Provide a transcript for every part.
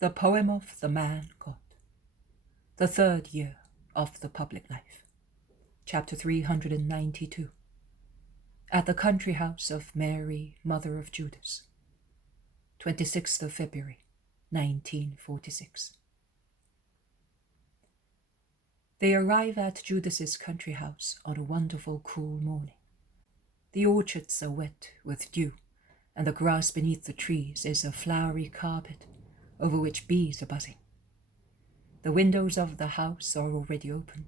The Poem of the Man God. The Third Year of the Public Life. Chapter 392. At the country house of Mary, mother of Judas. 26th of February, 1946. They arrive at Judas's country house on a wonderful cool morning. The orchards are wet with dew, and the grass beneath the trees is a flowery carpet over which bees are buzzing. The windows of the house are already open.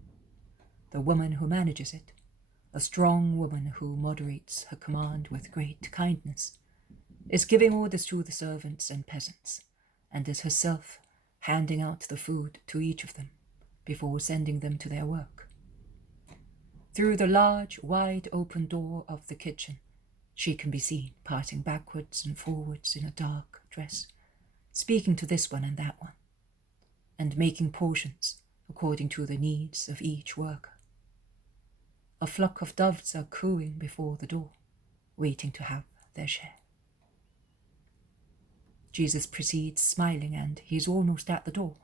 The woman who manages it, a strong woman who moderates her command with great kindness, is giving orders to the servants and peasants, and is herself handing out the food to each of them before sending them to their work. Through the large, wide open door of the kitchen, she can be seen passing backwards and forwards in a dark dress, speaking to this one and that one, and making portions according to the needs of each worker. A flock of doves are cooing before the door, waiting to have their share. Jesus proceeds smiling, and he is almost at the door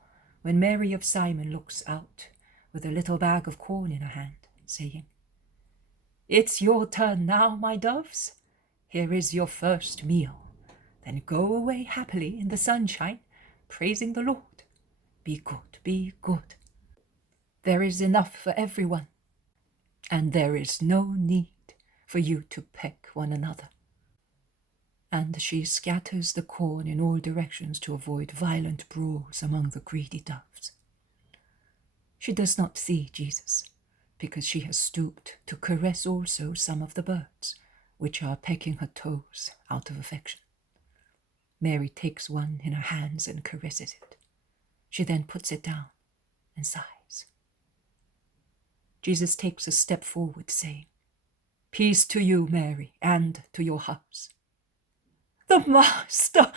when Mary of Simon looks out with a little bag of corn in her hand, saying, "It's your turn now, my doves. Here is your first meal. Then go away happily in the sunshine, praising the Lord. Be good, be good. There is enough for everyone, and there is no need for you to peck one another." And she scatters the corn in all directions to avoid violent brawls among the greedy doves. She does not see Jesus, because she has stooped to caress also some of the birds, which are pecking her toes out of affection. Mary takes one in her hands and caresses it. She then puts it down and sighs. Jesus takes a step forward, saying, "Peace to you, Mary, and to your house." "The Master!"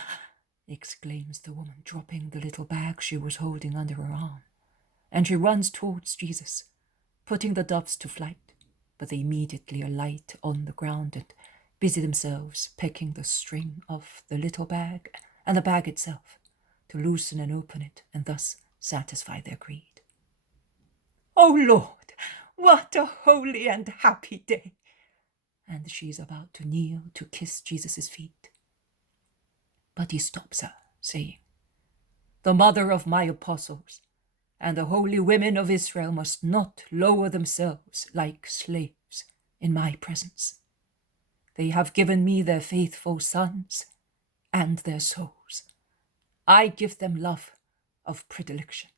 exclaims the woman, dropping the little bag she was holding under her arm, and she runs towards Jesus, putting the doves to flight, but they immediately alight on the ground and busy themselves pecking the string of the little bag and the bag itself to loosen and open it and thus satisfy their greed. "Oh Lord, what a holy and happy day!" And she is about to kneel to kiss Jesus' feet. But he stops her, saying, "The mother of my apostles and the holy women of Israel must not lower themselves like slaves in my presence. They have given me their faithful sons and their souls. I give them love of predilection."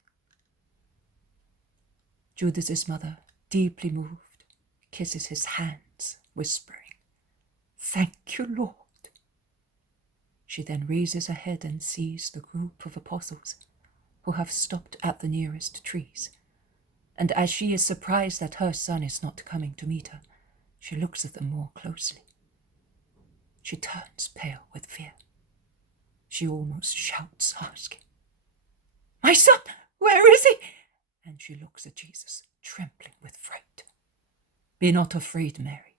Judas's mother, deeply moved, kisses his hands, whispering, "Thank you, Lord." She then raises her head and sees the group of apostles who have stopped at the nearest trees, and as she is surprised that her son is not coming to meet her, she looks at them more closely. She turns pale with fear. She almost shouts, asking, "My son, where is he?" And she looks at Jesus, trembling with fright. "Be not afraid, Mary.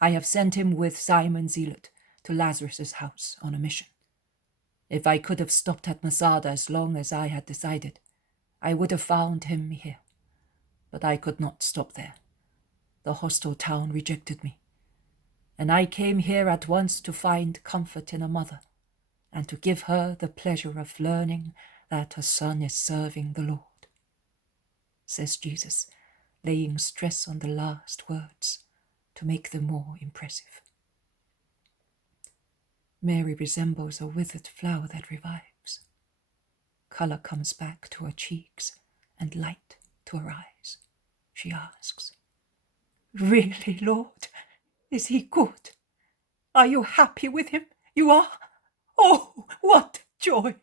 I have sent him with Simon Zealot to Lazarus' house on a mission. If I could have stopped at Masada as long as I had decided, I would have found him here. But I could not stop there. The hostile town rejected me, and I came here at once to find comfort in a mother, and to give her the pleasure of learning that her son is serving the Lord," says Jesus, laying stress on the last words to make them more impressive. Mary resembles a withered flower that revives. Color comes back to her cheeks and light to her eyes. She asks, "Really, Lord? Is he good? Are you happy with him? You are? Oh, what joy!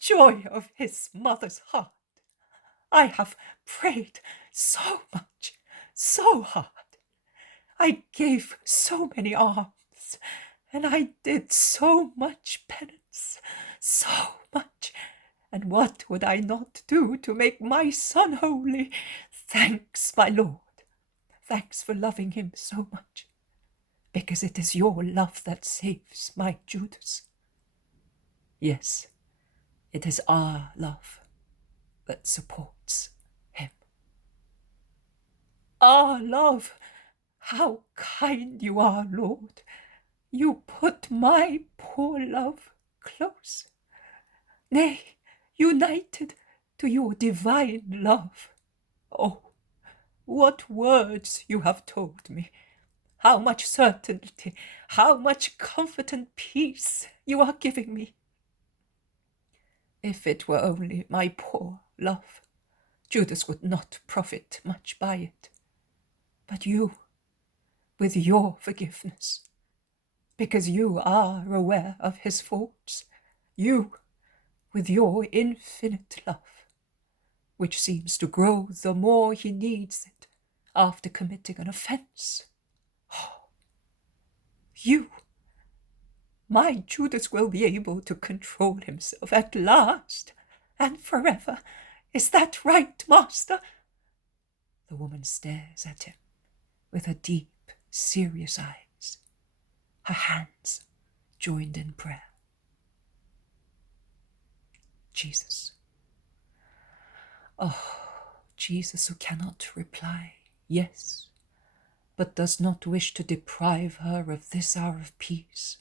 Joy of his mother's heart! I have prayed so much, so hard. I gave so many alms, and I did so much penance, so much. And what would I not do to make my son holy? Thanks, my Lord. Thanks for loving him so much, because it is your love that saves my Judas." Yes, It is our love that supports him. Our love! How kind you are, Lord! You put my poor love close, nay, united to your divine love. Oh, what words you have told me! How much certainty, how much comfort and peace you are giving me! If it were only my poor love, Judas would not profit much by it. But you, with your forgiveness, because you are aware of his faults, you, with your infinite love, which seems to grow the more he needs it after committing an offense. Oh, you, my Judas, will be able to control himself at last and forever. Is that right, Master? The woman stares at him with her deep, serious eyes, her hands joined in prayer. Jesus. Oh, Jesus, who cannot reply yes, but does not wish to deprive her of this hour of peace,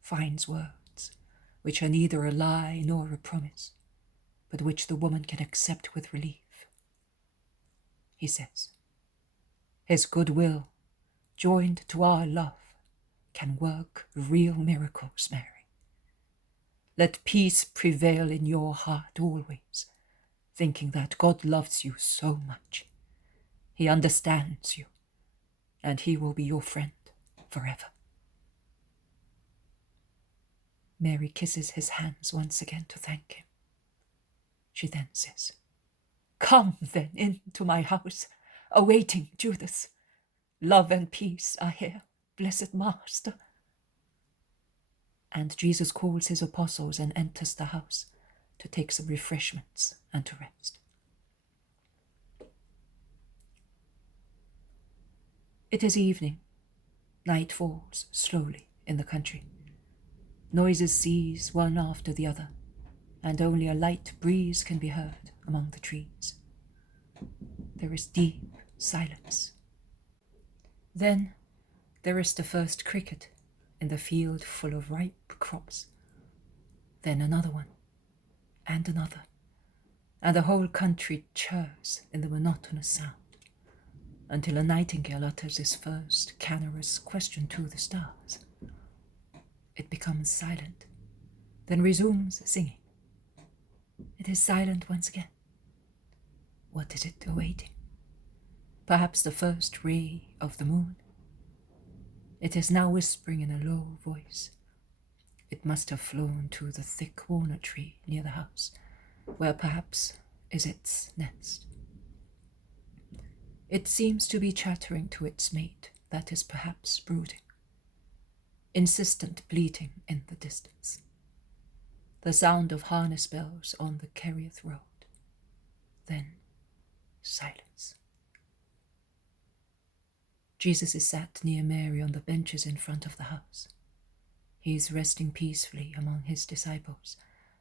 finds words which are neither a lie nor a promise, but which the woman can accept with relief. He says, his goodwill, joined to our love, can work real miracles, Mary. Let peace prevail in your heart always, thinking that God loves you so much. He understands you, and he will be your friend forever. Mary kisses his hands once again to thank him. She then says, come then into my house, awaiting Judas. Love and peace are here, blessed Master. And Jesus calls his apostles and enters the house to take some refreshments and to rest. It is evening. Night falls slowly in the country. Noises cease one after the other, and only a light breeze can be heard among the trees. There is deep silence. Then there is the first cricket in the field full of ripe crops. Then another one, and another, and the whole country chirrs in the monotonous sound, until a nightingale utters his first canorous question to the stars. It becomes silent, then resumes singing. It is silent once again. What is it awaiting? Perhaps the first ray of the moon? It is now whispering in a low voice. It must have flown to the thick walnut tree near the house, where perhaps is its nest. It seems to be chattering to its mate that is perhaps brooding. Insistent bleating in the distance. The sound of harness bells on the Kerioth road. Then silence. Jesus is sat near Mary on the benches in front of the house. He is resting peacefully among his disciples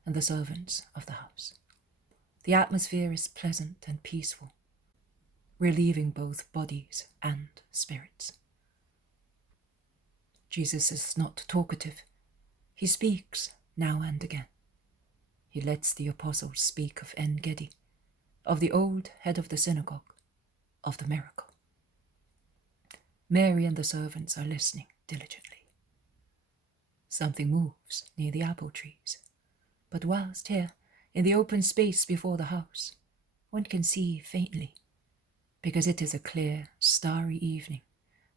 and the servants of the house. The atmosphere is pleasant and peaceful, relieving both bodies and spirits. Jesus is not talkative. He speaks now and again. He lets the apostles speak of En-Gedi, of the old head of the synagogue, of the miracle. Mary and the servants are listening diligently. Something moves near the apple trees, but whilst here, in the open space before the house, one can see faintly, because it is a clear, starry evening.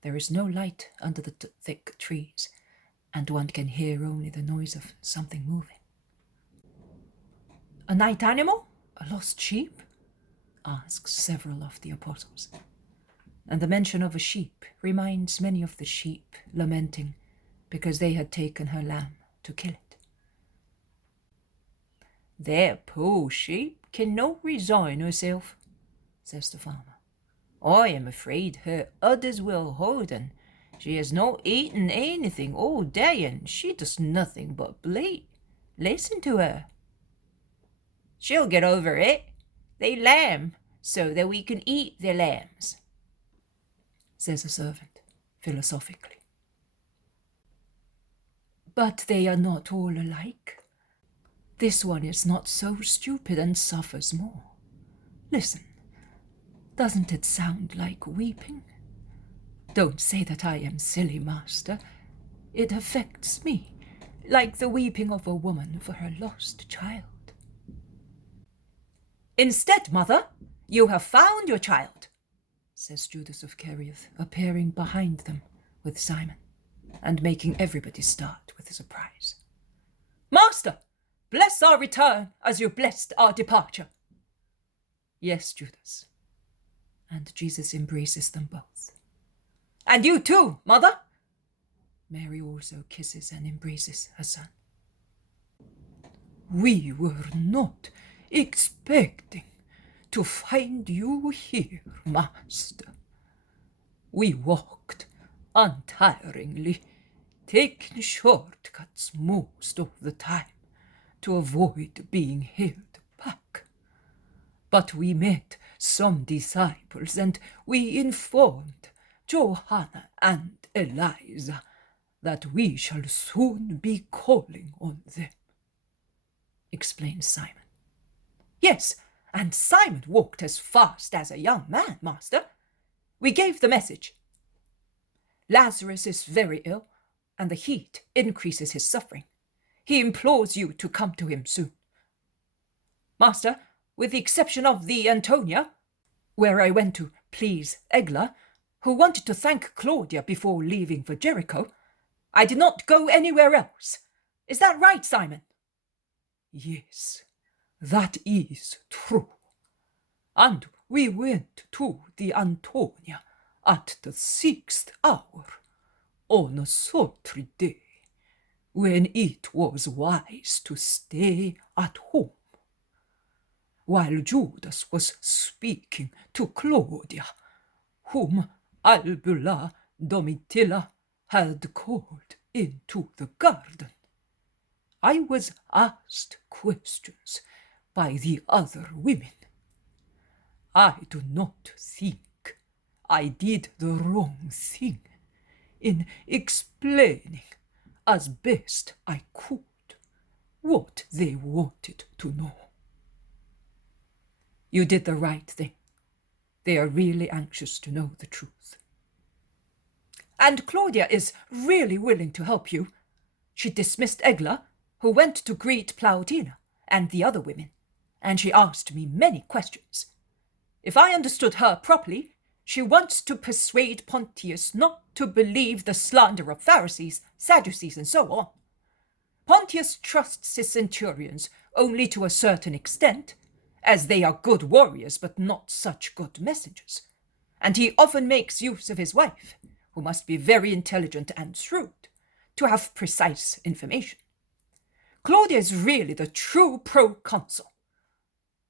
There is no light under the thick trees, and one can hear only the noise of something moving. A night animal? A lost sheep? Asks several of the apostles. And the mention of a sheep reminds many of the sheep lamenting because they had taken her lamb to kill it. That poor sheep cannot resign herself, says the farmer. I am afraid her udders will hold, and she has not eaten anything all day, and she does nothing but bleat. Listen to her. She'll get over it. They lamb, so that we can eat their lambs, says a servant, philosophically. But they are not all alike. This one is not so stupid and suffers more. Listen, doesn't it sound like weeping? Don't say that I am silly, master. It affects me, like the weeping of a woman for her lost child. Instead, mother, you have found your child, says Judas of Kerioth, appearing behind them with Simon, and making everybody start with surprise. Master, bless our return as you blessed our departure. Yes, Judas. And Jesus embraces them both. And you too, mother. Mary also kisses and embraces her son. We were not expecting to find you here, master. We walked untiringly, taking shortcuts most of the time to avoid being held back. But we met some disciples, and we informed Johanna and Eliza that we shall soon be calling on them, explained Simon. Yes, and Simon walked as fast as a young man, master. We gave the message. Lazarus is very ill, and the heat increases his suffering. He implores you to come to him soon. Master, with the exception of the Antonia, where I went to please Egla, who wanted to thank Claudia before leaving for Jericho, I did not go anywhere else. Is that right, Simon? Yes, that is true. And we went to the Antonia at the 6th hour, on a sultry day, when it was wise to stay at home. While Judas was speaking to Claudia, whom Albula Domitilla had called into the garden, I was asked questions by the other women. I do not think I did the wrong thing in explaining as best I could what they wanted to know. You did the right thing. They are really anxious to know the truth. And Claudia is really willing to help you. She dismissed Egla, who went to greet Plautina and the other women, and she asked me many questions. If I understood her properly, she wants to persuade Pontius not to believe the slander of Pharisees, Sadducees, and so on. Pontius trusts his centurions only to a certain extent, as they are good warriors but not such good messengers, and he often makes use of his wife, who must be very intelligent and shrewd, to have precise information. Claudia is really the true proconsul.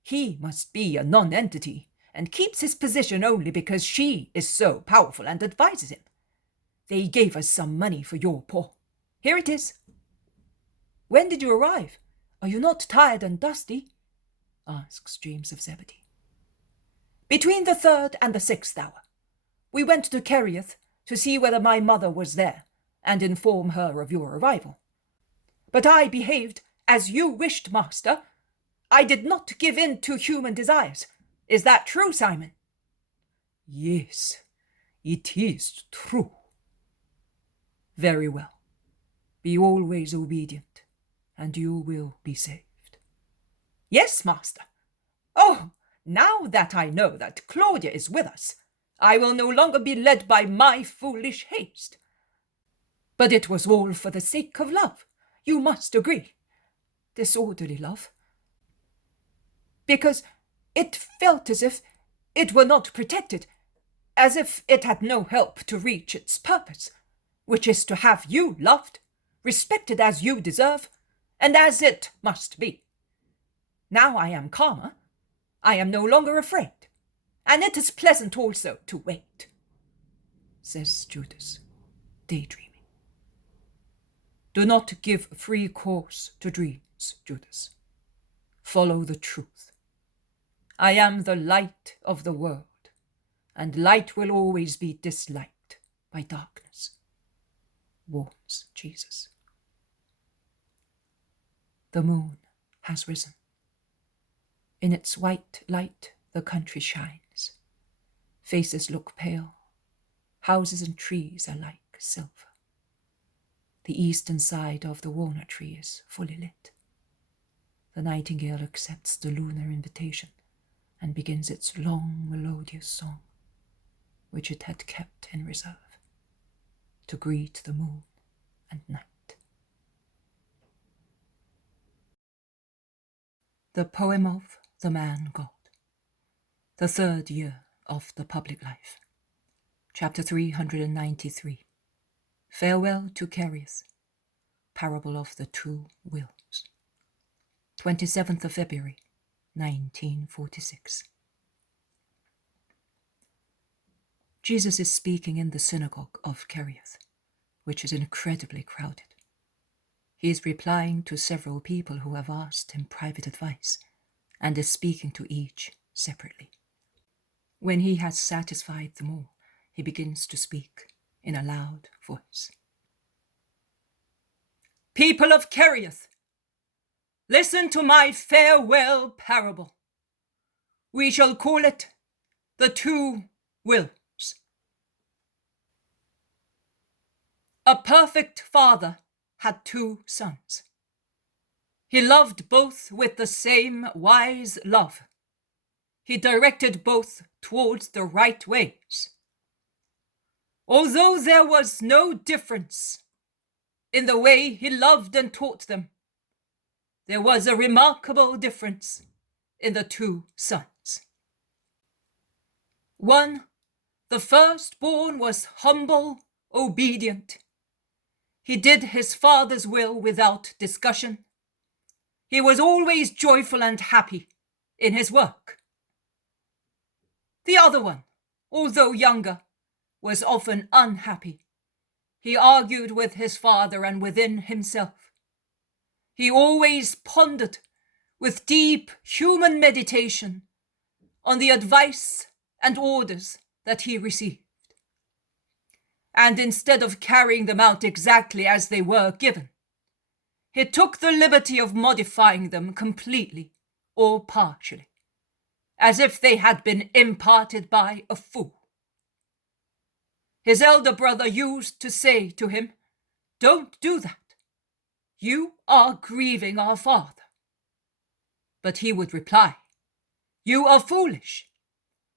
He must be a non-entity, and keeps his position only because she is so powerful and advises him. They gave us some money for your poor. Here it is. When did you arrive? Are you not tired and dusty? Asks James of Zebedee. Between the 3rd and the 6th hour. We went to Kerioth to see whether my mother was there, and inform her of your arrival. But I behaved as you wished, master. I did not give in to human desires. Is that true, Simon? Yes, it is true. Very well. Be always obedient, and you will be saved. Yes, master. Oh, now that I know that Claudia is with us, I will no longer be led by my foolish haste. But it was all for the sake of love, you must agree. Disorderly love. Because it felt as if it were not protected, as if it had no help to reach its purpose, which is to have you loved, respected as you deserve, and as it must be. Now I am calmer. I am no longer afraid, and it is pleasant also to wait, says Judas, daydreaming. Do not give free course to dreams, Judas. follow the truth. I am the light of the world, and light will always be disliked by darkness, warns Jesus. The moon has risen. In its white light, the country shines. Faces look pale. Houses and trees are like silver. The eastern side of the walnut tree is fully lit. The nightingale accepts the lunar invitation and begins its long, melodious song, which it had kept in reserve, to greet the moon and night. The poem of the man God, the third year of the public life. Chapter 393. Farewell to Kerioth, Parable of the Two Wills. 27th of February, 1946. Jesus is speaking in the synagogue of Kerioth, which is incredibly crowded. He is replying to several people who have asked him private advice, and is speaking to each separately. When he has satisfied them all, he begins to speak in a loud voice. People of Kerioth, listen to my farewell parable. We shall call it the Two Wills. A perfect father had two sons. He loved both with the same wise love. He directed both towards the right ways. Although there was no difference in the way he loved and taught them, there was a remarkable difference in the two sons. One, the firstborn, was humble, obedient. He did his father's will without discussion. He was always joyful and happy in his work. The other one, although younger, was often unhappy. He argued with his father and within himself. He always pondered with deep human meditation on the advice and orders that he received. And instead of carrying them out exactly as they were given, he took the liberty of modifying them completely or partially, as if they had been imparted by a fool. His elder brother used to say to him, "Don't do that. You are grieving our father." But he would reply, "You are foolish.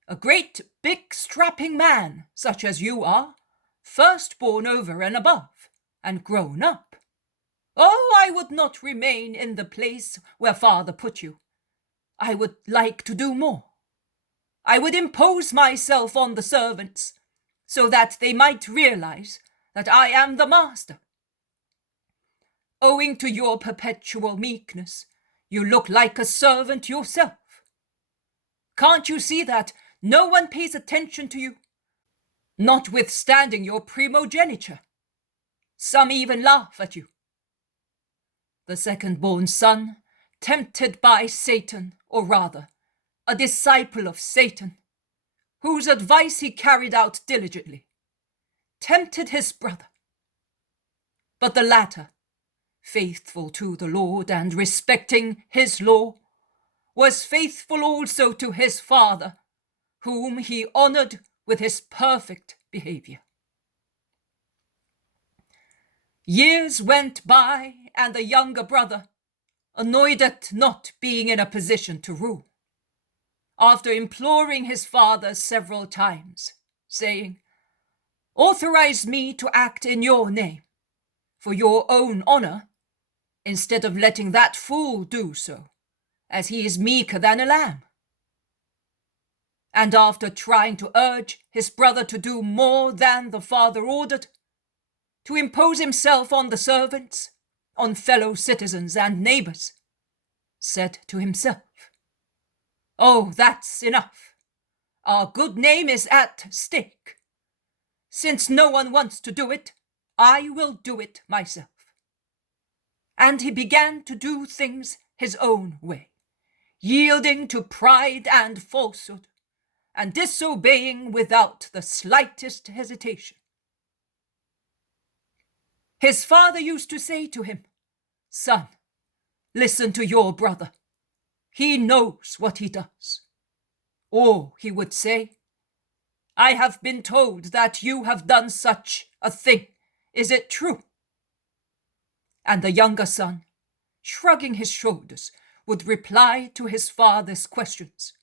A great big strapping man, such as you are, firstborn over and above, and grown up. Oh, I would not remain in the place where father put you. I would like to do more. I would impose myself on the servants, so that they might realize that I am the master. Owing to your perpetual meekness, you look like a servant yourself. Can't you see that no one pays attention to you, notwithstanding your primogeniture? Some even laugh at you." The second-born son, tempted by Satan, or rather, a disciple of Satan, whose advice he carried out diligently, tempted his brother. But the latter, faithful to the Lord and respecting his law, was faithful also to his father, whom he honored with his perfect behavior. Years went by, and the younger brother, annoyed at not being in a position to rule, after imploring his father several times, saying, "Authorize me to act in your name, for your own honor, instead of letting that fool do so, as he is meeker than a lamb." And after trying to urge his brother to do more than the father ordered, to impose himself on the servants, on fellow citizens and neighbors, said to himself, "Oh, that's enough. Our good name is at stake. Since no one wants to do it, I will do it myself." And he began to do things his own way, yielding to pride and falsehood, and disobeying without the slightest hesitation. His father used to say to him, "Son, listen to your brother. He knows what he does." Or he would say, "I have been told that you have done such a thing. Is it true?" And the younger son, shrugging his shoulders, would reply to his father's questions.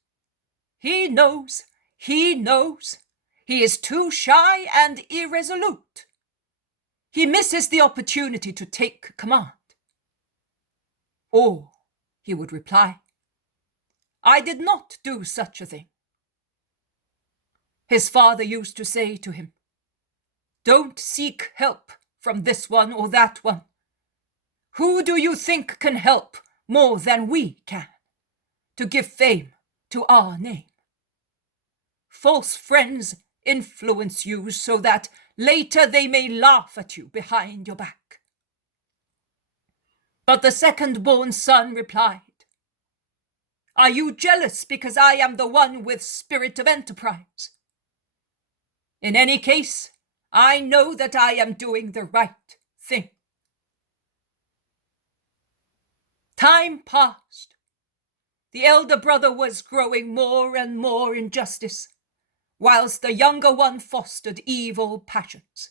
"He knows, he knows. He is too shy and irresolute. He misses the opportunity to take command." Or he would reply, "I did not do such a thing." His father used to say to him, "Don't seek help from this one or that one. Who do you think can help more than we can to give fame to our name? False friends influence you so that later they may laugh at you behind your back." But the second-born son replied, "Are you jealous because I am the one with spirit of enterprise? In any case, I know that I am doing the right thing." Time passed. The elder brother was growing more and more in justice, whilst the younger one fostered evil passions.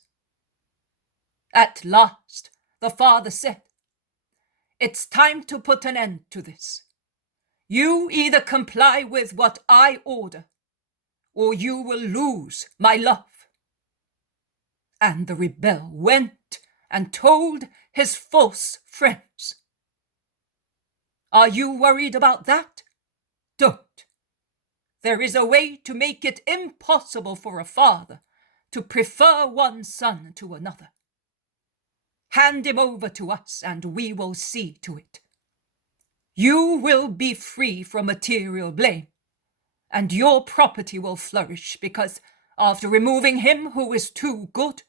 At last, the father said, "It's time to put an end to this. You either comply with what I order, or you will lose my love." And the rebel went and told his false friends. Are you worried about that? Don't. There is a way to make it impossible for a father to prefer one son to another. Hand him over to us and we will see to it. You will be free from material blame, and your property will flourish because after removing him who is too good,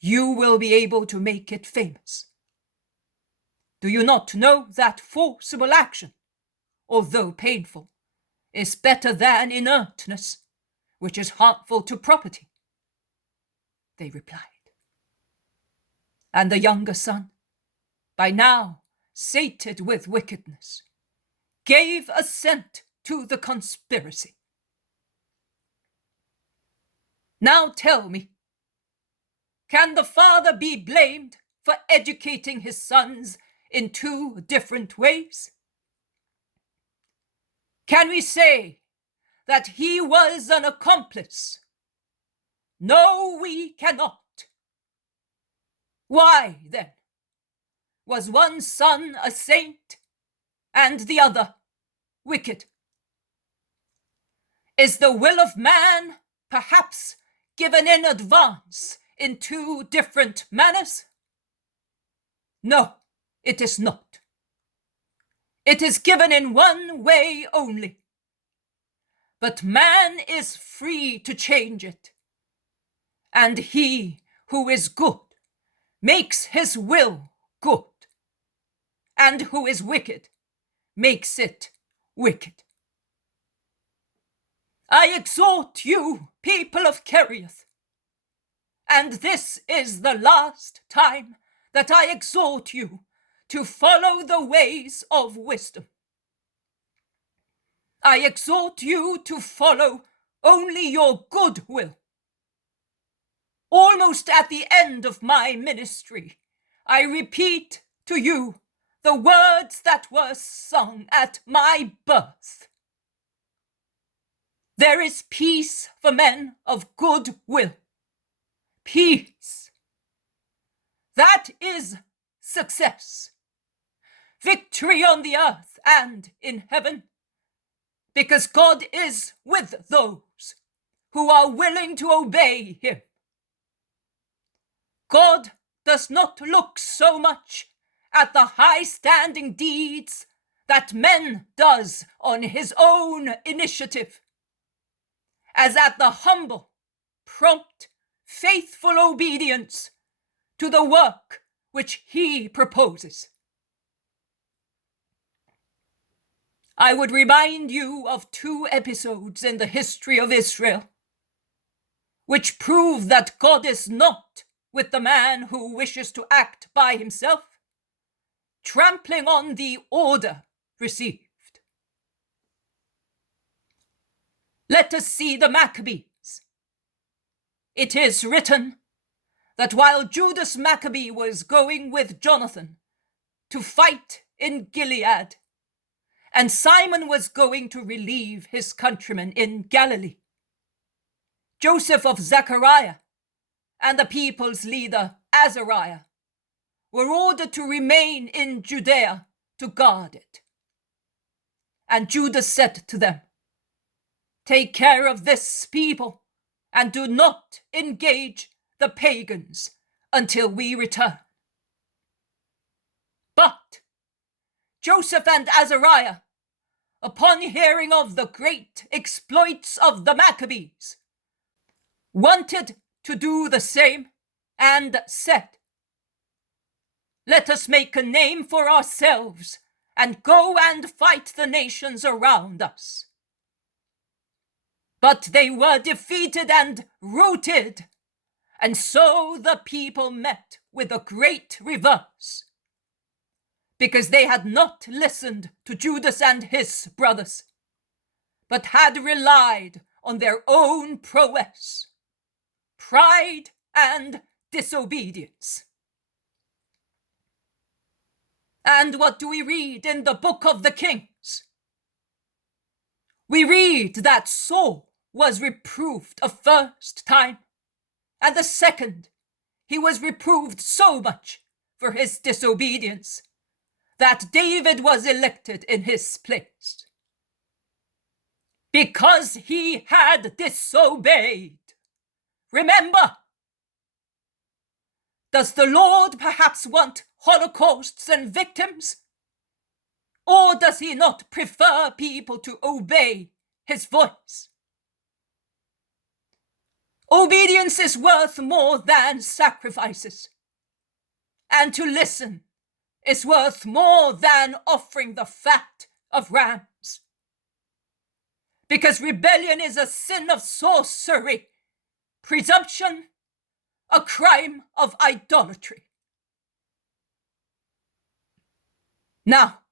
you will be able to make it famous. Do you not know that forcible action, although painful, is better than inertness, which is harmful to property?" They replied. And the younger son, by now sated with wickedness, gave assent to the conspiracy. Now tell me, can the father be blamed for educating his sons in two different ways? Can we say that he was an accomplice? No, we cannot. Why, then, was one son a saint and the other wicked? Is the will of man perhaps given in advance in two different manners? No, it is not. It is given in one way only. But man is free to change it. And he who is good makes his will good, and who is wicked makes it wicked. I exhort you, people of Kerioth, and this is the last time that I exhort you to follow the ways of wisdom. I exhort you to follow only your good will. Almost at the end of my ministry, I repeat to you the words that were sung at my birth. There is peace for men of good will. Peace. That is success. Victory on the earth and in heaven, because God is with those who are willing to obey him. God does not look so much at the high-standing deeds that men does on his own initiative, as at the humble, prompt, faithful obedience to the work which he proposes. I would remind you of 2 episodes in the history of Israel, which prove that God is not with the man who wishes to act by himself, trampling on the order received. Let us see the Maccabees. It is written that while Judas Maccabee was going with Jonathan to fight in Gilead, and Simon was going to relieve his countrymen in Galilee, Joseph of Zechariah and the people's leader Azariah were ordered to remain in Judea to guard it. And Judas said to them, "Take care of this people and do not engage the pagans until we return." But Joseph and Azariah, upon hearing of the great exploits of the Maccabees, wanted to do the same and said, "Let us make a name for ourselves and go and fight the nations around us." But they were defeated and routed, and so the people met with a great reverse, because they had not listened to Judas and his brothers, but had relied on their own prowess, pride, and disobedience. And what do we read in the book of the Kings? We read that Saul was reproved a first time, and the second he was reproved so much for his disobedience that David was elected in his place, because he had disobeyed. Remember, does the Lord perhaps want holocausts and victims? Or does he not prefer people to obey his voice? Obedience is worth more than sacrifices, and to listen is worth more than offering the fat of rams. Because rebellion is a sin of sorcery, presumption, a crime of idolatry. Now,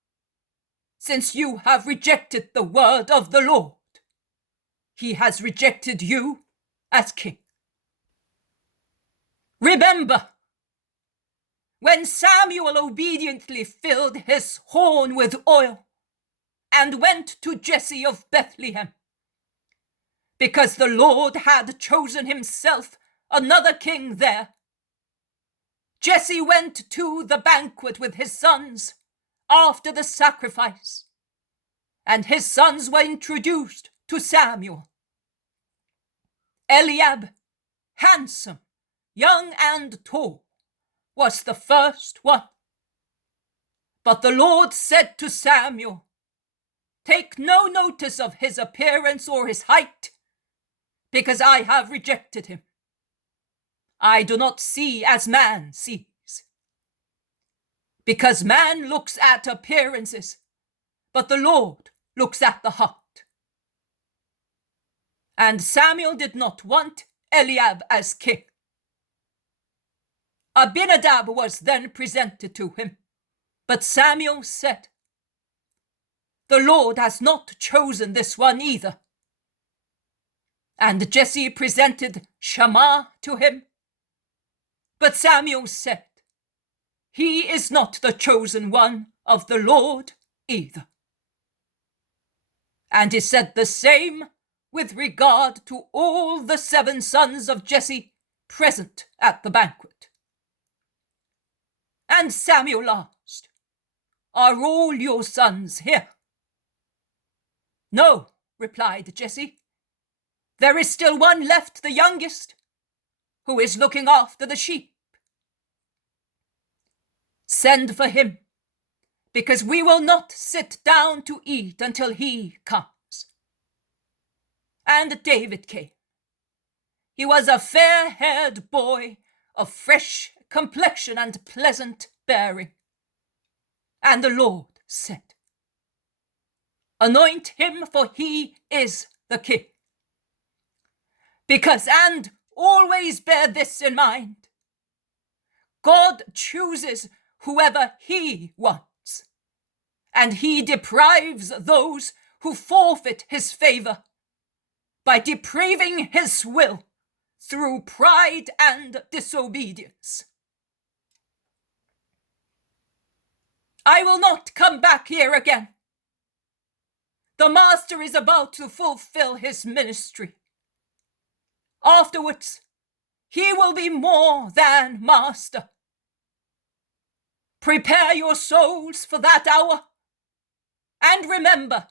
since you have rejected the word of the Lord, he has rejected you as king. Remember, when Samuel obediently filled his horn with oil and went to Jesse of Bethlehem, because the Lord had chosen himself another king there, Jesse went to the banquet with his sons after the sacrifice, and his sons were introduced to Samuel. Eliab, handsome, young and tall, was the first one. But the Lord said to Samuel, "Take no notice of his appearance or his height, because I have rejected him. I do not see as man sees. Because man looks at appearances, but the Lord looks at the heart." And Samuel did not want Eliab as king. Abinadab was then presented to him, but Samuel said, "The Lord has not chosen this one either." And Jesse presented Shammah to him, but Samuel said, "He is not the chosen one of the Lord either." And he said the same with regard to all the 7 sons of Jesse present at the banquet. And Samuel asked, "Are all your sons here?" "No," replied Jesse. "There is still one left, the youngest, who is looking after the sheep." "Send for him, because we will not sit down to eat until he comes." And David came. He was a fair-haired boy of fresh complexion and pleasant bearing. And the Lord said, Anoint him, for he is the king. Because, and always bear this in mind, God chooses whoever he wants, and he deprives those who forfeit his favor by depraving his will through pride and disobedience. I will not come back here again. The master is about to fulfill his ministry. Afterwards, he will be more than master. Prepare your souls for that hour, and remember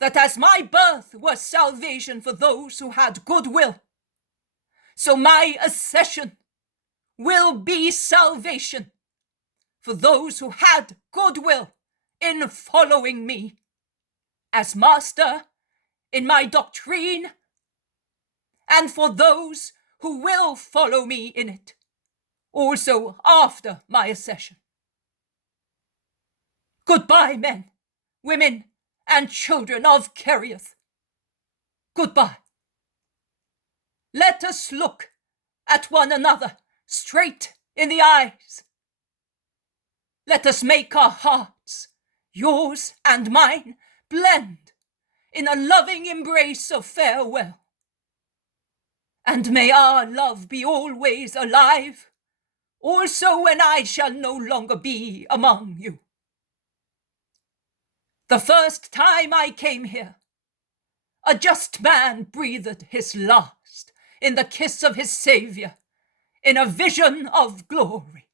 that as my birth was salvation for those who had good will, so my accession will be salvation for those who had good will in following me as master in my doctrine, and for those who will follow me in it, also after my accession. Goodbye, men, women, and children of Kerioth. Goodbye. Let us look at one another straight in the eyes. Let us make our hearts, yours and mine, blend in a loving embrace of farewell. And may our love be always alive, also when I shall no longer be among you. The first time I came here, a just man breathed his last in the kiss of his Saviour, in a vision of glory.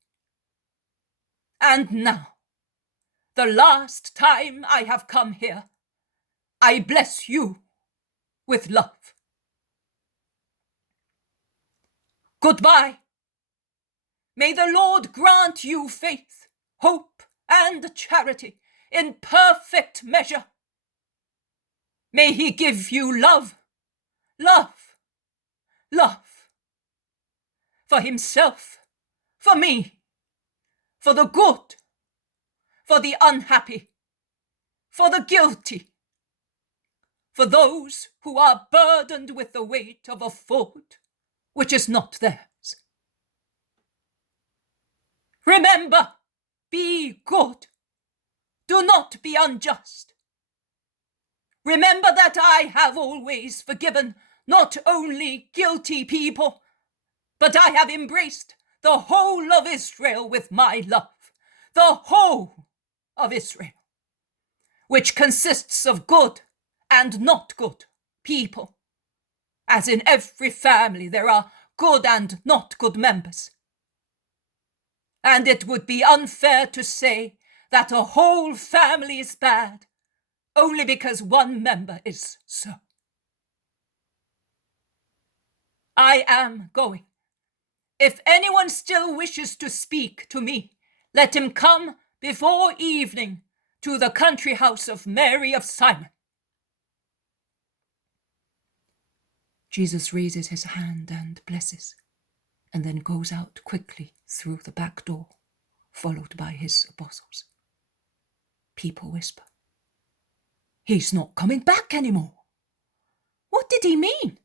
And now, the last time I have come here, I bless you with love. Goodbye. May the Lord grant you faith, hope, and charity in perfect measure. May he give you love, love, love, for himself, for me, for the good, for the unhappy, for the guilty, for those who are burdened with the weight of a fault which is not theirs. Remember, be good. Do not be unjust. Remember that I have always forgiven not only guilty people, but I have embraced the whole of Israel with my love, the whole of Israel, which consists of good and not good people, as in every family there are good and not good members. And it would be unfair to say that a whole family is bad only because one member is so. I am going. If anyone still wishes to speak to me, let him come before evening to the country house of Mary of Simon. Jesus raises his hand and blesses, and then goes out quickly through the back door, followed by his apostles. People whisper, "He's not coming back anymore." What did he mean?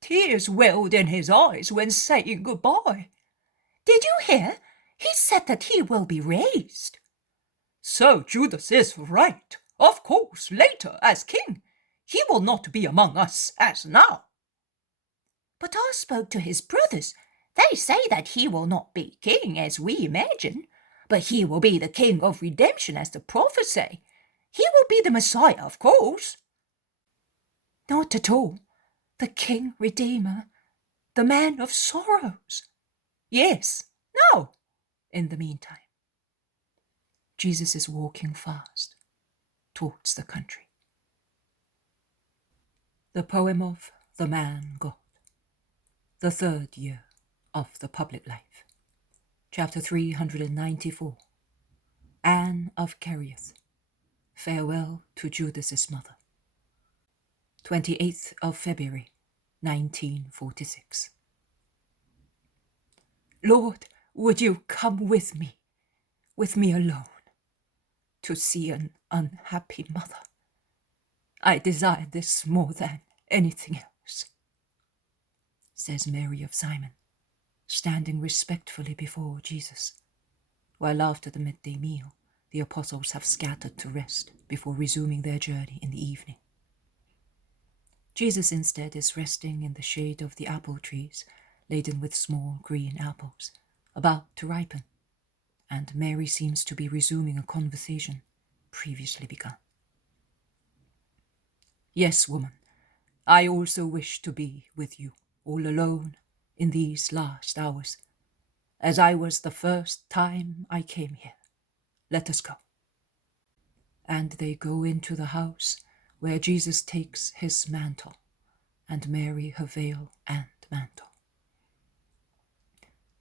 Tears welled in his eyes when saying goodbye. Did you hear? He said that he will be raised. So Judas is right. Of course, later, as king, he will not be among us as now. But I spoke to his brothers. They say that he will not be king as we imagine, but he will be the king of redemption as the prophets say. He will be the Messiah, of course. Not at all. The King Redeemer, the man of sorrows. Yes, no, in the meantime. Jesus is walking fast towards the country. The poem of the man God, the third year of the public life. Chapter 394. Anne of Kerioth. Farewell to Judas's mother. 28th of February, 1946. Lord, would you come with me alone, to see an unhappy mother I desire this more than anything else, says Mary of Simon, standing respectfully before Jesus, while after the midday meal the apostles have scattered to rest before resuming their journey in the evening. Jesus instead is resting in the shade of the apple trees, laden with small green apples, about to ripen, and Mary seems to be resuming a conversation previously begun. Yes, woman, I also wish to be with you, all alone, in these last hours, as I was the first time I came here. Let us go. And they go into the house, where Jesus takes his mantle, and Mary her veil and mantle.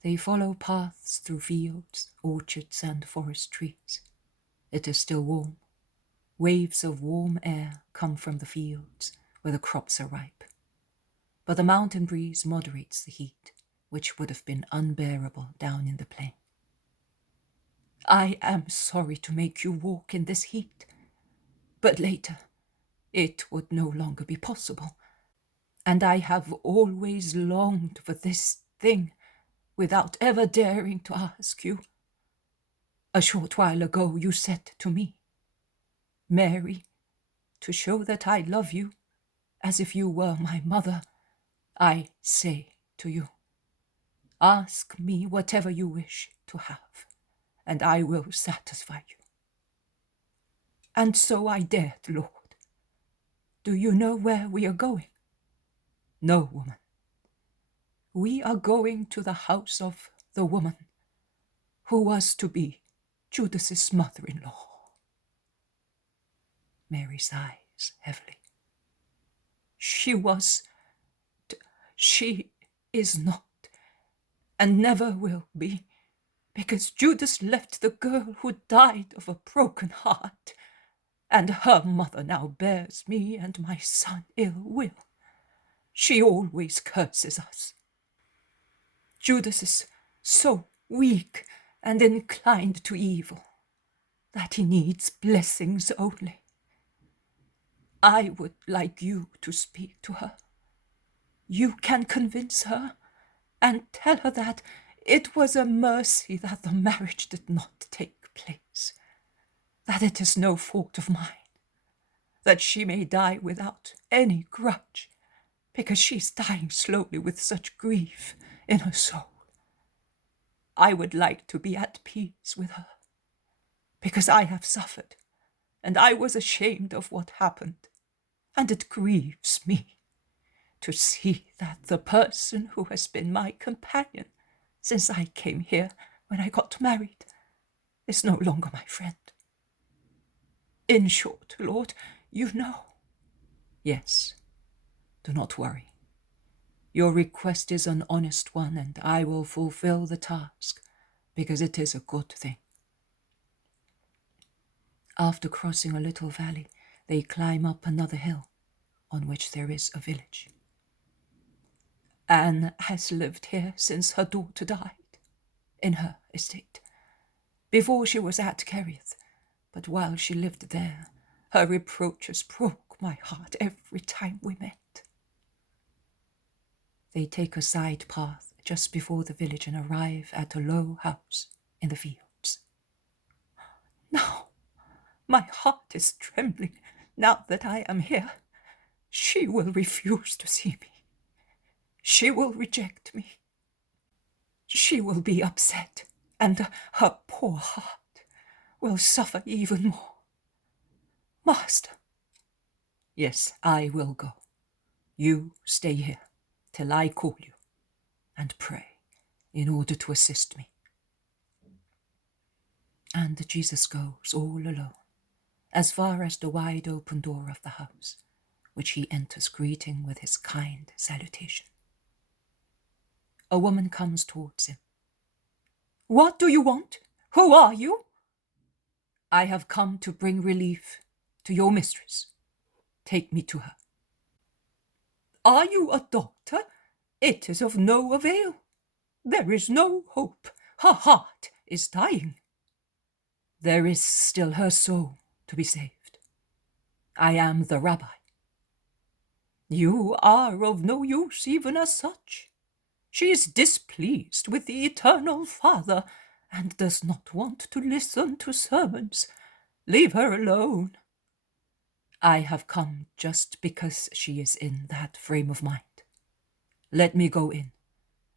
They follow paths through fields, orchards, and forest trees. It is still warm. Waves of warm air come from the fields where the crops are ripe. But the mountain breeze moderates the heat, which would have been unbearable down in the plain. I am sorry to make you walk in this heat, but later it would no longer be possible, and I have always longed for this thing without ever daring to ask you. A short while ago you said to me, Mary, to show that I love you, as if you were my mother, I say to you, ask me whatever you wish to have, and I will satisfy you. And so I dared, Lord. Do you know where we are going? No, woman. We are going to the house of the woman who was to be Judas's mother-in-law. Mary sighs heavily. She is not, and never will be, because Judas left the girl who died of a broken heart, and her mother now bears me and my son ill will. She always curses us. Judas is so weak and inclined to evil that he needs blessings only. I would like you to speak to her. You can convince her and tell her that it was a mercy that the marriage did not take place, that it is no fault of mine, that she may die without any grudge, because she is dying slowly with such grief in her soul. I would like to be at peace with her, because I have suffered, and I was ashamed of what happened, and it grieves me to see that the person who has been my companion since I came here when I got married is no longer my friend. In short, Lord, you know. Yes, do not worry. Your request is an honest one, and I will fulfill the task, because it is a good thing. After crossing a little valley, they climb up another hill, on which there is a village. Anne has lived here since her daughter died, in her estate, before she was at Kerioth, but while she lived there, her reproaches broke my heart every time we met. They take a side path just before the village and arrive at a low house in the fields. Now, my heart is trembling now that I am here. She will refuse to see me. She will reject me. She will be upset, and her poor heart will suffer even more. Master. Yes, I will go. You stay here till I call you, and pray in order to assist me. And Jesus goes all alone, as far as the wide open door of the house, which he enters greeting with his kind salutation. A woman comes towards him. What do you want? Who are you? I have come to bring relief to your mistress. Take me to her. Are you a doctor? It is of no avail. There is no hope. Her heart is dying. There is still her soul to be saved. I am the rabbi. You are of no use even as such. She is displeased with the eternal Father and does not want to listen to sermons. Leave her alone. I have come just because she is in that frame of mind. Let me go in,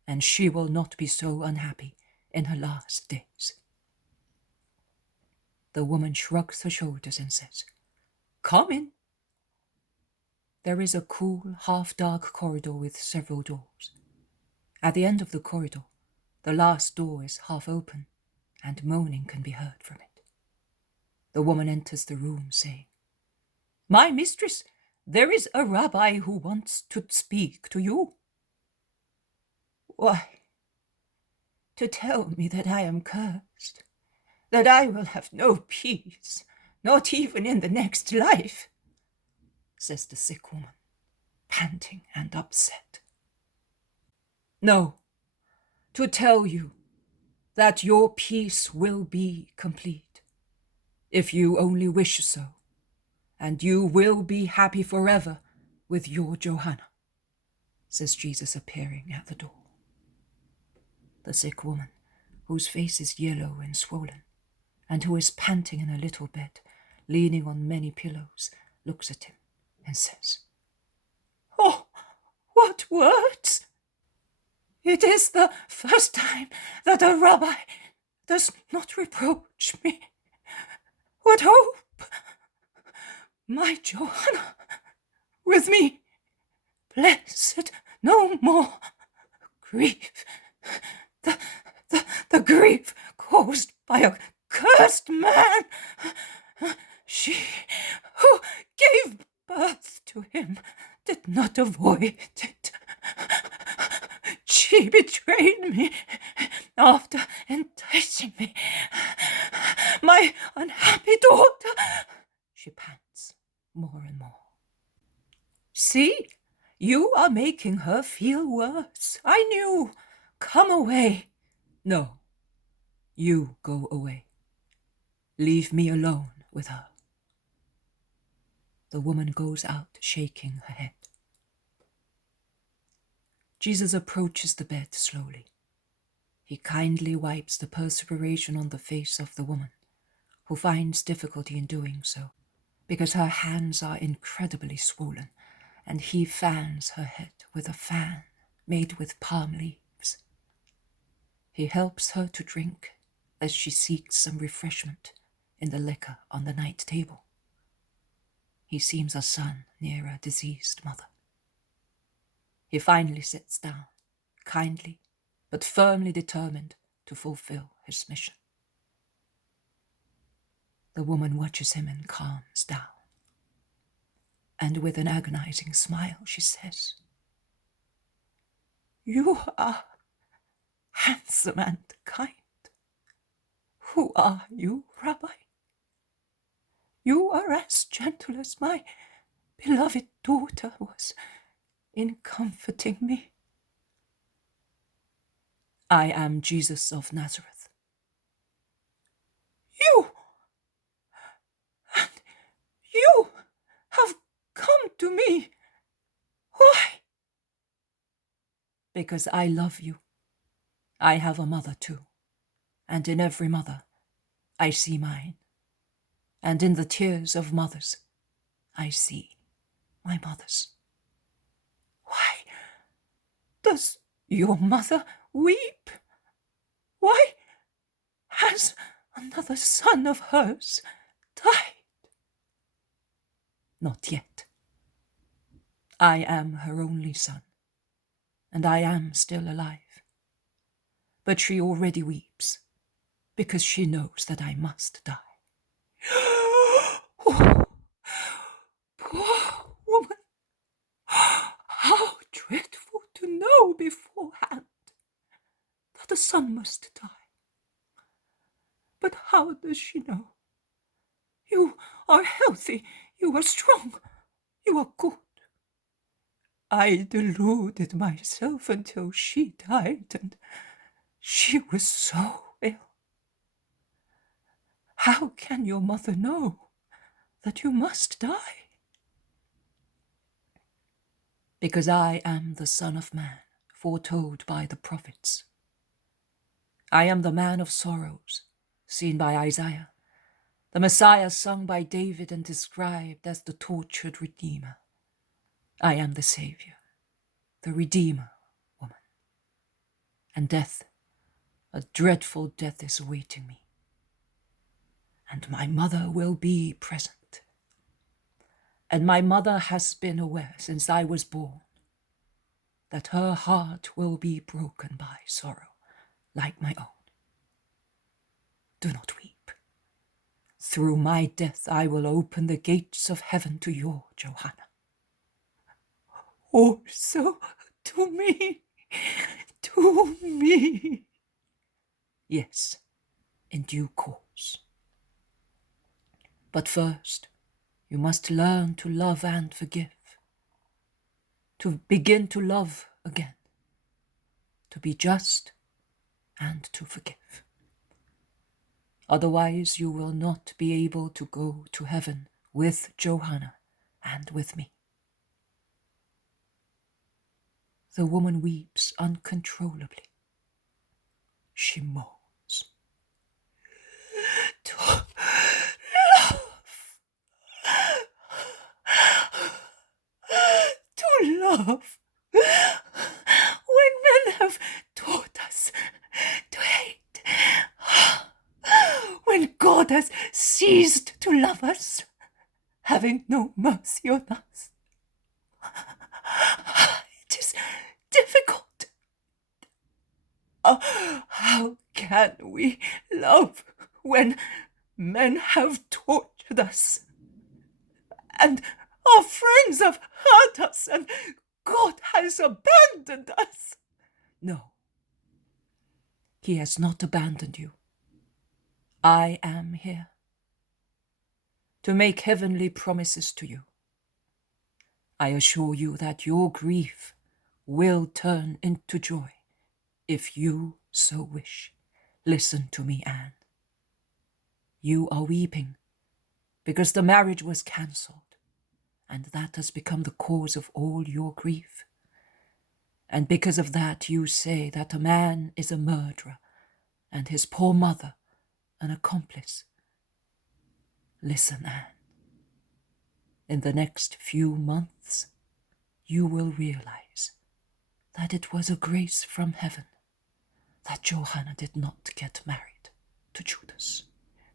and she will not be so unhappy in her last days. The woman shrugs her shoulders and says, Come in. There is a cool, half-dark corridor with several doors. At the end of the corridor, the last door is half open, and moaning can be heard from it. The woman enters the room, saying, My mistress, there is a rabbi who wants to speak to you. Why? To tell me that I am cursed, that I will have no peace, not even in the next life, says the sick woman, panting and upset. No, to tell you that your peace will be complete, if you only wish so, and you will be happy forever with your Johanna, says Jesus, appearing at the door. The sick woman, whose face is yellow and swollen, and who is panting in a little bed, leaning on many pillows, looks at him and says, Oh, what words! It is the first time that a rabbi does not reproach me. What hope! My Johanna with me, blessed no more grief. The grief caused by a cursed man. She who gave birth to him did not avoid it. She betrayed me after enticing me. My unhappy daughter, she pants more and more. See, you are making her feel worse. I knew. Come away. No, you go away. Leave me alone with her. The woman goes out, shaking her head. Jesus approaches the bed slowly. He kindly wipes the perspiration on the face of the woman, who finds difficulty in doing so, because her hands are incredibly swollen, and he fans her head with a fan made with palm leaves. He helps her to drink as she seeks some refreshment in the liquor on the night table. He seems a son near a diseased mother. He finally sits down, kindly but firmly determined to fulfill his mission. The woman watches him and calms down. And with an agonizing smile, she says, You are handsome and kind. Who are you, Rabbi? You are as gentle as my beloved daughter was in comforting me. I am Jesus of Nazareth. You have come to me. Why? Because I love you. I have a mother too, and in every mother I see mine, and in the tears of mothers I see my mother's. Why does your mother weep? Why has another son of hers died? Not yet. I am her only son, and I am still alive. But she already weeps, because she knows that I must die. Oh, poor woman! How dreadful to know beforehand that a son must die. But how does she know? You are healthy, you are strong, you are good. I deluded myself until she died, and she was so ill. How can your mother know that you must die? because I am the Son of Man, foretold by the prophets. I am the man of sorrows, seen by Isaiah, the Messiah sung by David and described as the tortured Redeemer. I am the Savior, the Redeemer, woman. And death, a dreadful death is awaiting me. And my mother will be present. And my mother has been aware since I was born that her heart will be broken by sorrow like my own. Do not weep. Through my death I will open the gates of heaven to your Johanna. Also to me, to me. Yes, in due course. But first, you must learn to love and forgive, to begin to love again, to be just and to forgive. Otherwise, you will not be able to go to heaven with Johanna and with me. The woman weeps uncontrollably. She moans. To love. When men have taught us to hate. When God has ceased to love us, having no mercy on us. It is difficult. How can we love when men have tortured us, and our friends have hurt us, and God has abandoned us? No, he has not abandoned you. I am here to make heavenly promises to you. I assure you that your grief will turn into joy if you so wish. Listen to me, Anne. You are weeping because the marriage was cancelled, and that has become the cause of all your grief. And because of that, you say that a man is a murderer and his poor mother an accomplice. Listen, Anne. In the next few months, you will realize that it was a grace from heaven that Johanna did not get married to Judas.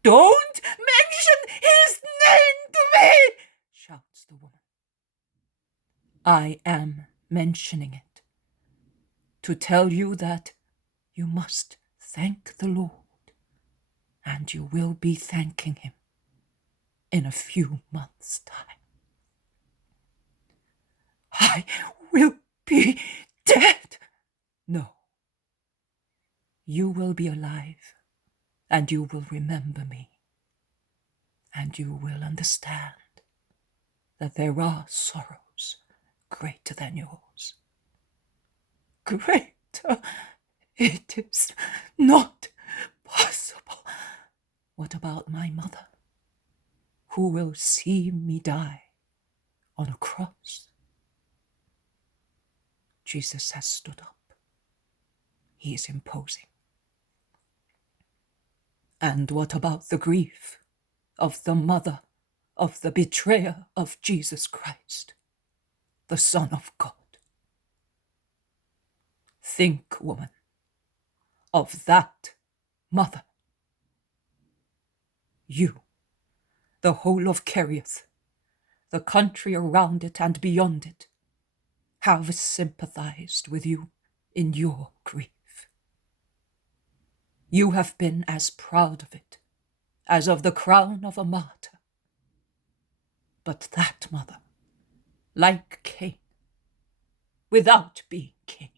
Don't mention his name to me, shouts the woman. I am mentioning it to tell you that you must thank the Lord, and you will be thanking him in a few months' time. I will be dead. No. You will be alive, and you will remember me, and you will understand that there are sorrows greater than yours. Greater? It is not possible. What about my mother, who will see me die on a cross? Jesus has stood up. He is imposing. And what about the grief of the mother of the betrayer of Jesus Christ, the Son of God? Think, woman, of that mother. You, the whole of Kerioth, the country around it and beyond it, have sympathized with you in your grief. You have been as proud of it as of the crown of a martyr. But that mother, like Cain, without being Cain,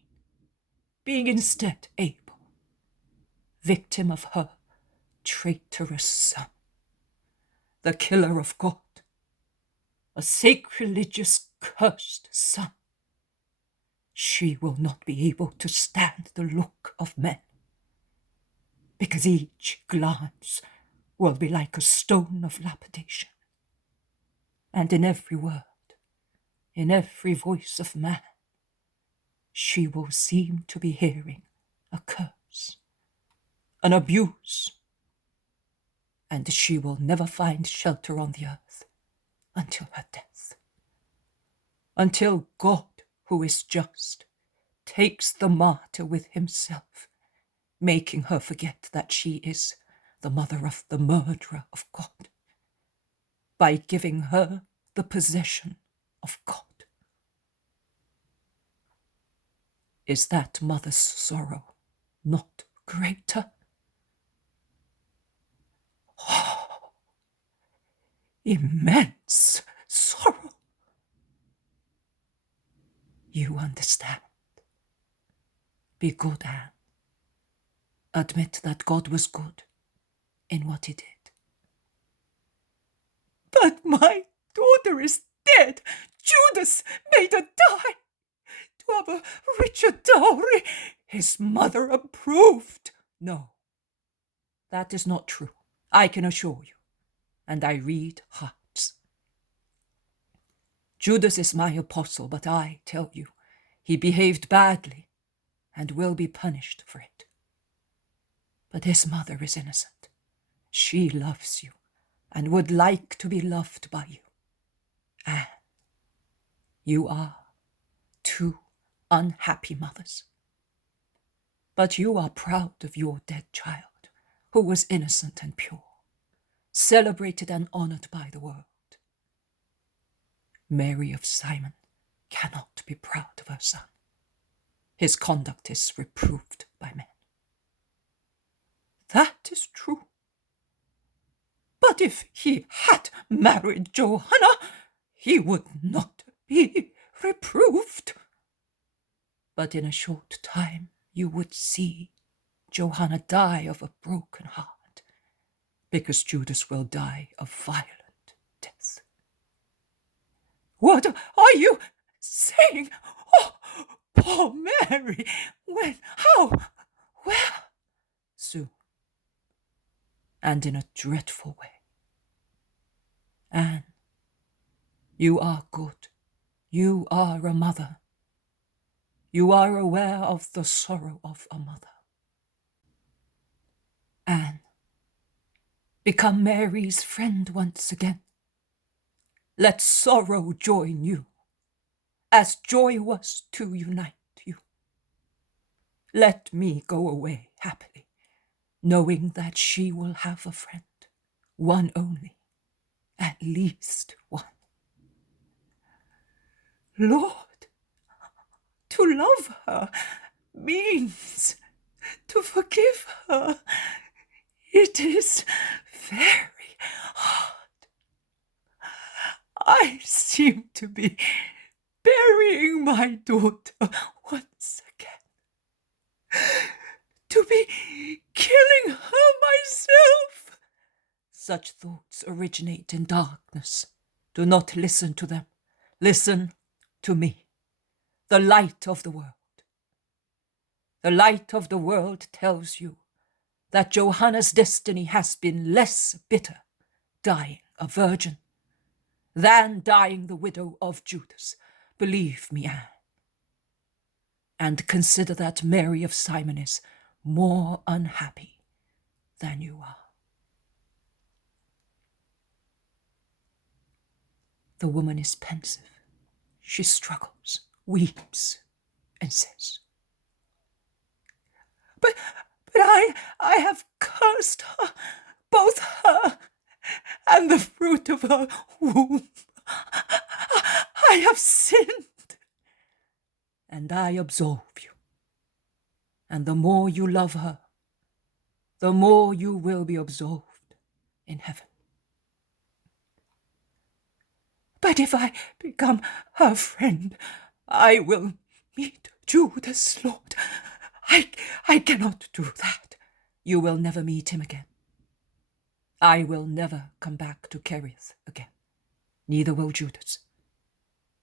being instead Abel, victim of her traitorous son, the killer of God, a sacrilegious, cursed son, she will not be able to stand the look of men, because each glance will be like a stone of lapidation, and in every word, in every voice of man, she will seem to be hearing a curse, an abuse, and she will never find shelter on the earth until her death. Until God, who is just, takes the martyr with himself, making her forget that she is the mother of the murderer of God, by giving her the possession of God. Is that mother's sorrow not greater? Oh, immense sorrow. You understand. Be good, Anne. Admit that God was good in what he did. But my daughter is dead. Judas made her die. To have a richer dowry, his mother approved. No, that is not true, I can assure you, and I read hearts. Judas is my apostle, but I tell you, he behaved badly and will be punished for it. But his mother is innocent. She loves you and would like to be loved by you. Anne, you are two unhappy mothers. But you are proud of your dead child, who was innocent and pure, celebrated and honored by the world. Mary of Simon cannot be proud of her son. His conduct is reproved by men. That is true. But if he had married Johanna, he would not be reproved. But in a short time you would see Johanna die of a broken heart, because Judas will die a violent death. What are you saying? Oh, poor Mary! When? How? Where? Soon. And in a dreadful way. Anne, you are good. You are a mother. You are aware of the sorrow of a mother. Anne, become Mary's friend once again. Let sorrow join you, as joy was to unite you. Let me go away happily, knowing that she will have a friend, one only, at least one. Lord, to love her means to forgive her. It is very hard. I seem to be burying my daughter once again, to be killing her myself. Such thoughts originate in darkness. Do not listen to them. Listen to me, the light of the world. The light of the world tells you that Johanna's destiny has been less bitter, dying a virgin, than dying the widow of Judas. Believe me, Anne. And consider that Mary of Simon is more unhappy than you are. The woman is pensive. She struggles, weeps, and says, But I have cursed her, both her and the fruit of her womb. I have sinned, and I absolve you. And the more you love her, the more you will be absolved in heaven. But if I become her friend, I will meet Judas, Lord. I cannot do that. You will never meet him again. I will never come back to Kerioth again. Neither will Judas.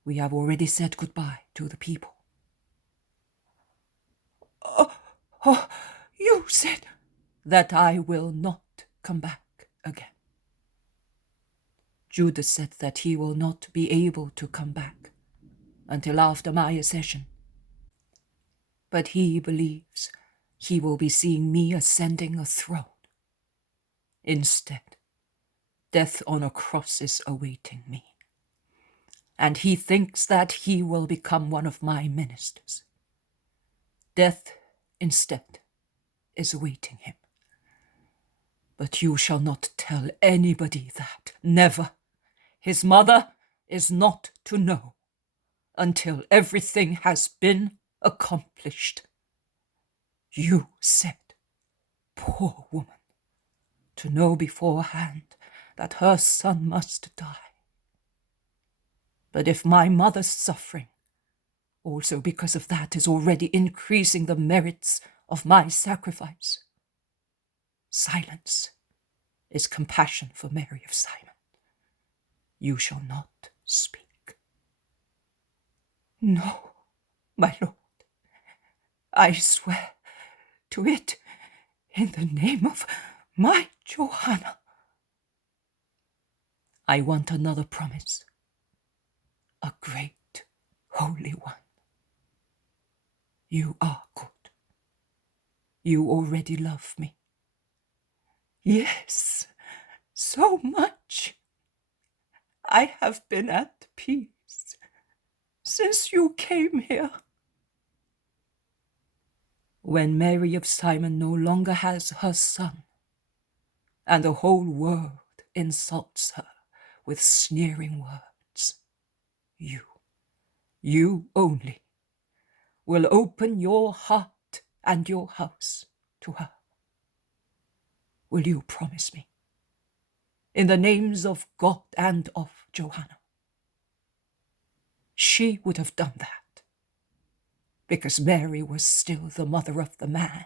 We have already said goodbye to the people. You said that I will not come back again. Judas said that he will not be able to come back until after my accession. But he believes he will be seeing me ascending a throne. Instead, death on a cross is awaiting me, and he thinks that he will become one of my ministers. Death, instead, is awaiting him. But you shall not tell anybody that. Never. His mother is not to know until everything has been accomplished. You said, poor woman, to know beforehand that her son must die. But if my mother's suffering, also because of that, is already increasing the merits of my sacrifice, silence is compassion for Mary of Simon. You shall not speak. No, my lord, I swear to it in the name of my Johanna. I want another promise, a great holy one. You are good. You already love me. Yes, so much. I have been at peace since you came here. When Mary of Simon no longer has her son, and the whole world insults her with sneering words, you only, will open your heart and your house to her. Will you promise me, in the names of God and of Johanna? She would have done that, because Mary was still the mother of the man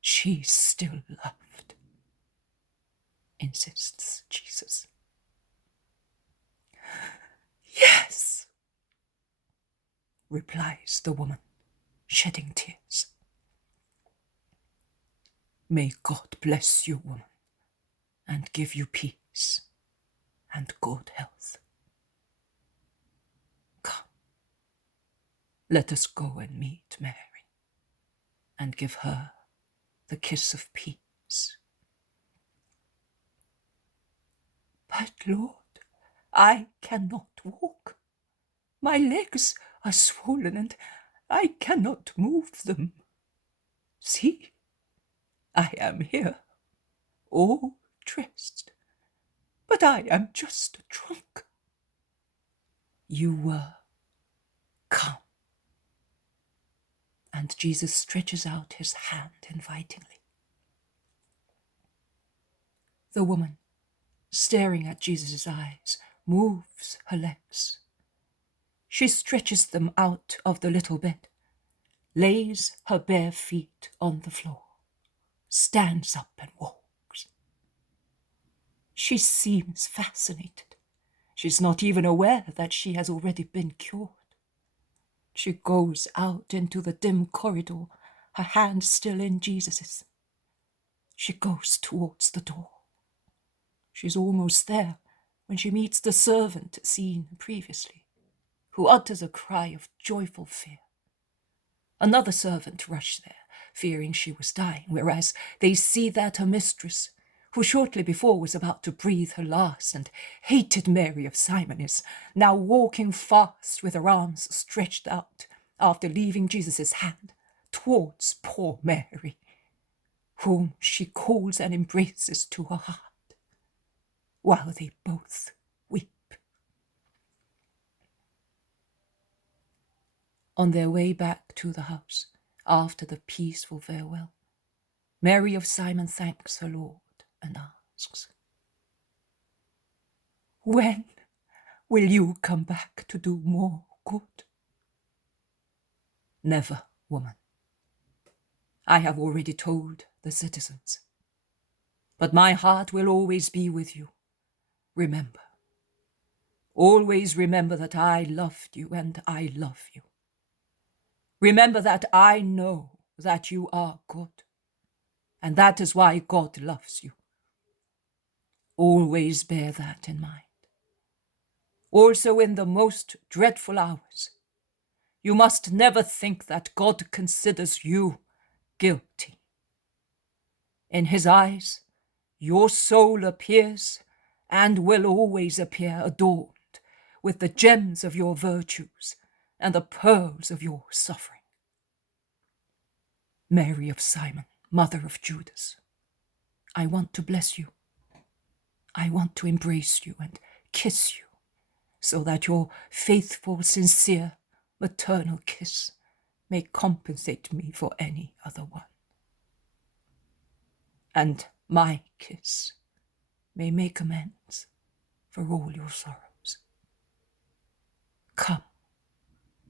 she still loved, insists Jesus. Yes, replies the woman, shedding tears. May God bless you, woman, and give you peace and good health. Come, let us go and meet Mary and give her the kiss of peace. But, Lord, I cannot walk. My legs are swollen and I cannot move them. See, I am here, all dressed, but I am just drunk. You were. Come. And Jesus stretches out his hand invitingly. The woman, staring at Jesus' eyes, moves her legs. She stretches them out of the little bed, lays her bare feet on the floor, stands up and walks. She seems fascinated. She's not even aware that she has already been cured. She goes out into the dim corridor, her hand still in Jesus's. She goes towards the door. She's almost there when she meets the servant seen previously, who utters a cry of joyful fear. Another servant rushed there, fearing she was dying, whereas they see that her mistress, who shortly before was about to breathe her last and hated Mary of Simon, is now walking fast with her arms stretched out after leaving Jesus' hand towards poor Mary, whom she calls and embraces to her heart, while they both weep. On their way back to the house, after the peaceful farewell, Mary of Simon thanks her Lord and asks, "When will you come back to do more good?" "Never, woman. I have already told the citizens. But my heart will always be with you. Remember, always remember that I loved you and I love you. Remember that I know that you are good, and that is why God loves you. Always bear that in mind. Also in the most dreadful hours, You must never think that God considers you guilty. In his eyes, your soul appears and will always appear adorned with the gems of your virtues and the pearls of your suffering. Mary of Simon, mother of Judas, I want to bless you. I want to embrace you and kiss you, so that your faithful, sincere, maternal kiss may compensate me for any other one. And my kiss may make amends for all your sorrows. Come,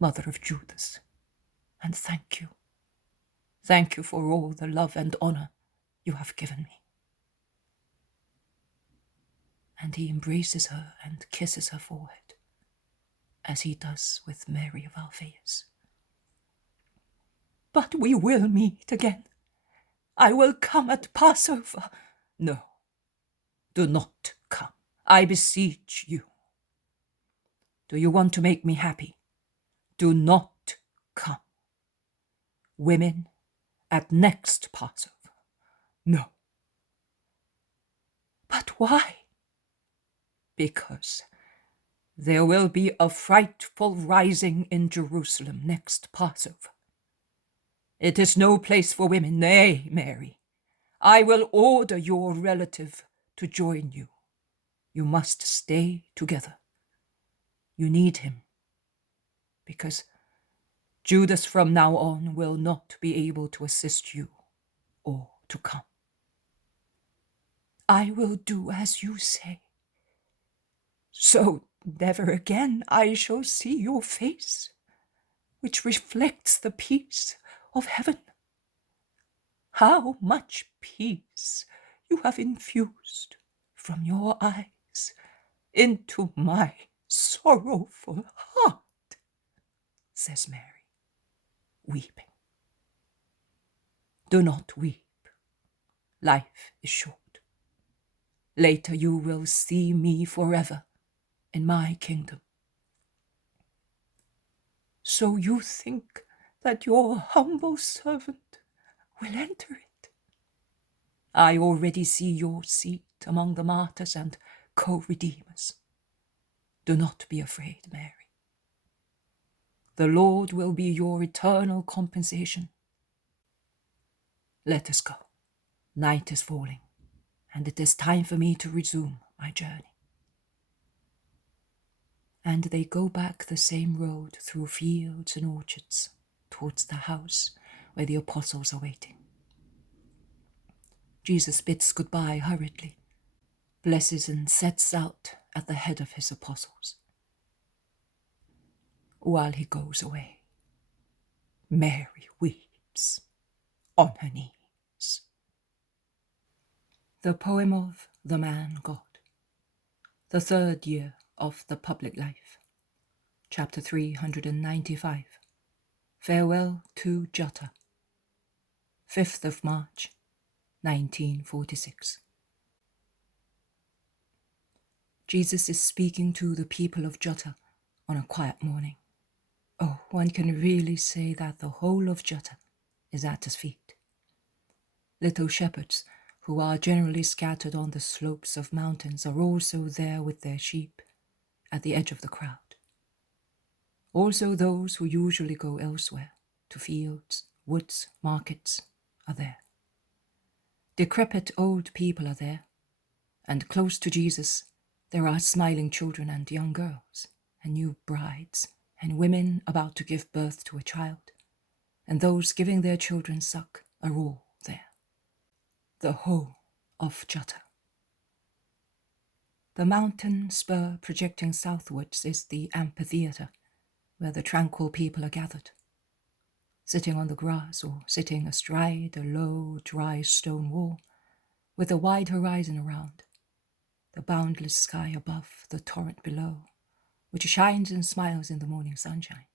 mother of Judas, and thank you. Thank you for all the love and honor you have given me. And he embraces her and kisses her forehead, as he does with Mary of Alphaeus. But we will meet again. I will come at Passover. No, do not come. I beseech you. Do you want to make me happy? Do not come. Women at next Passover. No. But why? Because there will be a frightful rising in Jerusalem next Passover. It is no place for women. Nay, Mary, I will order your relative to join you. You must stay together. You need him, because Judas from now on will not be able to assist you or to come. I will do as you say. So never again I shall see your face, which reflects the peace of heaven. How much peace you have infused from your eyes into my sorrowful heart, says Mary, weeping. Do not weep. Life is short. Later you will see me forever in my kingdom. So you think that your humble servant will enter it? I already see your seat among the martyrs and co-redeemers. Do not be afraid, Mary. The Lord will be your eternal compensation. Let us go. Night is falling, and it is time for me to resume my journey. And they go back the same road through fields and orchards towards the house where the apostles are waiting. Jesus bids goodbye hurriedly, blesses and sets out at the head of his apostles. While he goes away, Mary weeps on her knees. The poem of The Man God, the third year of the public life, chapter 395, Farewell to Juttah, 5th of March, 1946. Jesus is speaking to the people of Juttah on a quiet morning. Oh, one can really say that the whole of Juttah is at his feet. Little shepherds, who are generally scattered on the slopes of mountains, are also there with their sheep at the edge of the crowd. Also those who usually go elsewhere, to fields, woods, markets, are there. Decrepit old people are there, and close to Jesus there are smiling children and young girls, and new brides, and women about to give birth to a child, and those giving their children suck are all there. The whole of Juttah. The mountain spur projecting southwards is the amphitheatre, where the tranquil people are gathered, sitting on the grass or sitting astride a low, dry stone wall, with a wide horizon around, the boundless sky above, the torrent below, which shines and smiles in the morning sunshine,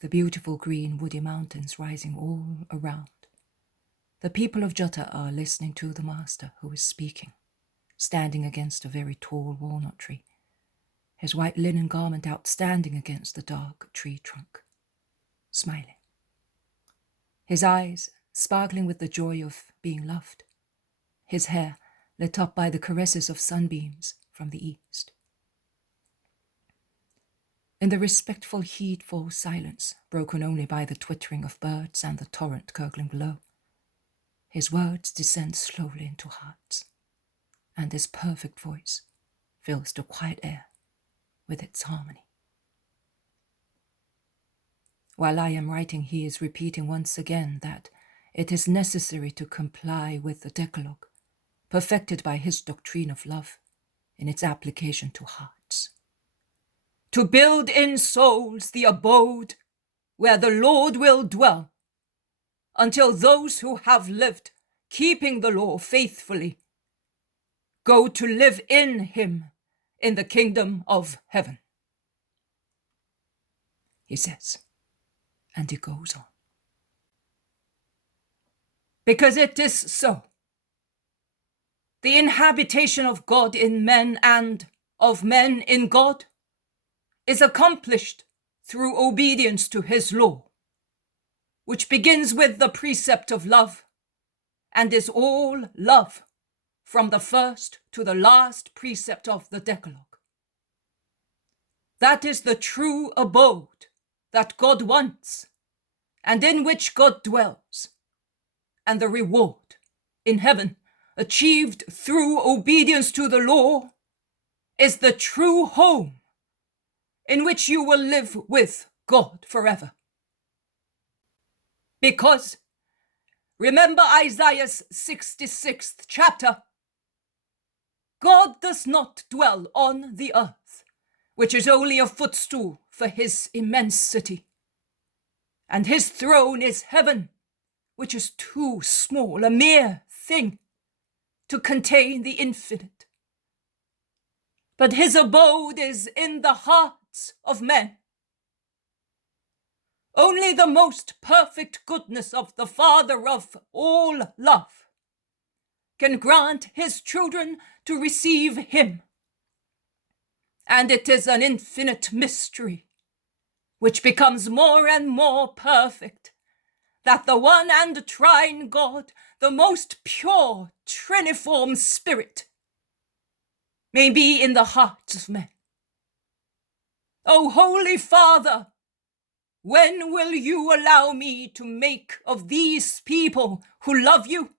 the beautiful green woody mountains rising all around. The people of Juttah are listening to the Master who is speaking, standing against a very tall walnut tree, his white linen garment outstanding against the dark tree trunk, smiling. His eyes sparkling with the joy of being loved, his hair lit up by the caresses of sunbeams from the east. In the respectful, heedful silence, broken only by the twittering of birds and the torrent gurgling below, his words descend slowly into hearts, and his perfect voice fills the quiet air with its harmony. While I am writing, he is repeating once again that it is necessary to comply with the Decalogue, perfected by his doctrine of love in its application to hearts. To build in souls the abode where the Lord will dwell, until those who have lived, keeping the law faithfully, go to live in him in the kingdom of heaven. He says, and he goes on. Because it is so. The inhabitation of God in men and of men in God is accomplished through obedience to his law, which begins with the precept of love and is all love from the first to the last precept of the Decalogue. That is the true abode that God wants and in which God dwells, and the reward in heaven achieved through obedience to the law is the true home in which you will live with God forever. Because, remember Isaiah's 66th chapter, God does not dwell on the earth, which is only a footstool for his immensity, and his throne is heaven, which is too small, a mere thing, to contain the infinite. But his abode is in the hearts of men. Only the most perfect goodness of the Father of all love can grant his children to receive him. And it is an infinite mystery, which becomes more and more perfect, that the one and trine God, the most pure triniform Spirit, may be in the hearts of men. O Holy Father, when will you allow me to make of these people who love you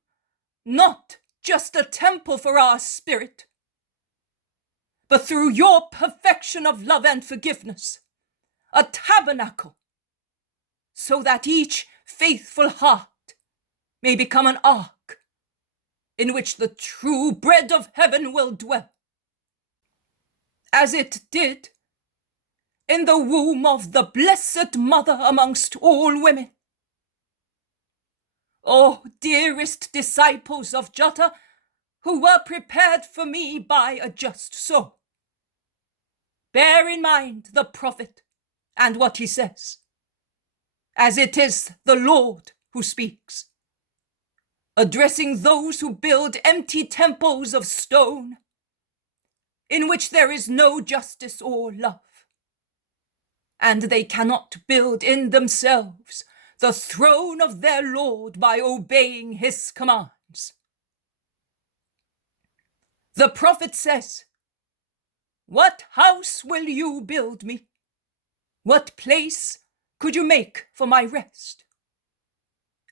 not just a temple for our spirit, but through your perfection of love and forgiveness, a tabernacle, so that each faithful heart may become an ark in which the true bread of heaven will dwell, as it did in the womb of the Blessed Mother amongst all women. O dearest disciples of Juttah, who were prepared for me by a just soul, bear in mind the prophet and what he says, as it is the Lord who speaks, addressing those who build empty temples of stone, in which there is no justice or love, and they cannot build in themselves the throne of their Lord by obeying his commands. The prophet says, "What house will you build me? What place could you make for my rest?"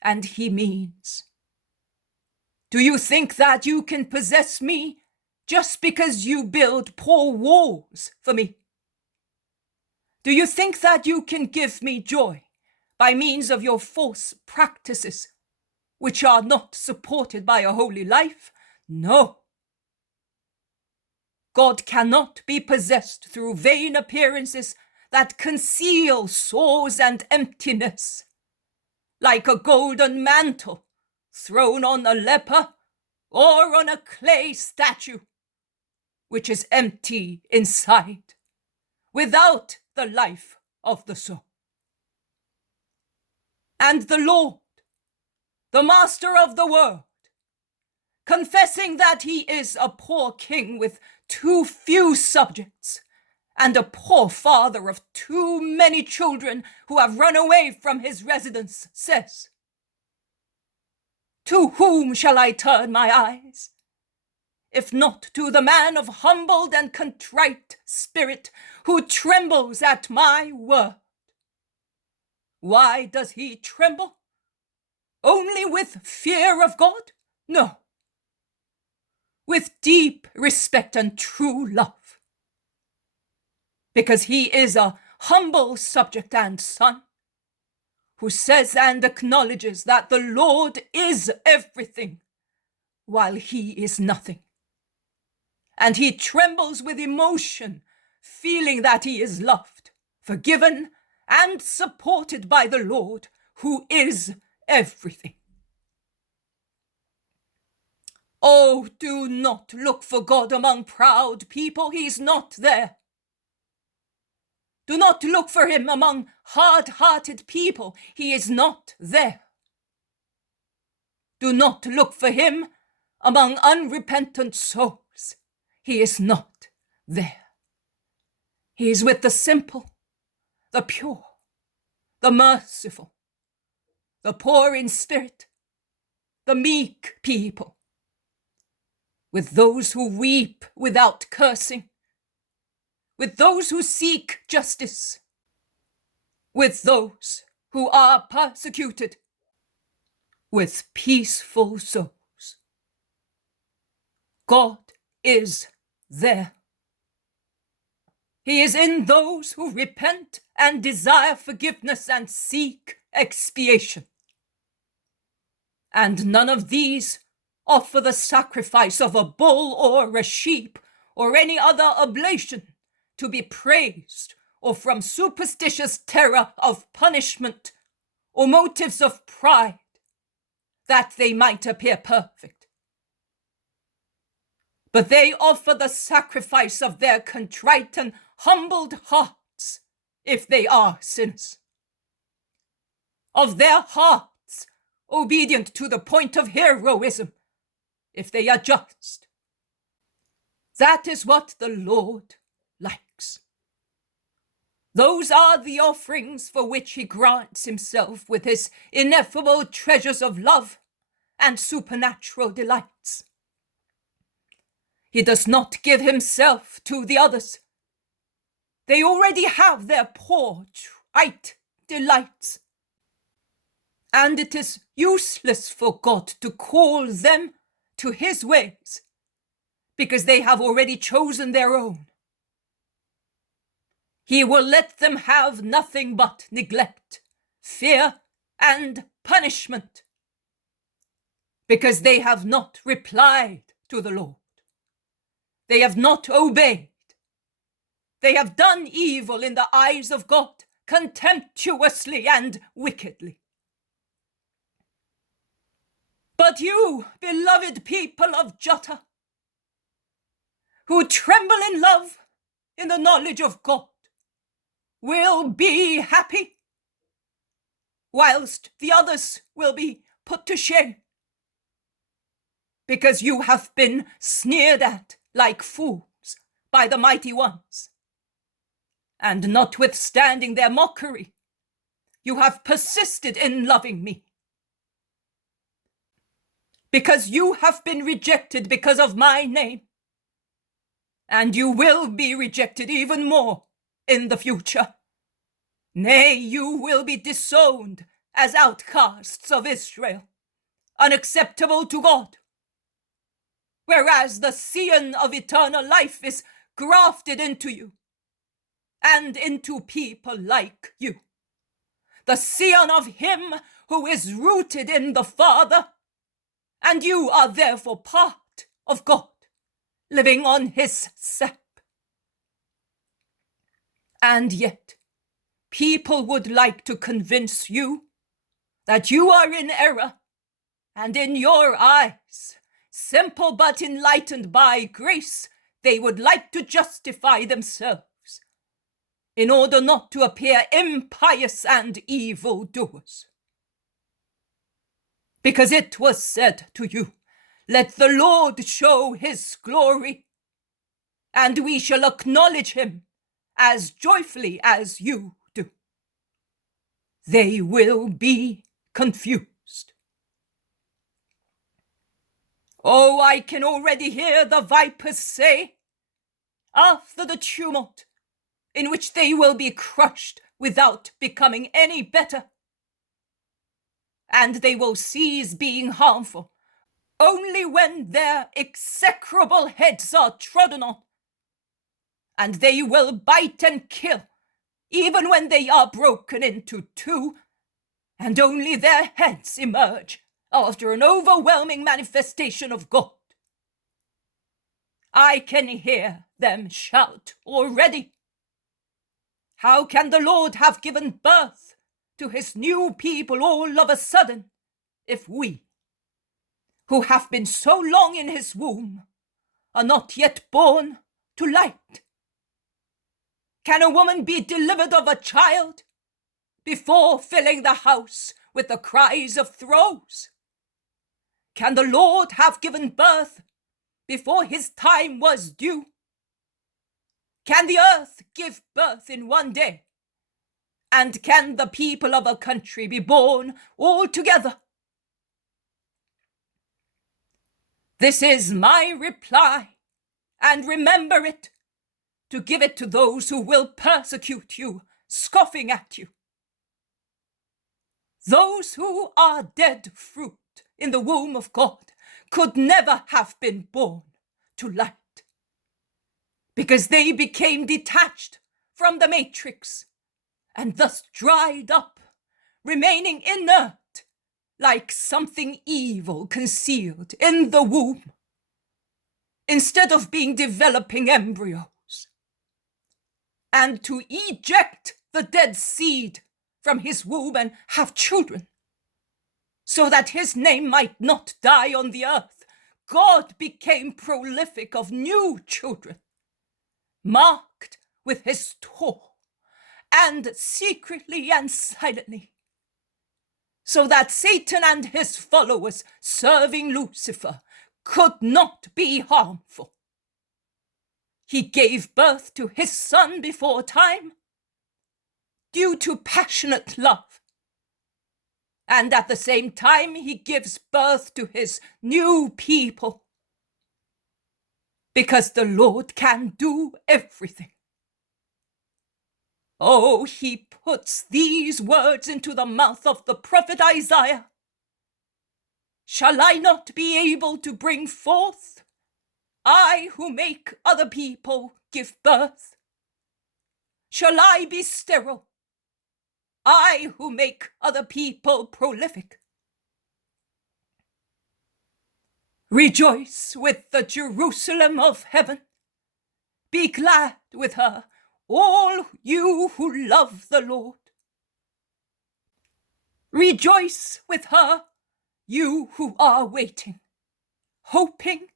And he means, do you think that you can possess me just because you build poor walls for me? Do you think that you can give me joy by means of your false practices, which are not supported by a holy life? No. God cannot be possessed through vain appearances that conceal sores and emptiness, like a golden mantle thrown on a leper or on a clay statue, which is empty inside, without the life of the soul. And the Lord, the master of the world, confessing that he is a poor king with too few subjects and a poor father of too many children who have run away from his residence, says, "To whom shall I turn my eyes? If not to the man of humbled and contrite spirit, who trembles at my word." Why does he tremble? Only with fear of God? No. With deep respect and true love. Because he is a humble subject and son, who says and acknowledges that the Lord is everything, while he is nothing. And he trembles with emotion, feeling that he is loved, forgiven, and supported by the Lord, who is everything. Oh, do not look for God among proud people. He's not there. Do not look for him among hard-hearted people. He is not there. Do not look for him among unrepentant souls. He is not there. He is with the simple, the pure, the merciful, the poor in spirit, the meek people, with those who weep without cursing, with those who seek justice, with those who are persecuted, with peaceful souls. God is there. He is in those who repent and desire forgiveness and seek expiation. And none of these offer the sacrifice of a bull or a sheep or any other oblation to be praised, or from superstitious terror of punishment or motives of pride, that they might appear perfect. But they offer the sacrifice of their contrite and humbled hearts, if they are sinners. Of their hearts, obedient to the point of heroism, if they are just. That is what the Lord likes. Those are the offerings for which he grants himself with his ineffable treasures of love and supernatural delights. He does not give himself to the others. They already have their poor, trite delights. And it is useless for God to call them to his ways, because they have already chosen their own. He will let them have nothing but neglect, fear, and punishment, because they have not replied to the Lord. They have not obeyed. They have done evil in the eyes of God, contemptuously and wickedly. But you, beloved people of Juttah, who tremble in love in the knowledge of God, will be happy, whilst the others will be put to shame, because you have been sneered at like fools by the mighty ones. And notwithstanding their mockery, you have persisted in loving me. Because you have been rejected because of my name, and you will be rejected even more in the future. Nay, you will be disowned as outcasts of Israel, unacceptable to God, whereas the scion of eternal life is grafted into you and into people like you, the scion of him who is rooted in the Father, and you are therefore part of God, living on his sap. And yet, people would like to convince you that you are in error, and in your eyes, simple but enlightened by grace, they would like to justify themselves in order not to appear impious and evildoers. Because it was said to you, "Let the Lord show his glory, and we shall acknowledge him as joyfully as you do. They will be confused. Oh, I can already hear the vipers say, after the tumult, in which they will be crushed without becoming any better, and they will cease being harmful only when their execrable heads are trodden on, and they will bite and kill even when they are broken into two, and only their heads emerge after an overwhelming manifestation of God. I can hear them shout already. How can the Lord have given birth to his new people all of a sudden if we, who have been so long in his womb, are not yet born to light? Can a woman be delivered of a child before filling the house with the cries of throes? Can the Lord have given birth before his time was due? Can the earth give birth in one day? And can the people of a country be born all together? This is my reply, and remember it, to give it to those who will persecute you, scoffing at you. Those who are dead fruit in the womb of God could never have been born to light, because they became detached from the matrix and thus dried up, remaining inert like something evil concealed in the womb, instead of being developing embryos. And to eject the dead seed from his womb and have children, so that his name might not die on the earth, God became prolific of new children, marked with his Torah, and secretly and silently, so that Satan and his followers serving Lucifer could not be harmful. He gave birth to his son before time, due to passionate love, and at the same time he gives birth to his new people, because the Lord can do everything. Oh, he puts these words into the mouth of the prophet Isaiah. Shall I not be able to bring forth, I who make other people give birth? Shall I be sterile, I who make other people prolific? Rejoice with the Jerusalem of heaven. Be glad with her, all you who love the Lord. Rejoice with her, you who are waiting, hoping,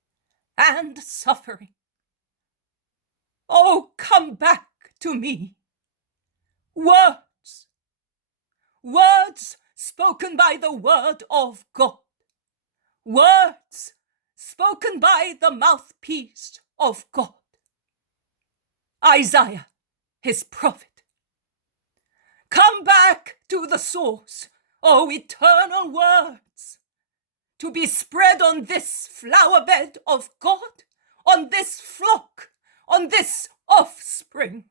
and suffering. Oh, come back to me. Words spoken by the word of God. Words spoken by the mouthpiece of God. Isaiah, his prophet. Come back to the source, O eternal words, to be spread on this flower bed of God, on this flock, on this offspring.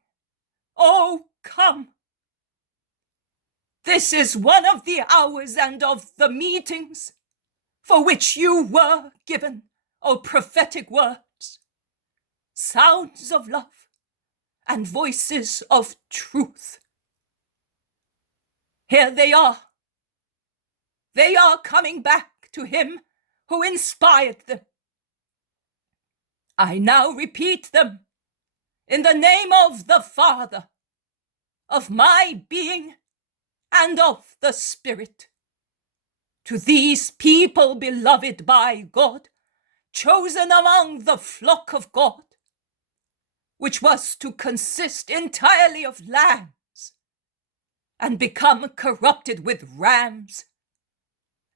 Oh, come. This is one of the hours and of the meetings for which you were given, O prophetic words, sounds of love and voices of truth. Here they are. They are coming back to him who inspired them. I now repeat them in the name of the Father, of my being, and of the Spirit. To these people beloved by God, chosen among the flock of God, which was to consist entirely of lambs, and become corrupted with rams,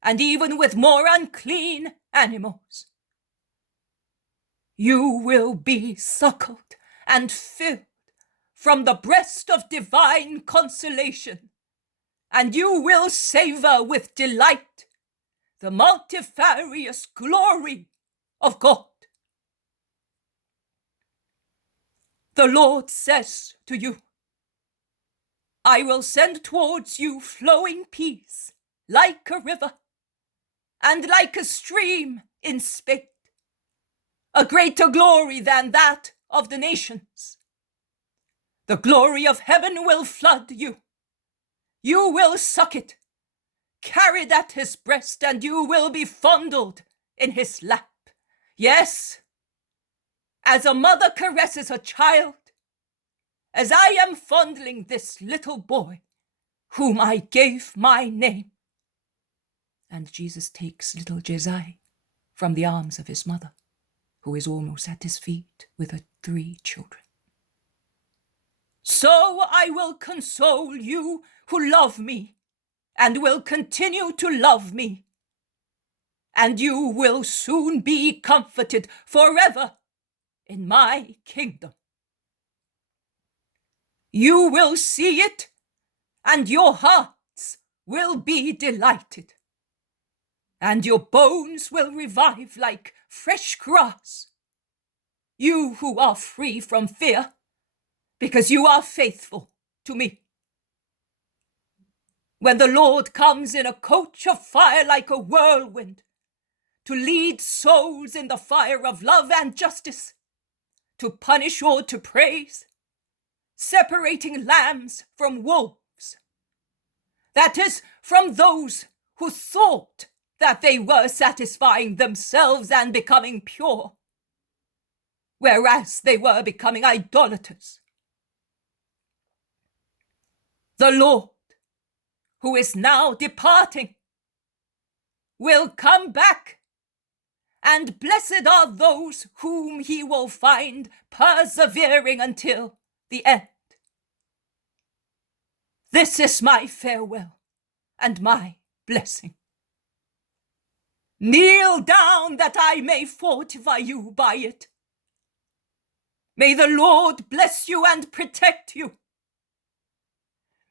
and even with more unclean animals. You will be suckled and filled from the breast of divine consolation, and you will savor with delight the multifarious glory of God. The Lord says to you, I will send towards you flowing peace like a river and like a stream in Spain, a greater glory than that of the nations. The glory of heaven will flood you. You will suck it, carried at his breast, and you will be fondled in his lap. Yes, as a mother caresses a child, as I am fondling this little boy, whom I gave my name. And Jesus takes little Josiah from the arms of his mother, who is almost at his feet with her 3 children. So I will console you who love me and will continue to love me, and you will soon be comforted forever in my kingdom. You will see it, and your hearts will be delighted, and your bones will revive like fresh grass. You who are free from fear, because you are faithful to me. When the Lord comes in a coach of fire like a whirlwind, to lead souls in the fire of love and justice, to punish or to praise, separating lambs from wolves. That is, from those who thought that they were satisfying themselves and becoming pure, whereas they were becoming idolaters. The Lord, who is now departing, will come back, and blessed are those whom he will find persevering until the end. This is my farewell and my blessing. Kneel down that I may fortify you by it. May the Lord bless you and protect you.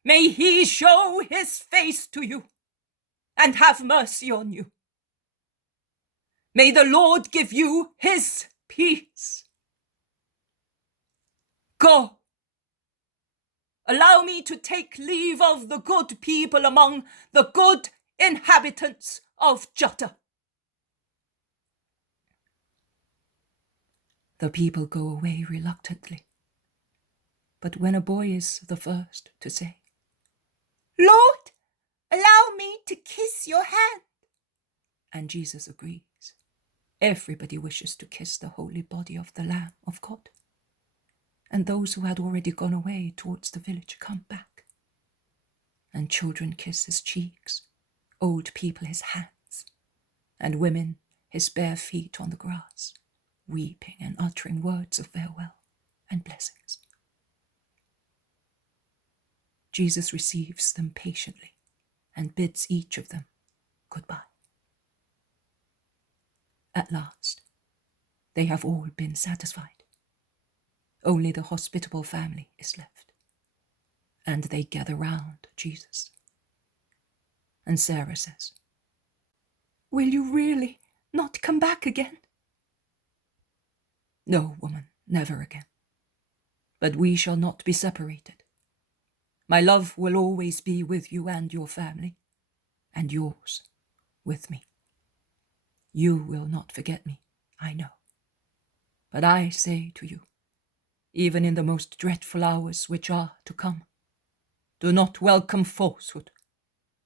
May he show his face to you and have mercy on you. May the Lord give you his peace. Go. Allow me to take leave of the good people among the good inhabitants of Juttah. The people go away reluctantly, but when a boy is the first to say, Lord, allow me to kiss your hand, and Jesus agrees, everybody wishes to kiss the holy body of the Lamb of God. And those who had already gone away towards the village come back. And children kiss his cheeks, old people his hands, and women his bare feet on the grass, weeping and uttering words of farewell and blessings. Jesus receives them patiently and bids each of them goodbye. At last, they have all been satisfied. Only the hospitable family is left, and they gather round Jesus. And Sarah says, Will you really not come back again? No, woman, never again. But we shall not be separated. My love will always be with you and your family, and yours with me. You will not forget me, I know. But I say to you, even in the most dreadful hours which are to come, do not welcome falsehood,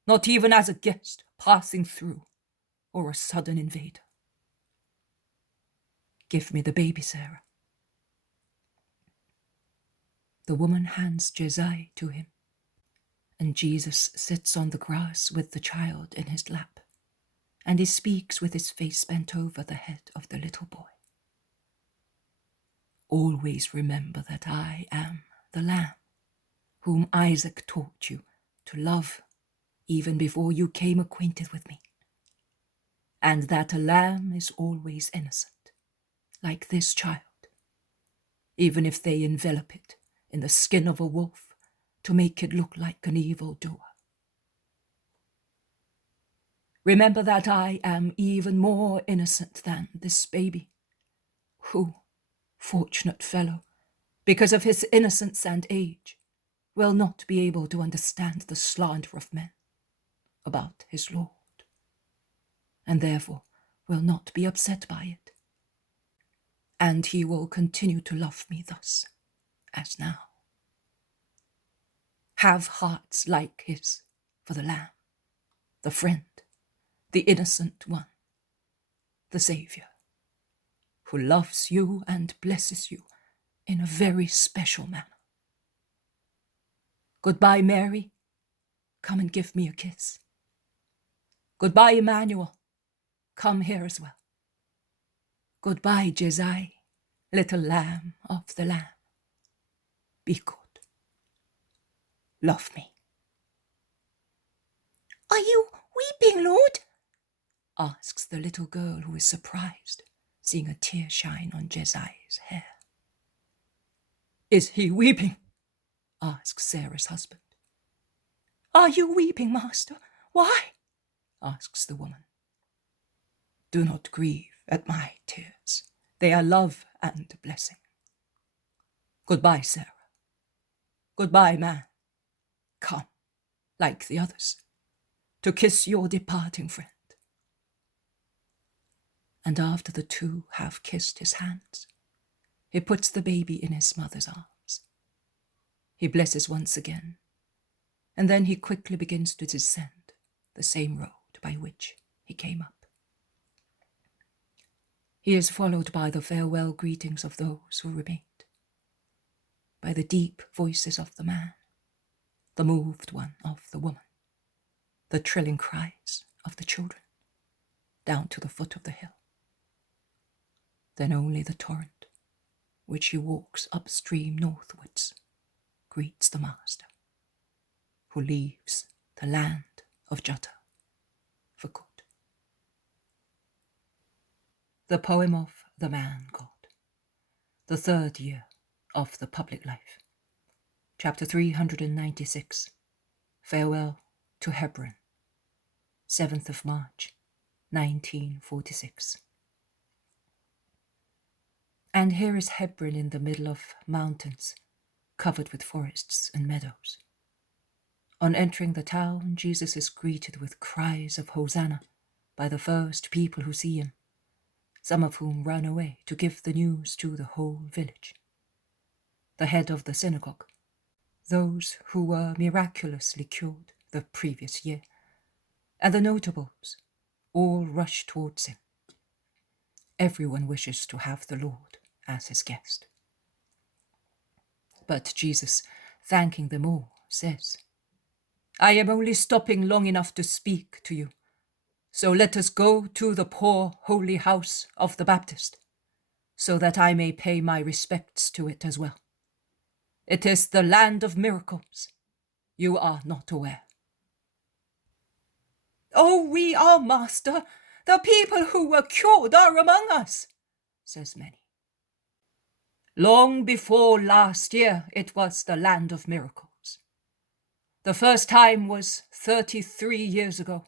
not even as a guest passing through or a sudden invader. Give me the baby, Sarah. The woman hands Josiah to him, and Jesus sits on the grass with the child in his lap, and he speaks with his face bent over the head of the little boy. Always remember that I am the Lamb, whom Isaac taught you to love even before you came acquainted with me, and that a lamb is always innocent, like this child, even if they envelop it in the skin of a wolf to make it look like an evildoer. Remember that I am even more innocent than this baby, who, fortunate fellow, because of his innocence and age, will not be able to understand the slander of men about his Lord, and therefore will not be upset by it. And he will continue to love me thus, as now. Have hearts like his for the Lamb, the friend, the innocent one, the Saviour, who loves you and blesses you in a very special manner. Goodbye, Mary. Come and give me a kiss. Goodbye, Emmanuel. Come here as well. Goodbye, Jezai, little lamb of the Lamb. Be good. Love me. Are you weeping, Lord? Asks the little girl, who is surprised, seeing a tear shine on Jezai's hair. Is he weeping? Asks Sarah's husband. Are you weeping, Master? Why? Asks the woman. Do not grieve at my tears. They are love and blessing. Goodbye, Sarah. Goodbye, man. Come, like the others, to kiss your departing friend. And after the two have kissed his hands, he puts the baby in his mother's arms. He blesses once again, and then he quickly begins to descend the same road by which he came up. He is followed by the farewell greetings of those who remained, by the deep voices of the man, the moved one of the woman, the trilling cries of the children, down to the foot of the hill. Then only the torrent, which he walks upstream northwards, greets the master, who leaves the land of Juttah for good. The poem of the man God, the third year of the public life. Chapter 396, Farewell to Hebron, 7th of March, 1946. And here is Hebron in the middle of mountains, covered with forests and meadows. On entering the town, Jesus is greeted with cries of Hosanna by the first people who see him, some of whom run away to give the news to the whole village. The head of the synagogue, those who were miraculously cured the previous year, and the notables all rush towards him. Everyone wishes to have the Lord as his guest. But Jesus, thanking them all, says, I am only stopping long enough to speak to you, so let us go to the poor holy house of the Baptist, so that I may pay my respects to it as well. It is the land of miracles. You are not aware. Oh, we are, Master. The people who were cured are among us, says many. Long before last year, it was the land of miracles. The first time was 33 years ago,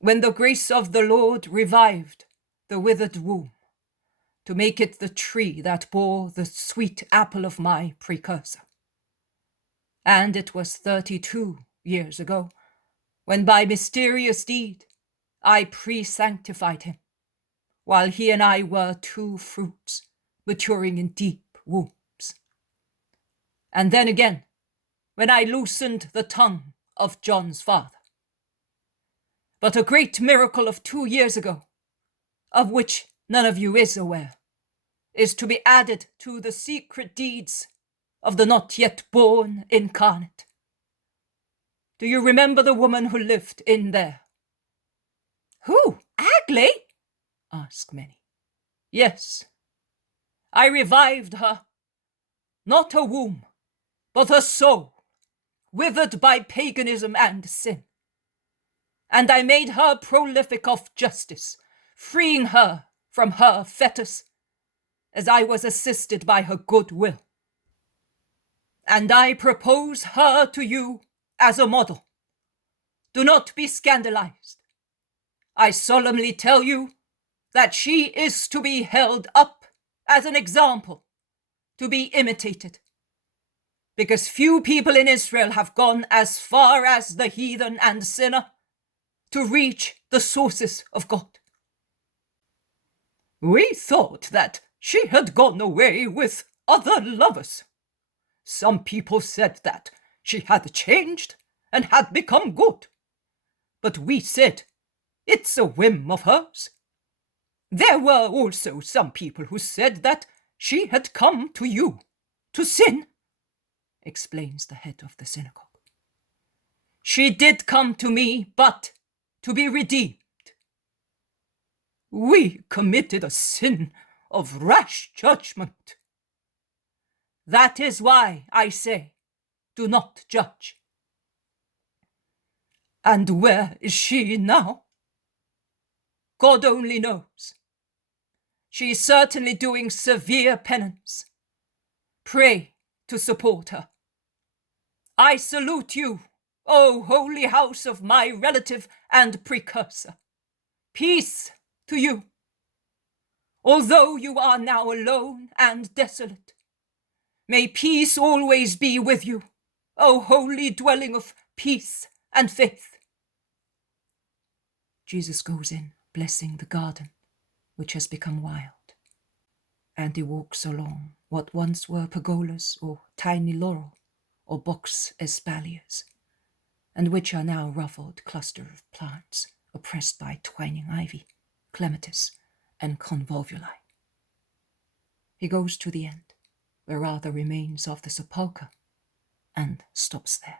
when the grace of the Lord revived the withered womb, to make it the tree that bore the sweet apple of my precursor. And it was 32 years ago, when by mysterious deed I pre-sanctified him, while he and I were two fruits maturing in deep wombs. And then again, when I loosened the tongue of John's father. But a great miracle of 2 years ago, of which none of you is aware, is to be added to the secret deeds of the not yet born incarnate. Do you remember the woman who lived in there? Who? Agley? Ask many. Yes, I revived her, not her womb, but her soul, withered by paganism and sin. And I made her prolific of justice, freeing her from her fetters, as I was assisted by her good will. and I propose her to you as a model. Do not be scandalized. I solemnly tell you that she is to be held up as an example, to be imitated, because few people in Israel have gone as far as the heathen and sinner to reach the sources of God. We thought that she had gone away with other lovers. Some people said that she had changed and had become good. But we said, it's a whim of hers. There were also some people who said that she had come to you to sin, explains the head of the synagogue. She did come to me, but to be redeemed. We committed a sin of rash judgment. That is why I say, do not judge. And where is she now? God only knows. She is certainly doing severe penance. Pray to support her. I salute you, O holy house of my relative and precursor. Peace to you. Although you are now alone and desolate, may peace always be with you, O holy dwelling of peace and faith. Jesus goes in, blessing the garden, which has become wild, and he walks along what once were pergolas or tiny laurel or box espaliers, and which are now ruffled cluster of plants oppressed by twining ivy, clematis, and convolvuli. He goes to the end, where are the remains of the sepulchre, and stops there.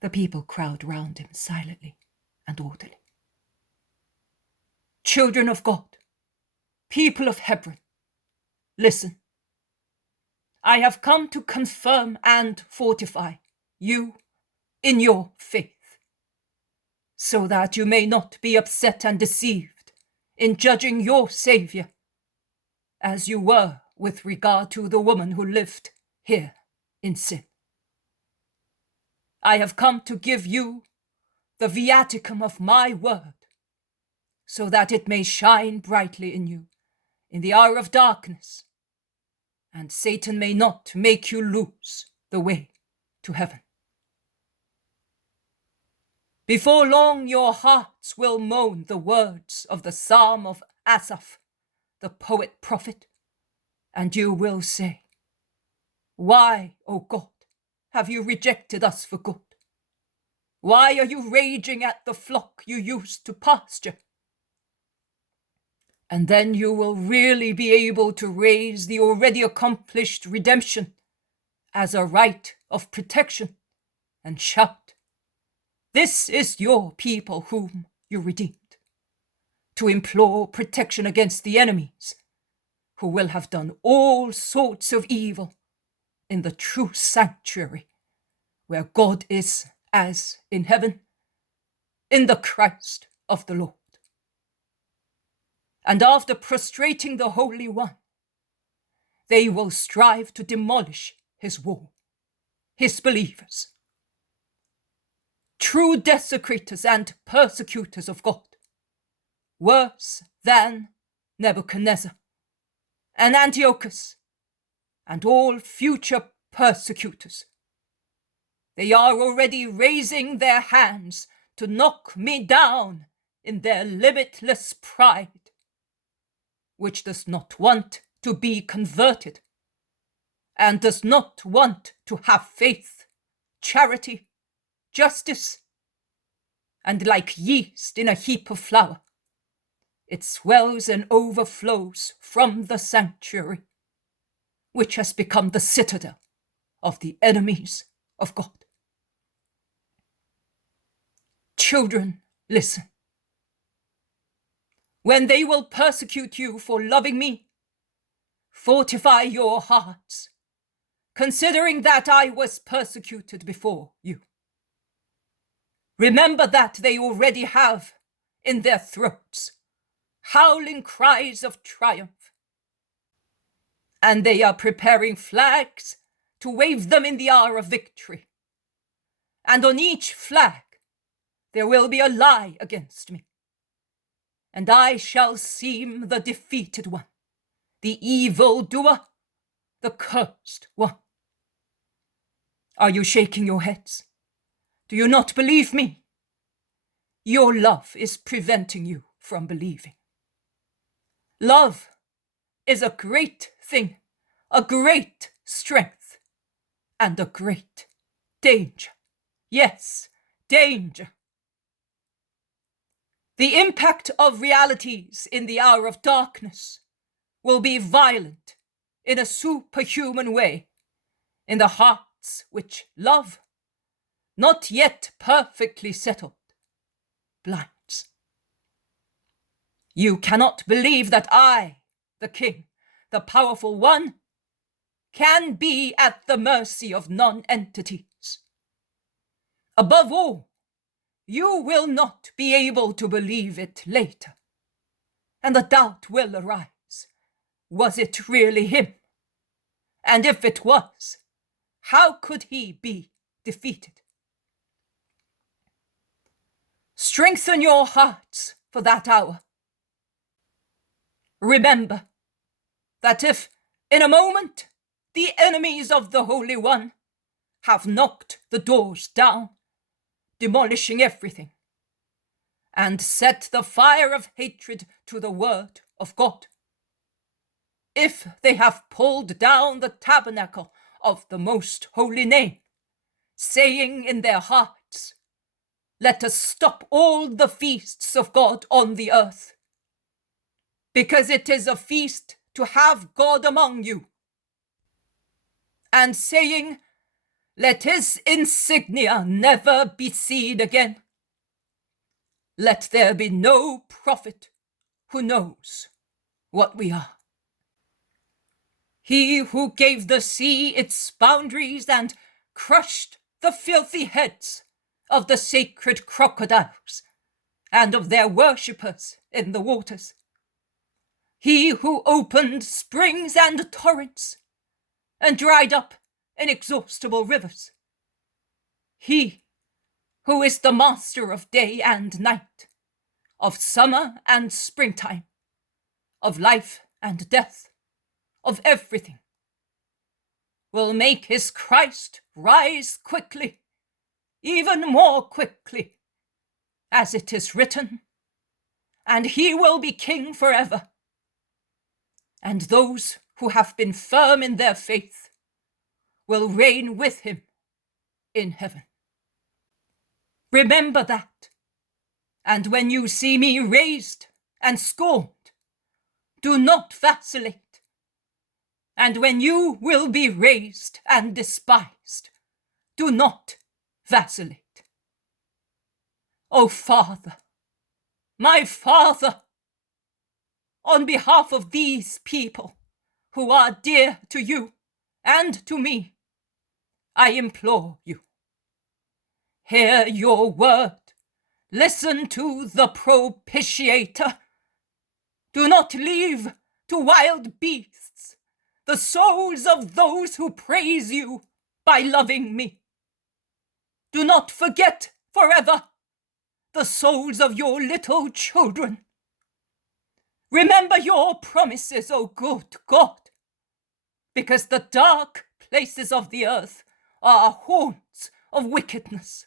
The people crowd round him silently and orderly. Children of God, people of Hebron, listen. I have come to confirm and fortify you in your faith, so that you may not be upset and deceived in judging your Saviour, as you were with regard to the woman who lived here in sin. I have come to give you the viaticum of my word, so that it may shine brightly in you in the hour of darkness, and Satan may not make you lose the way to heaven. Before long your hearts will moan the words of the Psalm of Asaph, the poet-prophet, and you will say, why, O God, have you rejected us for good? Why are you raging at the flock you used to pasture? And then you will really be able to raise the already accomplished redemption as a right of protection and shout, this is your people whom you redeemed, to implore protection against the enemies who will have done all sorts of evil in the true sanctuary where God is as in heaven, in the Christ of the Lord. And after prostrating the Holy One, they will strive to demolish his wall, his believers. True desecrators and persecutors of God, worse than Nebuchadnezzar and Antiochus and all future persecutors. They are already raising their hands to knock me down in their limitless pride, which does not want to be converted and does not want to have faith, charity, justice, and like yeast in a heap of flour, it swells and overflows from the sanctuary, which has become the citadel of the enemies of God. Children, listen. When they will persecute you for loving me, fortify your hearts, considering that I was persecuted before you. Remember that they already have in their throats howling cries of triumph, and they are preparing flags to wave them in the hour of victory. And on each flag there will be a lie against me. And I shall seem the defeated one, the evildoer, the cursed one. Are you shaking your heads? Do you not believe me? Your love is preventing you from believing. Love is a great thing, a great strength, and a great danger. Yes, danger. The impact of realities in the hour of darkness will be violent in a superhuman way in the hearts which love, not yet perfectly settled, blinds. You cannot believe that I, the king, the powerful one, can be at the mercy of non-entities. Above all, you will not be able to believe it later, and the doubt will arise. Was it really him? And if it was, how could he be defeated? Strengthen your hearts for that hour. Remember that if, in a moment, the enemies of the Holy One have knocked the doors down, demolishing everything, and set the fire of hatred to the word of God, if they have pulled down the tabernacle of the most holy name, saying in their hearts, let us stop all the feasts of God on the earth, because it is a feast to have God among you, and saying, let his insignia never be seen again. Let there be no prophet who knows what we are. He who gave the sea its boundaries and crushed the filthy heads of the sacred crocodiles and of their worshippers in the waters. He who opened springs and torrents and dried up inexhaustible rivers. He who is the master of day and night, of summer and springtime, of life and death, of everything, will make his Christ rise quickly, even more quickly, as it is written, and he will be king forever. And those who have been firm in their faith will reign with him in heaven. Remember that, and when you see me raised and scorned, do not vacillate. And when you will be raised and despised, do not vacillate. O Father, my Father, on behalf of these people who are dear to you and to me, I implore you, hear your word, listen to the propitiator. Do not leave to wild beasts the souls of those who praise you by loving me. Do not forget forever the souls of your little children. Remember your promises, O good God, because the dark places of the earth are haunts of wickedness,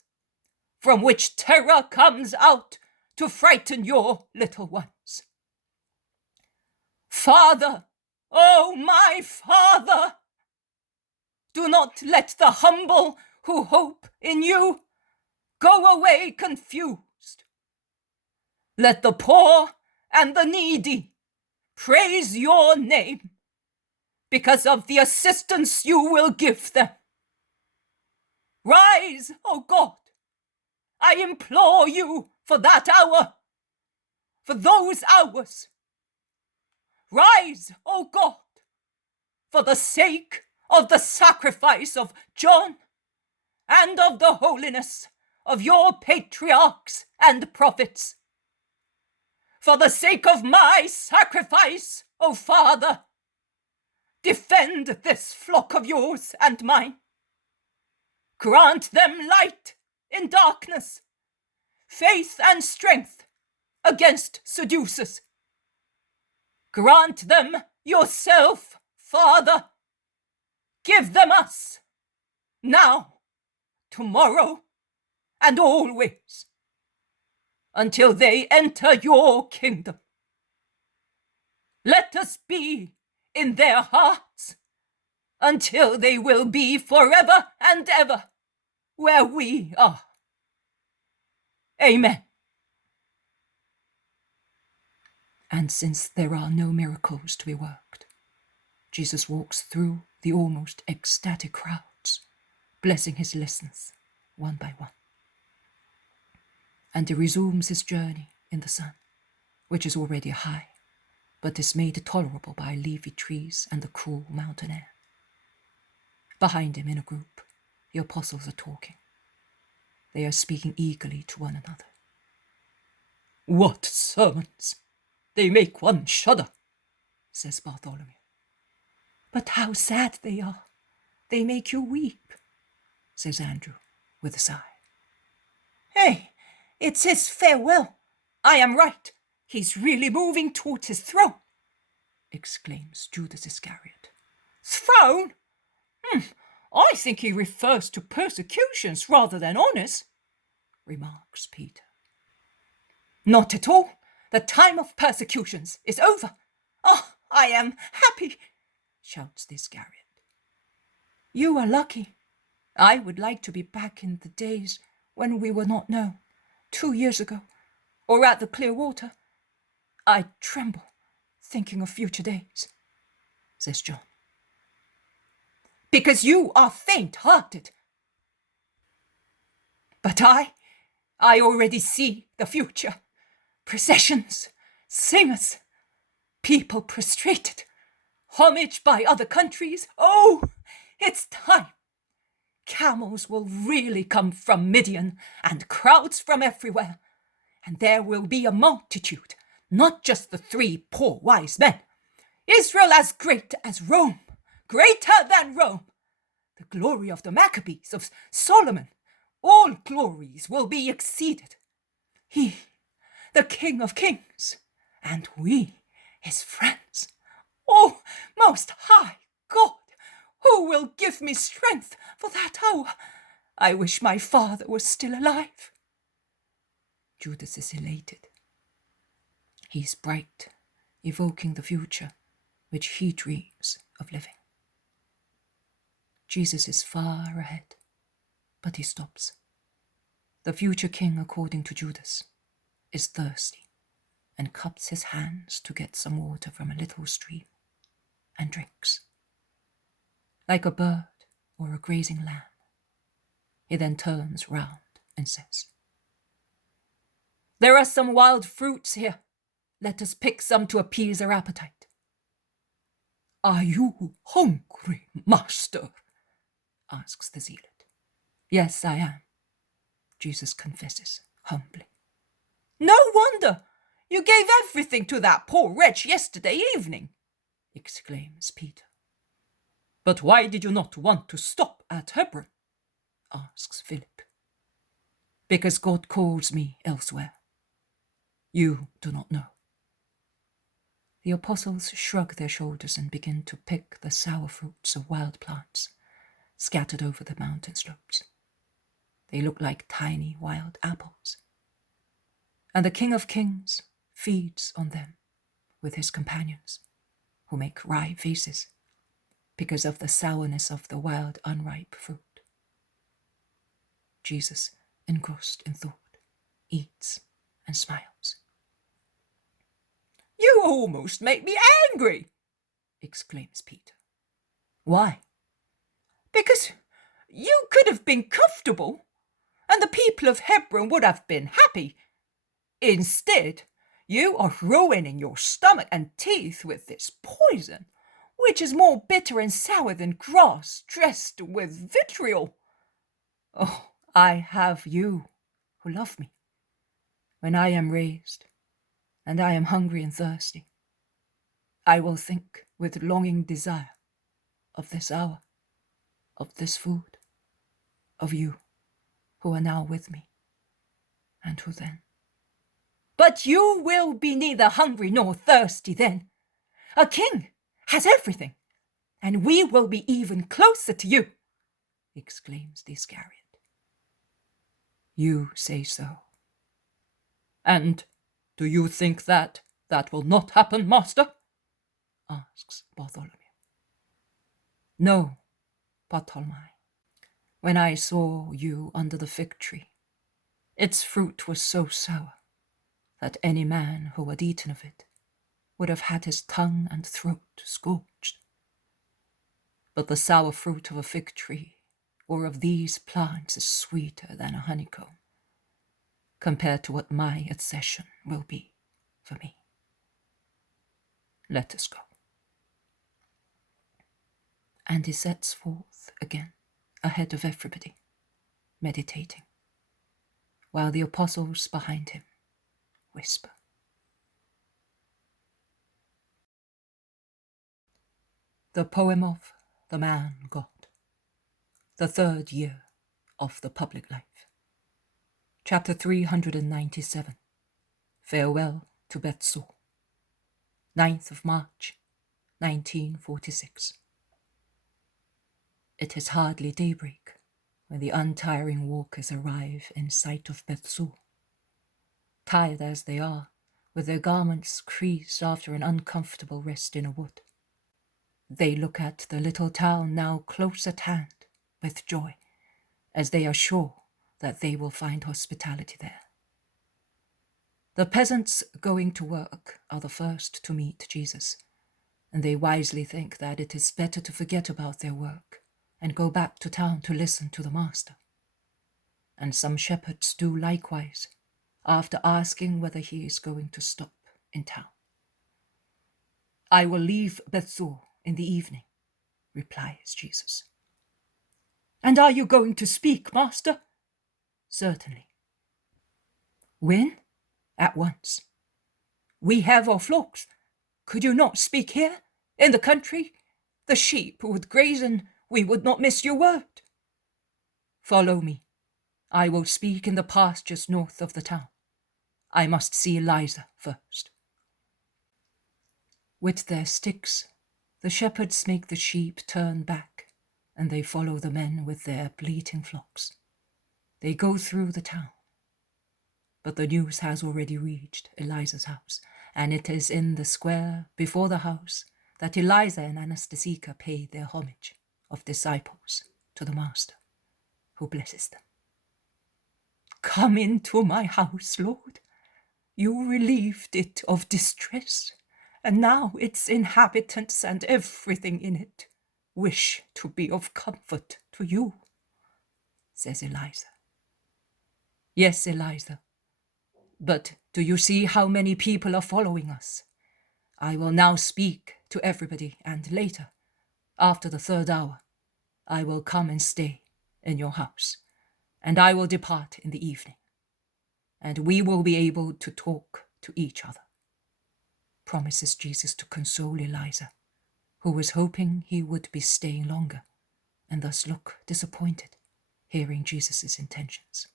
from which terror comes out to frighten your little ones. Father, oh my Father, do not let the humble who hope in you go away confused. Let the poor and the needy praise your name because of the assistance you will give them. Rise, O God, I implore you for that hour, for those hours. Rise, O God, for the sake of the sacrifice of John and of the holiness of your patriarchs and prophets. For the sake of my sacrifice, O Father, defend this flock of yours and mine. Grant them light in darkness, faith and strength against seducers. Grant them yourself, Father. Give them us, now, tomorrow, and always, until they enter your kingdom. Let us be in their hearts, until they will be forever and ever where we are. Amen. And since there are no miracles to be worked, Jesus walks through the almost ecstatic crowds, blessing his listeners one by one. And he resumes his journey in the sun, which is already high, but is made tolerable by leafy trees and the cool mountain air. Behind him, in a group, the apostles are talking. They are speaking eagerly to one another. What sermons! They make one shudder, says Bartholomew. But how sad they are! They make you weep, says Andrew with a sigh. Hey, it's his farewell. I am right. He's really moving towards his throne, exclaims Judas Iscariot. Throne? I think he refers to persecutions rather than honours, remarks Peter. Not at all. The time of persecutions is over. Oh, I am happy, shouts the Iscariot. You are lucky. I would like to be back in the days when we were not known, 2 years ago, or at the clear water. I tremble, thinking of future days, says John. Because you are faint-hearted. But I already see the future. Processions, singers, people prostrated, homage by other countries. Oh, it's time. Camels will really come from Midian and crowds from everywhere. And there will be a multitude, not just the 3 poor wise men. Israel as great as Rome, greater than Rome. The glory of the Maccabees, of Solomon, all glories will be exceeded. He, the King of Kings, and we, his friends. Oh, most high God, who will give me strength for that hour? I wish my father was still alive. Judas is elated. He's bright, evoking the future which he dreams of living. Jesus is far ahead, but he stops. The future king, according to Judas, is thirsty and cups his hands to get some water from a little stream and drinks. Like a bird or a grazing lamb, he then turns round and says, There are some wild fruits here. Let us pick some to appease our appetite. Are you hungry, master? Asks the zealot. Yes, I am, Jesus confesses humbly. No wonder! You gave everything to that poor wretch yesterday evening, exclaims Peter. But why did you not want to stop at Hebron? Asks Philip. Because God calls me elsewhere. You do not know. The apostles shrug their shoulders and begin to pick the sour fruits of wild plants scattered over the mountain slopes. They look like tiny wild apples. And the King of Kings feeds on them with his companions, who make wry faces because of the sourness of the wild, unripe fruit. Jesus, engrossed in thought, eats and smiles. You almost make me angry, exclaims Peter. Why? Because you could have been comfortable, and the people of Hebron would have been happy. Instead, you are ruining your stomach and teeth with this poison, which is more bitter and sour than grass dressed with vitriol. Oh, I have you who love me. When I am raised, and I am hungry and thirsty, I will think with longing desire of this hour, of this food, of you who are now with me, and who then. But you will be neither hungry nor thirsty then. A king has everything, and we will be even closer to you, exclaims the Iscariot. You say so. And do you think that will not happen, master? Asks Bartholomew. No, Bartholomew. When I saw you under the fig tree, its fruit was so sour that any man who had eaten of it would have had his tongue and throat scorched. But the sour fruit of a fig tree or of these plants is sweeter than a honeycomb, compared to what my accession will be for me. Let us go. And he sets forth again ahead of everybody, meditating, while the apostles behind him whisper. The poem of the man God, the third year of the public life. Chapter 397. Farewell to Bethzur. 9th of March, 1946. It is hardly daybreak when the untiring walkers arrive in sight of Bethzur. Tired as they are, with their garments creased after an uncomfortable rest in a wood, they look at the little town now close at hand with joy, as they are sure that they will find hospitality there. The peasants going to work are the first to meet Jesus, and they wisely think that it is better to forget about their work and go back to town to listen to the master. And some shepherds do likewise, after asking whether he is going to stop in town. I will leave Bethzur in the evening, replies Jesus. And are you going to speak, master? Certainly. When? At once. We have our flocks. Could you not speak here, in the country? The sheep would graze and we would not miss your word. Follow me. I will speak in the pastures north of the town. I must see Eliza first. With their sticks, the shepherds make the sheep turn back, and they follow the men with their bleating flocks. They go through the town. But the news has already reached Eliza's house, and it is in the square before the house that Eliza and Anastasia pay their homage of disciples to the Master, who blesses them. Come into my house, Lord. You relieved it of distress, and now its inhabitants and everything in it wish to be of comfort to you, says Eliza. Yes, Eliza, but do you see how many people are following us? I will now speak to everybody, and later, after the third hour, I will come and stay in your house, and I will depart in the evening, and we will be able to talk to each other, promises Jesus to console Eliza, who was hoping he would be staying longer, and thus look disappointed, hearing Jesus' intentions.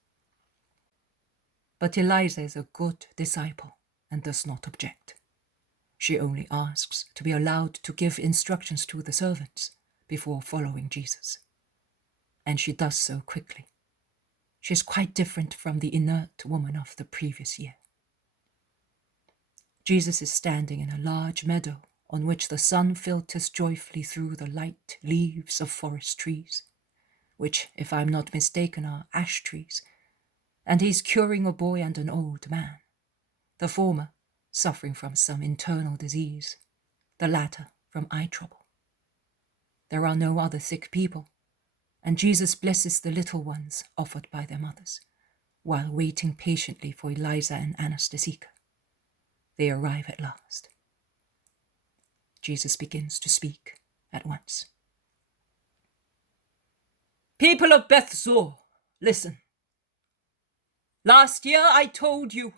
But Eliza is a good disciple and does not object. She only asks to be allowed to give instructions to the servants before following Jesus. And she does so quickly. She is quite different from the inert woman of the previous year. Jesus is standing in a large meadow on which the sun filters joyfully through the light leaves of forest trees, which, if I am not mistaken, are ash trees, and he is curing a boy and an old man, the former suffering from some internal disease, the latter from eye trouble. There are no other sick people, and Jesus blesses the little ones offered by their mothers, while waiting patiently for Eliza and Anastasia. They arrive at last. Jesus begins to speak at once. People of Bethzur, listen. Last year I told you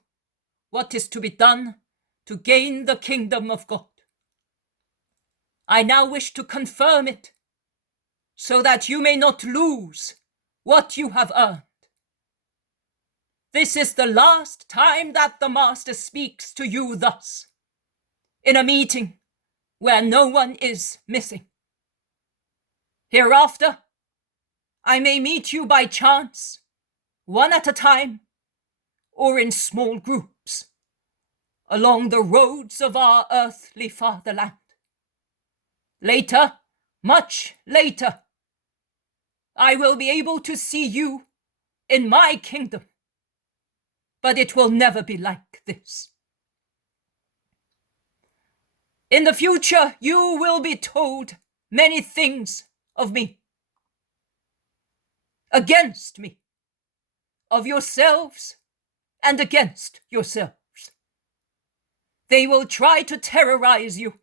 what is to be done to gain the kingdom of God. I now wish to confirm it so that you may not lose what you have earned. This is the last time that the Master speaks to you thus, in a meeting where no one is missing. Hereafter, I may meet you by chance, one at a time, or in small groups, along the roads of our earthly fatherland. Later, much later, I will be able to see you in my kingdom, but it will never be like this. In the future, you will be told many things of me, against me, of yourselves and against yourselves. They will try to terrorize you.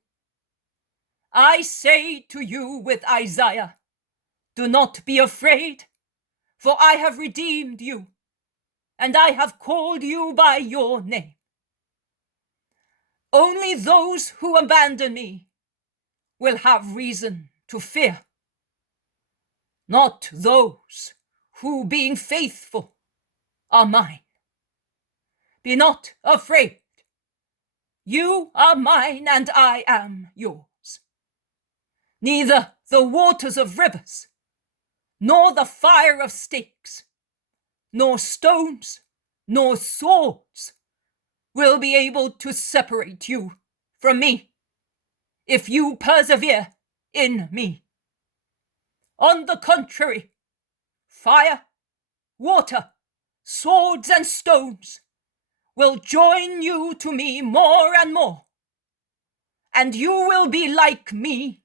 I say to you with Isaiah, do not be afraid, for I have redeemed you, and I have called you by your name. Only those who abandon me will have reason to fear, not those who, being faithful, are mine. Be not afraid. You are mine, and I am yours. Neither the waters of rivers, nor the fire of stakes, nor stones, nor swords will be able to separate you from me, if you persevere in me. On the contrary, fire, water, swords, and stones will join you to me more and more, and you will be like me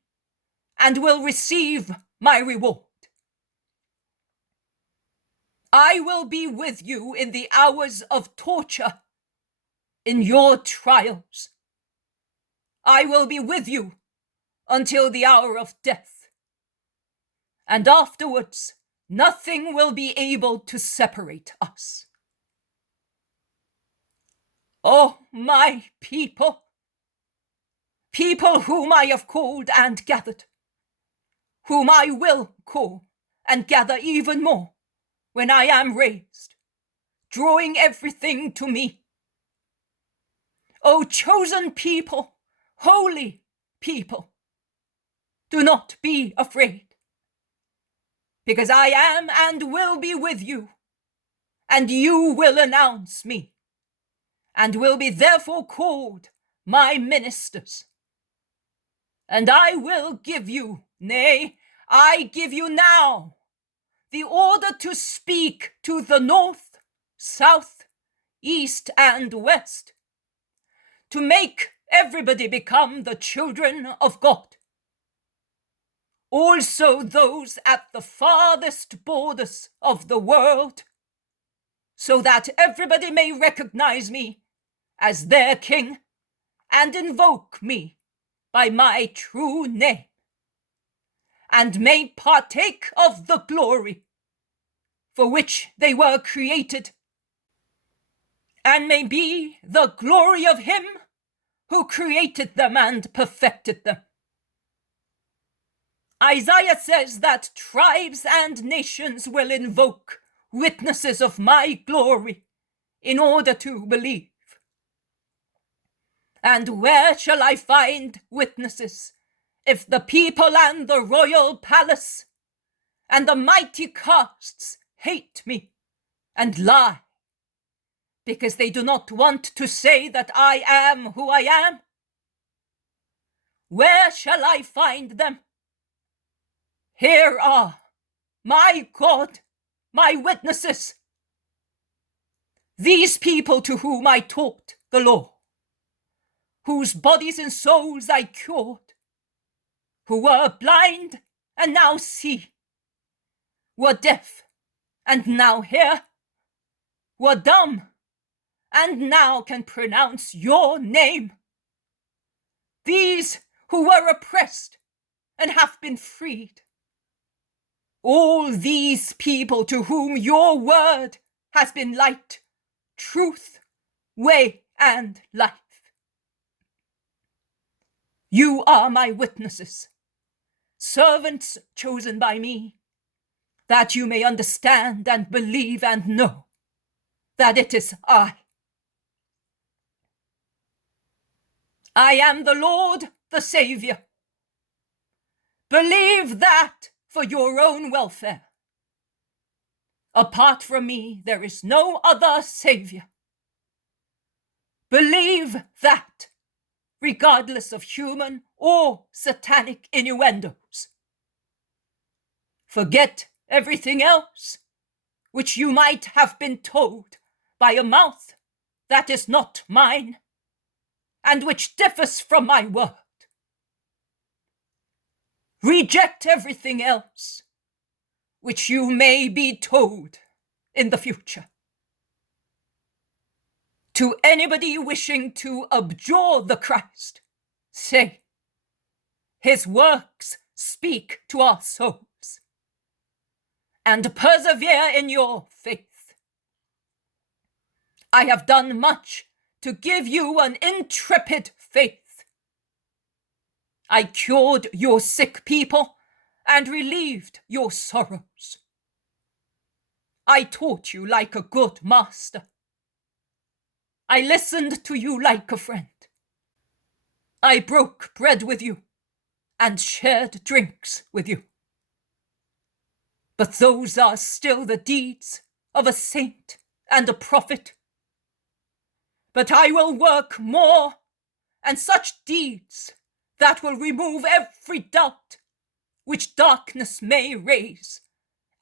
and will receive my reward. I will be with you in the hours of torture, in your trials. I will be with you until the hour of death, and afterwards nothing will be able to separate us. Oh, my people, people whom I have called and gathered, whom I will call and gather even more when I am raised, drawing everything to me. O chosen people, holy people, do not be afraid, because I am and will be with you, and you will announce me, and will be therefore called my ministers. And I will give you, nay, I give you now, the order to speak to the north, south, east, and west, to make everybody become the children of God. Also those at the farthest borders of the world, so that everybody may recognize me as their king and invoke me by my true name, and may partake of the glory for which they were created, and may be the glory of him who created them and perfected them. Isaiah says that tribes and nations will invoke witnesses of my glory in order to believe. And where shall I find witnesses if the people and the royal palace and the mighty castes hate me and lie, because they do not want to say that I am who I am? Where shall I find them? Here are, my God, my witnesses, these people to whom I taught the law, whose bodies and souls I cured, who were blind and now see, were deaf and now hear, were dumb and now can pronounce your name. These who were oppressed and have been freed. All these people to whom your word has been light, truth, way, and life. You are my witnesses, servants chosen by me, that you may understand and believe and know that it is I. I am the Lord, the Saviour. Believe that for your own welfare. Apart from me, there is no other Saviour. Believe that, regardless of human or satanic innuendos. Forget everything else which you might have been told by a mouth that is not mine, and which differs from my word. Reject everything else which you may be told in the future. To anybody wishing to abjure the Christ, say, his works speak to our souls, and persevere in your faith. I have done much to give you an intrepid faith. I cured your sick people and relieved your sorrows. I taught you like a good master. I listened to you like a friend. I broke bread with you and shared drinks with you. But those are still the deeds of a saint and a prophet. But I will work more, and such deeds that will remove every doubt which darkness may raise,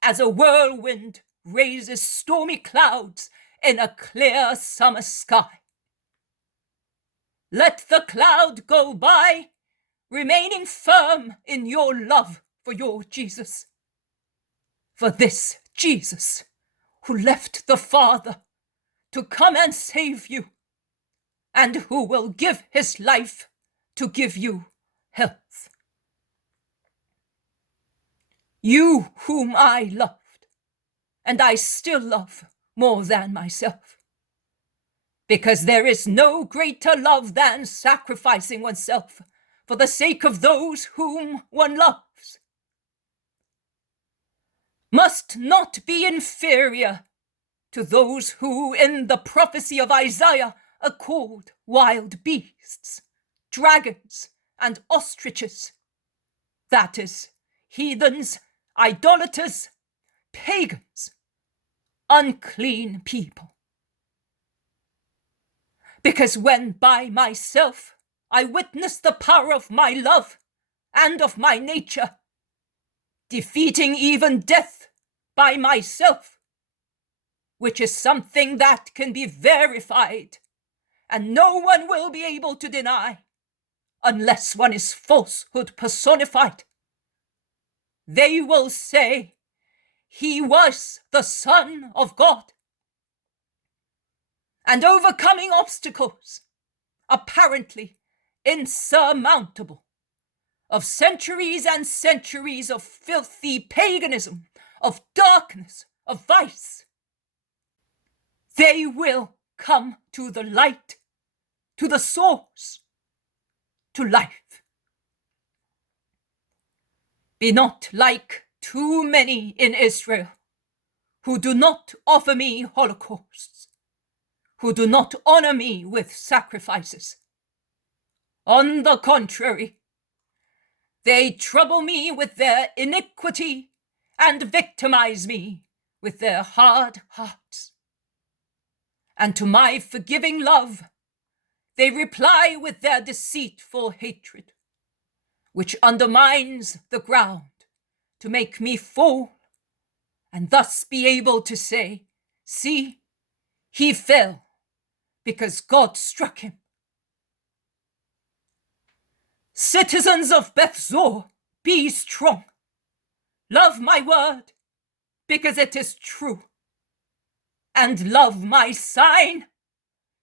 as a whirlwind raises stormy clouds in a clear summer sky. Let the cloud go by, remaining firm in your love for your Jesus. For this Jesus, who left the Father to come and save you, and who will give his life to give you health. You whom I loved, and I still love more than myself, because there is no greater love than sacrificing oneself for the sake of those whom one loves, must not be inferior to those who in the prophecy of Isaiah are called wild beasts, dragons, and ostriches. That is, heathens, idolaters, pagans, unclean people. Because when by myself I witness the power of my love and of my nature, defeating even death by myself, which is something that can be verified and no one will be able to deny unless one is falsehood personified. They will say, he was the Son of God. And overcoming obstacles, apparently insurmountable, of centuries and centuries of filthy paganism, of darkness, of vice, they will come to the light, to the source, to life. Be not like too many in Israel who do not offer me holocausts, who do not honor me with sacrifices. On the contrary, they trouble me with their iniquity and victimize me with their hard hearts. And to my forgiving love, they reply with their deceitful hatred, which undermines the ground to make me fall, and thus be able to say, see, he fell because God struck him. Citizens of Bethzur, be strong. Love my word, because it is true. And love my sign,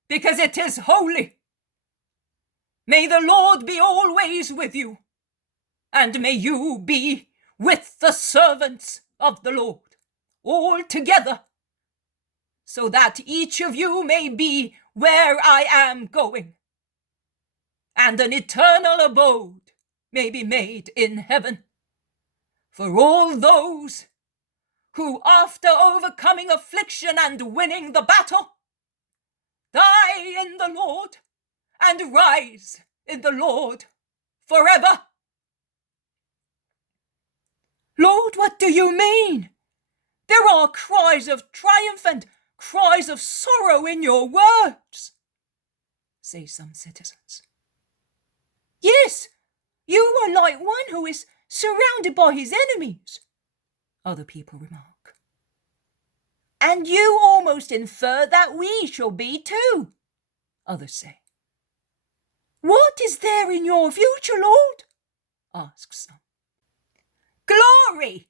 because it is holy. May the Lord be always with you, and may you be with the servants of the Lord, all together, so that each of you may be where I am going, and an eternal abode may be made in heaven. for all those who, after overcoming affliction and winning the battle, die in the Lord and rise in the Lord forever. Lord, what do you mean? There are cries of triumph and cries of sorrow in your words, say some citizens. Yes, you are like one who is surrounded by his enemies, other people remark. And you almost infer that we shall be too, others say. What is there in your future, Lord? Asks some. Glory,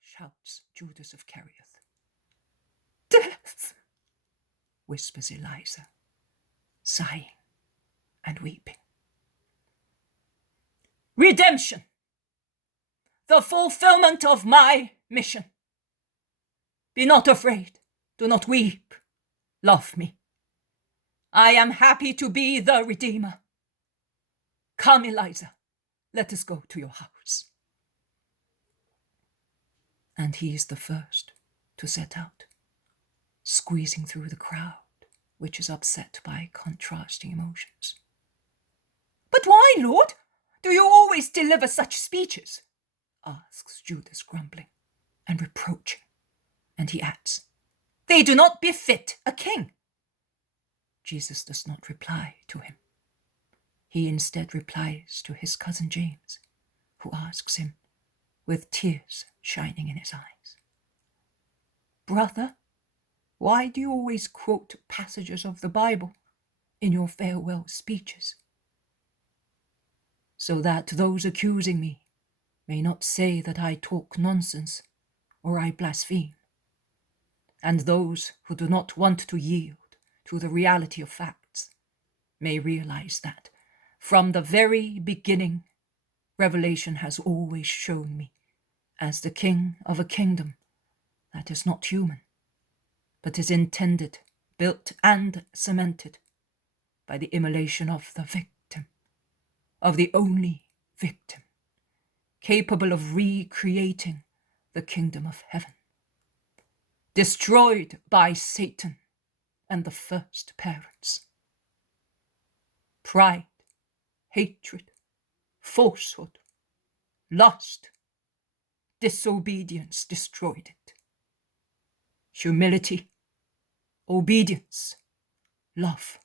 shouts Judas of Kerioth. Death, whispers Eliza, sighing and weeping. Redemption, the fulfillment of my mission. Be not afraid, do not weep, love me. I am happy to be the Redeemer. Come, Eliza, let us go to your house. And he is the first to set out, squeezing through the crowd, which is upset by contrasting emotions. But why, Lord? Do you always deliver such speeches? Asks Judas, grumbling and reproaching. And he adds, they do not befit a king. Jesus does not reply to him. He instead replies to his cousin James, who asks him, with tears shining in his eyes, Brother, why do you always quote passages of the Bible in your farewell speeches? So that those accusing me may not say that I talk nonsense or I blaspheme, and those who do not want to yield to the reality of facts may realize that from the very beginning, Revelation has always shown me as the king of a kingdom that is not human, but is intended, built and cemented by the immolation of the victim, of the only victim, capable of recreating the kingdom of heaven, destroyed by Satan and the first parents. Pride, hatred, falsehood, lust, disobedience destroyed it. Humility, obedience, love,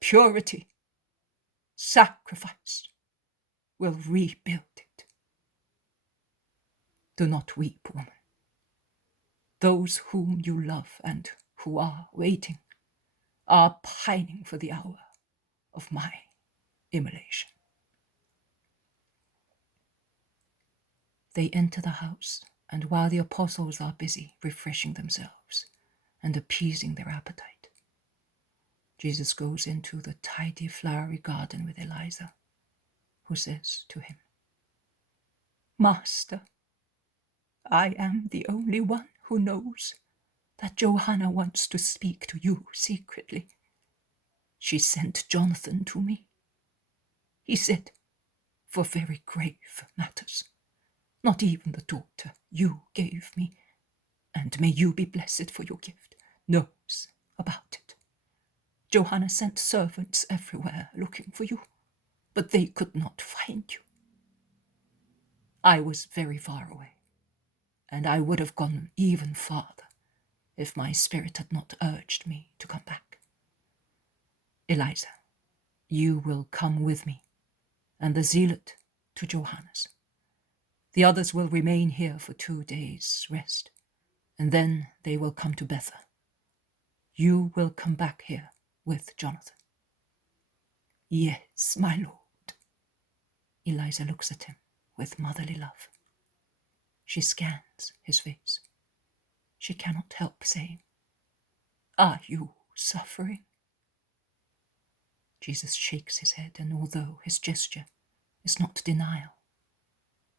purity, sacrifice will rebuild it. Do not weep, woman. Those whom you love and who are waiting are pining for the hour of my immolation. They enter the house, and while the apostles are busy refreshing themselves and appeasing their appetite, Jesus goes into the tidy flowery garden with Eliza, who says to him, Master, I am the only one who knows that Johanna wants to speak to you secretly. She sent Jonathan to me. He said, for very grave matters. Not even the daughter you gave me, and may you be blessed for your gift, knows about it. Johanna sent servants everywhere looking for you, but they could not find you. I was very far away, and I would have gone even farther if my spirit had not urged me to come back. Eliza, you will come with me, and the zealot to Johanna's. The others will remain here for 2 days' rest, and then they will come to Bether. You will come back here with Jonathan. Yes, my lord. Eliza looks at him with motherly love. She scans his face. She cannot help saying, Are you suffering? Jesus shakes his head, and although his gesture is not denial,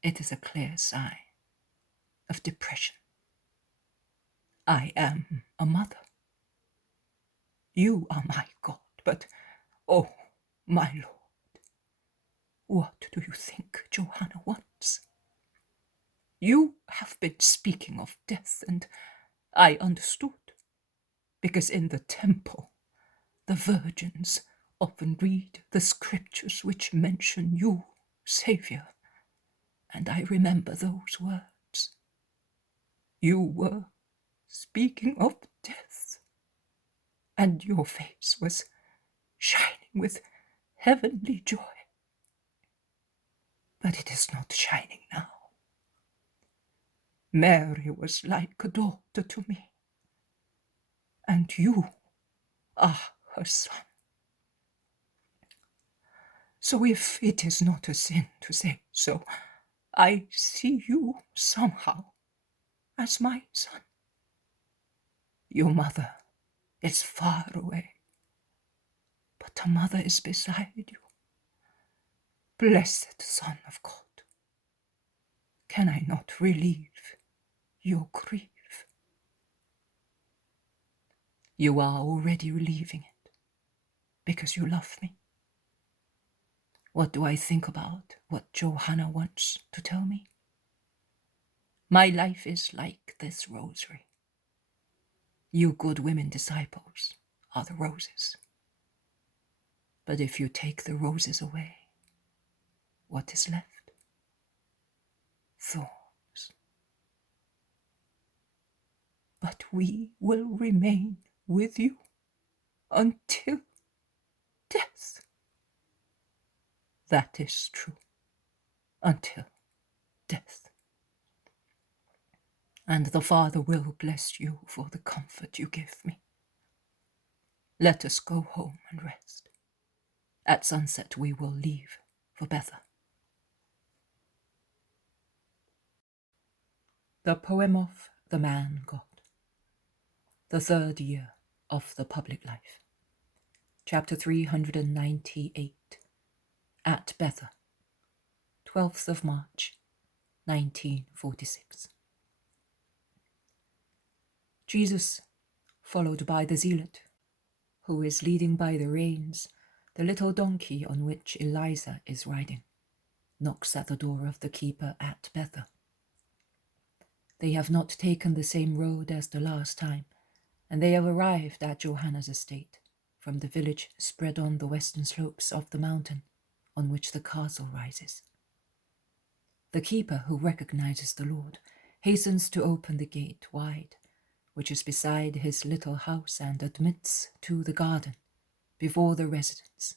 it is a clear sign of depression. I am a mother. You are my God, but, oh, my Lord, what do you think Johanna wants? You have been speaking of death, and I understood, because in the temple the virgins often read the scriptures which mention you, Saviour, and I remember those words. You were speaking of death, and your face was shining with heavenly joy. But it is not shining now. Mary was like a daughter to me, and you are her son. So if it is not a sin to say so, I see you somehow as my son. Your mother is far away, but a mother is beside you. Blessed Son of God, can I not relieve your grief? You are already relieving it, because you love me. What do I think about what Johanna wants to tell me? My life is like this rosary. You good women disciples are the roses. But if you take the roses away, what is left? Thorns. But we will remain with you until death. That is true, until death. And the Father will bless you for the comfort you give me. Let us go home and rest. At sunset we will leave for Bether. The poem of the Man God. The third year of the public life. Chapter 398. At Bether. 12th of March, 1946. Jesus, followed by the zealot, who is leading by the reins the little donkey on which Eliza is riding, knocks at the door of the keeper at Bether. They have not taken the same road as the last time, and they have arrived at Johanna's estate, from the village spread on the western slopes of the mountain on which the castle rises. The keeper, who recognizes the Lord, hastens to open the gate wide, which is beside his little house, and admits to the garden before the residence,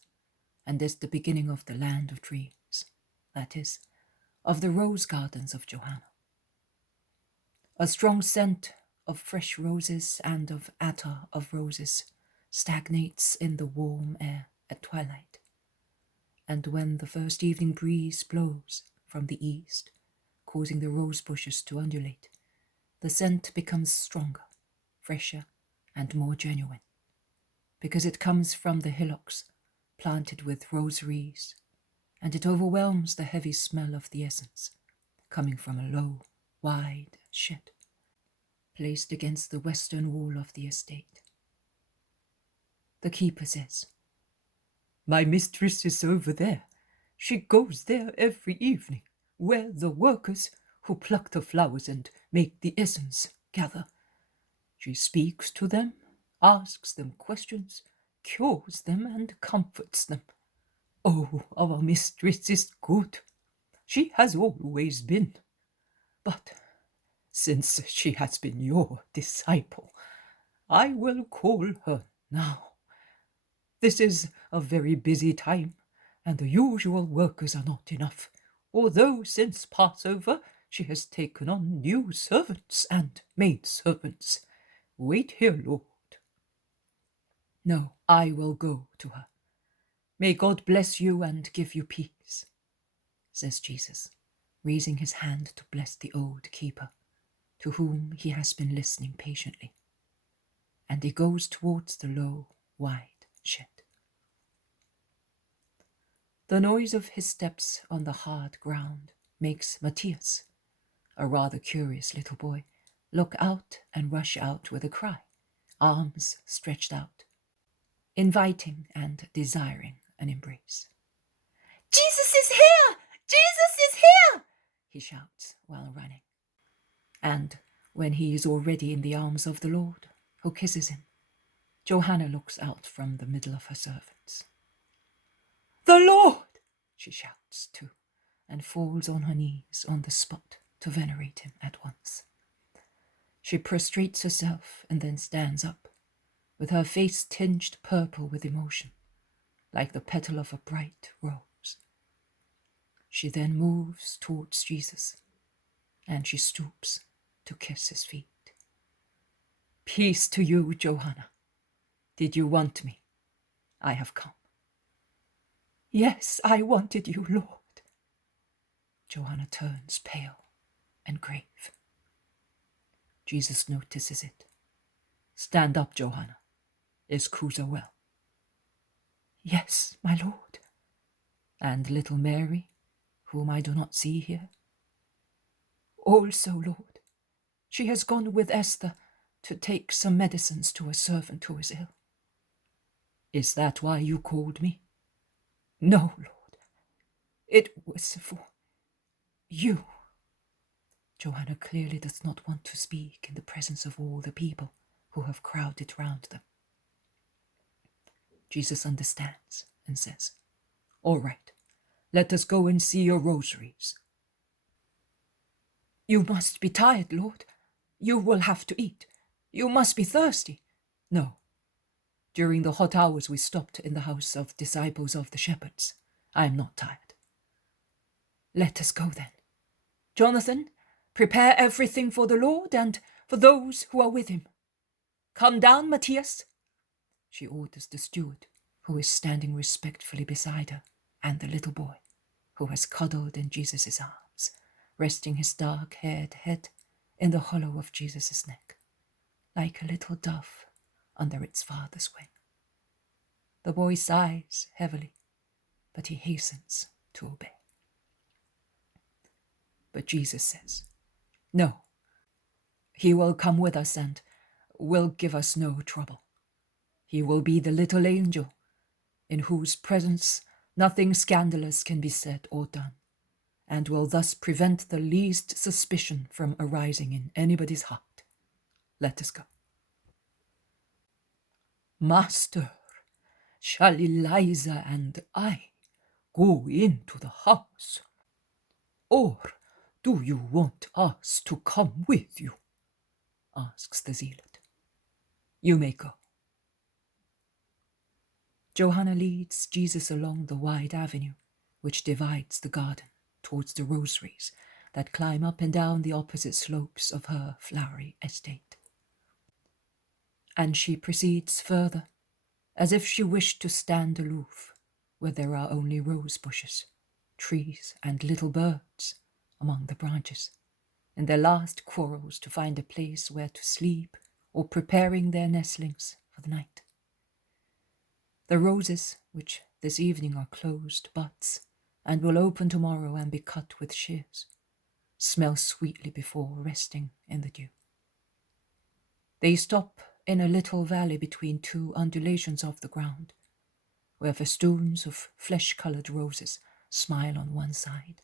and is the beginning of the land of dreams, that is, of the rose gardens of Johanna. A strong scent of fresh roses and of attar of roses stagnates in the warm air at twilight, and when the first evening breeze blows from the east, causing the rose bushes to undulate, the scent becomes stronger, fresher, and more genuine, because it comes from the hillocks planted with rosaries, and it overwhelms the heavy smell of the essence, coming from a low, wide shed, placed against the western wall of the estate. The keeper says, "My mistress is over there. She goes there every evening, where the workers who pluck the flowers and make the essence gather. She speaks to them, asks them questions, cures them, and comforts them. Oh, our mistress is good. She has always been. But since she has been your disciple, I will call her now. This is a very busy time, and the usual workers are not enough, although since Passover she has taken on new servants and maidservants. Wait here, Lord." "No, I will go to her. May God bless you and give you peace," says Jesus, raising his hand to bless the old keeper, to whom he has been listening patiently. And he goes towards the low, wide shed. The noise of his steps on the hard ground makes Matthias, a rather curious little boy, look out and rush out with a cry, arms stretched out, inviting and desiring an embrace. "Jesus is here! Jesus is here!" he shouts while running, And when he is already in the arms of the Lord, who kisses him, Johanna looks out from the middle of her servants. "The Lord!" she shouts too, and falls on her knees on the spot to venerate him at once. She prostrates herself and then stands up, with her face tinged purple with emotion, like the petal of a bright rose. She then moves towards Jesus, and she stoops to kiss his feet. "Peace to you, Johanna. Did you want me? I have come." "Yes, I wanted you, Lord." Johanna turns pale and grave. Jesus notices it. "Stand up, Johanna. Is Cusa well?" "Yes, my Lord." "And little Mary, whom I do not see here?" "Also, Lord. She has gone with Esther to take some medicines to a servant who is ill." "Is that why you called me?" "No, Lord. It was for you." Johanna clearly does not want to speak in the presence of all the people who have crowded round them. Jesus understands and says, "All right, let us go and see your rosaries." "You must be tired, Lord. You will have to eat. You must be thirsty." "No. During the hot hours we stopped in the house of disciples of the shepherds. I am not tired." "Let us go then. Jonathan, prepare everything for the Lord and for those who are with him. Come down, Matthias," she orders the steward, who is standing respectfully beside her, and the little boy, who has cuddled in Jesus' arms, resting his dark-haired head in the hollow of Jesus' neck, like a little dove under its father's wing. The boy sighs heavily, but he hastens to obey. But Jesus says, "No, he will come with us and will give us no trouble. He will be the little angel in whose presence nothing scandalous can be said or done, and will thus prevent the least suspicion from arising in anybody's heart. Let us go." "Master, shall Eliza and I go into the house? Or do you want us to come with you?" asks the zealot. "You may go." Johanna leads Jesus along the wide avenue which divides the garden towards the rosaries that climb up and down the opposite slopes of her flowery estate. And she proceeds further, as if she wished to stand aloof, where there are only rose bushes, trees, and little birds among the branches, in their last quarrels to find a place where to sleep or preparing their nestlings for the night. The roses, which this evening are closed buds and will open tomorrow and be cut with shears, smell sweetly before resting in the dew. They stop in a little valley between two undulations of the ground, where festoons of flesh-coloured roses smile on one side,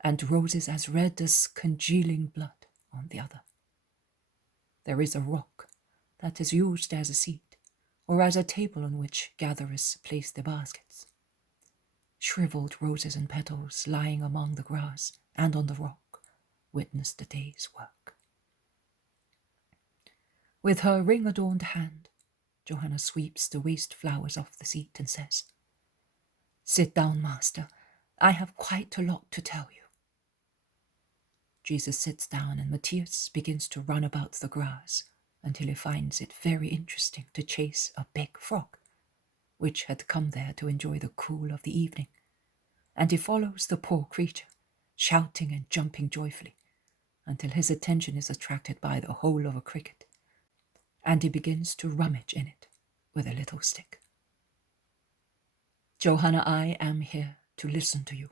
and roses as red as congealing blood on the other. There is a rock that is used as a seat, or as a table on which gatherers place their baskets. Shriveled roses and petals lying among the grass and on the rock witness the day's work. With her ring-adorned hand, Johanna sweeps the waste flowers off the seat and says, "Sit down, Master. I have quite a lot to tell you." Jesus sits down and Matthias begins to run about the grass until he finds it very interesting to chase a big frog, which had come there to enjoy the cool of the evening, and he follows the poor creature, shouting and jumping joyfully, until his attention is attracted by the hole of a cricket, and he begins to rummage in it with a little stick. "Johanna, I am here to listen to you.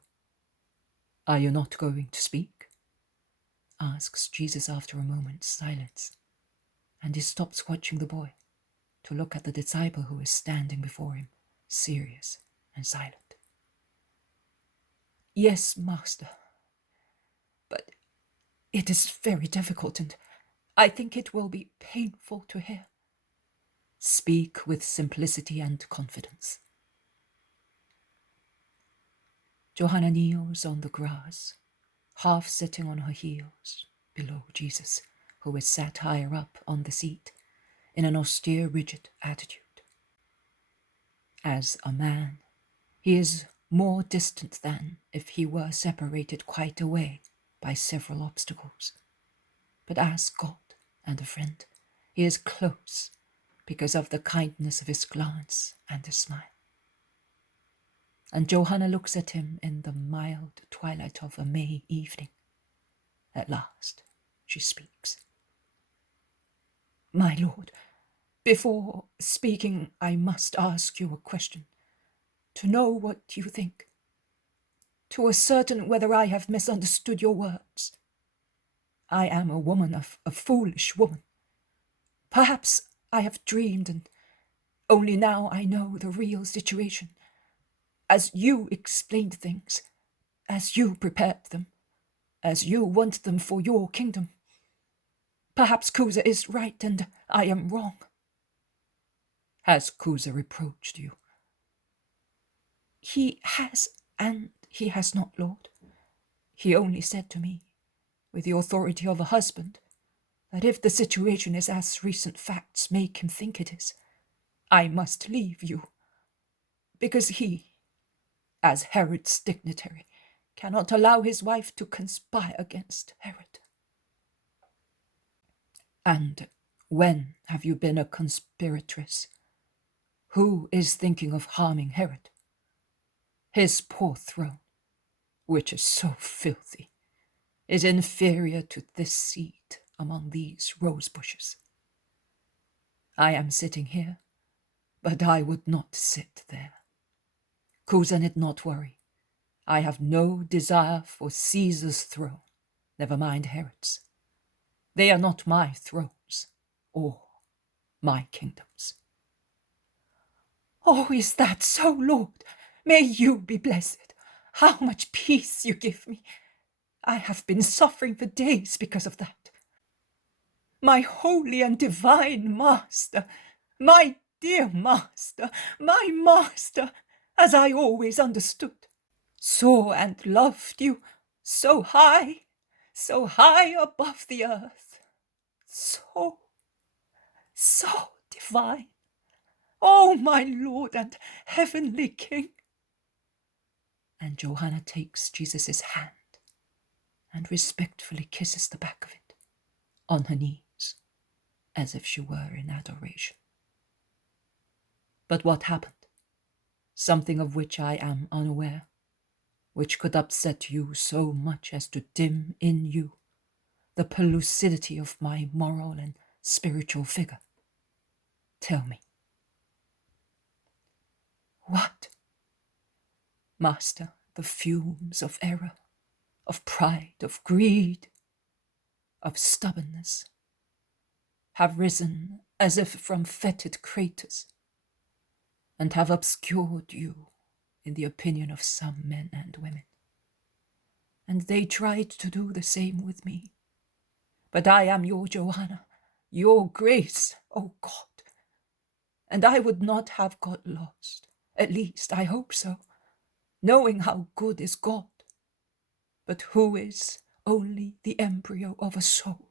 Are you not going to speak?" asks Jesus after a moment's silence, and he stops watching the boy to look at the disciple who is standing before him, serious and silent. "Yes, Master, but It is very difficult, and I think it will be painful to hear. Speak with simplicity and confidence. Johanna kneels on the grass, half sitting on her heels, below Jesus, who is sat higher up on the seat, in an austere, rigid attitude. As a man, he is more distant than if he were separated quite away by several obstacles. But as God and a friend, he is close because of the kindness of his glance and his smile. And Johanna looks at him in the mild twilight of a May evening. At last she speaks. My lord, before speaking, I must ask you a question, to know what you think, to ascertain whether I have misunderstood your words. I am a woman, a foolish woman. Perhaps I have dreamed, and only now I know the real situation. As you explained things, as you prepared them, as you want them for your kingdom. Perhaps Cusa is right and I am wrong. Has Cusa reproached you? He has and he has not, Lord. He only said to me, with the authority of a husband, that if the situation is as recent facts make him think it is, I must leave you, because he, as Herod's dignitary, cannot allow his wife to conspire against Herod. And when have you been a conspiratress? Who is thinking of harming Herod? His poor throne, which is so filthy, is inferior to this seat among these rose bushes. I am sitting here, but I would not sit there. Cusa need not worry. I have no desire for Caesar's throne, never mind Herod's. They are not my thrones, or my kingdoms. Oh, is that so, Lord? May you be blessed. How much peace you give me. I have been suffering for days because of that. My holy and divine master, my dear master, my master, as I always understood, saw and loved you so high above the earth, so divine. Oh, my Lord and heavenly King. And Johanna takes Jesus' hand and respectfully kisses the back of it, on her knees, as if she were in adoration. But what happened? Something of which I am unaware, which could upset you so much as to dim in you the pellucidity of my moral and spiritual figure. Tell me. What? Master, the fumes of error, of pride, of greed, of stubbornness, have risen as if from fetid craters, and have obscured you in the opinion of some men and women. And they tried to do the same with me. But I am your Johanna, your grace, O God, and I would not have got lost, at least I hope so, knowing how good is God, but who is only the embryo of a soul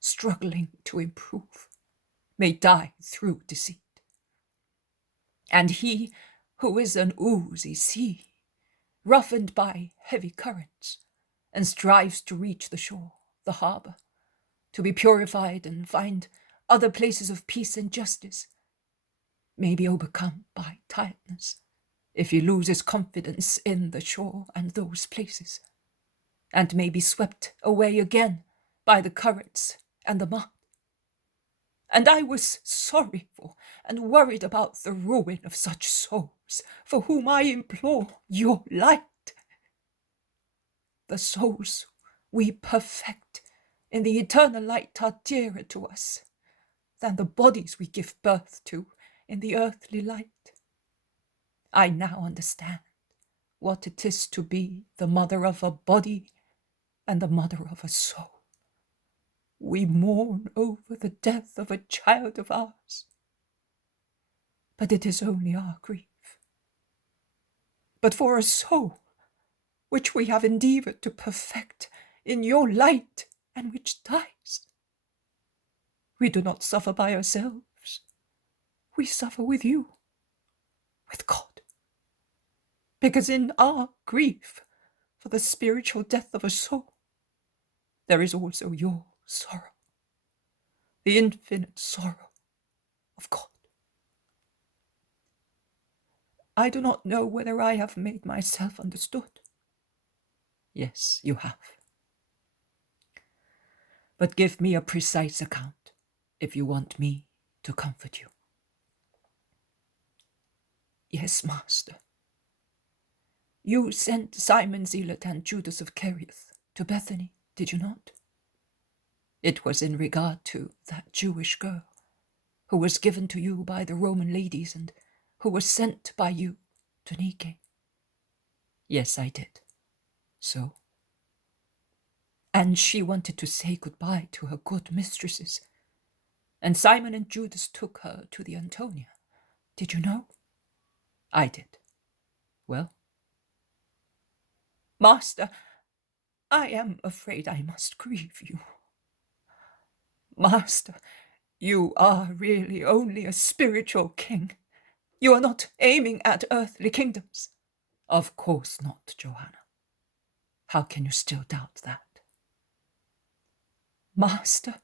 struggling to improve, may die through deceit. And he who is an oozy sea, roughened by heavy currents, and strives to reach the shore, the harbour, to be purified and find other places of peace and justice, may be overcome by tiredness, if he loses confidence in the shore and those places, and may be swept away again by the currents and the mud. And I was sorry for and worried about the ruin of such souls, for whom I implore your light. The souls we perfect in the eternal light are dearer to us than the bodies we give birth to in the earthly light. I now understand what it is to be the mother of a body and the mother of a soul. We mourn over the death of a child of ours, but it is only our grief. But for a soul which we have endeavoured to perfect in your light and which dies, we do not suffer by ourselves. We suffer with you, with God. Because in our grief for the spiritual death of a soul, there is also your sorrow, the infinite sorrow of God. I do not know whether I have made myself understood. Yes, you have. But give me a precise account if you want me to comfort you. Yes, Master. You sent Simon Zealot and Judas of Kerioth to Bethany, did you not? It was in regard to that Jewish girl who was given to you by the Roman ladies and who was sent by you to Nike. Yes, I did. So? And she wanted to say goodbye to her good mistresses, and Simon and Judas took her to the Antonia. Did you know? I did. Well? Master, I am afraid I must grieve you. Master, you are really only a spiritual king. You are not aiming at earthly kingdoms. Of course not, Johanna. How can you still doubt that? Master,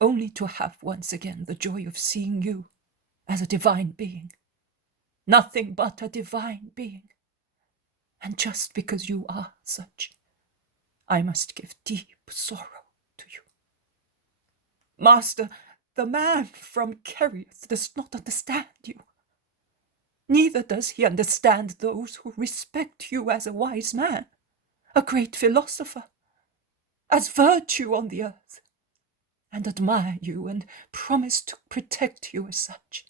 only to have once again the joy of seeing you as a divine being, nothing but a divine being. And just because you are such, I must give deep sorrow to you. Master, the man from Kerioth does not understand you. Neither does he understand those who respect you as a wise man, a great philosopher, as virtue on the earth, and admire you and promise to protect you as such.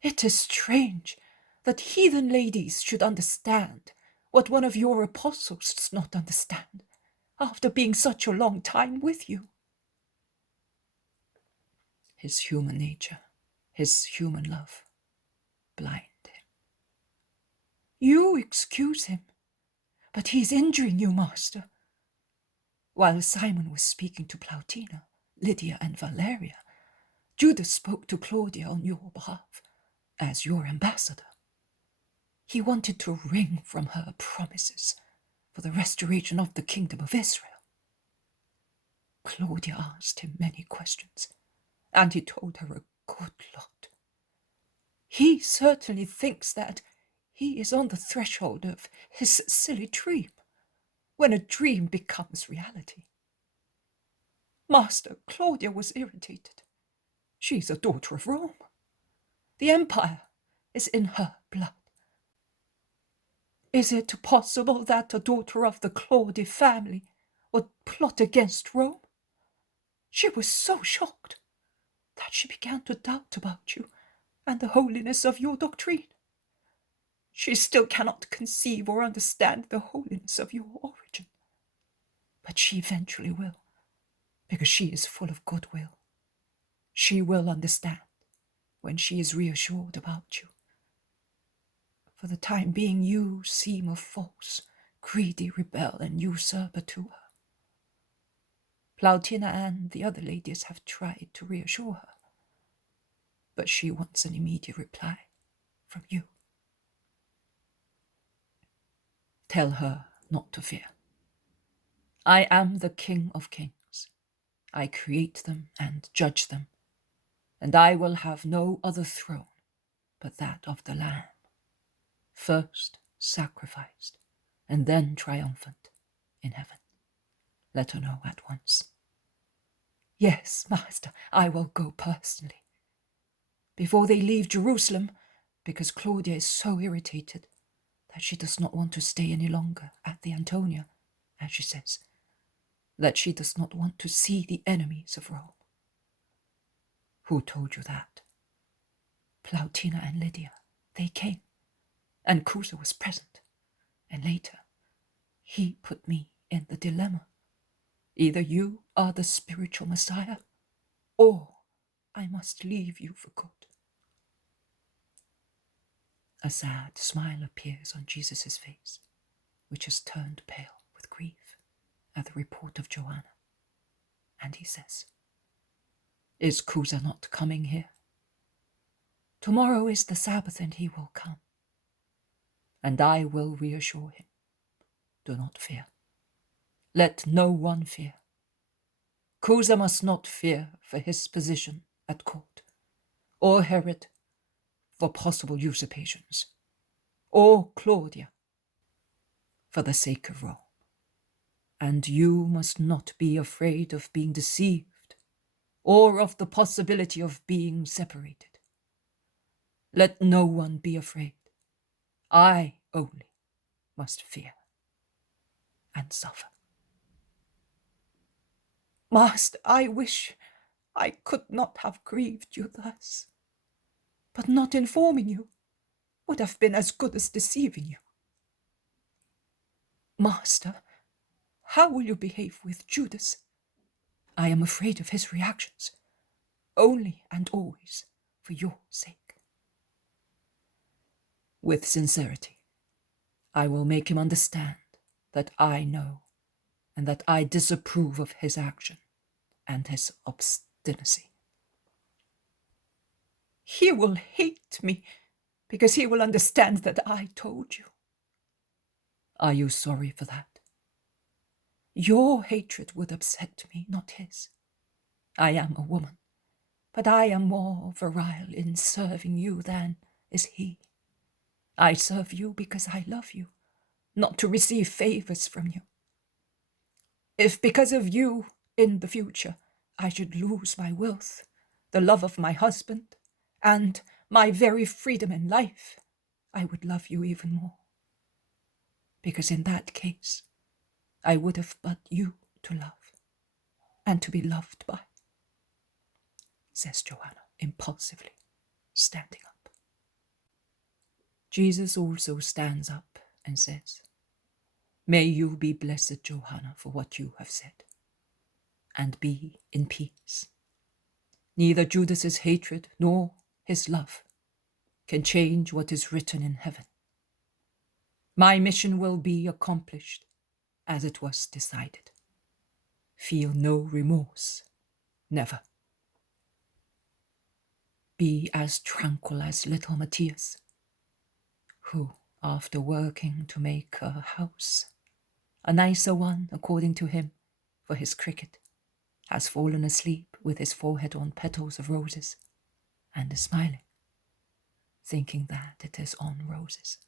It is strange that heathen ladies should understand what one of your apostles does not understand, after being such a long time with you. His human nature, his human love, blind him. You excuse him, but he's injuring you, Master. While Simon was speaking to Plautina, Lydia, and Valeria, Judas spoke to Claudia on your behalf, as your ambassador. He wanted to wring from her promises for the restoration of the kingdom of Israel. Claudia asked him many questions, and he told her a good lot. He certainly thinks that he is on the threshold of his silly dream, when a dream becomes reality. Master, Claudia was irritated. She's a daughter of Rome. The empire is in her blood. Is it possible that a daughter of the Claudi family would plot against Rome? She was so shocked that she began to doubt about you and the holiness of your doctrine. She still cannot conceive or understand the holiness of your origin. But she eventually will, because she is full of goodwill. She will understand when she is reassured about you. For the time being, you seem a false, greedy rebel and usurper to her. Plautina and the other ladies have tried to reassure her, but she wants an immediate reply from you. Tell her not to fear. I am the King of Kings. I create them and judge them, and I will have no other throne but that of the Lamb, first sacrificed and then triumphant in heaven. Let her know at once. Yes, Master, I will go personally. Before they leave Jerusalem, because Claudia is so irritated that she does not want to stay any longer at the Antonia, as she says, that she does not want to see the enemies of Rome. Who told you that? Plautina and Lydia. They came, and Cusa was present, and later he put me in the dilemma. Either you are the spiritual Messiah, or I must leave you for good. A sad smile appears on Jesus' face, which has turned pale with grief at the report of Joanna, and he says, "Is Cusa not coming here? Tomorrow is the Sabbath, and he will come. And I will reassure him. Do not fear. Let no one fear. Cusa must not fear for his position at court, or Herod for possible usurpations, or Claudia for the sake of Rome. And you must not be afraid of being deceived, or of the possibility of being separated. Let no one be afraid. I only must fear and suffer." "Master, I wish I could not have grieved you thus, but not informing you would have been as good as deceiving you. Master, how will you behave with Judas? I am afraid of his reactions, only and always for your sake." "With sincerity, I will make him understand that I know and that I disapprove of his action and his obstinacy." "He will hate me because he will understand that I told you." "Are you sorry for that?" "Your hatred would upset me, not his. I am a woman, but I am more virile in serving you than is he. I serve you because I love you, not to receive favors from you. If because of you, in the future, I should lose my wealth, the love of my husband, and my very freedom in life, I would love you even more. Because in that case, I would have but you to love, and to be loved by," says Joanna impulsively, standing up. Jesus also stands up and says, "May you be blessed, Joanna, for what you have said, and be in peace. Neither Judas's hatred nor his love can change what is written in heaven. My mission will be accomplished as it was decided. Feel no remorse, never. Be as tranquil as little Matthias, who, after working to make a house, a nicer one, according to him, for his cricket, has fallen asleep with his forehead on petals of roses, and is smiling, thinking that it is on roses.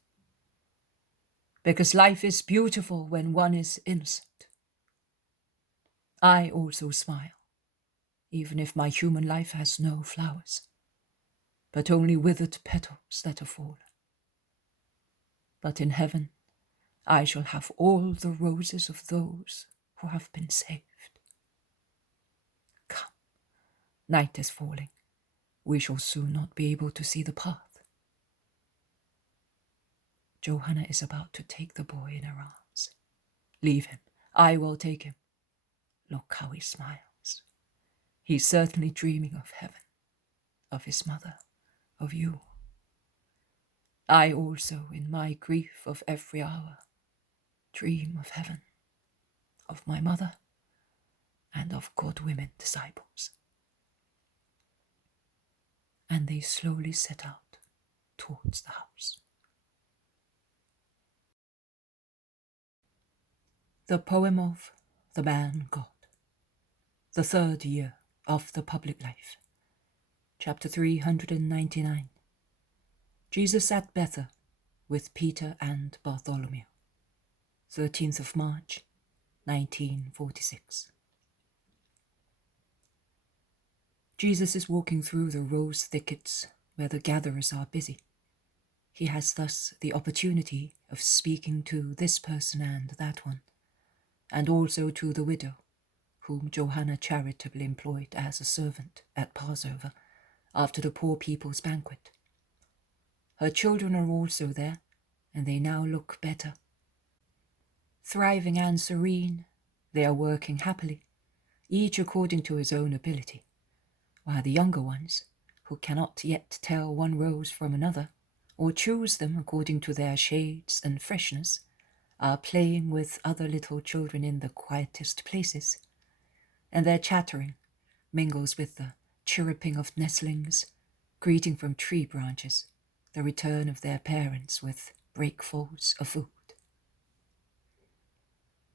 Because life is beautiful when one is innocent. I also smile, even if my human life has no flowers, but only withered petals that have fallen. But in heaven, I shall have all the roses of those who have been saved. Come, night is falling. We shall soon not be able to see the path." Johanna is about to take the boy in her arms. "Leave him. I will take him. Look how he smiles. He's certainly dreaming of heaven, of his mother, of you. I also, in my grief of every hour, dream of heaven, of my mother, and of good women disciples." And they slowly set out towards the house. The poem of the Man God, the third year of the public life, chapter 399. Jesus at Bether with Peter and Bartholomew, 13th of March, 1946. Jesus is walking through the rose thickets where the gatherers are busy. He has thus the opportunity of speaking to this person and that one, and also to the widow, whom Johanna charitably employed as a servant at Passover after the poor people's banquet. Her children are also there, and they now look better. Thriving and serene, They are working happily, each according to his own ability, while the younger ones, who cannot yet tell one rose from another, or choose them according to their shades and freshness, are playing with other little children in the quietest places, and their chattering mingles with the chirruping of nestlings, greeting from tree branches the return of their parents with breakfuls of food.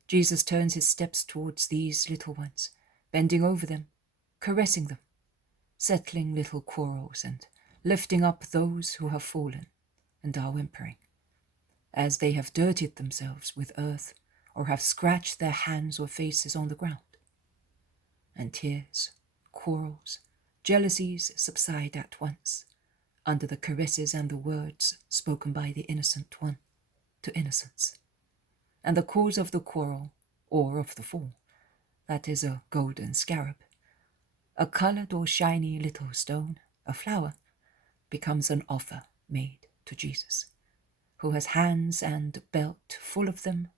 Jesus turns his steps towards these little ones, bending over them, caressing them, settling little quarrels and lifting up those who have fallen and are whimpering, as they have dirtied themselves with earth or have scratched their hands or faces on the ground. And tears, quarrels, jealousies subside at once under the caresses and the words spoken by the innocent one to innocence. And the cause of the quarrel, or of the fall, that is a golden scarab, a coloured or shiny little stone, a flower, becomes an offer made to Jesus, who has hands and belt full of them,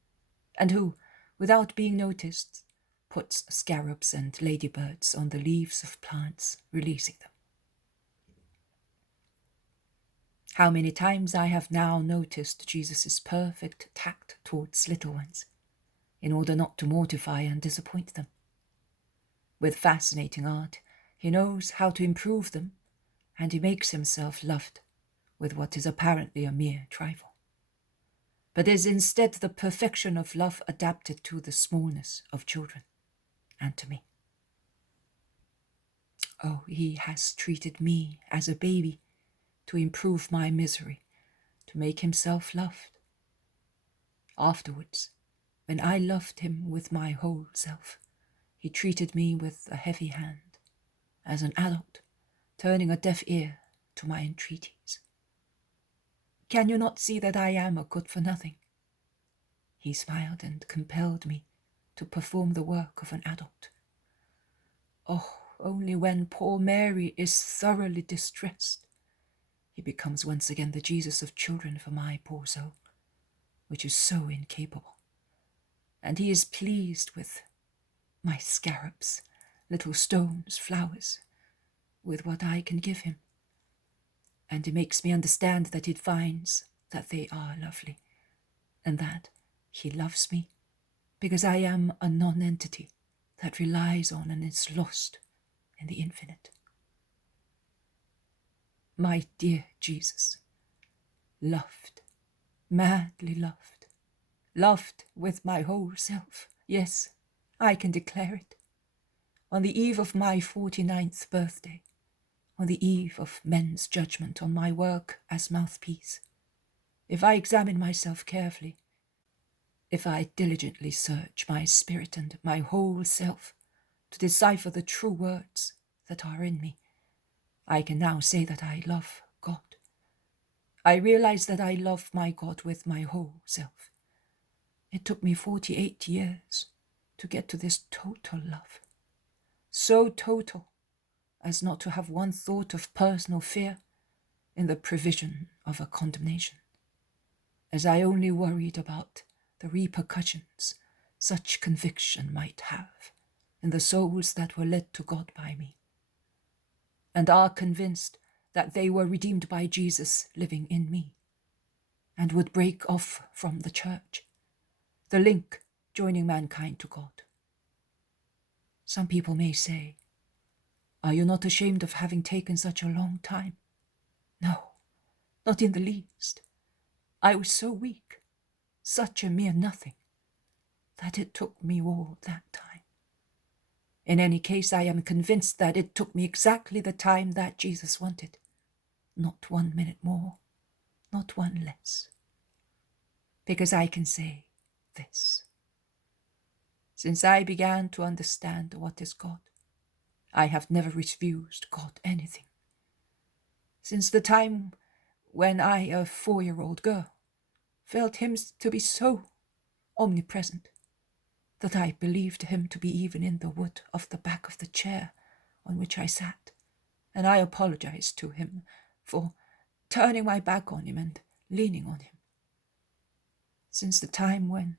and who, without being noticed, puts scarabs and ladybirds on the leaves of plants, releasing them. How many times I have now noticed Jesus' perfect tact towards little ones, in order not to mortify and disappoint them. With fascinating art, he knows how to improve them, and he makes himself loved with what is apparently a mere trifle, but is instead the perfection of love adapted to the smallness of children, and to me. Oh, he has treated me as a baby to improve my misery, to make himself loved. Afterwards, when I loved him with my whole self, he treated me with a heavy hand, as an adult, turning a deaf ear to my entreaties. Can you not see that I am a good-for-nothing? He smiled and compelled me to perform the work of an adult. Oh, only when poor Mary is thoroughly distressed, he becomes once again the Jesus of children for my poor soul, which is so incapable. And he is pleased with my scarabs, little stones, flowers, with what I can give him. And he makes me understand that he finds that they are lovely, and that he loves me because I am a non-entity that relies on and is lost in the infinite. My dear Jesus, loved, madly loved, loved with my whole self. Yes, I can declare it. On the eve of my 49th birthday, on the eve of men's judgment on my work as mouthpiece, if I examine myself carefully, if I diligently search my spirit and my whole self to decipher the true words that are in me, I can now say that I love God. I realize that I love my God with my whole self. It took me 48 years to get to this total love, so total as not to have one thought of personal fear in the provision of a condemnation, as I only worried about the repercussions such conviction might have in the souls that were led to God by me, and are convinced that they were redeemed by Jesus living in me, and would break off from the church, the link joining mankind to God. Some people may say, are you not ashamed of having taken such a long time? No, not in the least. I was so weak, such a mere nothing, that it took me all that time. In any case, I am convinced that it took me exactly the time that Jesus wanted. Not 1 minute more, not one less. Because I can say this. Since I began to understand what is God, I have never refused God anything. Since the time when I, a 4-year-old girl, felt him to be so omnipresent that I believed him to be even in the wood of the back of the chair on which I sat, and I apologized to him for turning my back on him and leaning on him. Since the time when,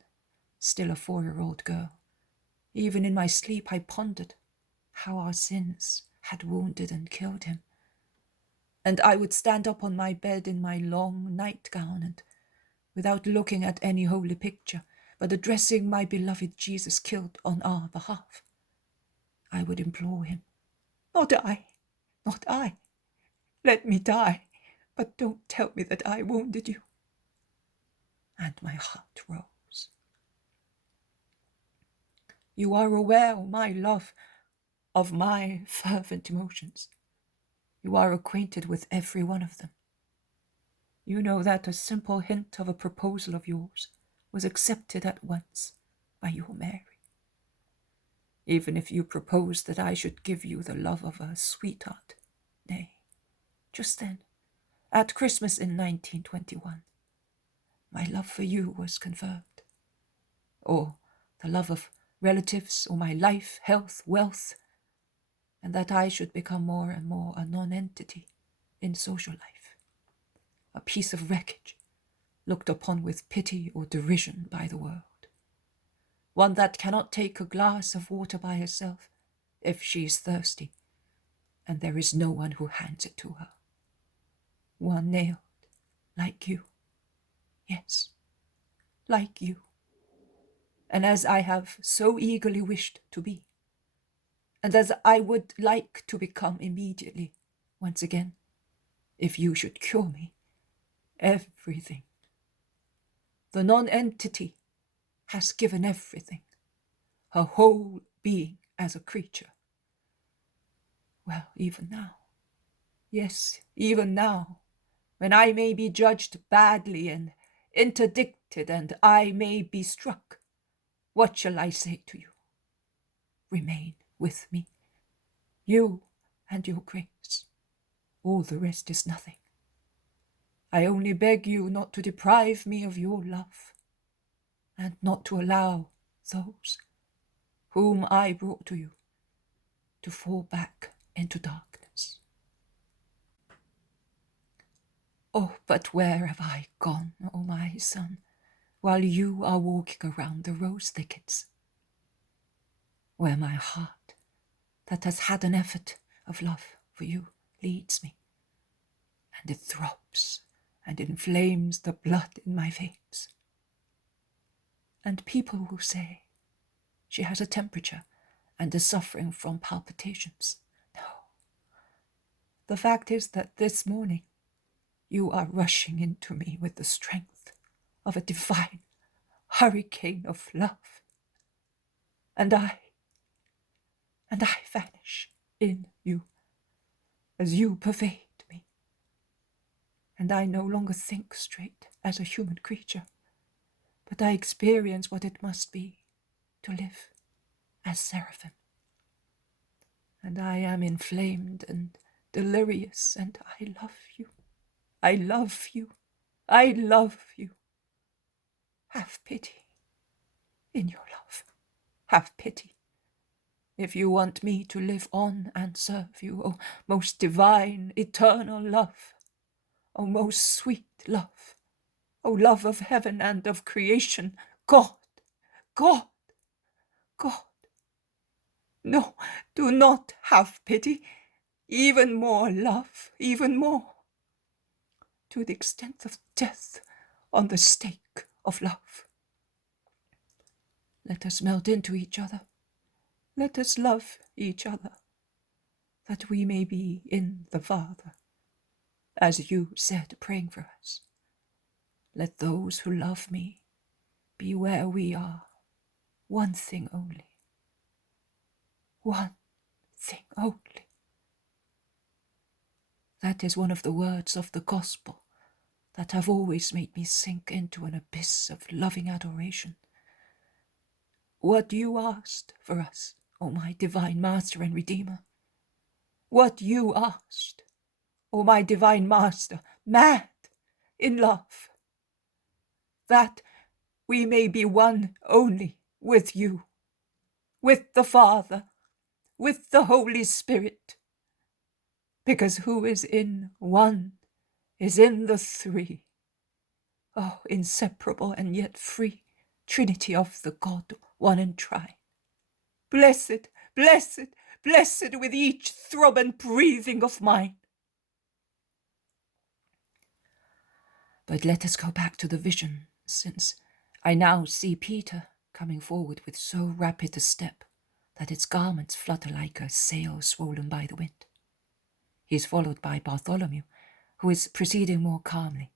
still a 4-year-old girl, Even in my sleep I pondered how our sins had wounded and killed him. And I would stand up on my bed in my long nightgown and, without looking at any holy picture, but addressing my beloved Jesus killed on our behalf, I would implore him, "Not I, not I. Let me die, but don't tell me that I wounded you." And my heart rose. You are aware, my love, of my fervent emotions. You are acquainted with every one of them. You know that a simple hint of a proposal of yours was accepted at once by your Mary. Even if you proposed that I should give you the love of a sweetheart, nay, just then, at Christmas in 1921, my love for you was confirmed. Or the love of relatives, or my life, health, wealth, and that I should become more and more a non-entity in social life, a piece of wreckage looked upon with pity or derision by the world, one that cannot take a glass of water by herself if she is thirsty, and there is no one who hands it to her, one nailed like you, yes, like you, and as I have so eagerly wished to be, and as I would like to become immediately once again, if you should cure me, everything. The non-entity has given everything, her whole being as a creature. Well, even now, yes, even now, when I may be judged badly and interdicted, and I may be struck, what shall I say to you? Remain with me, you and your grace. All the rest is nothing. I only beg you not to deprive me of your love, and not to allow those whom I brought to you to fall back into darkness. Oh, but where have I gone, oh my son, while you are walking around the rose thickets? Where my heart, that has had an effort of love for you, leads me, and it throbs and inflames the blood in my veins. And people will say, she has a temperature and is suffering from palpitations. No. The fact is that this morning you are rushing into me with the strength of a divine hurricane of love. And I vanish in you as you pervade me. And I no longer think straight as a human creature, but I experience what it must be to live as seraphim. And I am inflamed and delirious, and I love you. I love you. I love you. Have pity in your love. Have pity. If you want me to live on and serve you, O most divine, eternal love, O most sweet love, O love of heaven and of creation, God, God, God. No, do not have pity, even more love, even more, to the extent of death on the stake of love. Let us melt into each other. Let us love each other, that we may be in the Father, as you said, praying for us. Let those who love me be where we are, one thing only. One thing only. That is one of the words of the gospel that have always made me sink into an abyss of loving adoration. What you asked for us, O my divine Master and Redeemer. What you asked, O my divine Master, mad in love. That we may be one only with you, with the Father, with the Holy Spirit. Because who is in one is in the three. Oh, inseparable and yet free Trinity of the God, one and trine. blessed, blessed, blessed with each throb and breathing of mine. But let us go back to the vision, since I now see Peter coming forward with so rapid a step that its garments flutter like a sail swollen by the wind. He is followed by Bartholomew, who is proceeding more calmly.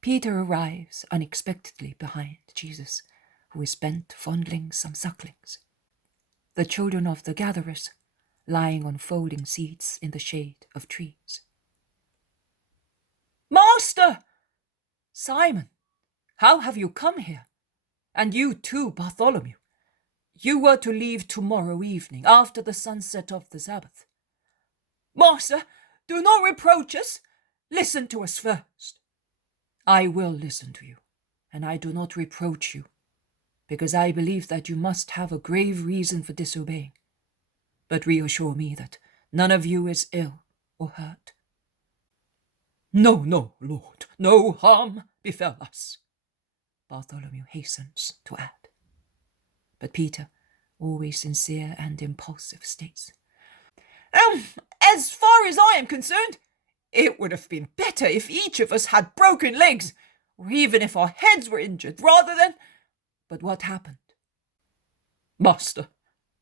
Peter arrives unexpectedly behind Jesus, who is bent fondling some sucklings, the children of the gatherers, lying on folding seats in the shade of trees. Master! Simon, how have you come here? And you too, Bartholomew. You were to leave tomorrow evening, after the sunset of the Sabbath. Master, do not reproach us. Listen to us first. I will listen to you, and I do not reproach you, because I believe that you must have a grave reason for disobeying. But reassure me that none of you is ill or hurt. No, no, Lord, no harm befell us, Bartholomew hastens to add. But Peter, always sincere and impulsive, states, As far as I am concerned, it would have been better if each of us had broken legs, or even if our heads were injured, rather than... But what happened? Master,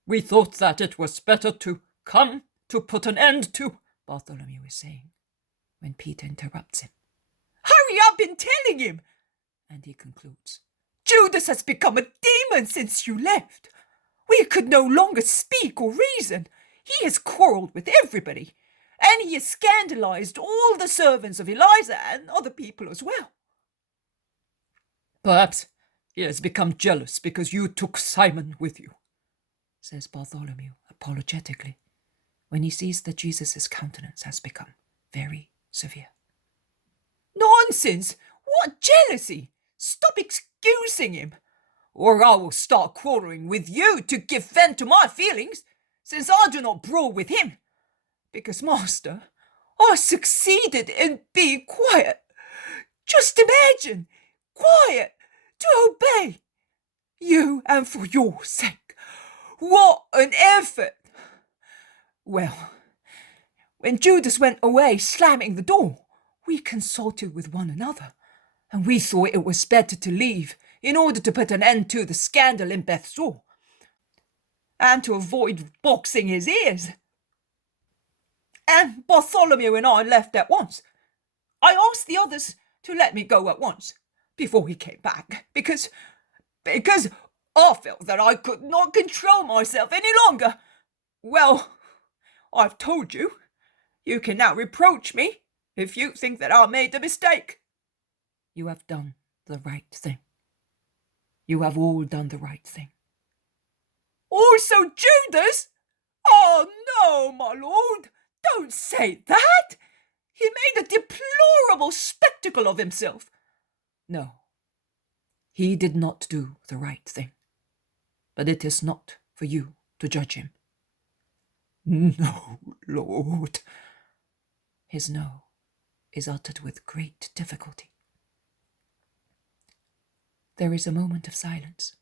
we thought that it was better to come to put an end to... Bartholomew is saying, when Peter interrupts him. Hurry up in telling him! And he concludes, Judas has become a demon since you left. We could no longer speak or reason. He has quarrelled with everybody, and he has scandalized all the servants of Eliza and other people as well. Perhaps he has become jealous because you took Simon with you, says Bartholomew apologetically, when he sees that Jesus' countenance has become very severe. Nonsense! What jealousy! Stop excusing him, or I will start quarrelling with you to give vent to my feelings, since I do not brawl with him. Because, Master, I succeeded in being quiet. Just imagine, quiet, to obey you and for your sake. What an effort! Well, when Judas went away slamming the door, we consulted with one another, and we thought it was better to leave in order to put an end to the scandal in Bethzur, and to avoid boxing his ears. And Bartholomew and I left at once. I asked the others to let me go at once, before he came back, because I felt that I could not control myself any longer. Well, I've told you. You can now reproach me if you think that I made a mistake. You have done the right thing. You have all done the right thing. Also Judas? Oh, no, my lord, don't say that. He made a deplorable spectacle of himself. No, he did not do the right thing, but it is not for you to judge him. No, Lord. His no is uttered with great difficulty. There is a moment of silence.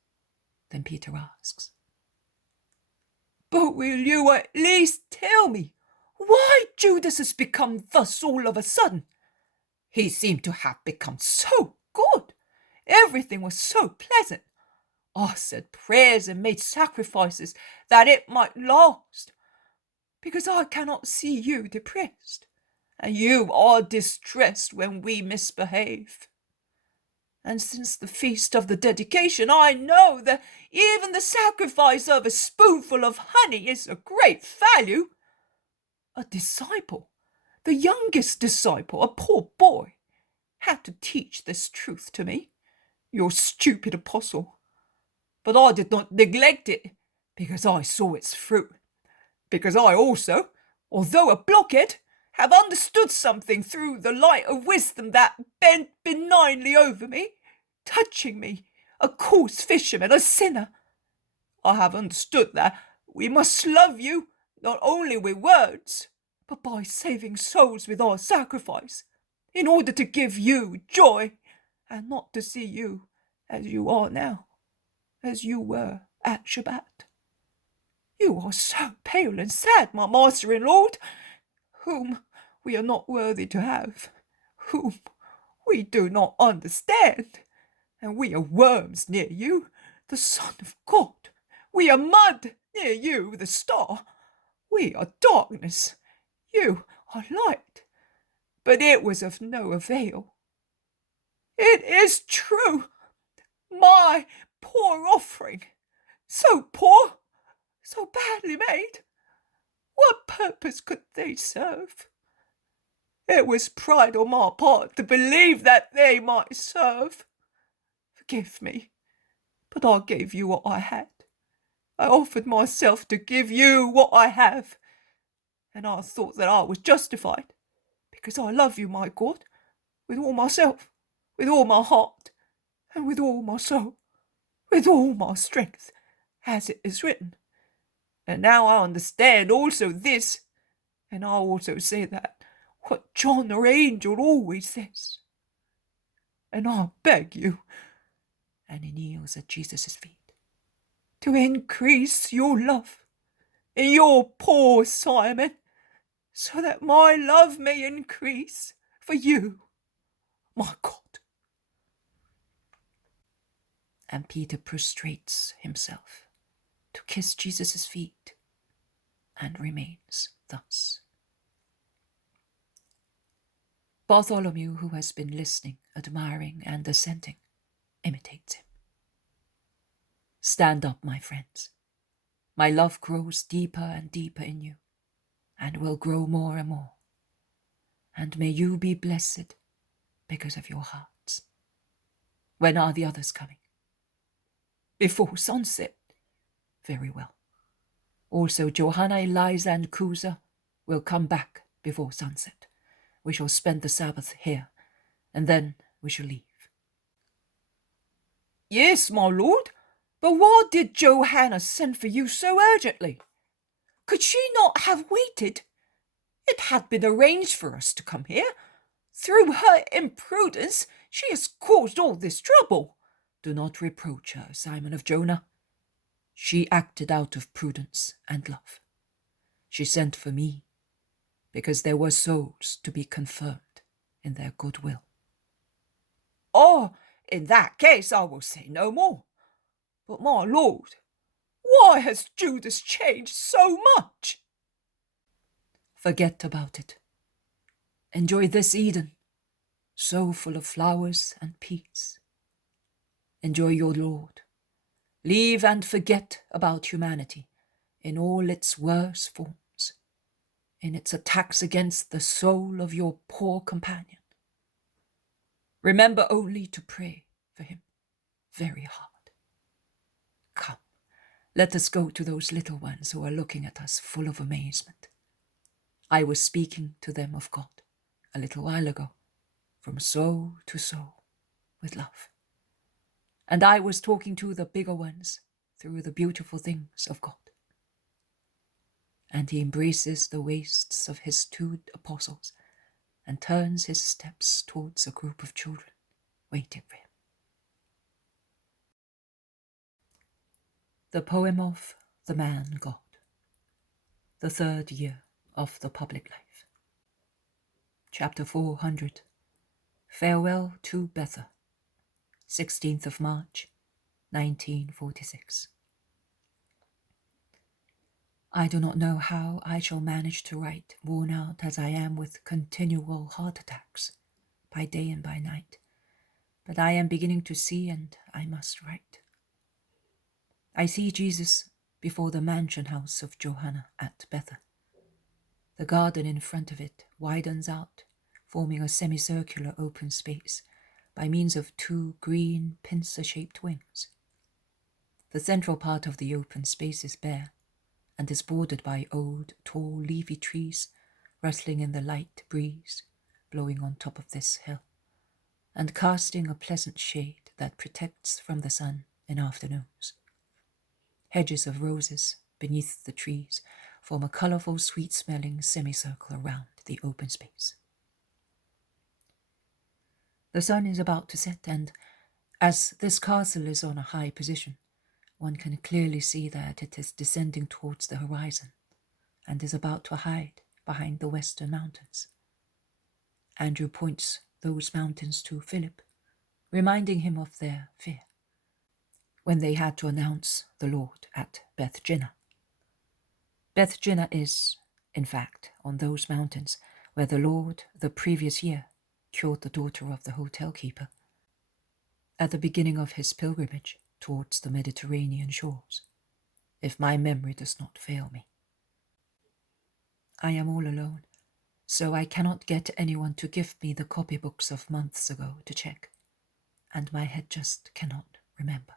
Then Peter asks, But will you at least tell me why Judas has become thus all of a sudden? He seemed to have become so good. Everything was so pleasant. I said prayers and made sacrifices that it might last, because I cannot see you depressed, and you are distressed when we misbehave. And since the feast of the dedication, I know that even the sacrifice of a spoonful of honey is of great value. A disciple, the youngest disciple, a poor boy, had to teach this truth to me, your stupid apostle. But I did not neglect it, because I saw its fruit, because I also, although a blockhead, have understood something through the light of wisdom that bent benignly over me, touching me, a coarse fisherman, a sinner. I have understood that we must love you not only with words, but by saving souls with our sacrifice, in order to give you joy, and not to see you as you are now, as you were at Shabbat. You are so pale and sad, my master and lord, whom we are not worthy to have, whom we do not understand, and we are worms near you, the Son of God. We are mud near you, the star. We are darkness, you are light. But it was of no avail. It is true, my poor offering, so poor, so badly made, what purpose could they serve? It was pride on my part to believe that they might serve. Forgive me, but I gave you what I had. I offered myself to give you what I have, and I thought that I was justified, because I love you, my God, with all myself, with all my heart, and with all my soul, with all my strength, as it is written. And now I understand also this, and I also say that, what John our angel always says. And I beg you, and he kneels at Jesus' feet, to increase your love in your poor Simon, so that my love may increase for you, my God. And Peter prostrates himself to kiss Jesus' feet and remains thus. Bartholomew, who has been listening, admiring, and assenting, imitates him. Stand up, my friends. My love grows deeper and deeper in you, and will grow more and more. And may you be blessed because of your hearts. When are the others coming? Before sunset. Very well. Also Johanna, Eliza, and Cusa will come back before sunset. We shall spend the Sabbath here, and then we shall leave. Yes, my lord, but why did Johanna send for you so urgently? Could she not have waited? It had been arranged for us to come here. Through her imprudence, she has caused all this trouble. Do not reproach her, Simon of Jonah. She acted out of prudence and love. She sent for me, because there were souls to be confirmed in their good will. Oh, in that case I will say no more. But my lord, why has Judas changed so much? Forget about it. Enjoy this Eden, so full of flowers and peace. Enjoy your Lord. Leave and forget about humanity in all its worst forms, in its attacks against the soul of your poor companion. Remember only to pray for him very hard. Come, let us go to those little ones who are looking at us full of amazement. I was speaking to them of God a little while ago, from soul to soul, with love. And I was talking to the bigger ones through the beautiful things of God. And he embraces the waists of his 2 apostles and turns his steps towards a group of children waiting for him. The poem of the Man God, the 3rd year of the public life. Chapter 400. Farewell to Bether, 16th of March, 1946. I do not know how I shall manage to write, worn out as I am with continual heart attacks, by day and by night, but I am beginning to see, and I must write. I see Jesus before the mansion house of Johanna at Bether. The garden in front of it widens out, forming a semicircular open space by means of 2 green pincer-shaped wings. The central part of the open space is bare, and is bordered by old, tall, leafy trees rustling in the light breeze blowing on top of this hill, and casting a pleasant shade that protects from the sun in afternoons. Hedges of roses beneath the trees form a colourful, sweet-smelling semicircle around the open space. The sun is about to set, and as this castle is on a high position, one can clearly see that it is descending towards the horizon and is about to hide behind the western mountains. Andrew points those mountains to Philip, reminding him of their fear when they had to announce the Lord at Bethzur. Bethzur is, in fact, on those mountains where the Lord the previous year cured the daughter of the hotel keeper at the beginning of his pilgrimage towards the Mediterranean shores, if my memory does not fail me. I am all alone, so I cannot get anyone to give me the copybooks of months ago to check, and my head just cannot remember.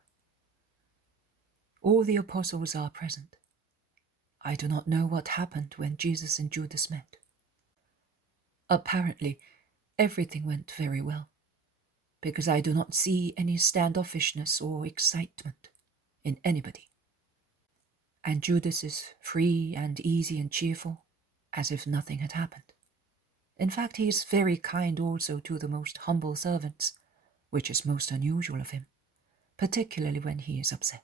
All the apostles are present. I do not know what happened when Jesus and Judas met. Apparently, everything went very well, because I do not see any standoffishness or excitement in anybody. And Judas is free and easy and cheerful, as if nothing had happened. In fact, he is very kind also to the most humble servants, which is most unusual of him, particularly when he is upset.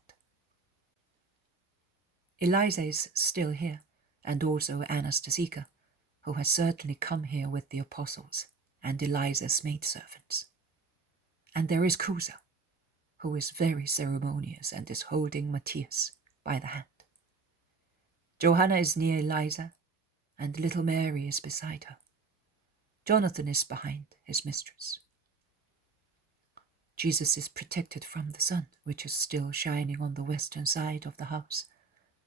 Eliza is still here, and also Anastasia, who has certainly come here with the apostles and Eliza's maidservants. And there is Cusa, who is very ceremonious and is holding Matthias by the hand. Johanna is near Eliza, and little Mary is beside her. Jonathan is behind his mistress. Jesus is protected from the sun, which is still shining on the western side of the house,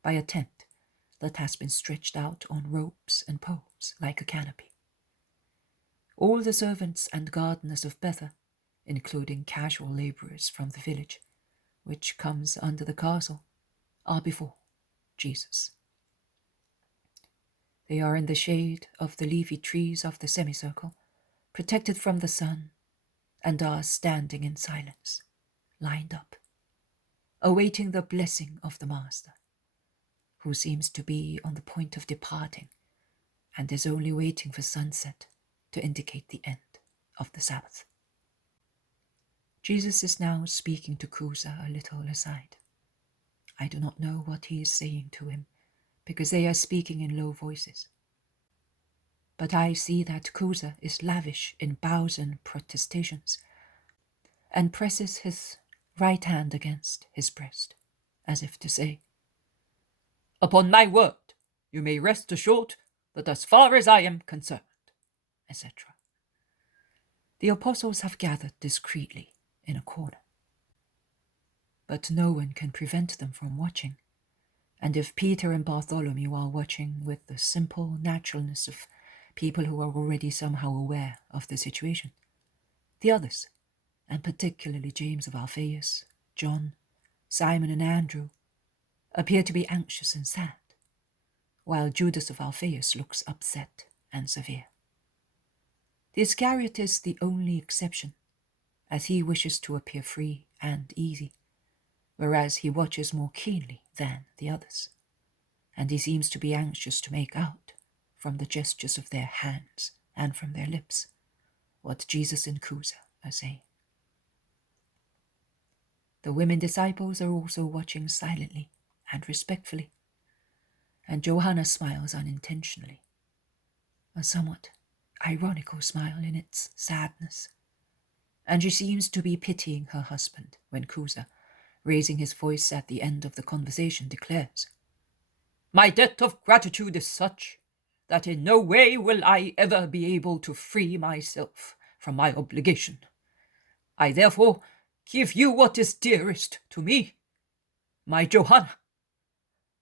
by a tent that has been stretched out on ropes and poles like a canopy. All the servants and gardeners of Bether, including casual labourers from the village, which comes under the castle, are before Jesus. They are in the shade of the leafy trees of the semicircle, protected from the sun, and are standing in silence, lined up, awaiting the blessing of the Master, who seems to be on the point of departing and is only waiting for sunset to indicate the end of the Sabbath. Jesus is now speaking to Cusa a little aside. I do not know what he is saying to him, because they are speaking in low voices. But I see that Cusa is lavish in bows and protestations, and presses his right hand against his breast, as if to say, "Upon my word, you may rest assured that as far as I am concerned," etc. The apostles have gathered discreetly in a corner, but no one can prevent them from watching, and if Peter and Bartholomew are watching with the simple naturalness of people who are already somehow aware of the situation, the others, and particularly James of Alphaeus, John, Simon and Andrew, appear to be anxious and sad, while Judas of Alphaeus looks upset and severe. The Iscariot is the only exception, as he wishes to appear free and easy, whereas he watches more keenly than the others, and he seems to be anxious to make out, from the gestures of their hands and from their lips, what Jesus and Cusa are saying. The women disciples are also watching silently and respectfully, and Johanna smiles unintentionally, a somewhat ironical smile in its sadness, and she seems to be pitying her husband when Cusa, raising his voice at the end of the conversation, declares, "My debt of gratitude is such that in no way will I ever be able to free myself from my obligation. I therefore give you what is dearest to me, my Johanna.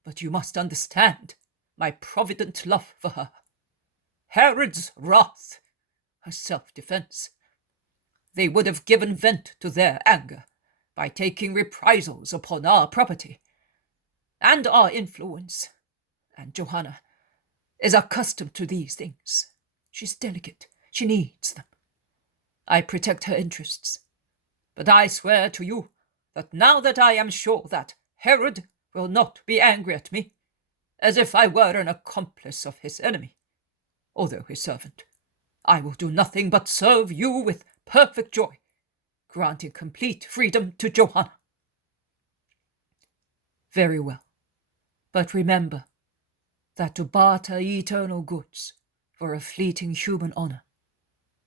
But you must understand my provident love for her. Herod's wrath, her self-defense. They would have given vent to their anger by taking reprisals upon our property and our influence, and Johanna is accustomed to these things. She's delicate. She needs them. I protect her interests, but I swear to you that now that I am sure that Herod will not be angry at me, as if I were an accomplice of his enemy, although his servant, I will do nothing but serve you with perfect joy, granting complete freedom to Johanna." Very well. But remember that to barter eternal goods for a fleeting human honor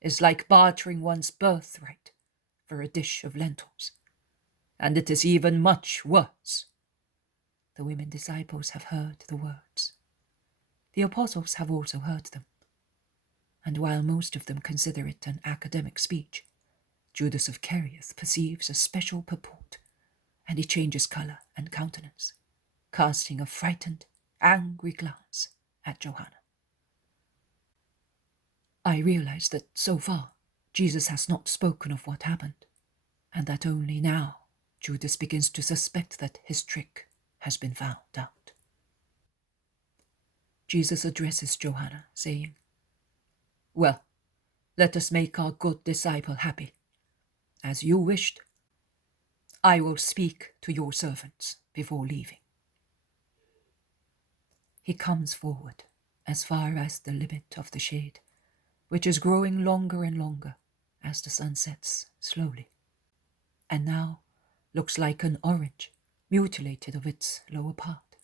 is like bartering one's birthright for a dish of lentils. And it is even much worse. The women disciples have heard the words. The apostles have also heard them. And while most of them consider it an academic speech, Judas of Kerioth perceives a special purport, and he changes colour and countenance, casting a frightened, angry glance at Johanna. I realize that so far Jesus has not spoken of what happened, and that only now Judas begins to suspect that his trick has been found out. Jesus addresses Johanna, saying, "Well, let us make our good disciple happy. As you wished, I will speak to your servants before leaving." He comes forward as far as the limit of the shade, which is growing longer and longer as the sun sets slowly, and now looks like an orange mutilated of its lower part,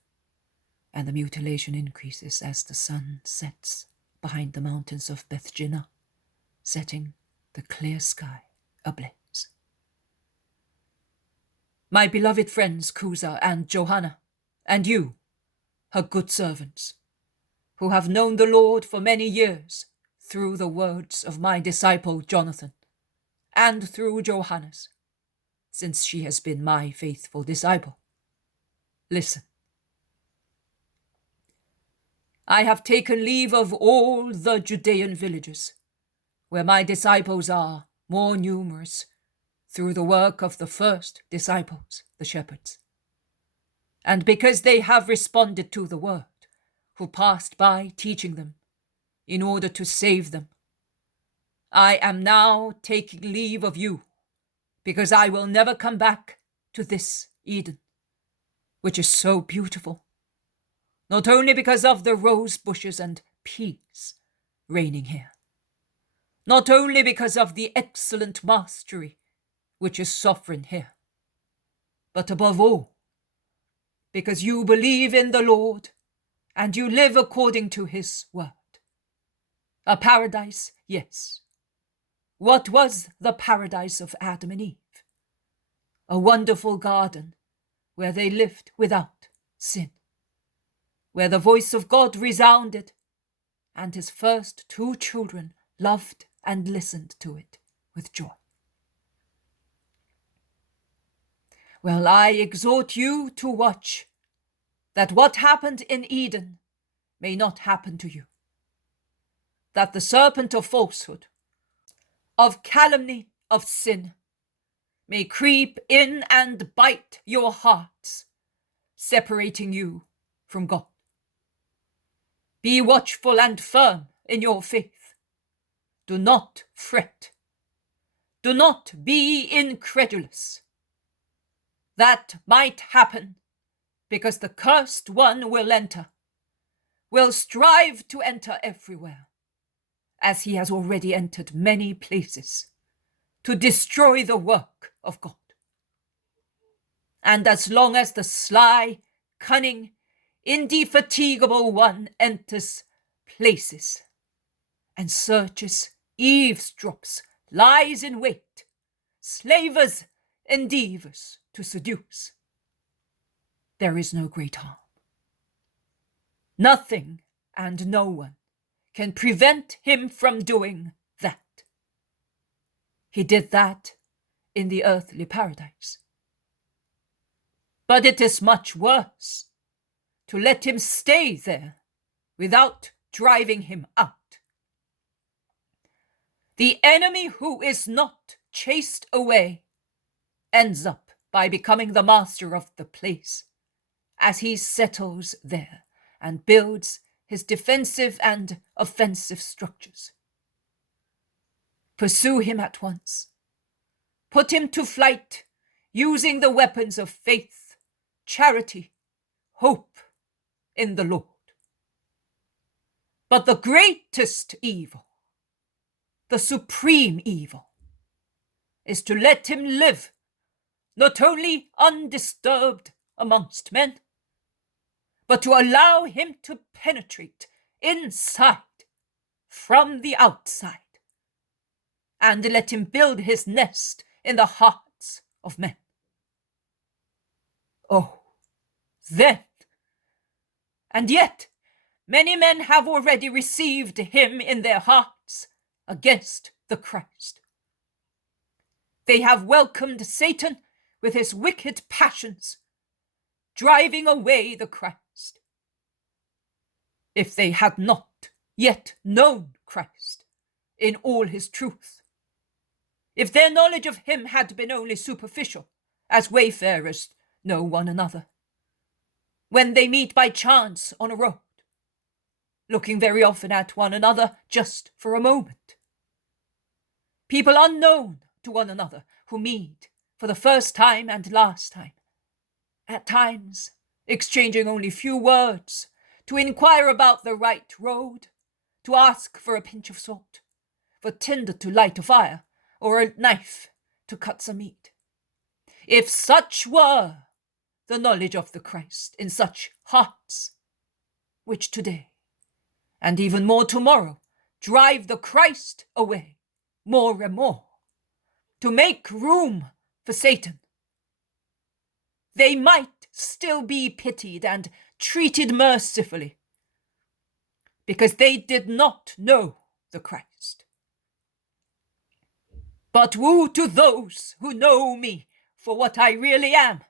and the mutilation increases as the sun sets behind the mountains of Bethzur, setting the clear sky ablaze. My beloved friends Cusa and Johanna, and you, her good servants, who have known the Lord for many years through the words of my disciple Jonathan, and through Johanna's, since she has been my faithful disciple. Listen. I have taken leave of all the Judean villages, where my disciples are more numerous through the work of the first disciples, the shepherds. And because they have responded to the word, who passed by teaching them, in order to save them, I am now taking leave of you, because I will never come back to this Eden, which is so beautiful, not only because of the rose bushes and peace reigning here, not only because of the excellent mastery which is sovereign here, but above all, because you believe in the Lord and you live according to his word. A paradise, yes. What was the paradise of Adam and Eve? A wonderful garden where they lived without sin, where the voice of God resounded, and his first two children loved and listened to it with joy. Well, I exhort you to watch that what happened in Eden may not happen to you, that the serpent of falsehood, of calumny, of sin, may creep in and bite your hearts, separating you from God. Be watchful and firm in your faith. Do not fret. Do not be incredulous. That might happen because the cursed one will strive to enter everywhere, as he has already entered many places, to destroy the work of God. And as long as the sly, cunning, indefatigable one enters places and searches, eavesdrops, lies in wait, slavers, endeavors to seduce, there is no great harm. Nothing and no one can prevent him from doing that. He did that in the earthly paradise. But it is much worse to let him stay there without driving him out. The enemy who is not chased away ends up by becoming the master of the place as he settles there and builds his defensive and offensive structures. Pursue him at once. Put him to flight using the weapons of faith, charity, hope in the Lord. But the greatest evil, the supreme evil, is to let him live not only undisturbed amongst men, but to allow him to penetrate inside from the outside, and let him build his nest in the hearts of men. Oh, then, and yet many men have already received him in their hearts against the Christ. They have welcomed Satan with his wicked passions, driving away the Christ. If they had not yet known Christ in all his truth, if their knowledge of him had been only superficial, as wayfarers know one another, when they meet by chance on a road, looking very often at one another just for a moment, people unknown to one another who meet for the first time and last time, at times exchanging only few words to inquire about the right road, to ask for a pinch of salt, for tinder to light a fire, or a knife to cut some meat. If such were the knowledge of the Christ in such hearts, which today, and even more tomorrow, drive the Christ away more and more, to make room for Satan, they might still be pitied and treated mercifully, because they did not know the Christ. But woe to those who know me for what I really am,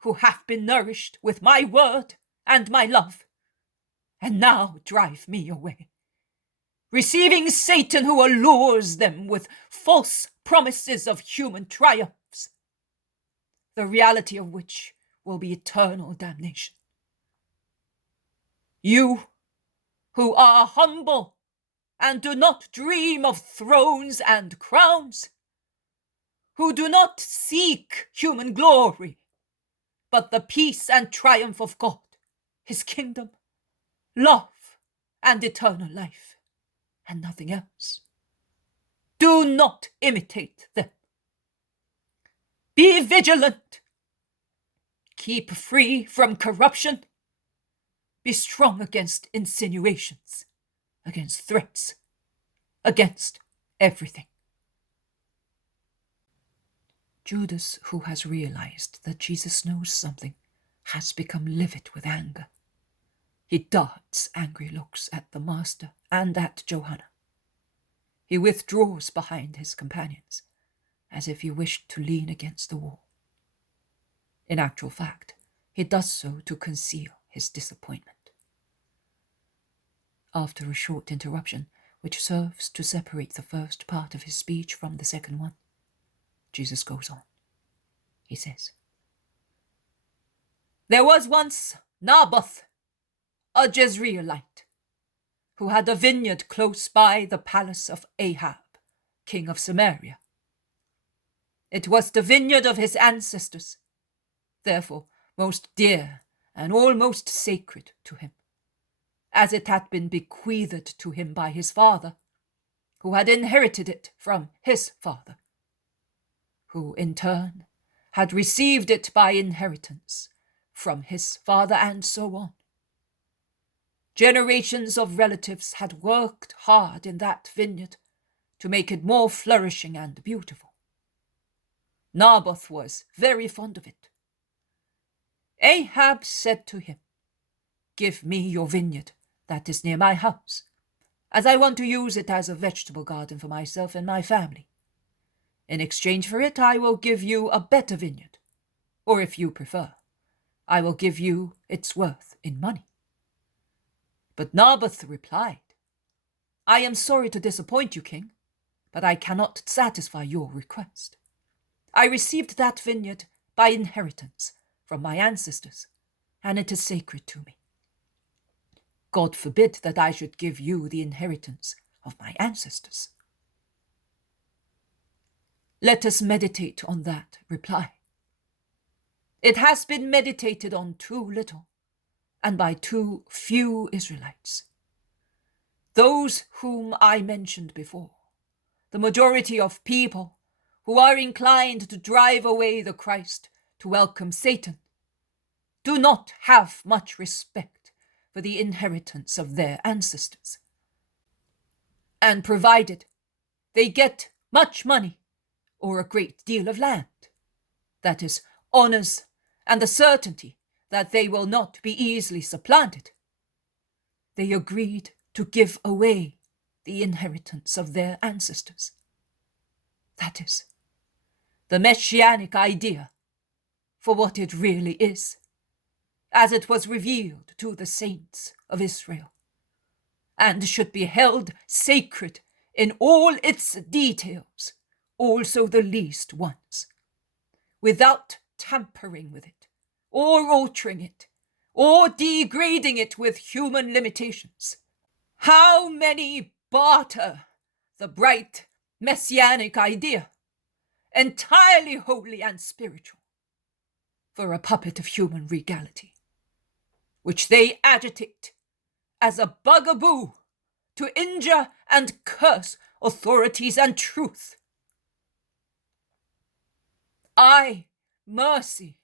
who have been nourished with my word and my love, and now drive me away, receiving Satan, who allures them with false promises of human triumphs, the reality of which will be eternal damnation. You, who are humble and do not dream of thrones and crowns, who do not seek human glory, but the peace and triumph of God, his kingdom, love, and eternal life, and nothing else. Do not imitate them. Be vigilant. Keep free from corruption. Be strong against insinuations, against threats, against everything. Judas, who has realized that Jesus knows something, has become livid with anger. He darts angry looks at the Master and at Johanna. He withdraws behind his companions, as if he wished to lean against the wall. In actual fact, he does so to conceal his disappointment. After a short interruption, which serves to separate the first part of his speech from the second one, Jesus goes on. He says, "There was once Naboth, a Jezreelite, who had a vineyard close by the palace of Ahab, king of Samaria. It was the vineyard of his ancestors, therefore most dear and almost sacred to him, as it had been bequeathed to him by his father, who had inherited it from his father, who in turn had received it by inheritance from his father, and so on. Generations of relatives had worked hard in that vineyard to make it more flourishing and beautiful. Naboth was very fond of it. Ahab said to him, 'Give me your vineyard that is near my house, as I want to use it as a vegetable garden for myself and my family. In exchange for it, I will give you a better vineyard, or if you prefer, I will give you its worth in money.' But Naboth replied, 'I am sorry to disappoint you, king, but I cannot satisfy your request. I received that vineyard by inheritance from my ancestors, and it is sacred to me. God forbid that I should give you the inheritance of my ancestors.' Let us meditate on that reply. It has been meditated on too little, and by too few Israelites. Those whom I mentioned before, the majority of people who are inclined to drive away the Christ, to welcome Satan, do not have much respect for the inheritance of their ancestors. And provided they get much money or a great deal of land, that is, honors and the certainty that they will not be easily supplanted, they agreed to give away the inheritance of their ancestors. That is, the messianic idea for what it really is, as it was revealed to the saints of Israel, and should be held sacred in all its details, also the least ones, without tampering with it, or altering it, or degrading it with human limitations. How many barter the bright messianic idea, entirely holy and spiritual, for a puppet of human regality, which they agitate as a bugaboo to injure and curse authorities and truth. I, mercy,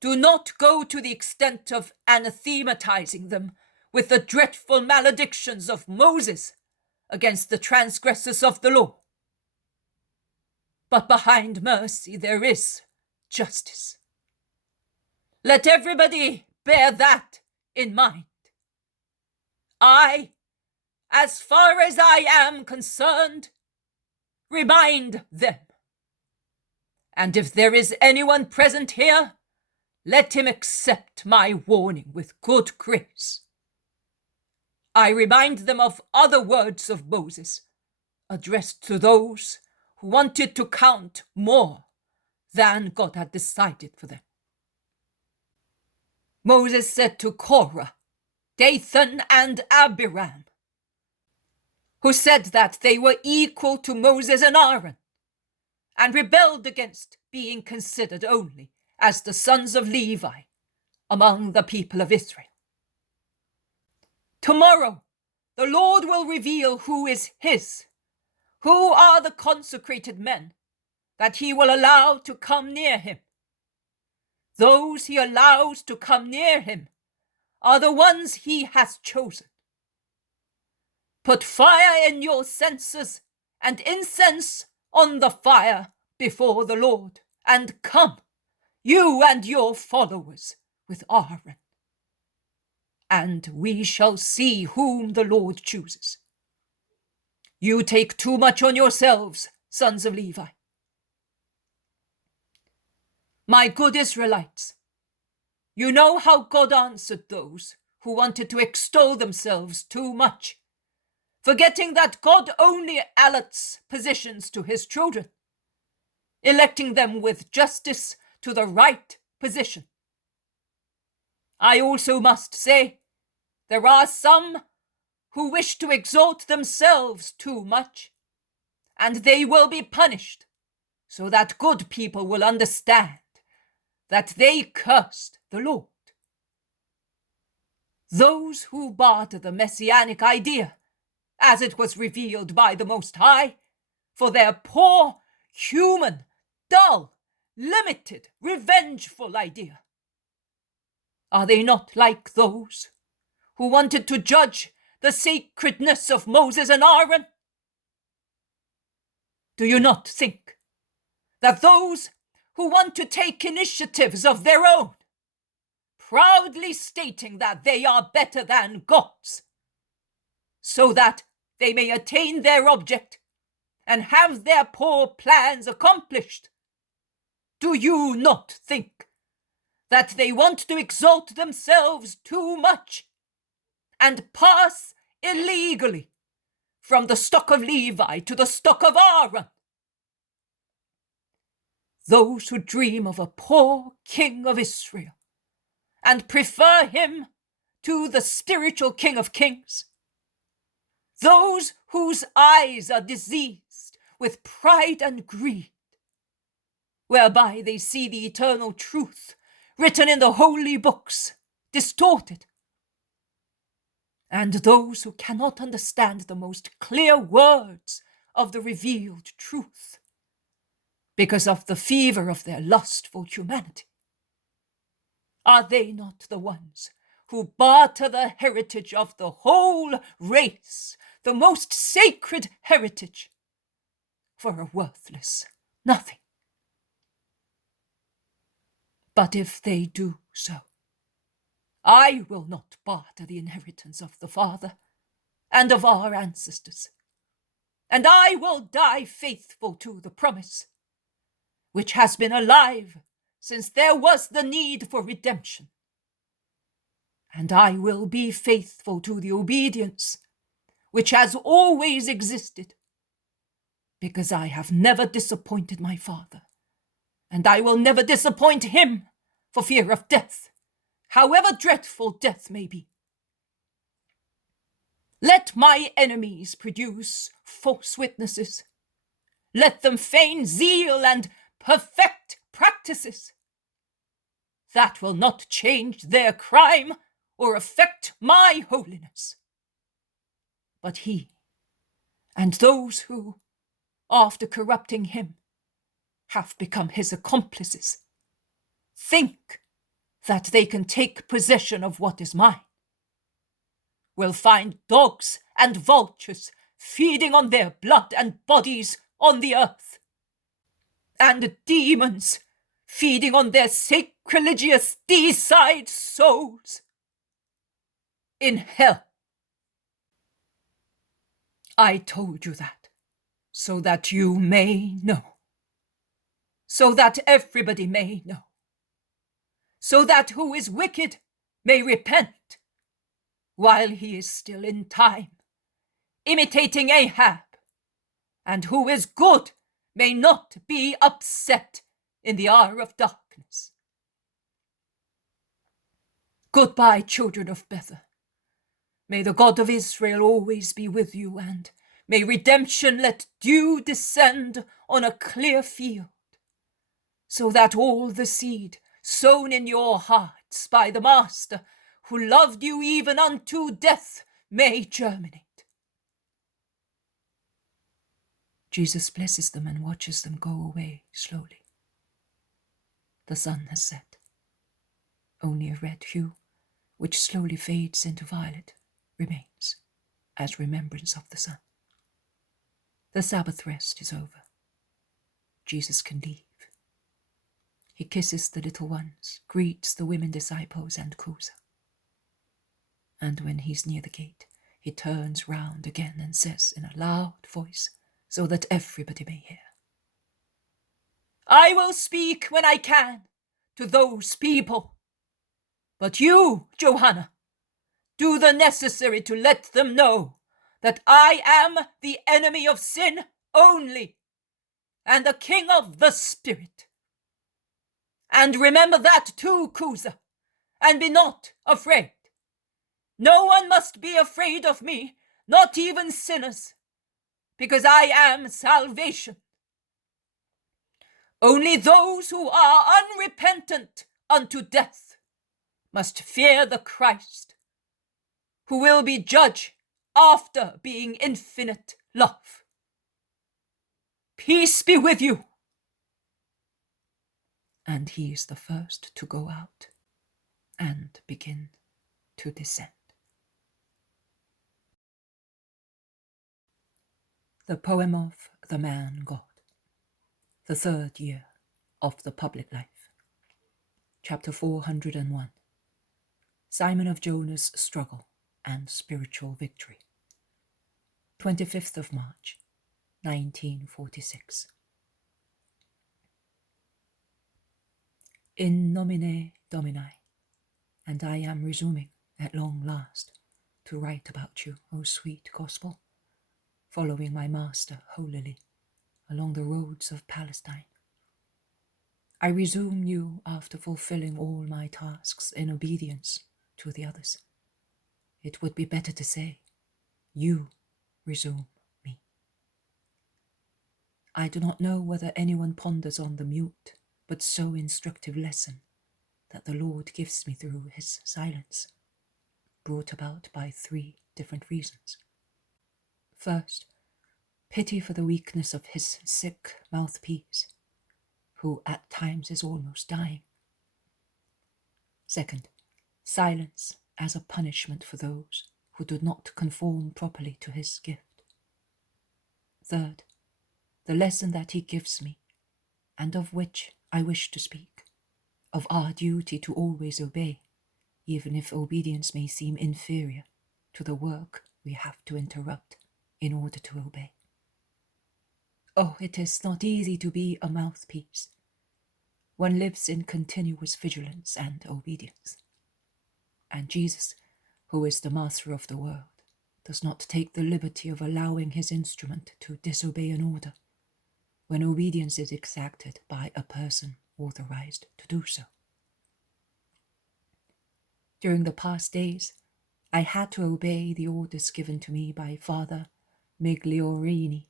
do not go to the extent of anathematizing them with the dreadful maledictions of Moses against the transgressors of the law. But behind mercy there is justice. Let everybody bear that in mind. I, as far as I am concerned, remind them. And if there is anyone present here, let him accept my warning with good grace. I remind them of other words of Moses, addressed to those who wanted to count more than God had decided for them. Moses said to Korah, Dathan, and Abiram, who said that they were equal to Moses and Aaron, and rebelled against being considered only as the sons of Levi among the people of Israel. Tomorrow, the Lord will reveal who is his, who are the consecrated men that he will allow to come near him. Those he allows to come near him are the ones he has chosen. Put fire in your censers and incense on the fire before the Lord, and come, you and your followers, with Aaron. And we shall see whom the Lord chooses. You take too much on yourselves, sons of Levi. My good Israelites, you know how God answered those who wanted to extol themselves too much, forgetting that God only allots positions to his children, electing them with justice to the right position. I also must say, there are some who wish to exalt themselves too much, and they will be punished, so that good people will understand that they cursed the Lord. Those who barter the messianic idea, as it was revealed by the Most High, for their poor, human, dull, limited, revengeful idea, are they not like those who wanted to judge the sacredness of Moses and Aaron? Do you not think that those who want to take initiatives of their own, proudly stating that they are better than gods, so that they may attain their object and have their poor plans accomplished, do you not think that they want to exalt themselves too much and pass illegally from the stock of Levi to the stock of Aaron? Those who dream of a poor king of Israel and prefer him to the spiritual King of Kings, those whose eyes are diseased with pride and greed, whereby they see the eternal truth written in the holy books distorted, and those who cannot understand the most clear words of the revealed truth because of the fever of their lustful humanity. Are they not the ones who barter the heritage of the whole race, the most sacred heritage, for a worthless nothing? But if they do so, I will not barter the inheritance of the Father and of our ancestors, and I will die faithful to the promise, which has been alive since there was the need for redemption. And I will be faithful to the obedience which has always existed, because I have never disappointed my Father, and I will never disappoint him for fear of death, however dreadful death may be. Let my enemies produce false witnesses. Let them feign zeal and perfect practices. That will not change their crime or affect my holiness. But he and those who, after corrupting him, have become his accomplices, think that they can take possession of what is mine, will find dogs and vultures feeding on their blood and bodies on the earth, and demons feeding on their sacrilegious deicide souls in hell. I told you that so that you may know, so that everybody may know, so that who is wicked may repent while he is still in time, imitating Ahab, and who is good may not be upset in the hour of darkness. Goodbye, children of Bether. May the God of Israel always be with you, and may redemption let dew descend on a clear field, so that all the seed sown in your hearts by the Master, who loved you even unto death, may germinate. Jesus blesses them and watches them go away slowly. The sun has set. Only a red hue, which slowly fades into violet, remains as remembrance of the sun. The Sabbath rest is over. Jesus can leave. He kisses the little ones, greets the women disciples and Cusa. And when he's near the gate, he turns round again and says in a loud voice, so that everybody may hear, I will speak when I can to those people, but you, Johanna, do the necessary to let them know that I am the enemy of sin only, and the king of the spirit. And remember that too, Cusa, and be not afraid. No one must be afraid of me, not even sinners, because I am salvation. Only those who are unrepentant unto death must fear the Christ, who will be judge after being infinite love. Peace be with you. and he is the first to go out and begin to descend. The poem of the Man God, the third year of the public life. Chapter 401. Simon of Jonah's struggle and spiritual victory. 25th of March, 1946. In nomine Domini, and I am resuming at long last to write about you, O sweet gospel, following my master holily along the roads of Palestine. I resume you after fulfilling all my tasks in obedience to the others. It would be better to say, you resume me. I do not know whether anyone ponders on the mute but so instructive lesson that the Lord gives me through his silence, brought about by 3 different reasons. First, pity for the weakness of his sick mouthpiece, who at times is almost dying. Second, silence as a punishment for those who do not conform properly to his gift. Third, the lesson that he gives me, and of which I wish to speak, of our duty to always obey, even if obedience may seem inferior to the work we have to interrupt in order to obey. Oh, it is not easy to be a mouthpiece. One lives in continuous vigilance and obedience. And Jesus, who is the master of the world, does not take the liberty of allowing his instrument to disobey an order when obedience is exacted by a person authorized to do so. During the past days, I had to obey the orders given to me by Father Migliorini.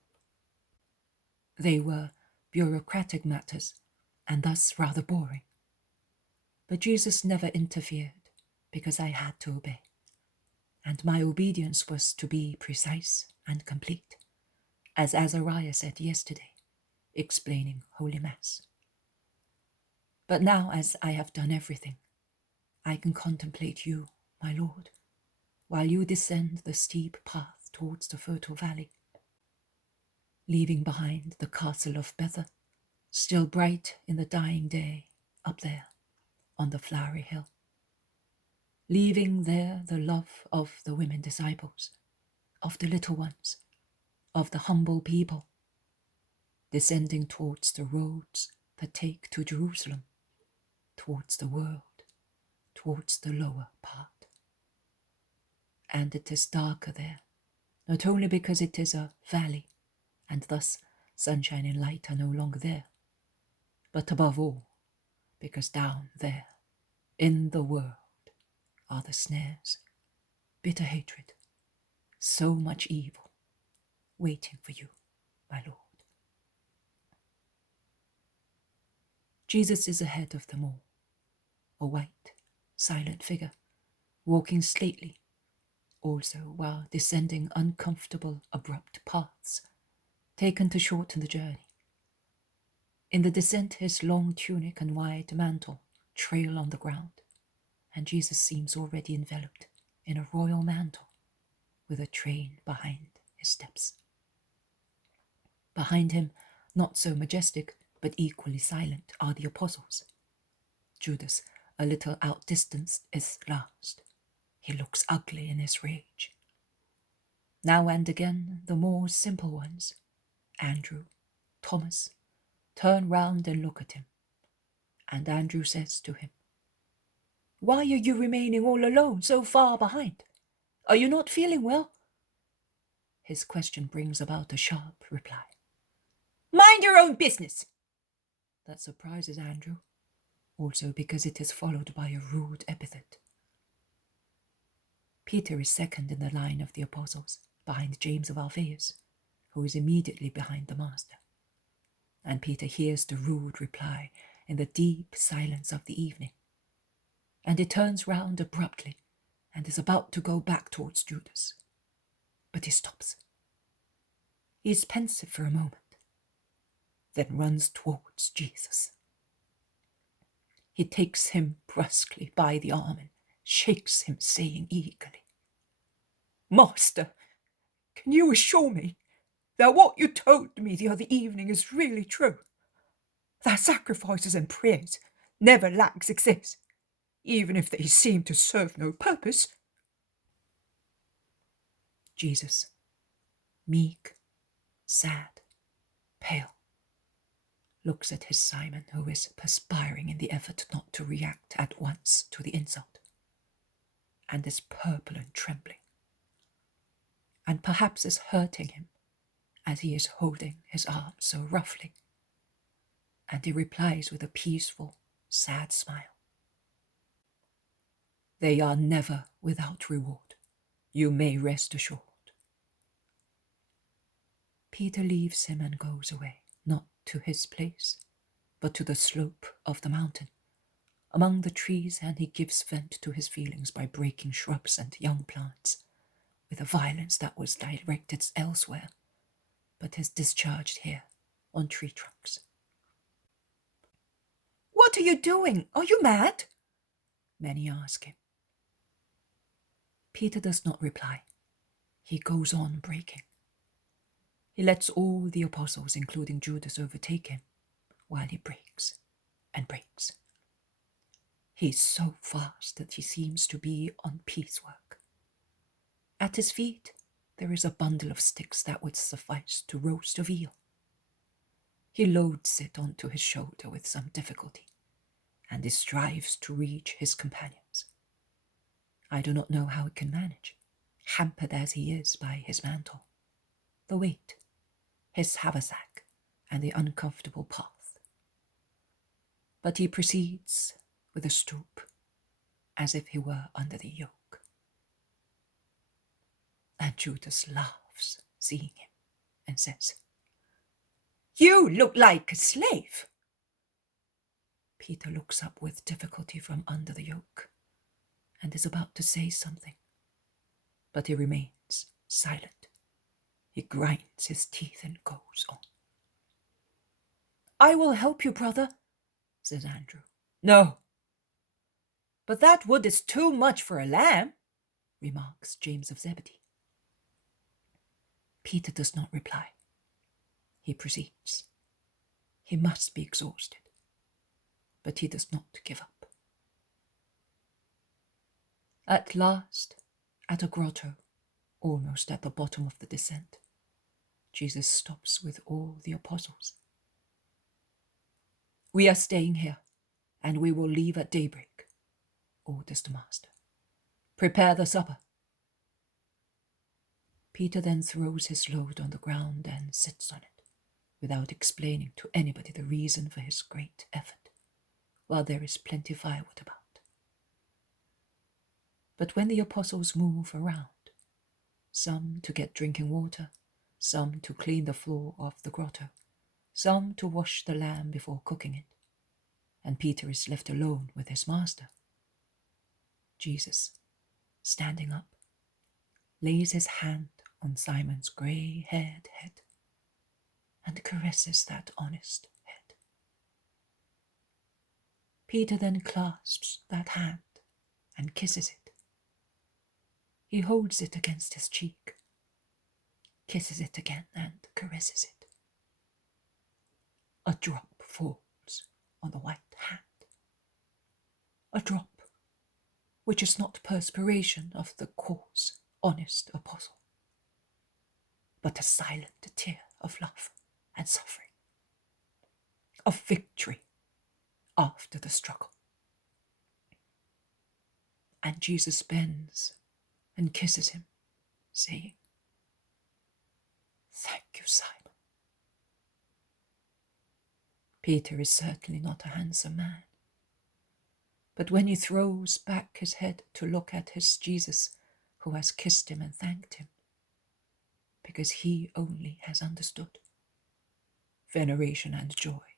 They were bureaucratic matters, and thus rather boring. But Jesus never interfered, because I had to obey, and my obedience was to be precise and complete, as Azariah said yesterday, explaining Holy Mass. But now, as I have done everything, I can contemplate you, my Lord, while you descend the steep path towards the fertile valley, leaving behind the castle of Bether, still bright in the dying day, up there on the flowery hill. Leaving there the love of the women disciples, of the little ones, of the humble people, descending towards the roads that take to Jerusalem, towards the world, towards the lower part. And it is darker there, not only because it is a valley, and thus sunshine and light are no longer there, but above all, because down there, in the world, are the snares, bitter hatred, so much evil, waiting for you, my Lord. Jesus is ahead of them all, a white, silent figure, walking stately, also while descending uncomfortable, abrupt paths, taken to shorten the journey. In the descent, his long tunic and wide mantle trail on the ground, and Jesus seems already enveloped in a royal mantle, with a train behind his steps. Behind him, not so majestic, but equally silent, are the apostles. Judas, a little outdistanced, is last. He looks ugly in his rage. Now and again, the more simple ones, Andrew, Thomas, turn round and look at him. And Andrew says to him, "Why are you remaining all alone, so far behind? Are you not feeling well?" His question brings about a sharp reply. "Mind your own business." That surprises Andrew, also because it is followed by a rude epithet. Peter is second in the line of the apostles, behind James of Alphaeus, who is immediately behind the Master. And Peter hears the rude reply in the deep silence of the evening, and he turns round abruptly and is about to go back towards Judas. But he stops. He is pensive for a moment, then runs towards Jesus. He takes him brusquely by the arm and shakes him, saying eagerly, "Master, can you assure me that what you told me the other evening is really true? That sacrifices and prayers never lack success, even if they seem to serve no purpose?" Jesus, meek, sad, pale, looks at his Simon, who is perspiring in the effort not to react at once to the insult, and is purple and trembling, and perhaps is hurting him as he is holding his arm so roughly, and he replies with a peaceful, sad smile, "They are never without reward, you may rest assured." Peter leaves him and goes away, not to his place, but to the slope of the mountain, among the trees, and he gives vent to his feelings by breaking shrubs and young plants, with a violence that was directed elsewhere, but is discharged here on tree trunks. "What are you doing? Are you mad?" many ask him. Peter does not reply. He goes on breaking. He lets all the apostles, including Judas, overtake him while he breaks and breaks. He's so fast that he seems to be on piecework. At his feet, there is a bundle of sticks that would suffice to roast a veal. He loads it onto his shoulder with some difficulty, and he strives to reach his companions. I do not know how he can manage, hampered as he is by his mantle, the weight, his haversack, and the uncomfortable path. But he proceeds with a stoop, as if he were under the yoke. And Judas laughs, seeing him, and says, "You look like a slave." Peter looks up with difficulty from under the yoke, and is about to say something, but he remains silent. He grinds his teeth and goes on. "I will help you, brother," says Andrew. "No, but that wood is too much for a lamb," remarks James of Zebedee. Peter does not reply. He proceeds. He must be exhausted, but he does not give up. At last, at a grotto, almost at the bottom of the descent, Jesus stops with all the apostles. "We are staying here, and we will leave at daybreak," orders the master. "Prepare the supper." Peter then throws his load on the ground and sits on it, without explaining to anybody the reason for his great effort, while there is plenty of firewood about. But when the apostles move around, some to get drinking water, some to clean the floor of the grotto, some to wash the lamb before cooking it, and Peter is left alone with his master, Jesus, standing up, lays his hand on Simon's grey-haired head and caresses that honest head. Peter then clasps that hand and kisses it. He holds it against his cheek, kisses it again and caresses it. A drop falls on the white hand. A drop which is not perspiration of the coarse, honest apostle, but a silent tear of love and suffering, of victory after the struggle. And Jesus bends and kisses him, saying, "Thank you, Simon." Peter is certainly not a handsome man, but when he throws back his head to look at his Jesus, who has kissed him and thanked him, because he only has understood, veneration and joy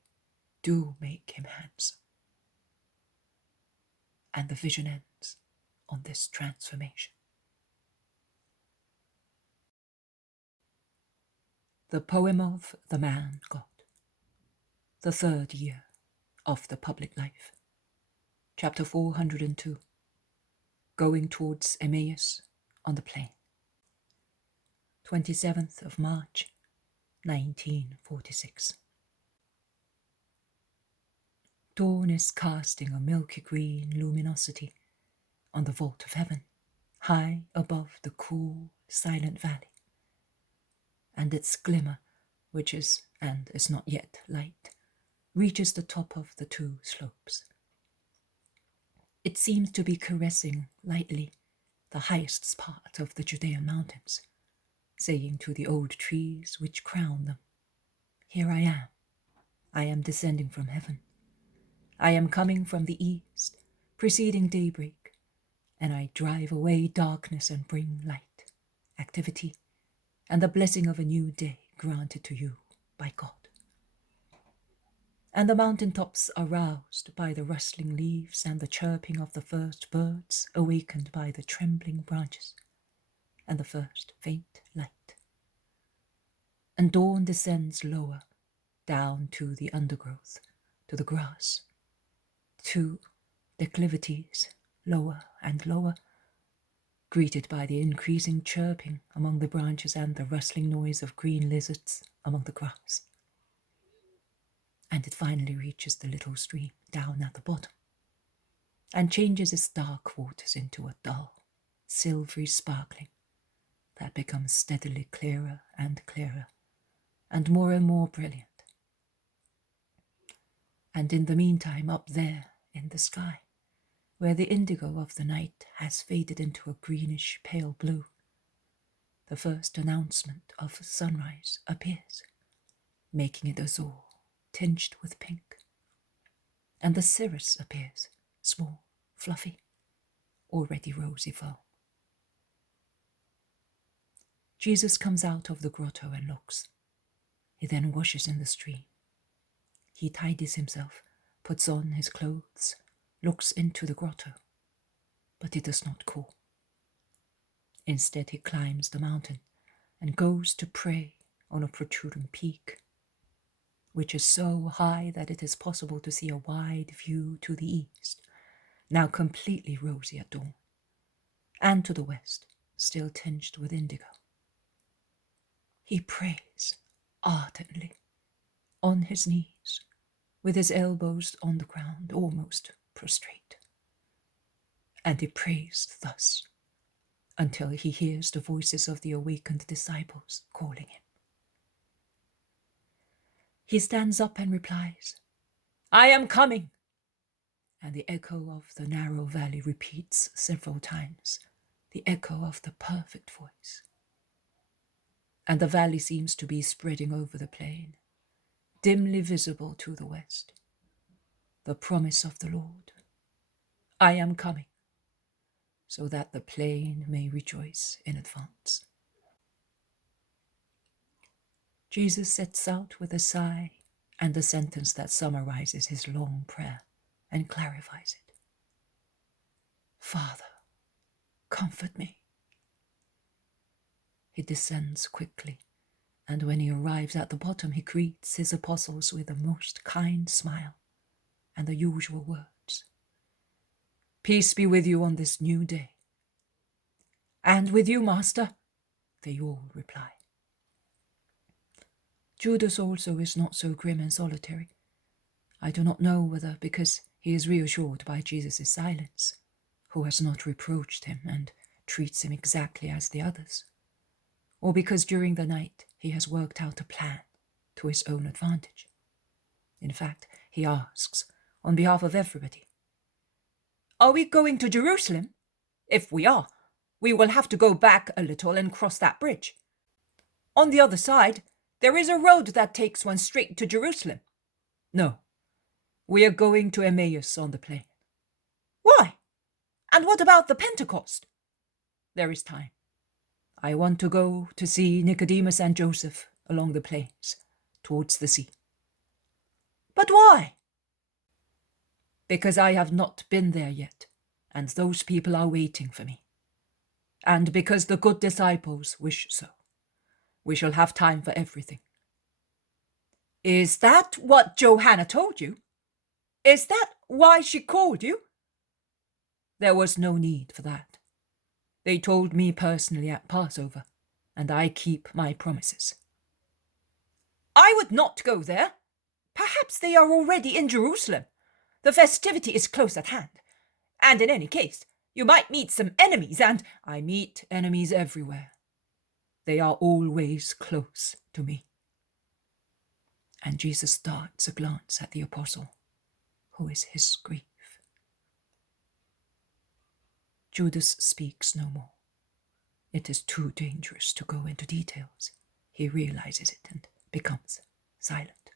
do make him handsome. And the vision ends on this transformation. The poem of the man God, the third year of the public life. Chapter 402, Going towards Emmaus on the plain. 27th of March, 1946. Dawn is casting a milky green luminosity on the vault of heaven, high above the cool, silent valley, and its glimmer, which is and is not yet light, reaches the top of the two slopes. It seems to be caressing lightly the highest part of the Judean mountains, saying to the old trees which crown them, "Here I am descending from heaven. I am coming from the east, preceding daybreak, and I drive away darkness and bring light, activity, and the blessing of a new day granted to you by God." And the mountain tops are roused by the rustling leaves and the chirping of the first birds, awakened by the trembling branches and the first faint light. And dawn descends lower, down to the undergrowth, to the grass, to declivities lower and lower, greeted by the increasing chirping among the branches and the rustling noise of green lizards among the grass. And it finally reaches the little stream down at the bottom, and changes its dark waters into a dull, silvery sparkling that becomes steadily clearer and clearer, and more brilliant. And in the meantime, up there in the sky, where the indigo of the night has faded into a greenish pale blue, the first announcement of sunrise appears, making it azure, tinged with pink. And the cirrus appears, small, fluffy, already rosy foam. Jesus comes out of the grotto and looks. He then washes in the stream. He tidies himself, puts on his clothes, looks into the grotto, but it does not cool. Instead, he climbs the mountain and goes to pray on a protruding peak, which is so high that it is possible to see a wide view to the east, now completely rosy at dawn, and to the west, still tinged with indigo. He prays ardently, on his knees, with his elbows on the ground, almost prostrate. And he prays thus until he hears the voices of the awakened disciples calling him. He stands up and replies, "I am coming." And the echo of the narrow valley repeats several times, the echo of the perfect voice. And the valley seems to be spreading over the plain, dimly visible to the west. The promise of the Lord, "I am coming," so that the plain may rejoice in advance. Jesus sets out with a sigh and a sentence that summarizes his long prayer and clarifies it. "Father, comfort me." He descends quickly, and when he arrives at the bottom, he greets his apostles with a most kind smile and the usual words, "Peace be with you on this new day." "And with you, Master," they all reply. Judas also is not so grim and solitary. I do not know whether because he is reassured by Jesus' silence, who has not reproached him and treats him exactly as the others, or because during the night he has worked out a plan to his own advantage. In fact, he asks, on behalf of everybody, "Are we going to Jerusalem? If we are, we will have to go back a little and cross that bridge. On the other side, there is a road that takes one straight to Jerusalem." "No, we are going to Emmaus on the plain." "Why? And what about the Pentecost?" "There is time. I want to go to see Nicodemus and Joseph along the plains, towards the sea." "But why?" "Because I have not been there yet, and those people are waiting for me. And because the good disciples wish so. We shall have time for everything." "Is that what Johanna told you? Is that why she called you?" "There was no need for that. They told me personally at Passover, and I keep my promises." "I would not go there. Perhaps they are already in Jerusalem. The festivity is close at hand. And in any case, you might meet some enemies and—" "I meet enemies everywhere. They are always close to me." And Jesus darts a glance at the apostle, who is his grief. Judas speaks no more. It is too dangerous to go into details. He realizes it and becomes silent.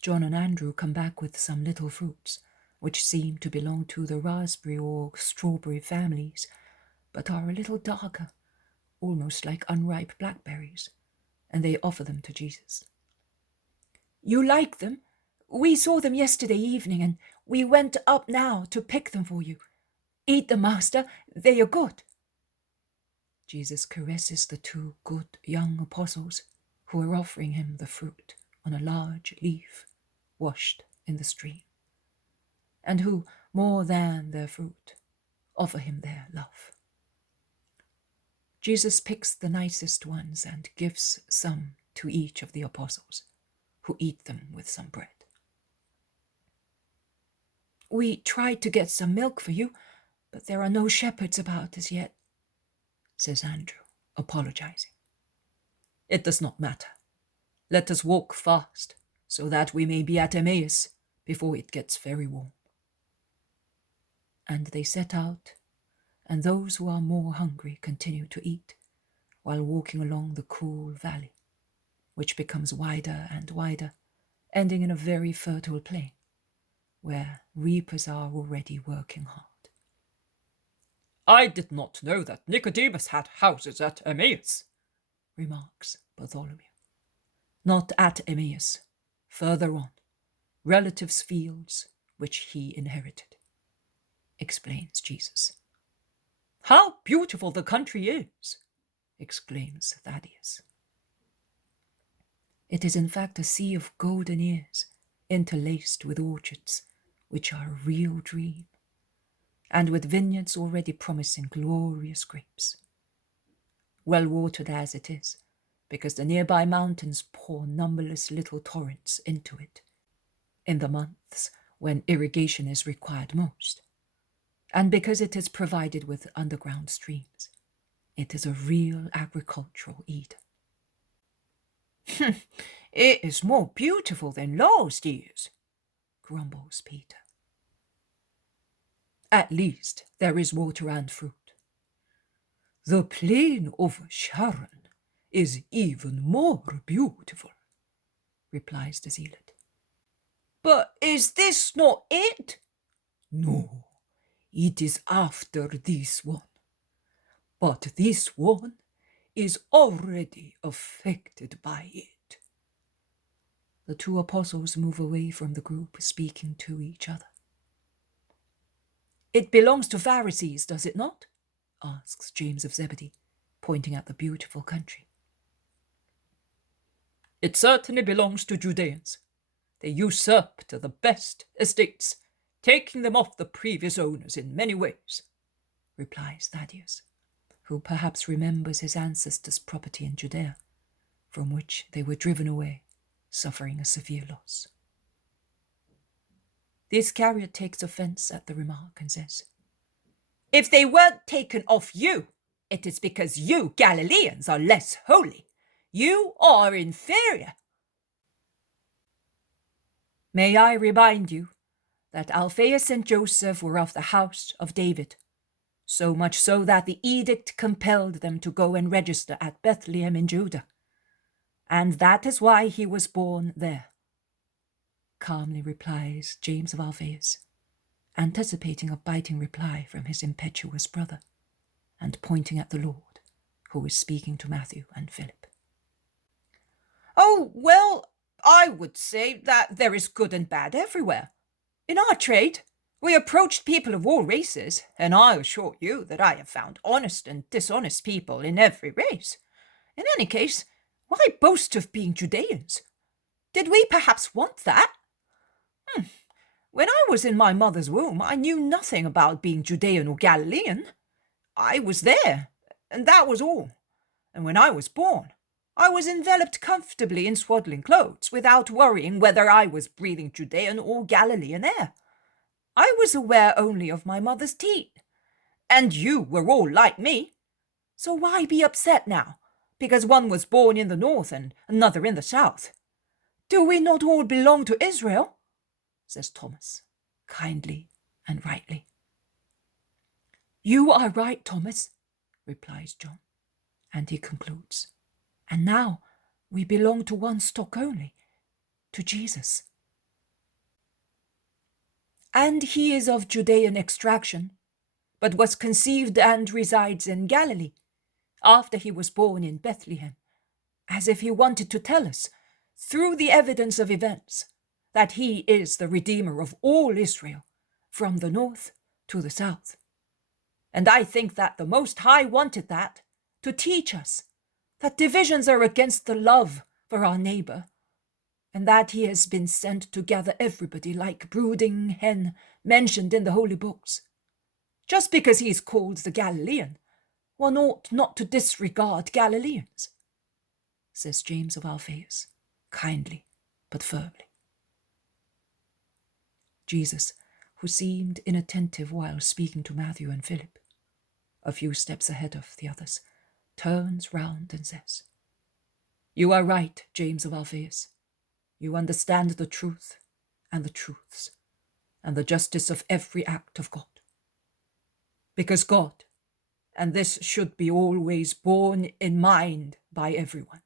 John and Andrew come back with some little fruits, which seem to belong to the raspberry or strawberry families, but are a little darker, almost like unripe blackberries, and they offer them to Jesus. "You like them? We saw them yesterday evening, and we went up now to pick them for you. Eat them, Master, they are good." Jesus caresses the two good young apostles who are offering him the fruit on a large leaf washed in the stream. and who, more than their fruit, offer him their love. Jesus picks the nicest ones and gives some to each of the apostles, who eat them with some bread. "We tried to get some milk for you, but there are no shepherds about as yet," says Andrew, apologizing. "It does not matter. Let us walk fast, so that we may be at Emmaus before it gets very warm." And they set out, and those who are more hungry continue to eat, while walking along the cool valley, which becomes wider and wider, ending in a very fertile plain, where reapers are already working hard. "I did not know that Nicodemus had houses at Emmaus," remarks Bartholomew. "Not at Emmaus, further on, relatives' fields which he inherited," explains Jesus. "How beautiful the country is!" exclaims Thaddeus. It is in fact a sea of golden ears, interlaced with orchards, which are a real dream, and with vineyards already promising glorious grapes. Well watered as it is, because the nearby mountains pour numberless little torrents into it in the months when irrigation is required most, and because it is provided with underground streams. It is a real agricultural Eden. "It is more beautiful than last year's," grumbles Peter. "At least there is water and fruit." "The plain of Sharon is even more beautiful," replies the zealot. "But is this not it?" "No, it is after this one. But this one is already affected by it." The two apostles move away from the group, speaking to each other. "It belongs to Pharisees, does it not?" asks James of Zebedee, pointing at the beautiful country. "It certainly belongs to Judeans. They usurped the best estates, taking them off the previous owners in many ways," replies Thaddeus, who perhaps remembers his ancestors' property in Judea, from which they were driven away, suffering a severe loss. The Iscariot takes offense at the remark and says, "If they weren't taken off you, it is because you Galileans are less holy. You are inferior." "May I remind you that Alphaeus and Joseph were of the house of David, so much so that the edict compelled them to go and register at Bethlehem in Judah, and that is why he was born there," calmly replies James of Alphaeus, anticipating a biting reply from his impetuous brother, and pointing at the Lord, who is speaking to Matthew and Philip. "Oh, well, I would say that there is good and bad everywhere. In our trade, we approached people of all races, and I assure you that I have found honest and dishonest people in every race. In any case, why boast of being Judeans? Did we perhaps want that? When I was in my mother's womb, I knew nothing about being Judean or Galilean. I was there, and that was all. And when I was born, I was enveloped comfortably in swaddling clothes, without worrying whether I was breathing Judean or Galilean air. I was aware only of my mother's teat. And you were all like me. So why be upset now, because one was born in the north and another in the south? Do we not all belong to Israel?" says Thomas, kindly and rightly. "You are right, Thomas," replies John, and he concludes, "And now we belong to one stock only, to Jesus. And he is of Judean extraction, but was conceived and resides in Galilee, after he was born in Bethlehem, as if he wanted to tell us, through the evidence of events, that he is the Redeemer of all Israel, from the north to the south. And I think that the Most High wanted that, to teach us that divisions are against the love for our neighbor, and that he has been sent to gather everybody like brooding hen mentioned in the holy books. Just because he is called the Galilean, one ought not to disregard Galileans, says James of Alphaeus, kindly but firmly. Jesus, who seemed inattentive while speaking to Matthew and Philip, a few steps ahead of the others, turns round and says, "You are right, James of Alphaeus. You understand the truth and the truths and the justice of every act of God. Because God, and this should be always borne in mind by everyone,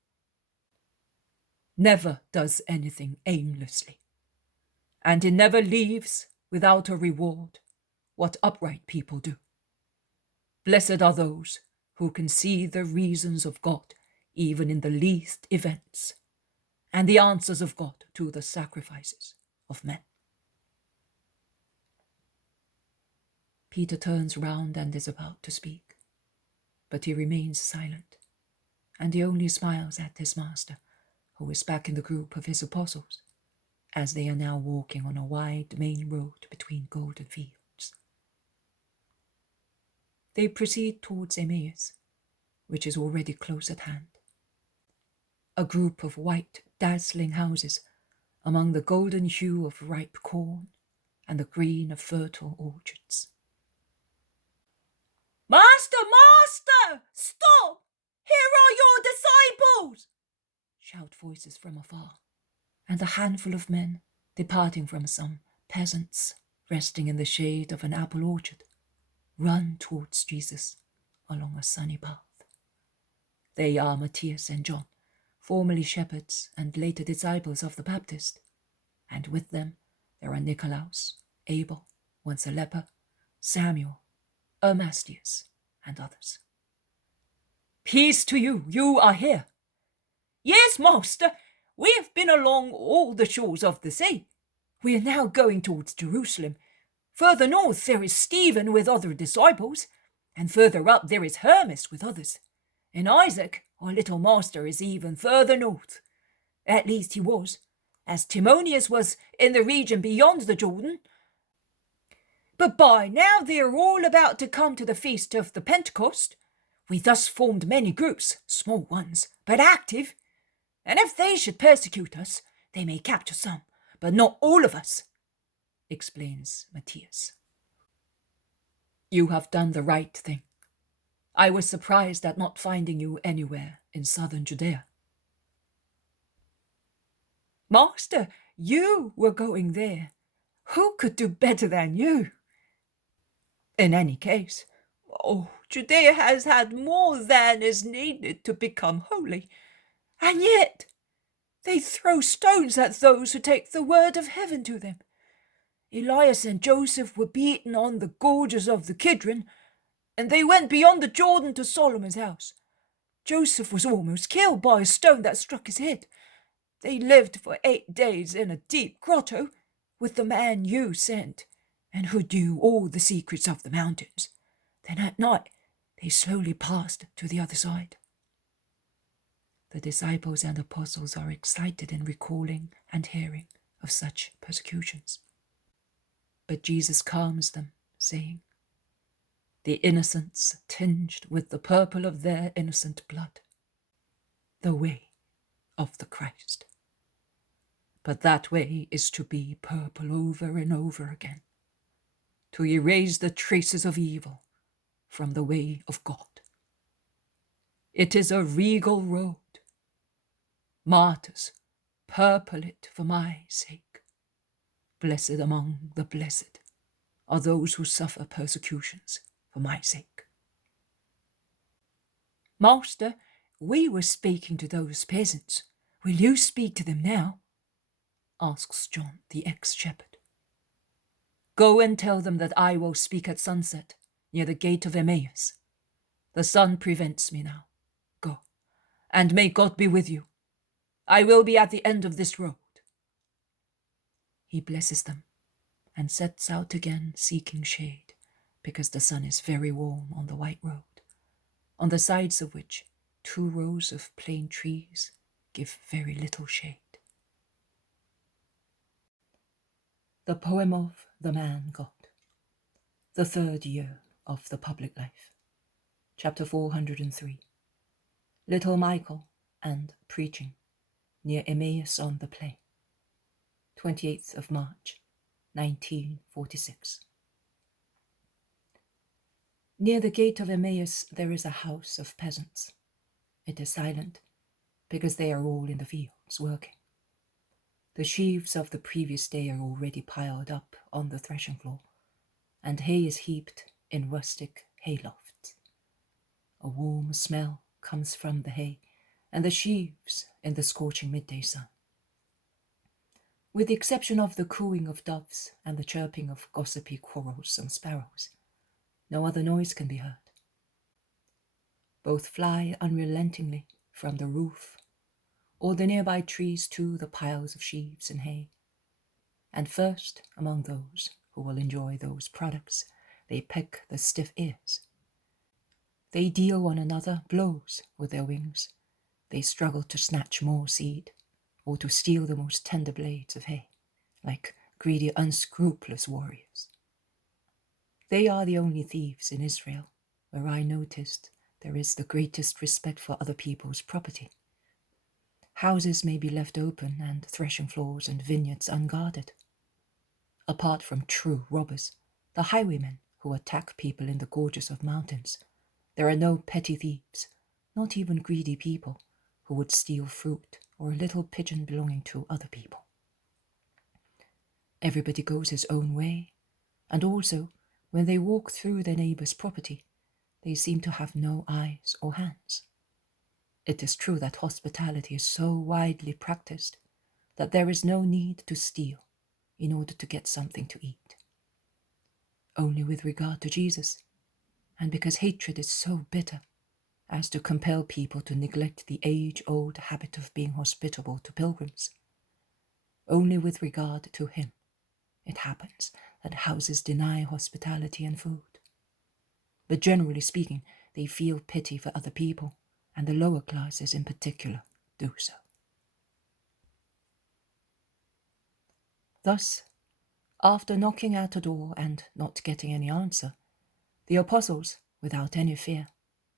never does anything aimlessly, and he never leaves without a reward what upright people do. Blessed are those who can see the reasons of God even in the least events, and the answers of God to the sacrifices of men." Peter turns round and is about to speak, but he remains silent, and he only smiles at his master, who is back in the group of his apostles, as they are now walking on a wide main road between golden fields. They proceed towards Emmaus, which is already close at hand. A group of white, dazzling houses among the golden hue of ripe corn and the green of fertile orchards. "Master, Master! Stop! Here are your disciples!" shout voices from afar, and a handful of men, departing from some peasants resting in the shade of an apple orchard, run towards Jesus along a sunny path. They are Matthias and John, formerly shepherds and later disciples of the Baptist, and with them there are Nicolaus, Abel, once a leper, Samuel, Arimathea, and others. "Peace to you, you are here." "Yes, Master, we have been along all the shores of the sea. We are now going towards Jerusalem. Further north there is Stephen with other disciples, and further up there is Hermas with others. And Isaac, our little master, is even further north. At least he was, as Timonius was in the region beyond the Jordan. But by now they are all about to come to the feast of the Pentecost. We thus formed many groups, small ones, but active. And if they should persecute us, they may capture some, but not all of us," explains Matthias. "You have done the right thing. I was surprised at not finding you anywhere in southern Judea." "Master, you were going there. Who could do better than you? In any case, Judea has had more than is needed to become holy, and yet they throw stones at those who take the word of heaven to them. Elias and Joseph were beaten on the gorges of the Kidron, and they went beyond the Jordan to Solomon's house. Joseph was almost killed by a stone that struck his head. They lived for 8 days in a deep grotto with the man you sent, and who knew all the secrets of the mountains. Then at night they slowly passed to the other side." The disciples and apostles are excited in recalling and hearing of such persecutions. But Jesus calms them, saying, "The innocents tinged with the purple of their innocent blood, the way of the Christ. But that way is to be purple over and over again, to erase the traces of evil from the way of God. It is a regal road. Martyrs, purple it for my sake. Blessed among the blessed are those who suffer persecutions for my sake." "Master, we were speaking to those peasants. Will you speak to them now?" asks John, the ex-shepherd. "Go and tell them that I will speak at sunset near the gate of Emmaus. The sun prevents me now. Go, and may God be with you. I will be at the end of this road." He blesses them and sets out again seeking shade, because the sun is very warm on the white road, on the sides of which 2 rows of plane trees give very little shade. The poem of the man God. The third year of the public life. Chapter 403. Little Michael and preaching near Emmaus on the plain. 28th of March, 1946. Near the gate of Emmaus there is a house of peasants. It is silent, because they are all in the fields working. The sheaves of the previous day are already piled up on the threshing floor, and hay is heaped in rustic haylofts. A warm smell comes from the hay and the sheaves in the scorching midday sun. With the exception of the cooing of doves and the chirping of gossipy quarrelsome sparrows, no other noise can be heard. Both fly unrelentingly from the roof or the nearby trees to the piles of sheaves and hay, and first among those who will enjoy those products, they peck the stiff ears. They deal one another blows with their wings. They struggle to snatch more seed, or to steal the most tender blades of hay, like greedy, unscrupulous warriors. They are the only thieves in Israel, where I noticed there is the greatest respect for other people's property. Houses may be left open and threshing floors and vineyards unguarded. Apart from true robbers, the highwaymen who attack people in the gorges of mountains, there are no petty thieves, not even greedy people, who would steal fruit or a little pigeon belonging to other people. Everybody goes his own way, and also, when they walk through their neighbor's property, they seem to have no eyes or hands. It is true that hospitality is so widely practiced that there is no need to steal in order to get something to eat. Only with regard to Jesus, and because hatred is so bitter as to compel people to neglect the age-old habit of being hospitable to pilgrims, only with regard to him, it happens that houses deny hospitality and food. But generally speaking, they feel pity for other people, and the lower classes in particular do so. Thus, after knocking at a door and not getting any answer, the apostles, without any fear,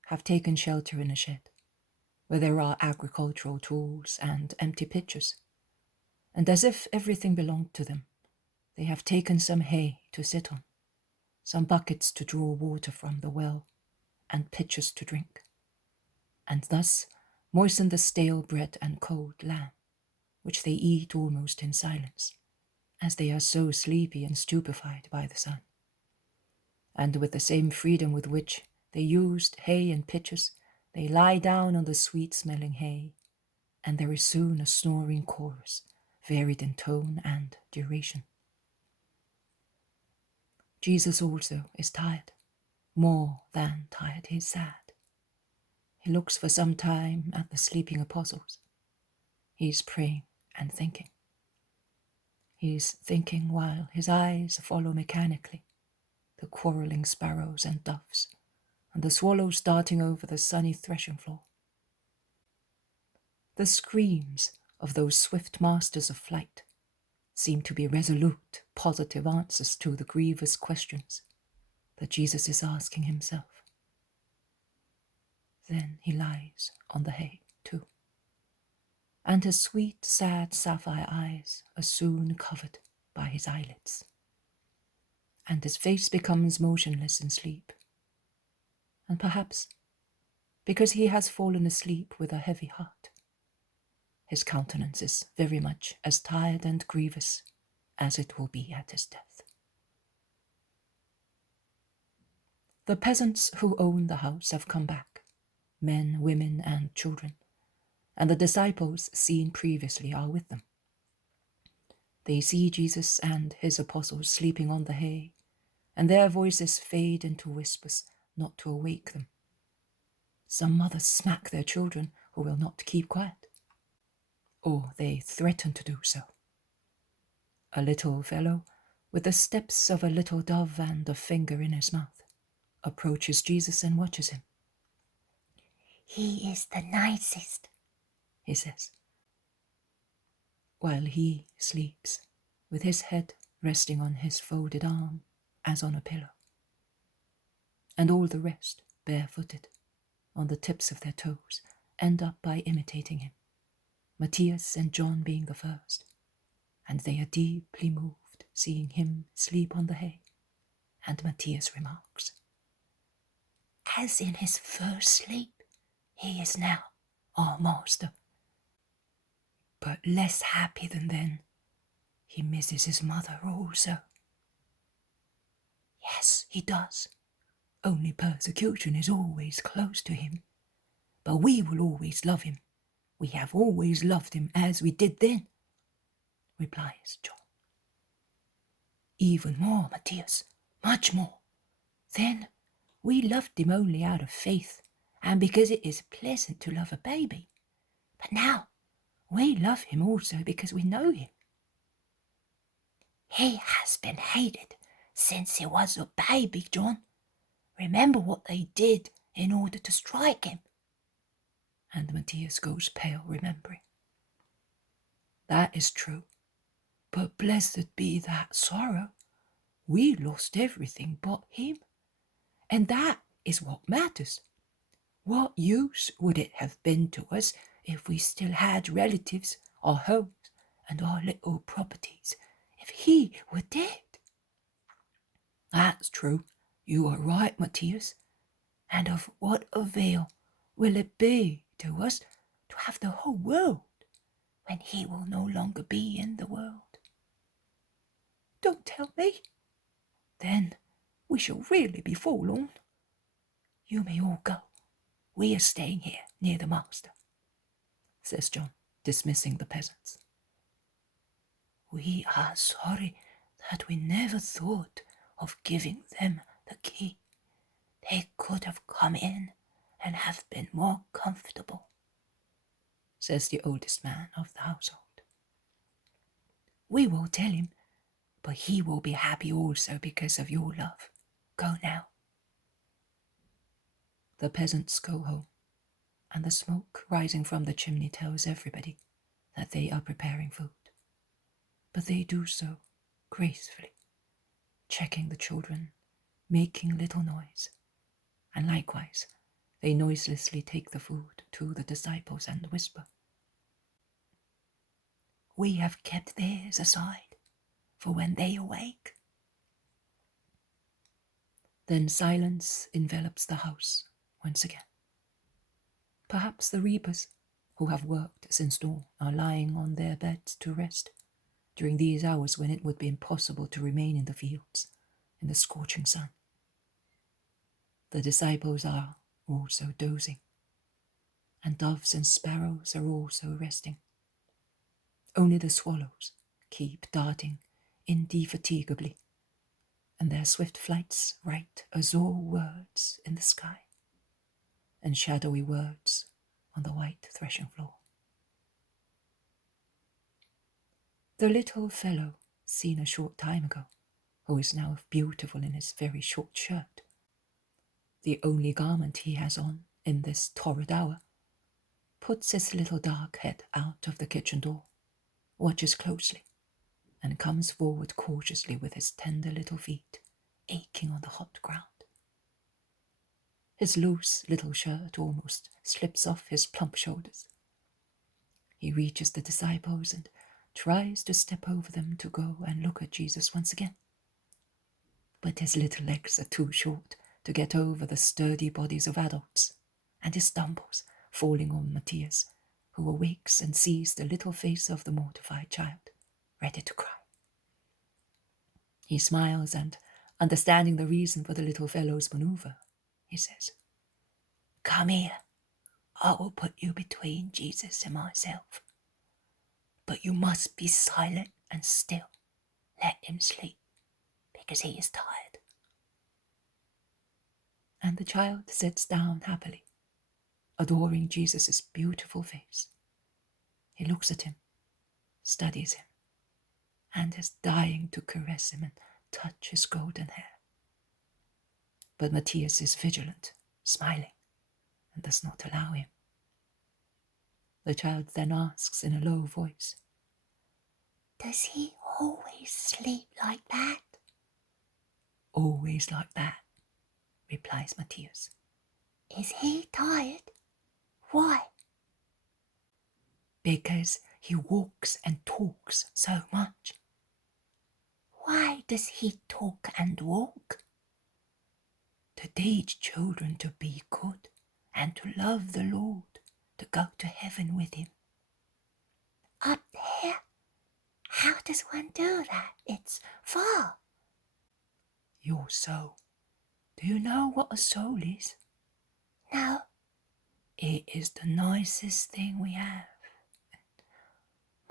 have taken shelter in a shed, where there are agricultural tools and empty pitchers, and as if everything belonged to them, they have taken some hay to sit on, some buckets to draw water from the well, and pitchers to drink, and thus moisten the stale bread and cold lamb, which they eat almost in silence, as they are so sleepy and stupefied by the sun. And with the same freedom with which they used hay and pitchers, they lie down on the sweet-smelling hay, and there is soon a snoring chorus, varied in tone and duration. Jesus also is tired, more than tired, he is sad. He looks for some time at the sleeping apostles. He is praying and thinking. He is thinking while his eyes follow mechanically the quarrelling sparrows and doves, and the swallows darting over the sunny threshing floor. The screams of those swift masters of flight seem to be resolute, positive answers to the grievous questions that Jesus is asking himself. Then he lies on the hay, too, and his sweet, sad sapphire eyes are soon covered by his eyelids, and his face becomes motionless in sleep. And perhaps because he has fallen asleep with a heavy heart, his countenance is very much as tired and grievous as it will be at his death. The peasants who own the house have come back, men, women, and children, and the disciples seen previously are with them. They see Jesus and his apostles sleeping on the hay, and their voices fade into whispers not to awake them. Some mothers smack their children who will not keep quiet, or they threaten to do so. A little fellow, with the steps of a little dove and a finger in his mouth, approaches Jesus and watches him. "He is the nicest," he says, while he sleeps with his head resting on his folded arm as on a pillow. And all the rest, barefooted, on the tips of their toes, end up by imitating him, Matthias and John being the first, and they are deeply moved seeing him sleep on the hay, and Matthias remarks, As in his first sleep, he is now our master. But less happy than then, he misses his mother also. Yes, he does. Only persecution is always close to him. But we will always love him. We have always loved him as we did then, replies John. Even more, Matthias, much more. Then we loved him only out of faith, and because it is pleasant to love a baby. But now we love him also because we know him. He has been hated since he was a baby, John. Remember what they did in order to strike him. And Matthias goes pale, remembering. That is true, but blessed be that sorrow. We lost everything but him, and that is what matters. What use would it have been to us if we still had relatives, our homes, and our little properties, if he were dead? That's true. You are right, Matthias. And of what avail will it be to us to have the whole world when he will no longer be in the world? Don't tell me. Then we shall really be forlorn. You may all go. We are staying here near the master, says John, dismissing the peasants. We are sorry that we never thought of giving them the key. They could have come in and have been more comfortable, says the oldest man of the household. We will tell him, but he will be happy also because of your love. Go now. The peasants go home, and the smoke rising from the chimney tells everybody that they are preparing food. But they do so gracefully, checking the children, making little noise, and likewise they noiselessly take the food to the disciples and whisper, We have kept theirs aside for when they awake. Then silence envelops the house once again. Perhaps the reapers, who have worked since dawn, are lying on their beds to rest during these hours when it would be impossible to remain in the fields in the scorching sun. The disciples are also dozing, and doves and sparrows are also resting. Only the swallows keep darting indefatigably, and their swift flights write azure words in the sky and shadowy words on the white threshing floor. The little fellow seen a short time ago, who is now beautiful in his very short shirt, the only garment he has on in this torrid hour, puts his little dark head out of the kitchen door, watches closely, and comes forward cautiously with his tender little feet aching on the hot ground. His loose little shirt almost slips off his plump shoulders. He reaches the disciples and tries to step over them to go and look at Jesus once again. But his little legs are too short to get over the sturdy bodies of adults, and he stumbles, falling on Matthias, who awakes and sees the little face of the mortified child, ready to cry. He smiles and, understanding the reason for the little fellow's maneuver, he says, Come here, I will put you between Jesus and myself. But you must be silent and still. Let him sleep, because he is tired. And the child sits down happily, adoring Jesus' beautiful face. He looks at him, studies him, and is dying to caress him and touch his golden hair. But Matthias is vigilant, smiling, and does not allow him. The child then asks in a low voice, Does he always sleep like that? Always like that, replies Matthias. Is he tired? Why? Because he walks and talks so much. Why does he talk and walk? To teach children to be good and to love the Lord, to go to heaven with him. Up there? How does one do that? It's far. Your soul. Do you know what a soul is? No. It is the nicest thing we have.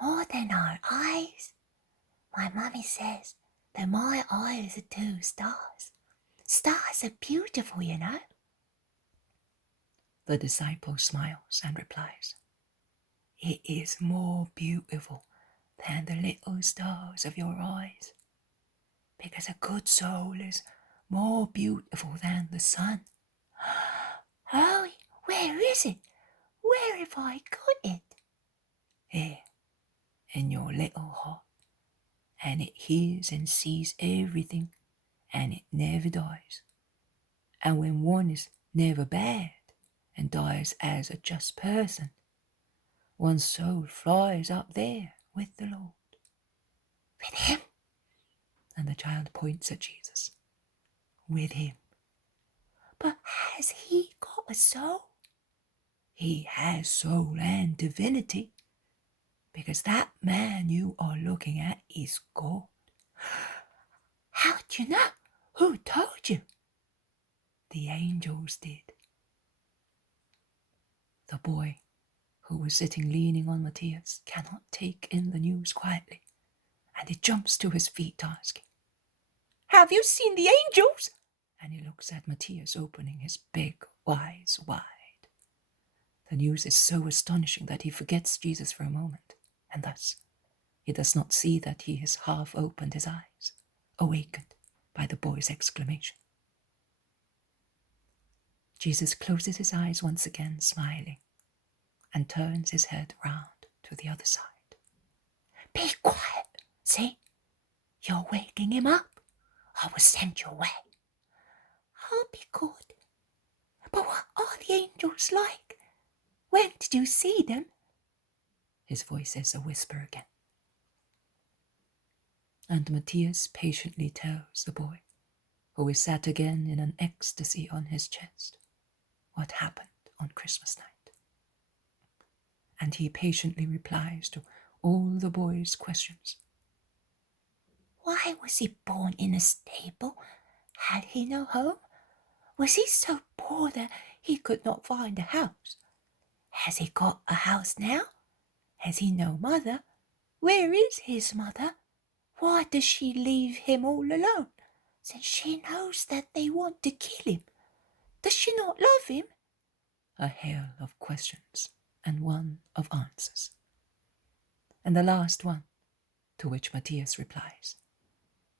More than our eyes? My mummy says that my eyes are 2 stars. Stars are beautiful, you know. The disciple smiles and replies, It is more beautiful than the little stars of your eyes, because a good soul is more beautiful than the sun. Oh, where is it? Where have I got it? Here, in your little heart, and it hears and sees everything, and it never dies. And when one is never bad and dies as a just person, one's soul flies up there with the Lord. With him? And the child points at Jesus. With him. But has he got a soul? He has soul and divinity, because that man you are looking at is God. How do you know? Who told you? The angels did. The boy, who was sitting leaning on Matthias, cannot take in the news quietly, and he jumps to his feet asking, Have you seen the angels? And he looks at Matthias, opening his big eyes wide. The news is so astonishing that he forgets Jesus for a moment, and thus he does not see that he has half opened his eyes, awakened by the boy's exclamation. Jesus closes his eyes once again, smiling, and turns his head round to the other side. Be quiet. See? You're waking him up. I will send you away. I'll be good. But what are the angels like? When did you see them? His voice is a whisper again. And Matthias patiently tells the boy, who is sat again in an ecstasy on his chest, what happened on Christmas night. And he patiently replies to all the boy's questions. Why was he born in a stable? Had he no home? Was he so poor that he could not find a house? Has he got a house now? Has he no mother? Where is his mother? Why does she leave him all alone, since she knows that they want to kill him? Does she not love him? A hail of questions and one of answers. And the last one, to which Matthias replies,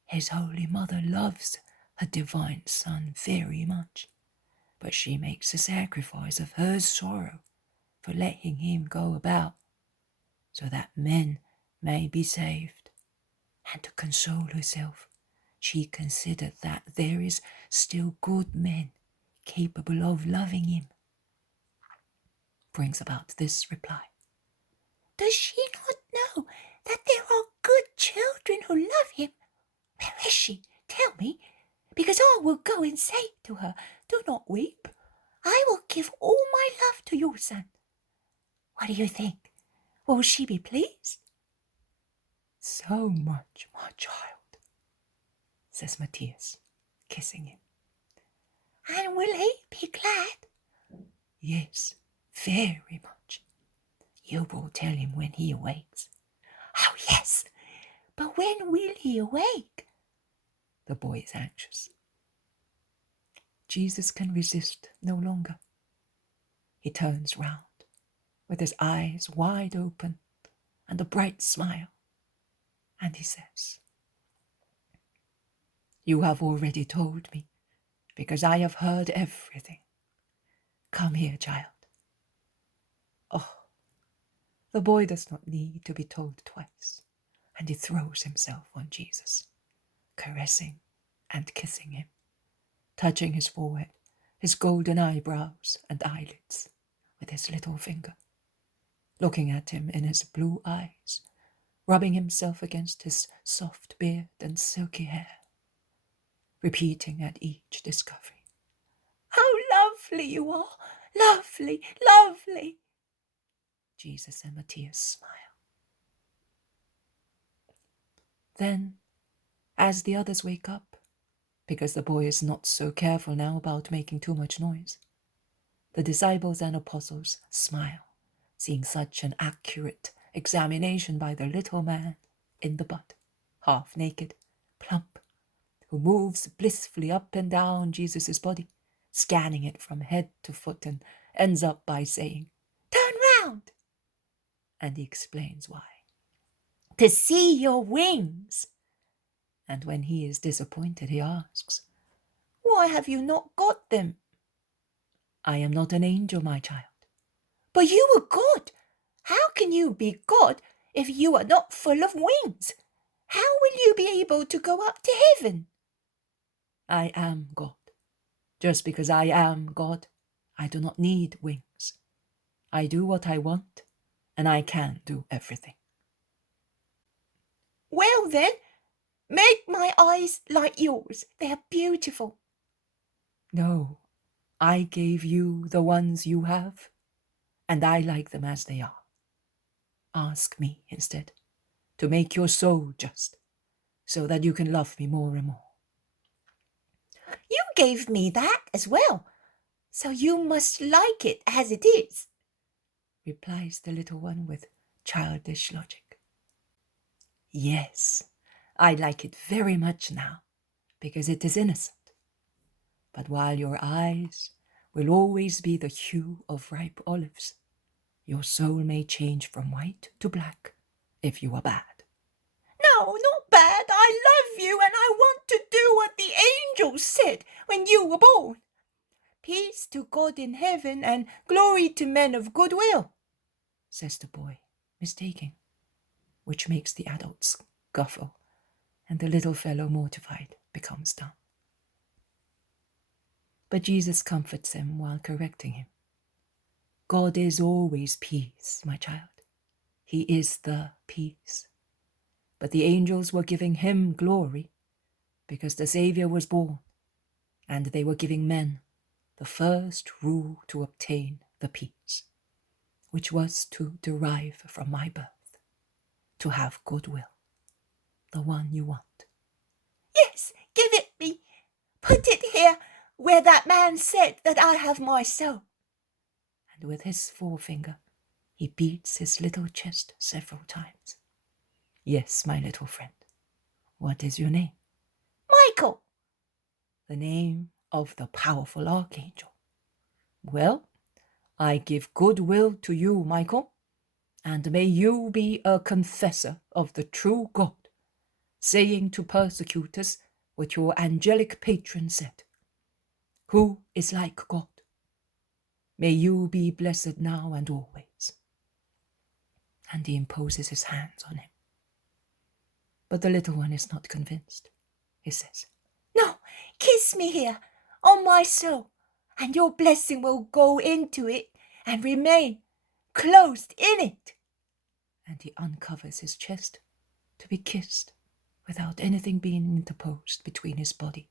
His Holy Mother loves her divine Son very much, but she makes a sacrifice of her sorrow for letting him go about, so that men may be saved. And to console herself, she considered that there is still good men capable of loving him. Brings about this reply. Does she not know that there are good children who love him? Where is she? Tell me, because I will go and say to her, Do not weep. I will give all my love to your son. What do you think? Will she be pleased? So much, my child, says Matthias, kissing him. And will he be glad? Yes, very much. You will tell him when he awakes. Oh, yes, but when will he awake? The boy is anxious. Jesus can resist no longer. He turns round, with his eyes wide open and a bright smile, and he says, You have already told me, because I have heard everything. Come here, child. Oh, the boy does not need to be told twice. and he throws himself on Jesus, caressing and kissing him, touching his forehead, his golden eyebrows and eyelids with his little finger, looking at him in his blue eyes, rubbing himself against his soft beard and silky hair, repeating at each discovery, "How lovely you are! Lovely, lovely!" Jesus and Matthias smile. Then, as the others wake up, because the boy is not so careful now about making too much noise, the disciples and apostles smile, seeing such an accurate examination by the little man in the bud, half naked, plump, who moves blissfully up and down Jesus' body, scanning it from head to foot, and ends up by saying, "Turn round!" And he explains why. "To see your wings." And when he is disappointed, he asks, "Why have you not got them?" "I am not an angel, my child." "But you are God. How can you be God if you are not full of wings? How will you be able to go up to heaven?" "I am God. Just because I am God, I do not need wings. I do what I want, and I can do everything." "Well then, make my eyes like yours. They are beautiful." "No, I gave you the ones you have, and I like them as they are. Ask me instead to make your soul just, so that you can love me more and more." "You gave me that as well, so you must like it as it is," replies the little one with childish logic. "Yes, I like it very much now, because it is innocent. But while your eyes will always be the hue of ripe olives, your soul may change from white to black if you are bad." "No, not bad. I love you, and I want to do what the angels said when you were born. Peace to God in heaven and glory to men of good will," says the boy, mistaking, which makes the adults scuffle, and the little fellow, mortified, becomes dumb. But Jesus comforts him while correcting him. "God is always peace, my child. He is the peace. But the angels were giving him glory because the Savior was born, and they were giving men the first rule to obtain the peace, which was to derive from my birth, to have goodwill, the one you want." "Yes, give it me. Put it here where that man said that I have my soul." And with his forefinger, he beats his little chest several times. "Yes, my little friend. What is your name?" "Michael." "The name of the powerful archangel. Well, I give goodwill to you, Michael, and may you be a confessor of the true God, saying to persecutors what your angelic patron said. Who is like God? May you be blessed now and always." And he imposes his hands on him. But the little one is not convinced. He says, "No, kiss me here, on my soul, and your blessing will go into it and remain closed in it." And he uncovers his chest to be kissed without anything being interposed between his body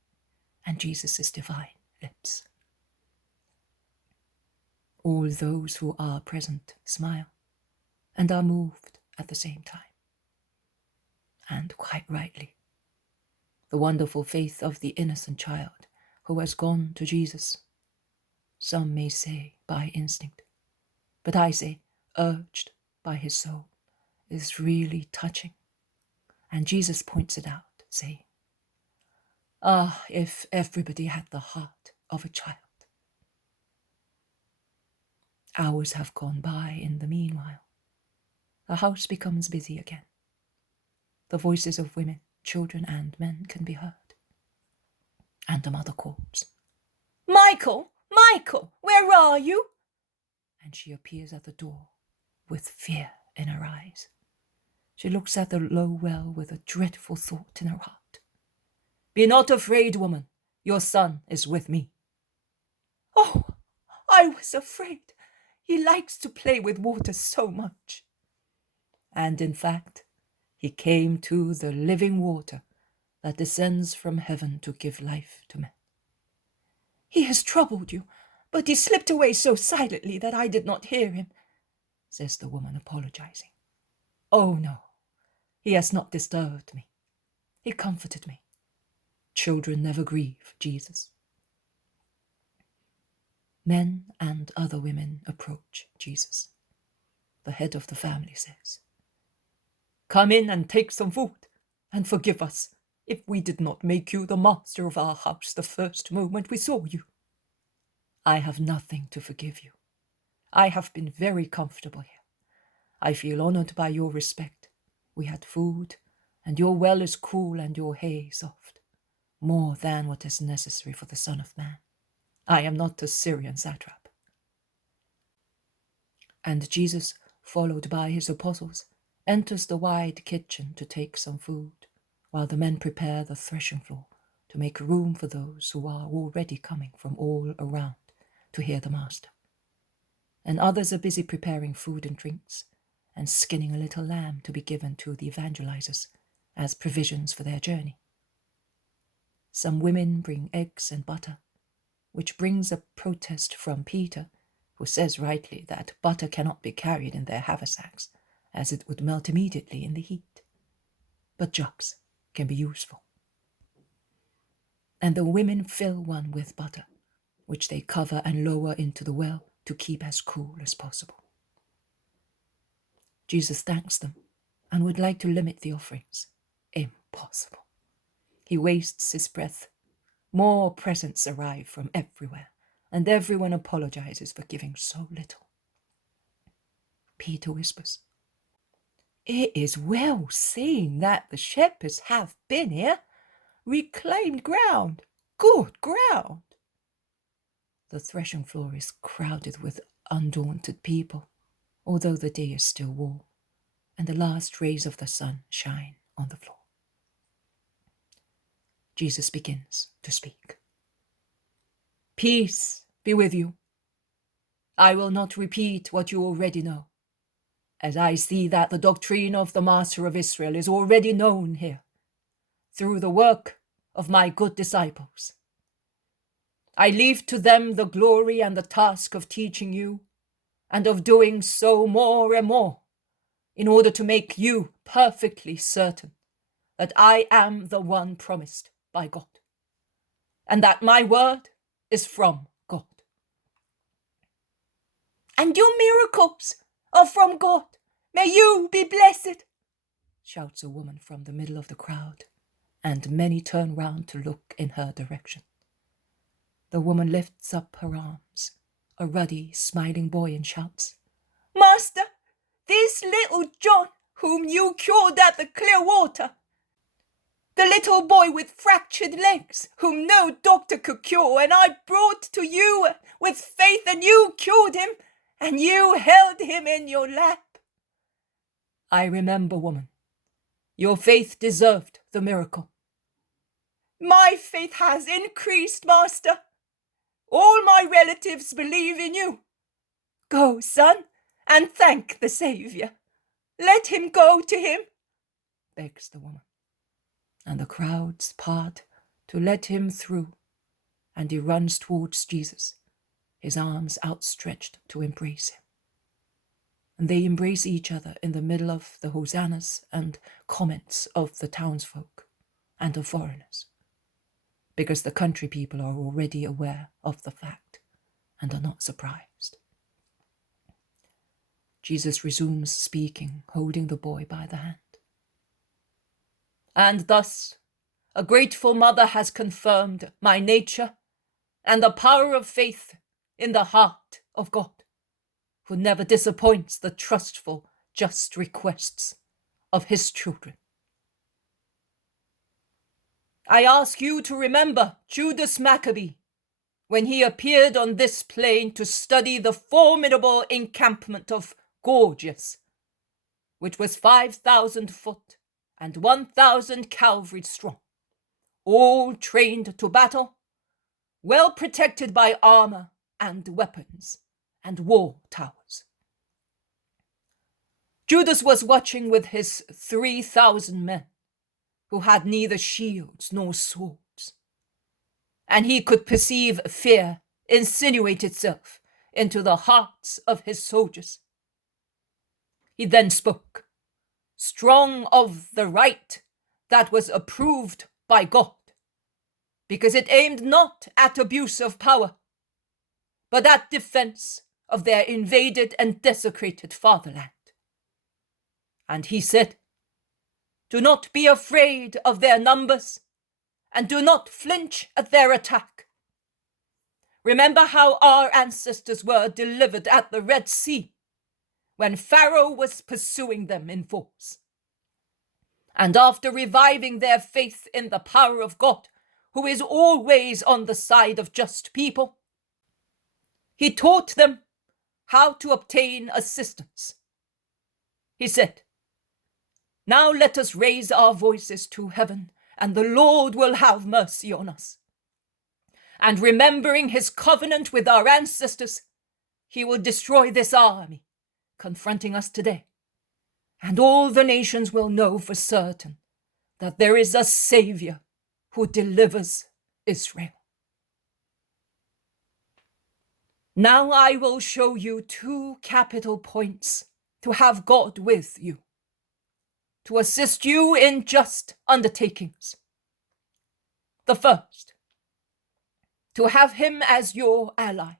and Jesus' divine lips. All those who are present smile and are moved at the same time. And quite rightly. The wonderful faith of the innocent child who has gone to Jesus. Some may say by instinct, but I say urged by his soul, is really touching. And Jesus points it out, saying, "Ah, if everybody had the heart of a child." Hours have gone by in the meanwhile. The house becomes busy again. The voices of women, children, and men can be heard. And the mother calls, "Michael, Michael, where are you?" And she appears at the door with fear in her eyes. She looks at the low well with a dreadful thought in her heart. "Be not afraid, woman. Your son is with me." "Oh, I was afraid. He likes to play with water so much." And in fact, he came to the living water that descends from heaven to give life to men. "He has troubled you, but he slipped away so silently that I did not hear him," says the woman, apologizing. "Oh no, he has not disturbed me. He comforted me. Children never grieve Jesus." Men and other women approach Jesus. The head of the family says, "Come in and take some food, and forgive us if we did not make you the master of our house the first moment we saw you." "I have nothing to forgive you. I have been very comfortable here. I feel honored by your respect. We had food, and your well is cool and your hay soft, more than what is necessary for the Son of Man. I am not a Syrian satrap." And Jesus, followed by his apostles, enters the wide kitchen to take some food, while the men prepare the threshing floor to make room for those who are already coming from all around to hear the Master. And others are busy preparing food and drinks, and skinning a little lamb to be given to the evangelizers as provisions for their journey. Some women bring eggs and butter, which brings a protest from Peter, who says rightly that butter cannot be carried in their haversacks, as it would melt immediately in the heat. But jugs can be useful. And the women fill one with butter, which they cover and lower into the well to keep as cool as possible. Jesus thanks them and would like to limit the offerings. Impossible. He wastes his breath. More presents arrive from everywhere, and everyone apologizes for giving so little. Peter whispers, "It is well seen that the shepherds have been here. Reclaimed ground, good ground." The threshing floor is crowded with undaunted people, although the day is still warm, and the last rays of the sun shine on the floor. Jesus begins to speak. "Peace be with you. I will not repeat what you already know, as I see that the doctrine of the Master of Israel is already known here, through the work of my good disciples. I leave to them the glory and the task of teaching you, and of doing so more and more, in order to make you perfectly certain that I am the one promised by God, and that my word is from God." "And your miracles are from God. May you be blessed," shouts a woman from the middle of the crowd, and many turn round to look in her direction. The woman lifts up her arms, a ruddy, smiling boy, and shouts, "Master, this little John, whom you cured at the clear water, the little boy with fractured legs, whom no doctor could cure, and I brought to you with faith, and you cured him, and you held him in your lap." "I remember, woman. Your faith deserved the miracle." "My faith has increased, Master. All my relatives believe in you. Go, son, and thank the Saviour. Let him go to him," begs the woman. And the crowds part to let him through, and he runs towards Jesus, his arms outstretched to embrace him. And they embrace each other in the middle of the hosannas and comments of the townsfolk and of foreigners, because the country people are already aware of the fact and are not surprised. Jesus resumes speaking, holding the boy by the hand. "And thus a grateful mother has confirmed my nature and the power of faith in the heart of God, who never disappoints the trustful, just requests of his children. I ask you to remember Judas Maccabee when he appeared on this plain to study the formidable encampment of Gorgias, which was 5,000 foot and 1,000 cavalry strong, all trained to battle, well protected by armor and weapons and war towers. Judas was watching with his 3,000 men, who had neither shields nor swords, and he could perceive fear insinuate itself into the hearts of his soldiers. He then spoke, strong of the right that was approved by God, because it aimed not at abuse of power, but at defense of their invaded and desecrated fatherland. And he said, do not be afraid of their numbers, and do not flinch at their attack. Remember how our ancestors were delivered at the Red Sea, when Pharaoh was pursuing them in force. And after reviving their faith in the power of God, who is always on the side of just people, he taught them how to obtain assistance. He said, now let us raise our voices to heaven, and the Lord will have mercy on us. And remembering his covenant with our ancestors, he will destroy this army confronting us today. And all the nations will know for certain that there is a Savior who delivers Israel. Now I will show you 2 capital points to have God with you, to assist you in just undertakings. The first, to have him as your ally,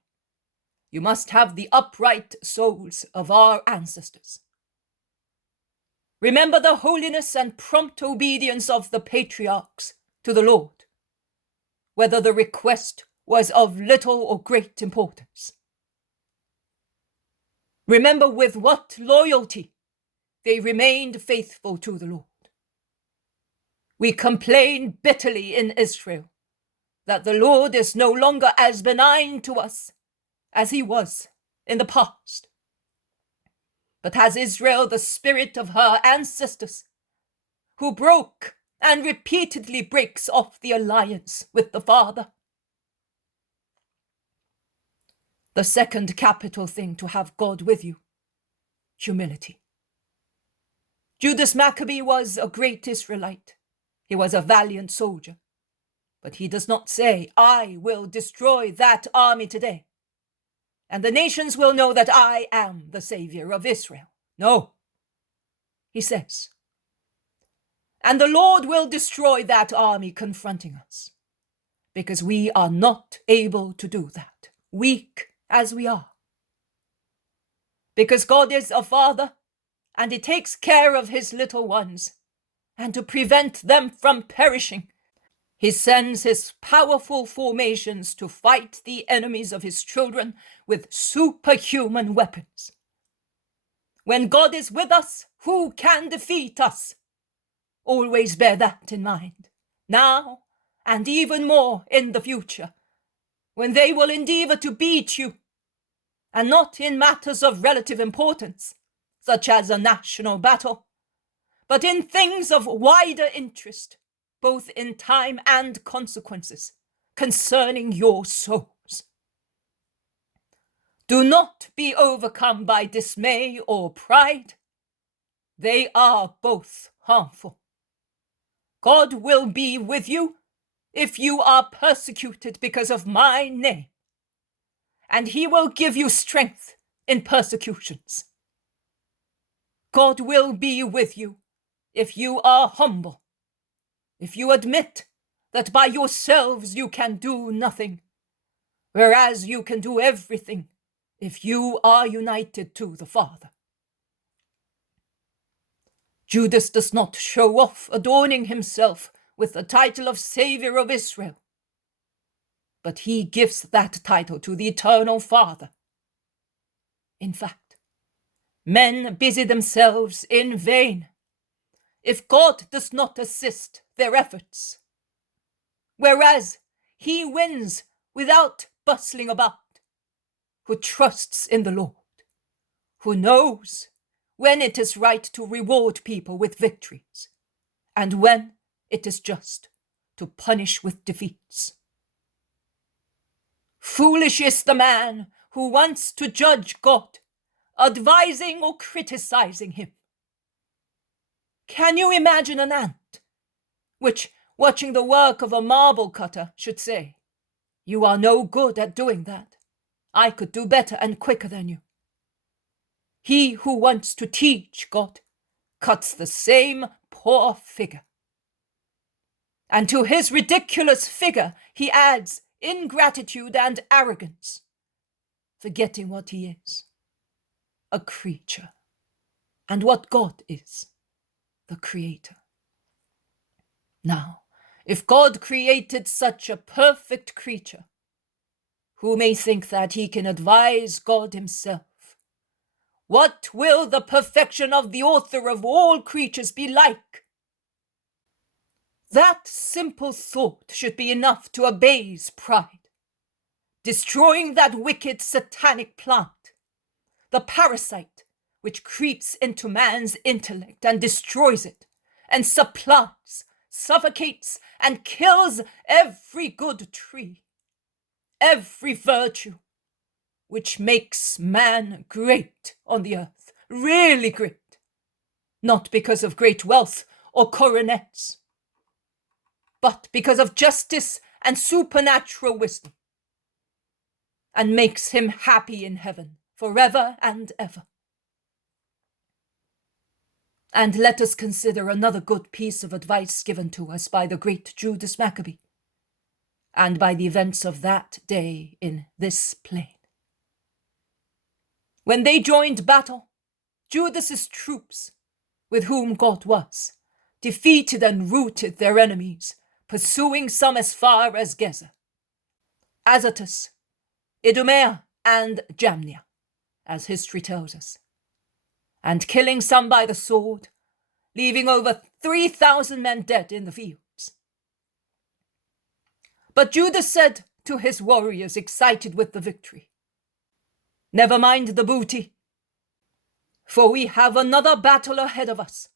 you must have the upright souls of our ancestors. Remember the holiness and prompt obedience of the patriarchs to the Lord, whether the request was of little or great importance. Remember with what loyalty they remained faithful to the Lord. We complain bitterly in Israel that the Lord is no longer as benign to us as he was in the past. But has Israel the spirit of her ancestors, who broke and repeatedly breaks off the alliance with the Father? The second capital thing to have God with you, humility. Judas Maccabee was a great Israelite. He was a valiant soldier. But he does not say, I will destroy that army today, and the nations will know that I am the Savior of Israel. No. He says, and the Lord will destroy that army confronting us, because we are not able to do that, weak as we are. Because God is a father, and he takes care of his little ones, and to prevent them from perishing, he sends his powerful formations to fight the enemies of his children with superhuman weapons. When God is with us, who can defeat us? Always bear that in mind, now and even more in the future, when they will endeavor to beat you, and not in matters of relative importance, such as a national battle, but in things of wider interest, both in time and consequences, concerning your souls. Do not be overcome by dismay or pride. They are both harmful. God will be with you if you are persecuted because of my name, and he will give you strength in persecutions. God will be with you if you are humble, if you admit that by yourselves you can do nothing, whereas you can do everything if you are united to the Father. Judas does not show off adorning himself with the title of Savior of Israel, but he gives that title to the eternal Father. In fact, men busy themselves in vain if God does not assist their efforts, whereas he wins without bustling about, who trusts in the Lord, who knows when it is right to reward people with victories, and when it is just to punish with defeats. Foolish is the man who wants to judge God, advising or criticizing him. Can you imagine an ant, which, watching the work of a marble cutter, should say, "You are no good at doing that. I could do better and quicker than you"? He who wants to teach God cuts the same poor figure. And to his ridiculous figure he adds ingratitude and arrogance, forgetting what he is, a creature, and what God is, the Creator. Now, if God created such a perfect creature, who may think that he can advise God himself, what will the perfection of the author of all creatures be like? That simple thought should be enough to abase pride, destroying that wicked satanic plant, the parasite which creeps into man's intellect and destroys it, and supplants, suffocates, and kills every good tree, every virtue which makes man great on the earth, really great, not because of great wealth or coronets, but because of justice and supernatural wisdom, and makes him happy in heaven forever and ever. And let us consider another good piece of advice given to us by the great Judas Maccabee, and by the events of that day in this plain. When they joined battle, Judas's troops, with whom God was, defeated and routed their enemies, pursuing some as far as Gezer, Azotus, Idumea, and Jamnia, as history tells us, and killing some by the sword, leaving over 3,000 men dead in the fields. But Judas said to his warriors, excited with the victory, "Never mind the booty, for we have another battle ahead of us.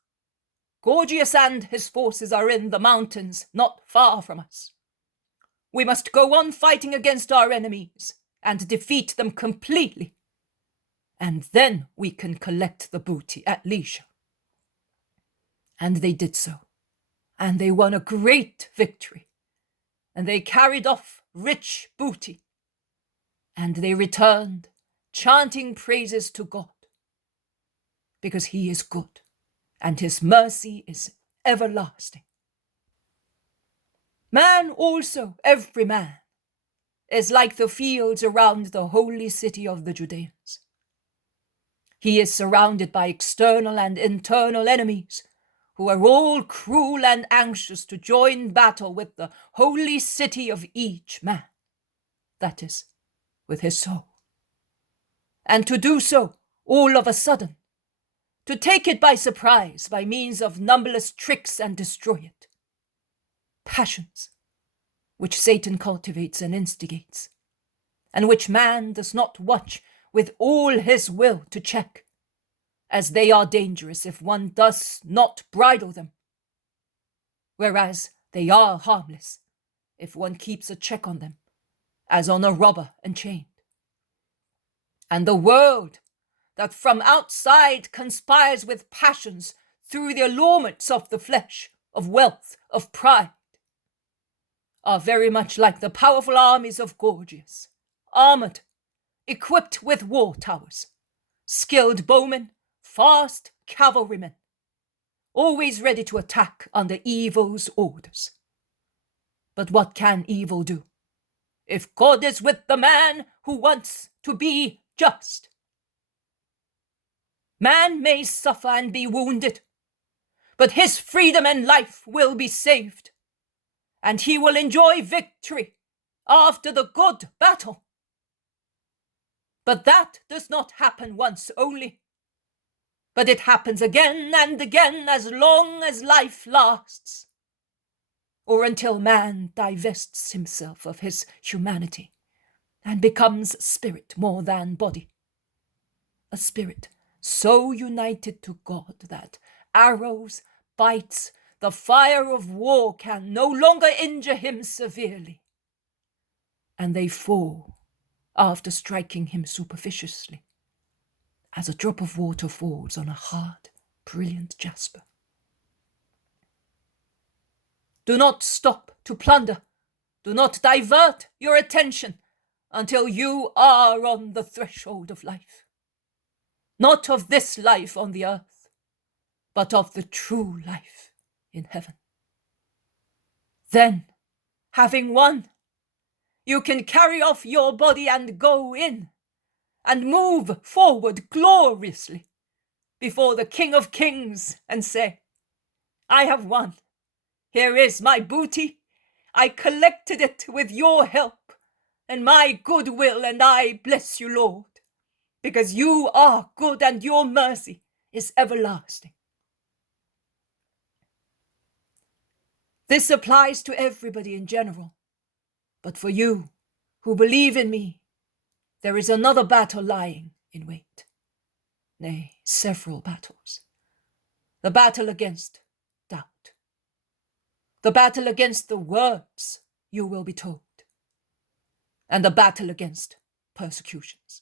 Gorgias and his forces are in the mountains not far from us. We must go on fighting against our enemies and defeat them completely, and then we can collect the booty at leisure." And they did so, and they won a great victory, and they carried off rich booty, and they returned, chanting praises to God, because he is good, and his mercy is everlasting. Man also, every man, is like the fields around the holy city of the Judeans. He is surrounded by external and internal enemies, who are all cruel and anxious to join battle with the holy city of each man, that is, with his soul. And to do so all of a sudden, to take it by surprise by means of numberless tricks and destroy it. Passions, which Satan cultivates and instigates, and which man does not watch with all his will to check, as they are dangerous if one does not bridle them, whereas they are harmless if one keeps a check on them, as on a robber enchained. And the world that from outside conspires with passions through the allurements of the flesh, of wealth, of pride, are very much like the powerful armies of Gorgias, armored, equipped with war towers, skilled bowmen, fast cavalrymen, always ready to attack under evil's orders. But what can evil do if God is with the man who wants to be just? Man may suffer and be wounded, but his freedom and life will be saved, and he will enjoy victory after the good battle. But that does not happen once only, but it happens again and again as long as life lasts, or until man divests himself of his humanity and becomes spirit more than body, a spirit so united to God that arrows, bites, the fire of war can no longer injure him severely, and they fall after striking him superficiously, as a drop of water falls on a hard, brilliant jasper. Do not stop to plunder. Do not divert your attention until you are on the threshold of life. Not of this life on the earth, but of the true life in heaven. Then, having won, you can carry off your body and go in and move forward gloriously before the King of Kings and say, I have won. Here is my booty. I collected it with your help and my goodwill, and I bless you, Lord, because you are good and your mercy is everlasting. This applies to everybody in general, but for you who believe in me, there is another battle lying in wait. Nay, several battles. The battle against doubt. The battle against the words you will be told. And the battle against persecutions.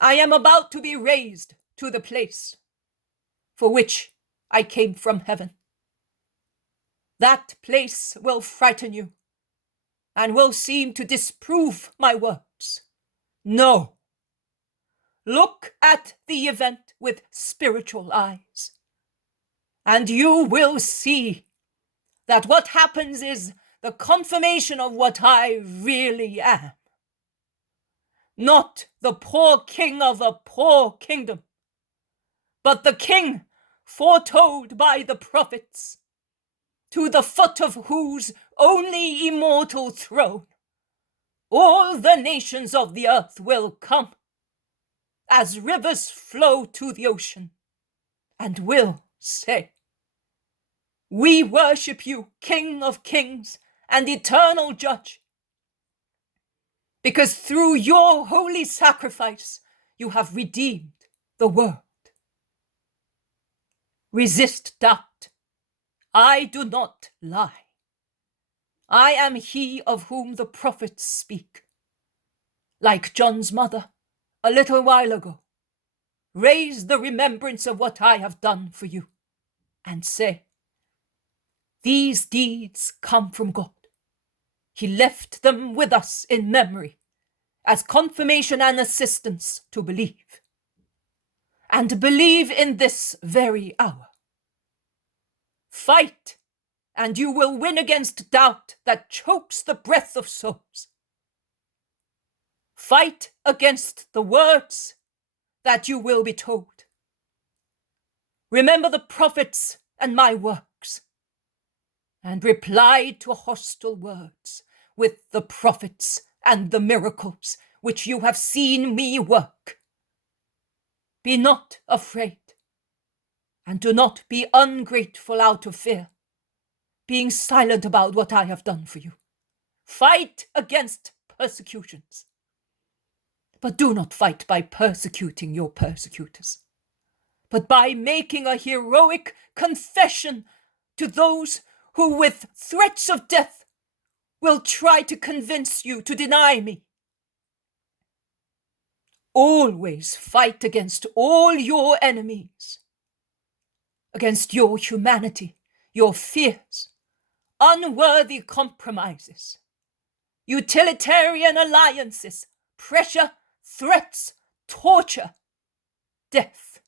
I am about to be raised to the place for which I came from heaven. That place will frighten you and will seem to disprove my words. No. Look at the event with spiritual eyes, and you will see that what happens is the confirmation of what I really am. Not the poor king of a poor kingdom, but the king foretold by the prophets, to the foot of whose only immortal throne all the nations of the earth will come, as rivers flow to the ocean, and will say, we worship you, King of Kings and eternal Judge, because through your holy sacrifice you have redeemed the world. Resist doubt. I do not lie. I am he of whom the prophets speak. Like John's mother, a little while ago, raise the remembrance of what I have done for you, and say, these deeds come from God. He left them with us in memory, as confirmation and assistance to believe. And believe in this very hour. Fight, and you will win against doubt that chokes the breath of souls. Fight against the words that you will be told. Remember the prophets and my works, and reply to hostile words with the prophets and the miracles which you have seen me work. Be not afraid, and do not be ungrateful out of fear, being silent about what I have done for you. Fight against persecutions, but do not fight by persecuting your persecutors, but by making a heroic confession to those who with threats of death will try to convince you to deny me. Always fight against all your enemies, against your humanity, your fears, unworthy compromises, utilitarian alliances, pressure, threats, torture, death.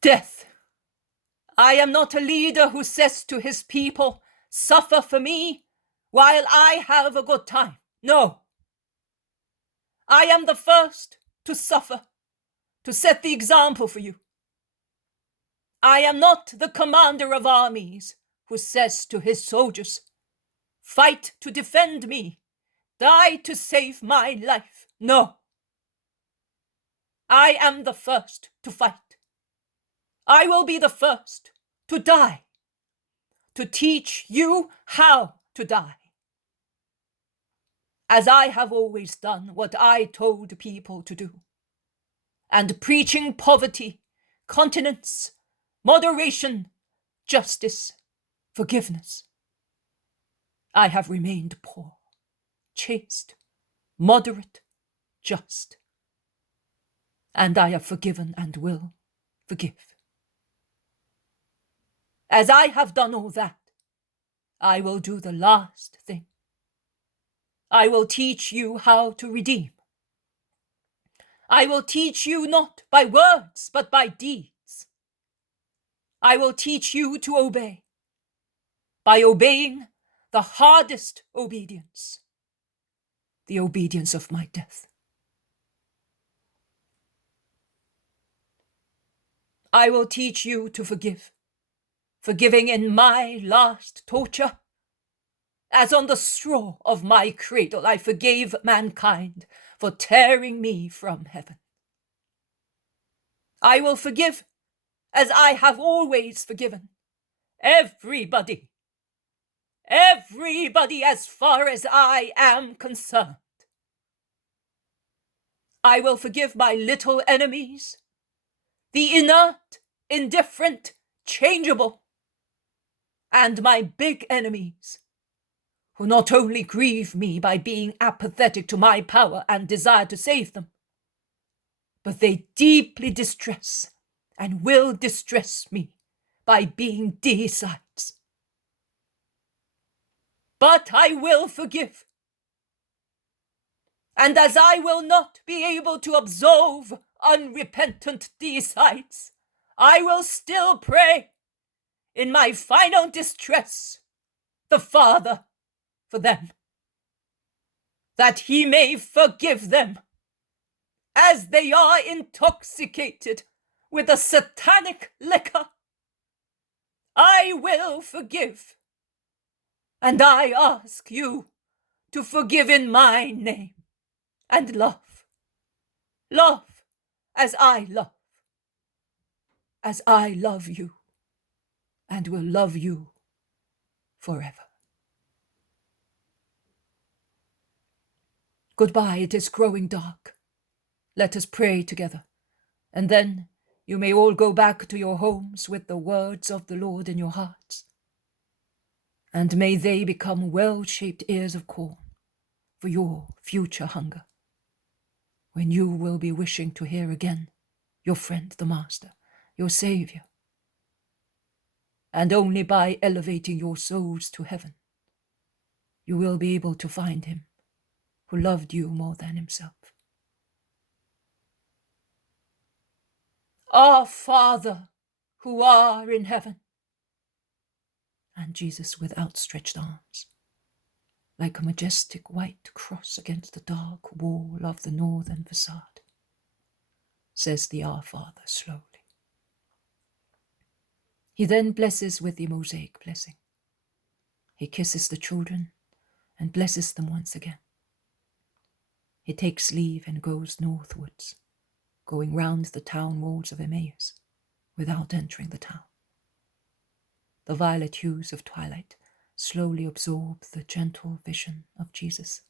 Death. I am not a leader who says to his people, suffer for me while I have a good time. No. I am the first to suffer, to set the example for you. I am not the commander of armies who says to his soldiers, fight to defend me, die to save my life. No. I am the first to fight. I will be the first to die, to teach you how to die. as I have always done what I told people to do, and preaching poverty, continence, moderation, justice, forgiveness. I have remained poor, chaste, moderate, just, and I have forgiven and will forgive. As I have done all that, I will do the last thing. I will teach you how to redeem. I will teach you not by words, but by deeds. I will teach you to obey, by obeying the hardest obedience, the obedience of my death. I will teach you to forgive, forgiving in my last torture. As on the straw of my cradle I forgave mankind for tearing me from heaven. I will forgive as I have always forgiven. Everybody as far as I am concerned. I will forgive my little enemies, the inert, indifferent, changeable, and my big enemies, who not only grieve me by being apathetic to my power and desire to save them, but they deeply distress and will distress me by being deicides. But I will forgive. And as I will not be able to absolve unrepentant deicides, I will still pray in my final distress the Father for them, that he may forgive them, as they are intoxicated with a satanic liquor. I will forgive, and I ask you to forgive in my name, and love as I love you, and will love you forever. Goodbye, it is growing dark. Let us pray together, and then you may all go back to your homes with the words of the Lord in your hearts. And may they become well-shaped ears of corn for your future hunger, when you will be wishing to hear again your friend, the Master, your Saviour. And only by elevating your souls to heaven, you will be able to find him who loved you more than himself. Our Father, who art in heaven. And Jesus, with outstretched arms, like a majestic white cross against the dark wall of the northern facade, says the Our Father slowly. He then blesses with the Mosaic blessing. He kisses the children and blesses them once again. He takes leave and goes northwards, going round the town walls of Emmaus without entering the town. The violet hues of twilight slowly absorb the gentle vision of Jesus,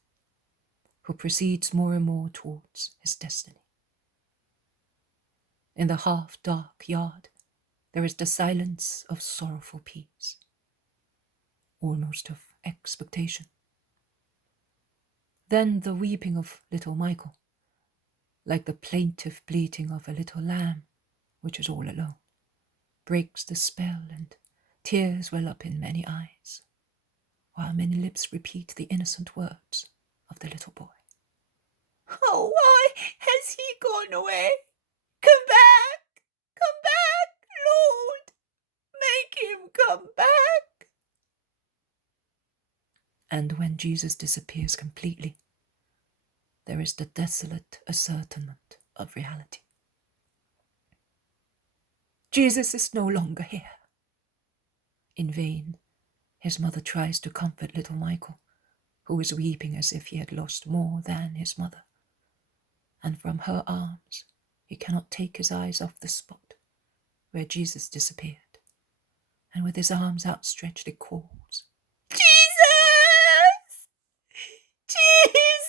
who proceeds more and more towards his destiny. In the half-dark yard, there is the silence of sorrowful peace, almost of expectation. Then the weeping of little Michael, like the plaintive bleating of a little lamb which is all alone, breaks the spell, and tears well up in many eyes, while many lips repeat the innocent words of the little boy. Oh, why has he gone away? Come back! Come back, Lord! Make him come back! And when Jesus disappears completely, there is the desolate ascertainment of reality. Jesus is no longer here. In vain, his mother tries to comfort little Michael, who is weeping as if he had lost more than his mother. And from her arms, he cannot take his eyes off the spot where Jesus disappeared. And with his arms outstretched, he calls, Jesus! Jesus!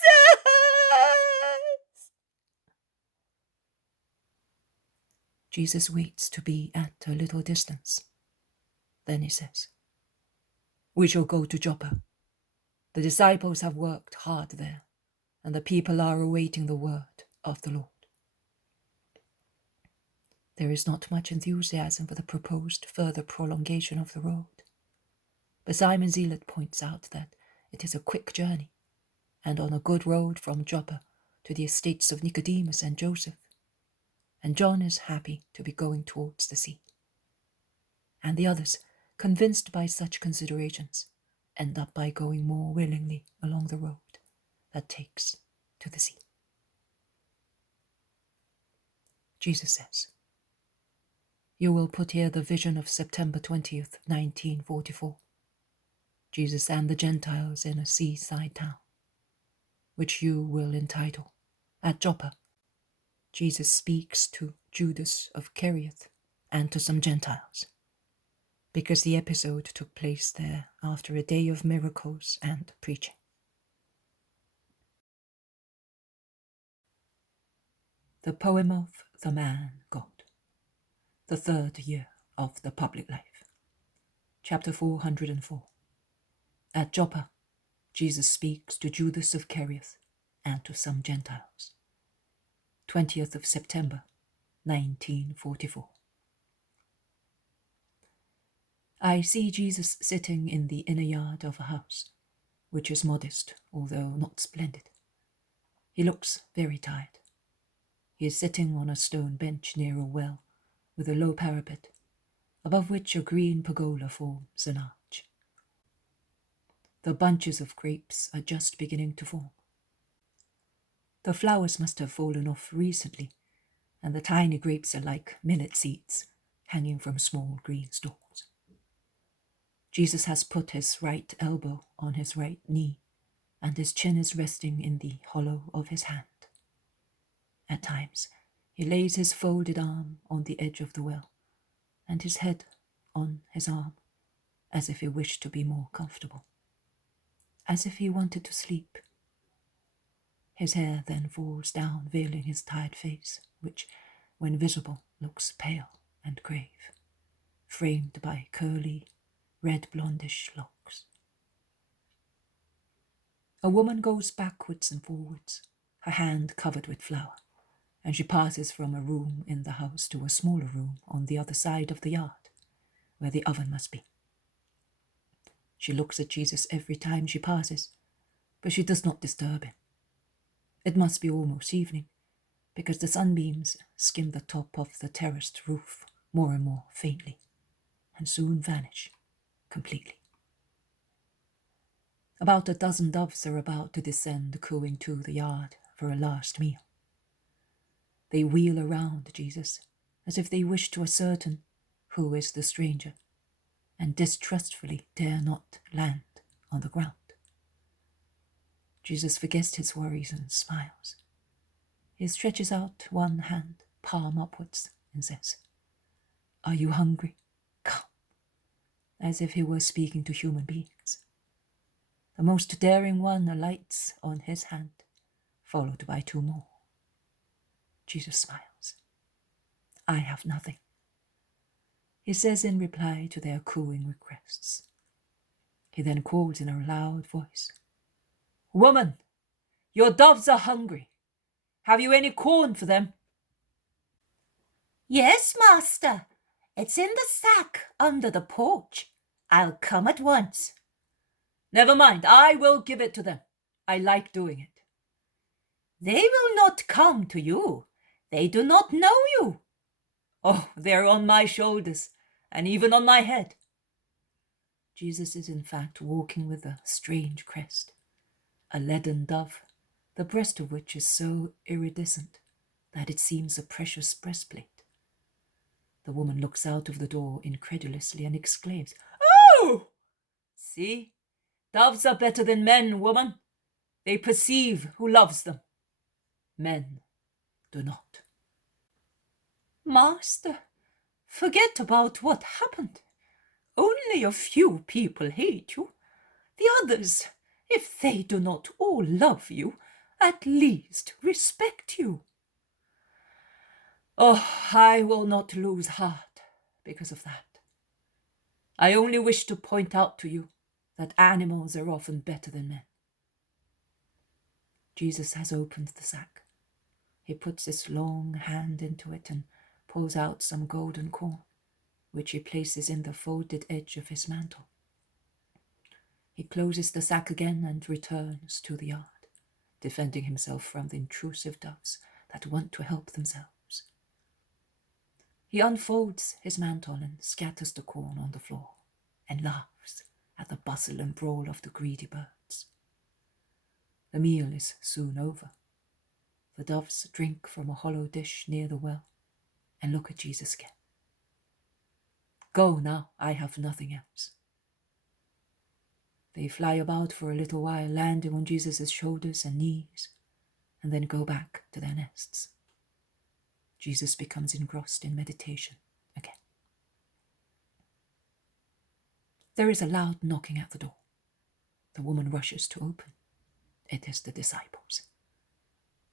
Jesus waits to be at a little distance. Then he says, "We shall go to Joppa. The disciples have worked hard there, and the people are awaiting the word of the Lord." There is not much enthusiasm for the proposed further prolongation of the road, but Simon Zealot points out that it is a quick journey, and on a good road from Joppa to the estates of Nicodemus and Joseph, and John is happy to be going towards the sea. And the others, convinced by such considerations, end up by going more willingly along the road that takes to the sea. Jesus says, "You will put here the vision of September 20th, 1944. Jesus and the Gentiles in a seaside town, which you will entitle, At Joppa, Jesus speaks to Judas of Kerioth and to some Gentiles, because the episode took place there after a day of miracles and preaching." The poem of the man God, the third year of the public life. Chapter 404. At Joppa, Jesus speaks to Judas of Kerioth and to some Gentiles. 20th of September, 1944. I see Jesus sitting in the inner yard of a house, which is modest, although not splendid. He looks very tired. He is sitting on a stone bench near a well, with a low parapet, above which a green pergola forms an arch. The bunches of grapes are just beginning to form. The flowers must have fallen off recently, and the tiny grapes are like millet seeds hanging from small green stalks. Jesus has put his right elbow on his right knee, and his chin is resting in the hollow of his hand. At times, he lays his folded arm on the edge of the well, and his head on his arm, as if he wished to be more comfortable, as if he wanted to sleep. His hair then falls down, veiling his tired face, which, when visible, looks pale and grave, framed by curly, red blondish locks. A woman goes backwards and forwards, her hand covered with flour, and she passes from a room in the house to a smaller room on the other side of the yard, where the oven must be. She looks at Jesus every time she passes, but she does not disturb him. It must be almost evening, because the sunbeams skim the top of the terraced roof more and more faintly, and soon vanish completely. About a dozen doves are about to descend, cooing to the yard for a last meal. They wheel around Jesus, as if they wish to ascertain who is the stranger, and distrustfully dare not land on the ground. Jesus forgets his worries and smiles. He stretches out one hand, palm upwards, and says, "Are you hungry? Come," as if he were speaking to human beings. The most daring one alights on his hand, followed by two more. Jesus smiles. "I have nothing," he says in reply to their cooing requests. He then calls in a loud voice, "Woman, your doves are hungry. Have you any corn for them?" "Yes, master. It's in the sack under the porch. I'll come at once." "Never mind, I will give it to them. I like doing it." "They will not come to you. They do not know you." "Oh, they're on my shoulders, and even on my head." Jesus is in fact walking with a strange crest, a leaden dove, the breast of which is so iridescent that it seems a precious breastplate. The woman looks out of the door incredulously and exclaims, "Oh! See, doves are better than men, woman. They perceive who loves them. Men do not." "Master, forget about what happened. Only a few people hate you. The others, if they do not all love you, at least respect you." "Oh, I will not lose heart because of that. I only wish to point out to you that animals are often better than men. Jesus has opened the sack. He puts his long hand into it and pulls out some golden corn, which he places in the folded edge of his mantle. He closes the sack again and returns to the yard, defending himself from the intrusive doves that want to help themselves. He unfolds his mantle and scatters the corn on the floor and laughs at the bustle and brawl of the greedy birds. The meal is soon over. The doves drink from a hollow dish near the well and look at Jesus again. Go now, I have nothing else. They fly about for a little while, landing on Jesus' shoulders and knees, and then go back to their nests. Jesus becomes engrossed in meditation again. There is a loud knocking at the door. The woman rushes to open. It is the disciples.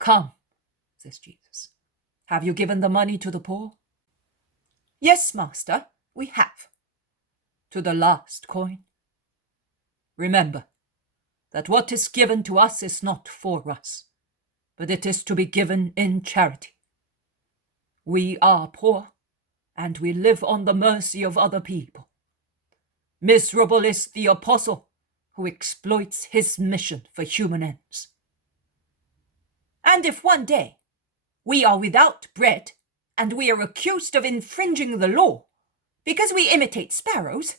Come, says Jesus. Have you given the money to the poor? Yes, Master, we have. To the last coin? Remember that what is given to us is not for us, but it is to be given in charity. We are poor, and we live on the mercy of other people. Miserable is the apostle who exploits his mission for human ends. And if one day we are without bread, and we are accused of infringing the law because we imitate sparrows,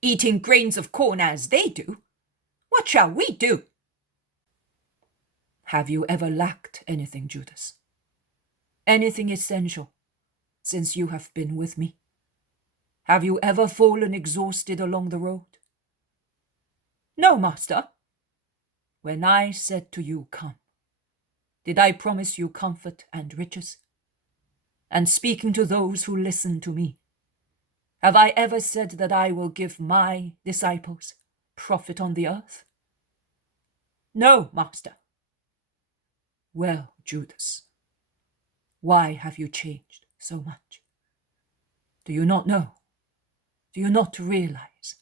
eating grains of corn as they do, what shall we do? Have you ever lacked anything, Judas? Anything essential since you have been with me? Have you ever fallen exhausted along the road? No, Master. When I said to you, come, did I promise you comfort and riches? And speaking to those who listen to me, have I ever said that I will give my disciples profit on the earth? No, Master. Well, Judas, why have you changed so much? Do you not know? Do you not realize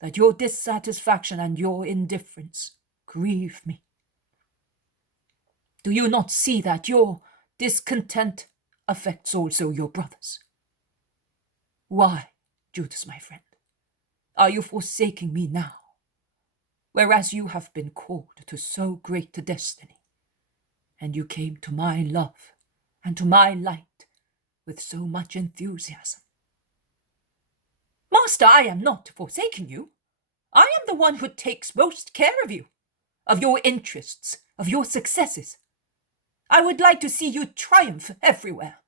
that your dissatisfaction and your indifference grieve me? Do you not see that your discontent affects also your brothers? Why, Judas, my friend, are you forsaking me now, whereas you have been called to so great a destiny, and you came to my love and to my light with so much enthusiasm? Master, I am not forsaking you. I am the one who takes most care of you, of your interests, of your successes. I would like to see you triumph everywhere.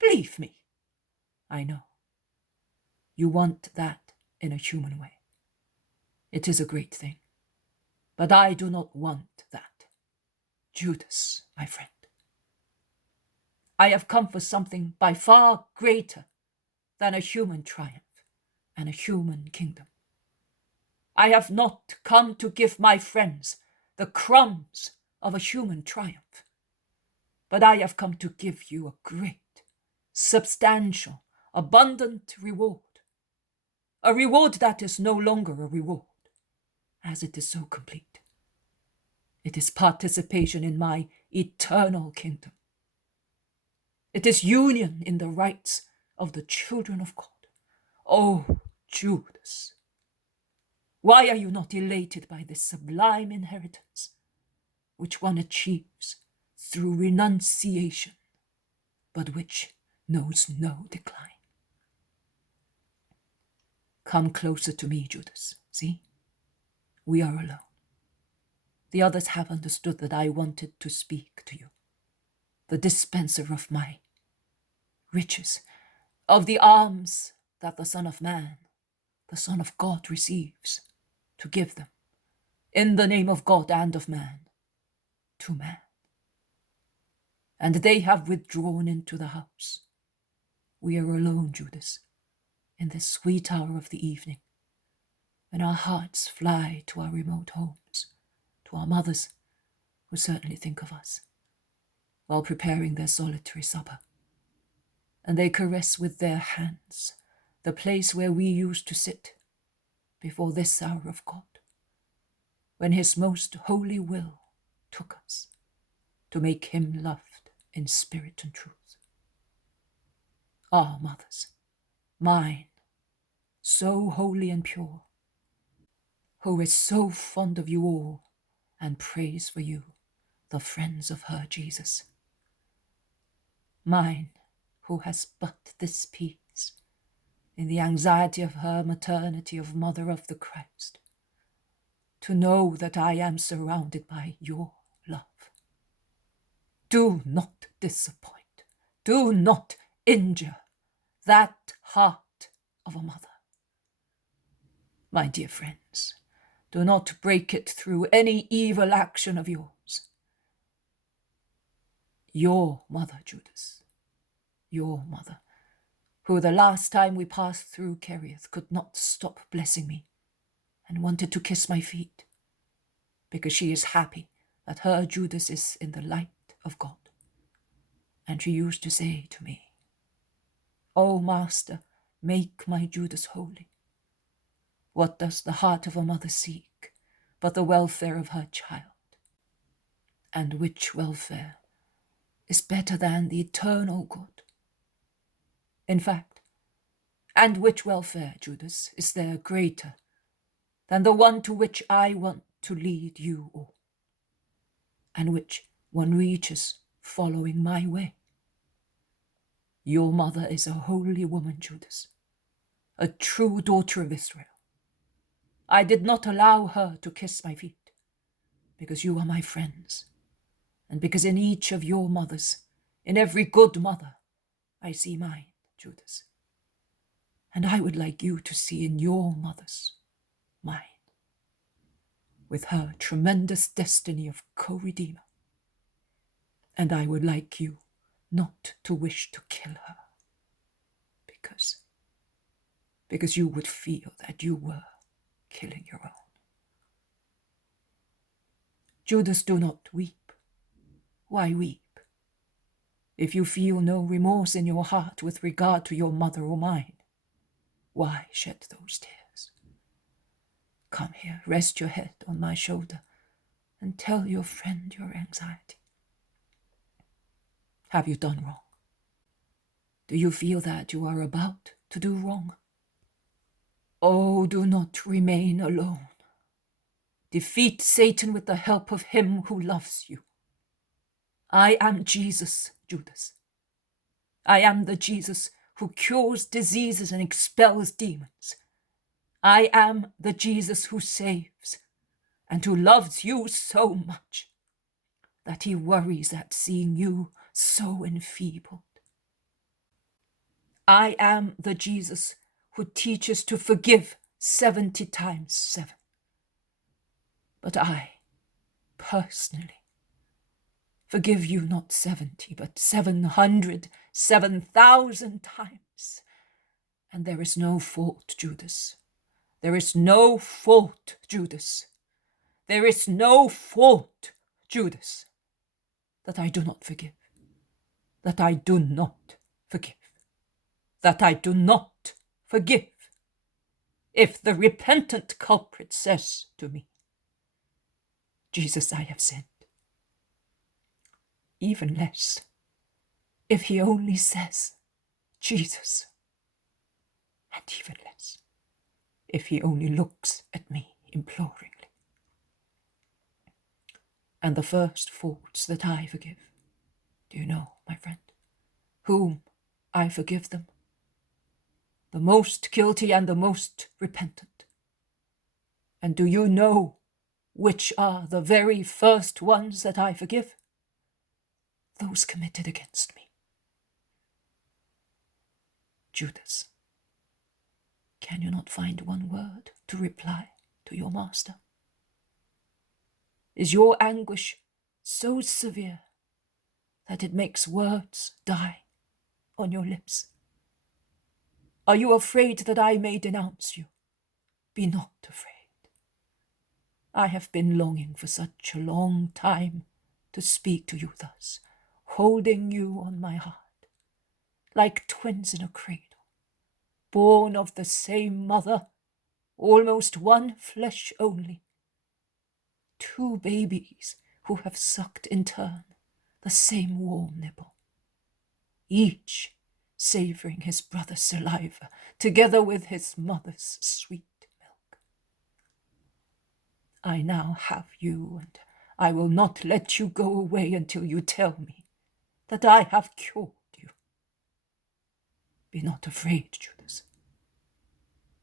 Believe me. I know. You want that in a human way. It is a great thing. But I do not want that. Judas, my friend. I have come for something by far greater than a human triumph and a human kingdom. I have not come to give my friends the crumbs of a human triumph, but I have come to give you a great, substantial, abundant reward. A reward that is no longer a reward, as it is so complete. It is participation in my eternal kingdom. It is union in the rights of the children of God. Oh, Judas, why are you not elated by this sublime inheritance, which one achieves through renunciation, but which knows no decline? Come closer to me, Judas. See, we are alone. The others have understood that I wanted to speak to you, the dispenser of my riches, of the alms that the Son of Man, the Son of God, receives, to give them, in the name of God and of man, to man. And they have withdrawn into the house. We are alone, Judas, in this sweet hour of the evening, when our hearts fly to our remote homes, to our mothers, who certainly think of us, while preparing their solitary supper. and they caress with their hands the place where we used to sit before this hour of God, when his most holy will took us to make him loved in spirit and truth. Ah, mothers, mine, so holy and pure, who is so fond of you all and prays for you, the friends of her Jesus. Mine, who has but this peace in the anxiety of her maternity of Mother of the Christ, to know that I am surrounded by your love. Do not disappoint, do not injure that heart of a mother. My dear friends, do not break it through any evil action of yours. Your mother, Judas, your mother, who the last time we passed through Kerioth could not stop blessing me and wanted to kiss my feet, because she is happy that her Judas is in the light of God. And she used to say to me, "O Master, make my Judas holy." What does the heart of a mother seek but the welfare of her child? And which welfare is better than the eternal good? In fact, and which welfare, Judas, is there greater than the one to which I want to lead you all, and which one reaches following my way? Your mother is a holy woman, Judas, a true daughter of Israel. I did not allow her to kiss my feet, because you are my friends, and because in each of your mothers, in every good mother, I see mine, Judas. And I would like you to see in your mothers mine, with her tremendous destiny of co-redeemer. And I would like you not to wish to kill her, because you would feel that you were killing your own. Judas, do not weep. Why weep? If you feel no remorse in your heart with regard to your mother or mine, why shed those tears? Come here, rest your head on my shoulder, and tell your friend your anxiety. Have you done wrong? Do you feel that you are about to do wrong? Oh, do not remain alone. Defeat Satan with the help of him who loves you. I am Jesus, Judas. I am the Jesus who cures diseases and expels demons. I am the Jesus who saves and who loves you so much that he worries at seeing you so enfeebled. I am the Jesus who teaches to forgive 70 times 7. But I, personally, forgive you not 70, but 700, 7,000 times. And there is no fault, Judas. There is no fault, Judas. There is no fault, Judas, that I do not forgive, that I do not forgive, that I do not forgive. If the repentant culprit says to me, "Jesus, I have sinned," even less if he only says, "Jesus," and even less if he only looks at me imploringly. And the first faults that I forgive, do you know, my friend, whom I forgive them? The most guilty and the most repentant. And do you know which are the very first ones that I forgive? Those committed against me. Judas, can you not find one word to reply to your master? Is your anguish so severe that it makes words die on your lips? Are you afraid that I may denounce you? Be not afraid. I have been longing for such a long time to speak to you thus, holding you on my heart, like twins in a cradle, born of the same mother, almost one flesh only. Two babies who have sucked in turn the same warm nibble, each savouring his brother's saliva together with his mother's sweet milk. I now have you, and I will not let you go away until you tell me that I have cured you. Be not afraid, Judas.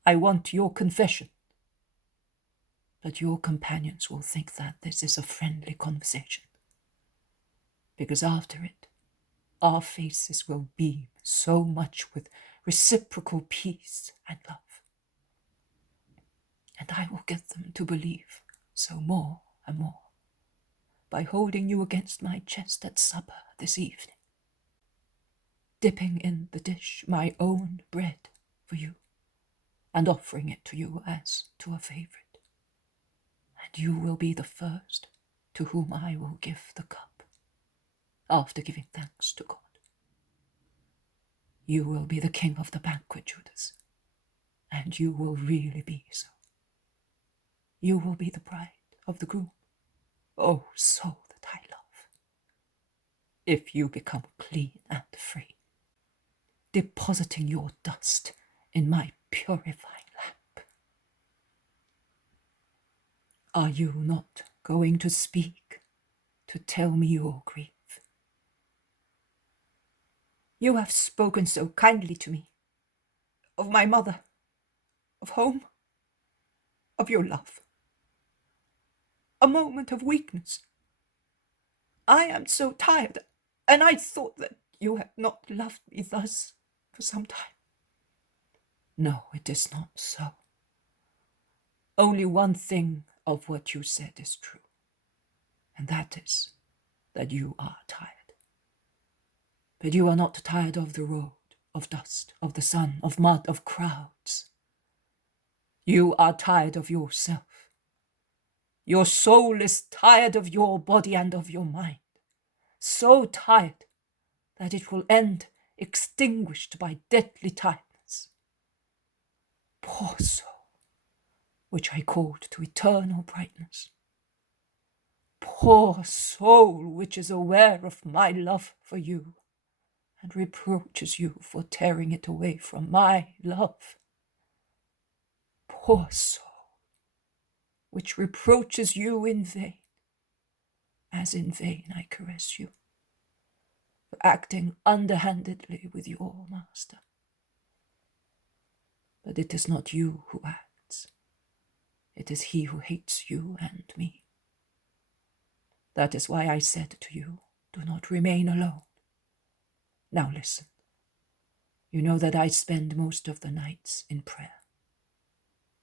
I want your confession, but your companions will think that this is a friendly conversation, because after it, our faces will beam so much with reciprocal peace and love. And I will get them to believe so more and more by holding you against my chest at supper this evening, dipping in the dish my own bread for you, and offering it to you as to a favourite. And you will be the first to whom I will give the cup, after giving thanks to God. You will be the king of the banquet, Judas, and you will really be so. You will be the bride of the groom, oh, so that I love, if you become clean and free, depositing your dust in my purifying lamp. Are you not going to speak, to tell me your grief? You have spoken so kindly to me, of my mother, of home, of your love. A moment of weakness. I am so tired, and I thought that you had not loved me thus for some time. No, it is not so. Only one thing of what you said is true, and that is that you are tired. But you are not tired of the road, of dust, of the sun, of mud, of crowds. You are tired of yourself. Your soul is tired of your body and of your mind, so tired that it will end extinguished by deadly tiredness. Poor soul, which I called to eternal brightness. Poor soul, which is aware of my love for you, and reproaches you for tearing it away from my love. Poor soul, which reproaches you in vain, as in vain I caress you, for acting underhandedly with your master. But it is not you who acts. It is he who hates you and me. That is why I said to you, do not remain alone. Now listen. You know that I spend most of the nights in prayer.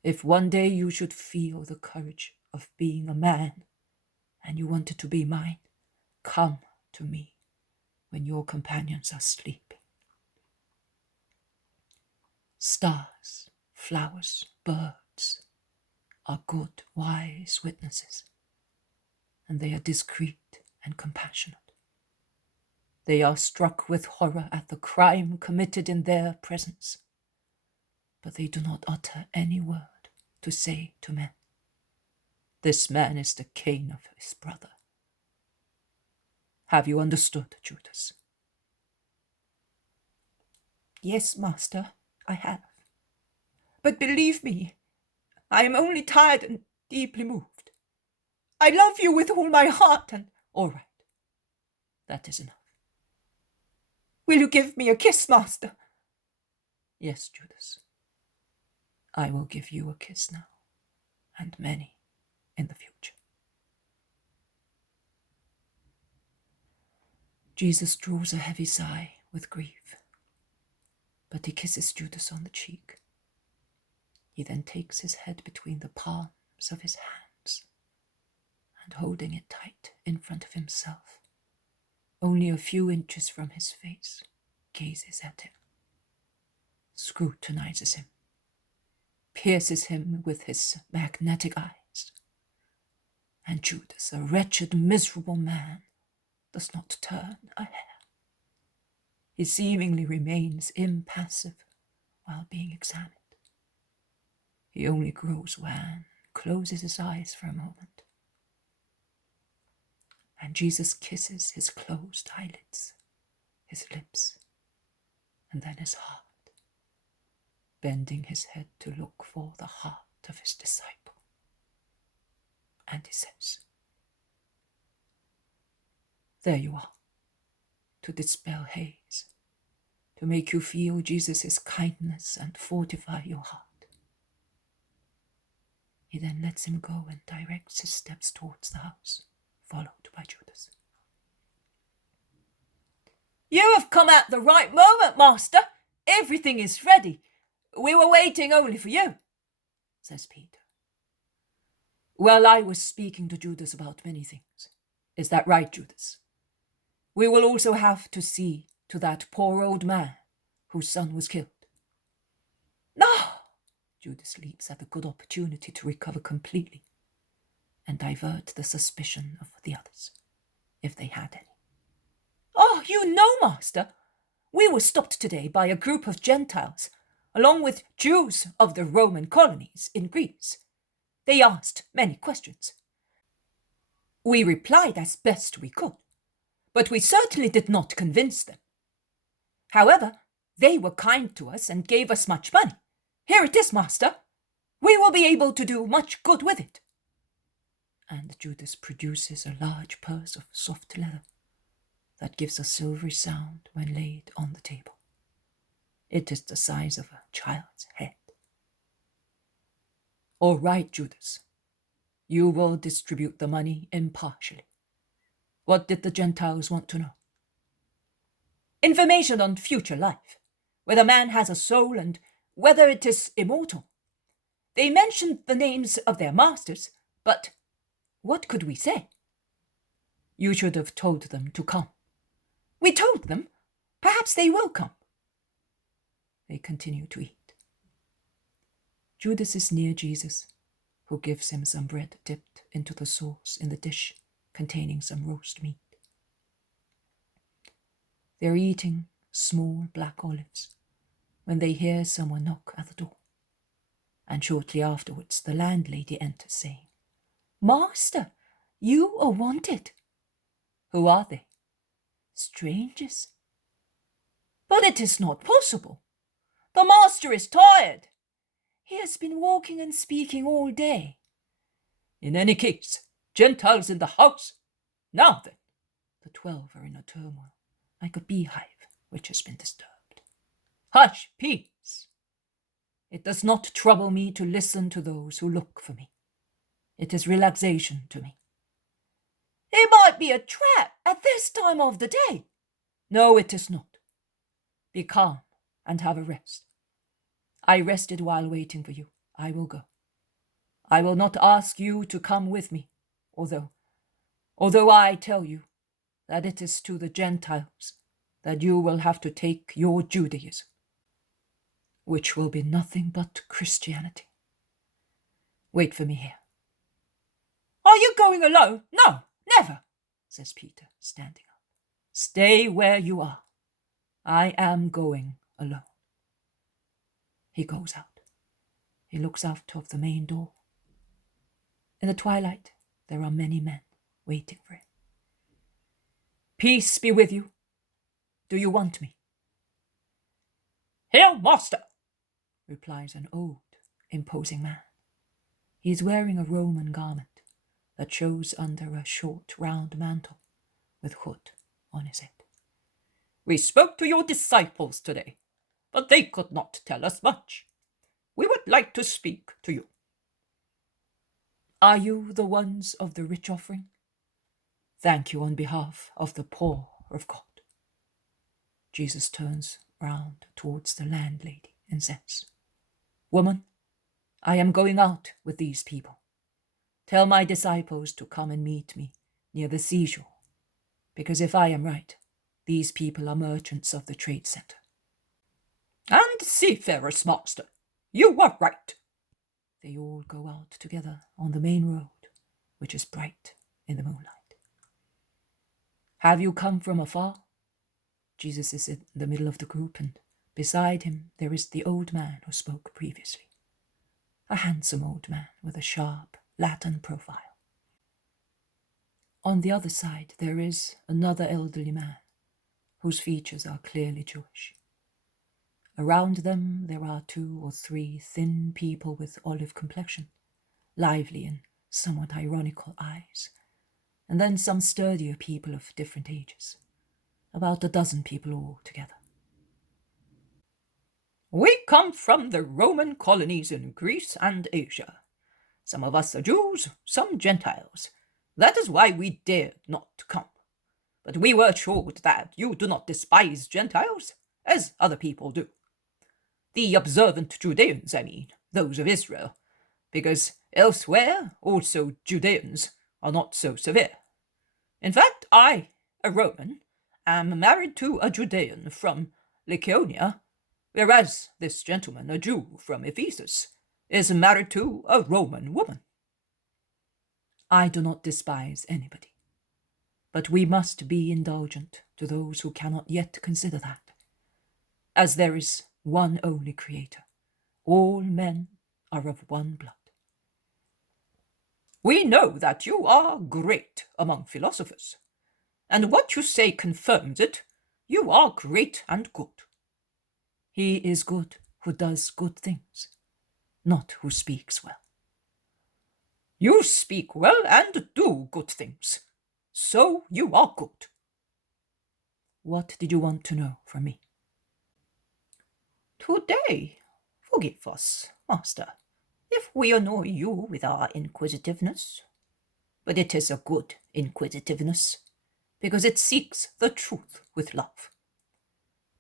If one day you should feel the courage of being a man, and you wanted to be mine, come to me when your companions are sleeping. Stars, flowers, birds are good, wise witnesses, and they are discreet and compassionate. They are struck with horror at the crime committed in their presence, but they do not utter any word to say to men, this man is the Cain of his brother. Have you understood, Judas? Yes, master, I have. But believe me, I am only tired and deeply moved. I love you with all my heart, and all right, that is enough. Will you give me a kiss, master? Yes, Judas. I will give you a kiss now, and many in the future. Jesus draws a heavy sigh with grief, but he kisses Judas on the cheek. He then takes his head between the palms of his hands, and holding it tight in front of himself, only a few inches from his face, gazes at him, scrutinizes him, pierces him with his magnetic eyes. And Judas, a wretched, miserable man, does not turn a hair. He seemingly remains impassive while being examined. He only grows wan, closes his eyes for a moment. And Jesus kisses his closed eyelids, his lips, and then his heart, bending his head to look for the heart of his disciple. And he says, "There you are, to dispel haze, to make you feel Jesus' kindness and fortify your heart." He then lets him go and directs his steps towards the house, followed by Judas. You have come at the right moment, Master. Everything is ready. We were waiting only for you, says Peter. Well, I was speaking to Judas about many things. Is that right, Judas? We will also have to see to that poor old man whose son was killed. No! Judas leaps at the good opportunity to recover completely and divert the suspicion of the others, if they had any. Oh, you know, Master, we were stopped today by a group of Gentiles, along with Jews of the Roman colonies in Greece. They asked many questions. We replied as best we could, but we certainly did not convince them. However, they were kind to us and gave us much money. Here it is, Master. We will be able to do much good with it. And Judas produces a large purse of soft leather that gives a silvery sound when laid on the table. It is the size of a child's head. All right, Judas. You will distribute the money impartially. What did the Gentiles want to know? Information on future life, whether man has a soul and whether it is immortal. They mentioned the names of their masters, but what could we say? You should have told them to come. We told them. Perhaps they will come. They continue to eat. Judas is near Jesus, who gives him some bread dipped into the sauce in the dish containing some roast meat. They are eating small black olives when they hear someone knock at the door, and shortly afterwards the landlady enters, saying, Master, you are wanted. Who are they? Strangers. But it is not possible. The master is tired. He has been walking and speaking all day. In any case, Gentiles in the house. Now then. The 12 are in a turmoil, like a beehive which has been disturbed. Hush, peace. It does not trouble me to listen to those who look for me. It is relaxation to me. It might be a trap at this time of the day. No, it is not. Be calm and have a rest. I rested while waiting for you. I will go. I will not ask you to come with me, although I tell you that it is to the Gentiles that you will have to take your Judaism, which will be nothing but Christianity. Wait for me here. Are you going alone? No, never, says Peter, standing up. Stay where you are. I am going alone. He goes out. He looks out of the main door. In the twilight, there are many men waiting for him. Peace be with you. Do you want me? Here, master, replies an old, imposing man. He is wearing a Roman garment that shows under a short, round mantle with hood on his head. We spoke to your disciples today, but they could not tell us much. We would like to speak to you. Are you the ones of the rich offering? Thank you on behalf of the poor of God. Jesus turns round towards the landlady and says, Woman, I am going out with these people. Tell my disciples to come and meet me near the seashore, because if I am right, these people are merchants of the trade center. And seafarers, master, you are right. They all go out together on the main road, which is bright in the moonlight. Have you come from afar? Jesus is in the middle of the group, and beside him there is the old man who spoke previously. A handsome old man with a sharp Latin profile. On the other side there is another elderly man, whose features are clearly Jewish. Around them there are 2 or 3 thin people with olive complexion, lively and somewhat ironical eyes, and then some sturdier people of different ages, about a dozen people altogether. We come from the Roman colonies in Greece and Asia. Some of us are Jews, some Gentiles. That is why we dared not come. But we were assured that you do not despise Gentiles, as other people do. The observant Judeans, I mean, those of Israel, because elsewhere also Judeans are not so severe. In fact, I, a Roman, am married to a Judean from Lycaonia, whereas this gentleman, a Jew from Ephesus, is married to a Roman woman. I do not despise anybody, but we must be indulgent to those who cannot yet consider that. As there is one only Creator, all men are of one blood. We know that you are great among philosophers, and what you say confirms it. You are great and good. He is good who does good things, not who speaks well. You speak well and do good things, so you are good. What did you want to know from me? Today, forgive us, Master, if we annoy you with our inquisitiveness. But it is a good inquisitiveness, because it seeks the truth with love.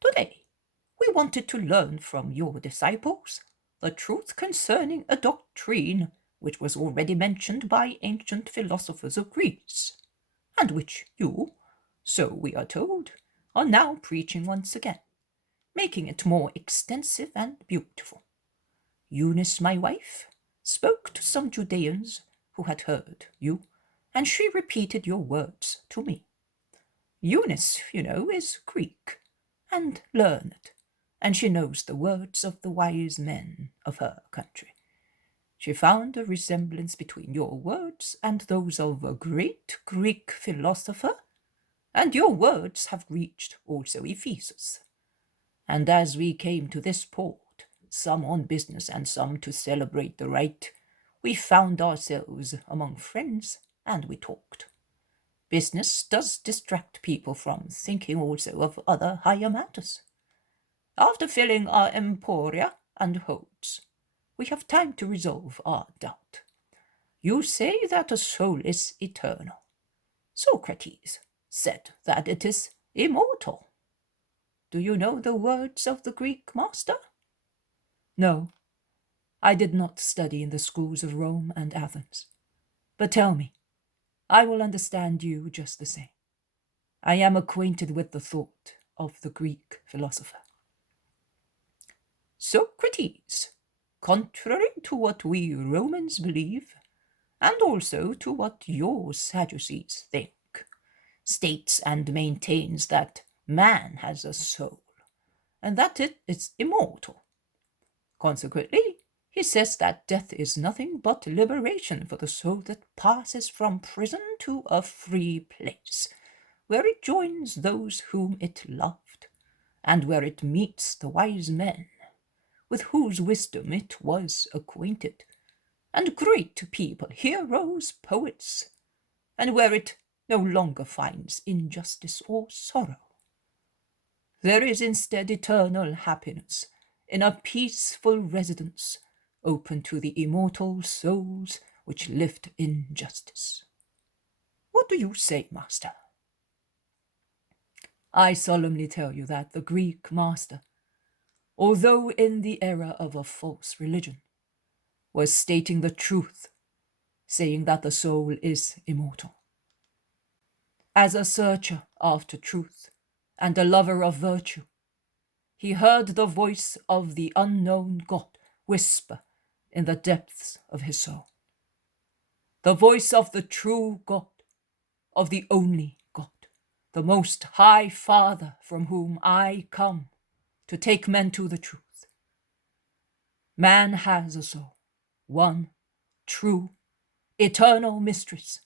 Today, we wanted to learn from your disciples the truth concerning a doctrine which was already mentioned by ancient philosophers of Greece, and which you, so we are told, are now preaching once again, making it more extensive and beautiful. Eunice, my wife, spoke to some Judeans who had heard you, and she repeated your words to me. Eunice, you know, is Greek and learned, and she knows the words of the wise men of her country. She found a resemblance between your words and those of a great Greek philosopher, and your words have reached also Ephesus. And as we came to this port, some on business and some to celebrate the rite, we found ourselves among friends, and we talked. Business does distract people from thinking also of other higher matters. After filling our emporia and holds, we have time to resolve our doubt. You say that a soul is eternal. Socrates said that it is immortal. Do you know the words of the Greek master? No, I did not study in the schools of Rome and Athens. But tell me, I will understand you just the same. I am acquainted with the thought of the Greek philosopher. Socrates, contrary to what we Romans believe, and also to what your Sadducees think, states and maintains that man has a soul, and that it is immortal. Consequently, he says that death is nothing but liberation for the soul that passes from prison to a free place, where it joins those whom it loved, and where it meets the wise men, with whose wisdom it was acquainted, and great people, heroes, poets, and where it no longer finds injustice or sorrow. There is instead eternal happiness in a peaceful residence open to the immortal souls which lived in justice. What do you say, Master? I solemnly tell you that the Greek master, although in the era of a false religion, was stating the truth, saying that the soul is immortal. As a searcher after truth and a lover of virtue, he heard the voice of the unknown God whisper in the depths of his soul. The voice of the true God, of the only God, the Most High Father from whom I come to take men to the truth. Man has a soul, one true, eternal mistress,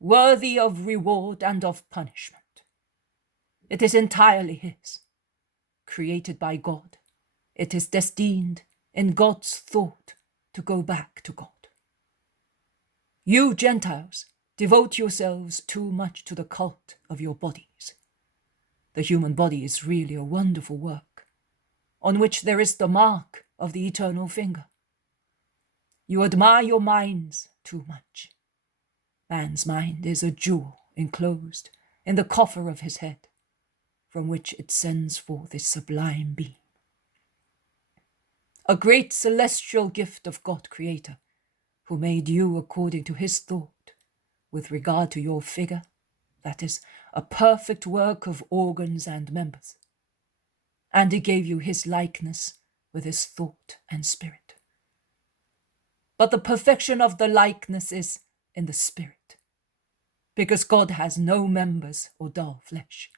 worthy of reward and of punishment. It is entirely his, created by God. It is destined in God's thought to go back to God. You Gentiles devote yourselves too much to the cult of your bodies. The human body is really a wonderful work, on which there is the mark of the eternal finger. You admire your minds too much. Man's mind is a jewel enclosed in the coffer of his head, from which it sends forth its sublime beam. A great celestial gift of God Creator, who made you according to his thought, with regard to your figure, that is, a perfect work of organs and members. And he gave you his likeness with his thought and spirit. But the perfection of the likeness is in the spirit, because God has no members or dull flesh,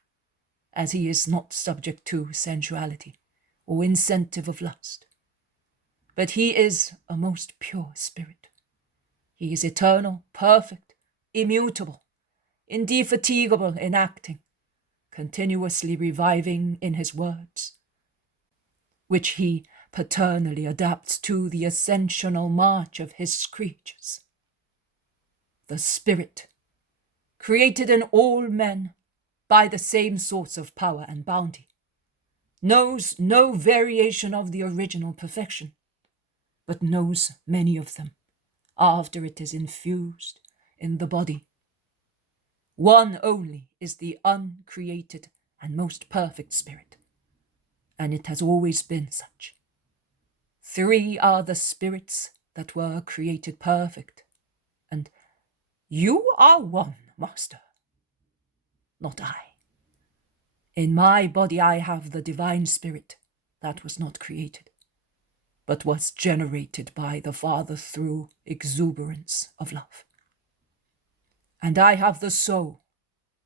as he is not subject to sensuality or incentive of lust. But he is a most pure spirit. He is eternal, perfect, immutable, indefatigable in acting, continuously reviving in his words, which he paternally adapts to the ascensional march of his creatures. The Spirit, created in all men by the same source of power and bounty, knows no variation of the original perfection, but knows many of them after it is infused in the body. One only is the uncreated and most perfect spirit, and it has always been such. Three are the spirits that were created perfect, and you are one, Master, not I. In my body I have the divine spirit that was not created, but was generated by the Father through exuberance of love. And I have the soul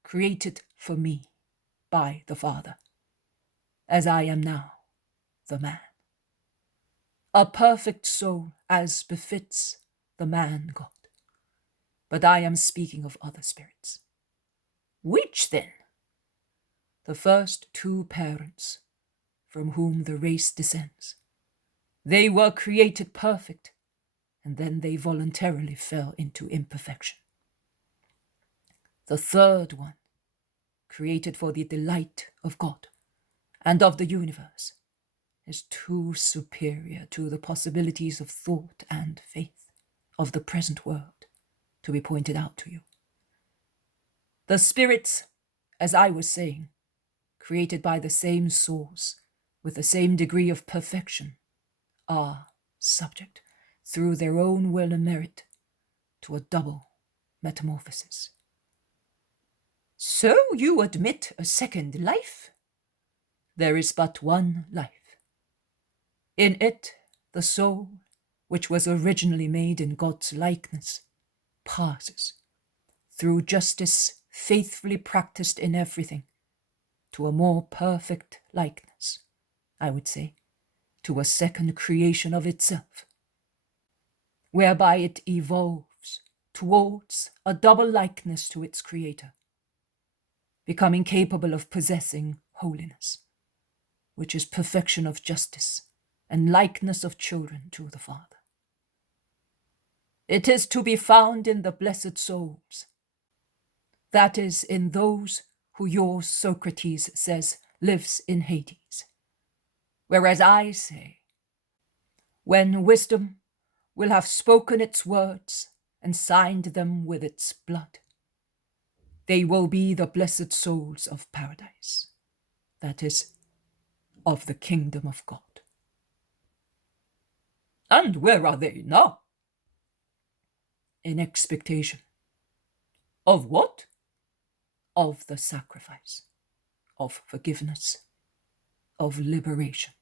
created for me by the Father, as I am now the man. A perfect soul as befits the man God. But I am speaking of other spirits. Which then? The first two parents from whom the race descends. They were created perfect, and then they voluntarily fell into imperfection. The third one, created for the delight of God and of the universe, is too superior to the possibilities of thought and faith of the present world to be pointed out to you. The spirits, as I was saying, created by the same source, with the same degree of perfection, are subject, through their own will and merit, to a double metamorphosis. So you admit a second life? There is but one life. In it, the soul, which was originally made in God's likeness, passes, through justice faithfully practiced in everything, to a more perfect likeness, I would say, to a second creation of itself, whereby it evolves towards a double likeness to its Creator, becoming capable of possessing holiness, which is perfection of justice and likeness of children to the Father. It is to be found in the blessed souls, that is, in those who your Socrates says lives in Hades, whereas I say, when wisdom will have spoken its words and signed them with its blood, they will be the blessed souls of paradise, that is, of the kingdom of God. And where are they now? In expectation. Of what? Of the sacrifice, of forgiveness, of liberation.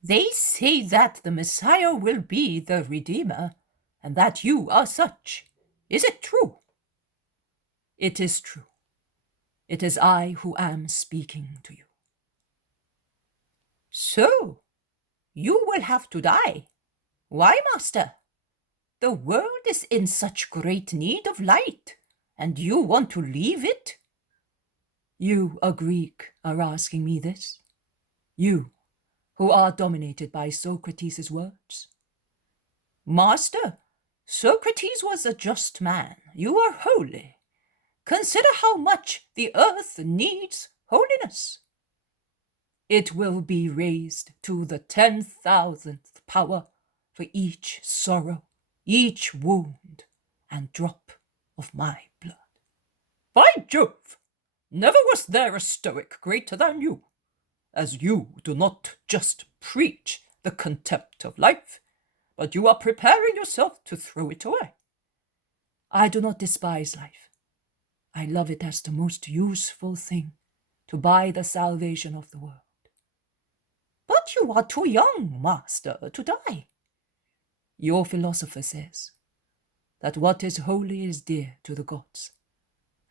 They say that the Messiah will be the Redeemer, and that you are such. Is it true? It is true. It is I who am speaking to you. So, you will have to die. Why, master? The world is in such great need of light, and you want to leave it? You, a Greek, are asking me this? You, who are dominated by Socrates' words? Master, Socrates was a just man. You are holy. Consider how much the earth needs holiness. It will be raised to the 10,000th power for each sorrow, each wound, and drop of my blood. By Jove! Never was there a Stoic greater than you, as you do not just preach the contempt of life, but you are preparing yourself to throw it away. I do not despise life. I love it as the most useful thing to buy the salvation of the world. But you are too young, master, to die. Your philosopher says that what is holy is dear to the gods,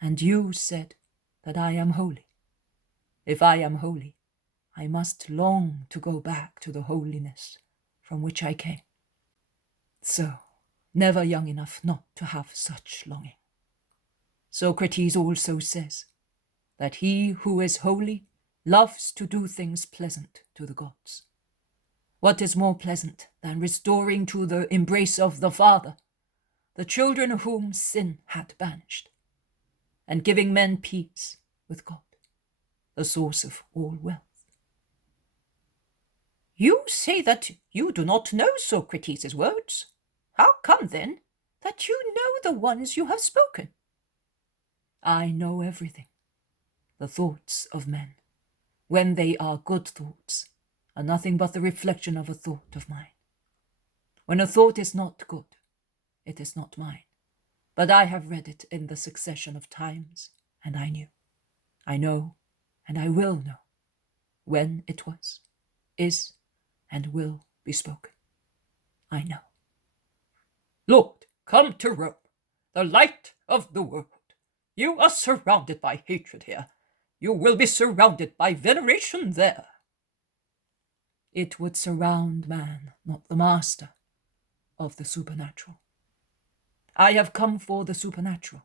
and you said that I am holy. If I am holy, I must long to go back to the holiness from which I came. So, never young enough not to have such longing. Socrates also says that he who is holy loves to do things pleasant to the gods. What is more pleasant than restoring to the embrace of the Father the children whom sin had banished, and giving men peace with God, the source of all wealth? You say that you do not know Socrates' words. How come, then, that you know the ones you have spoken? I know everything. The thoughts of men, when they are good thoughts, are nothing but the reflection of a thought of mine. When a thought is not good, it is not mine, but I have read it in the succession of times, and I knew. I know, and I will know, when it was, is, and will be spoken. I know. Lord, come to Rome, the light of the world. You are surrounded by hatred here. You will be surrounded by veneration there. It would surround man, not the master of the supernatural. I have come for the supernatural.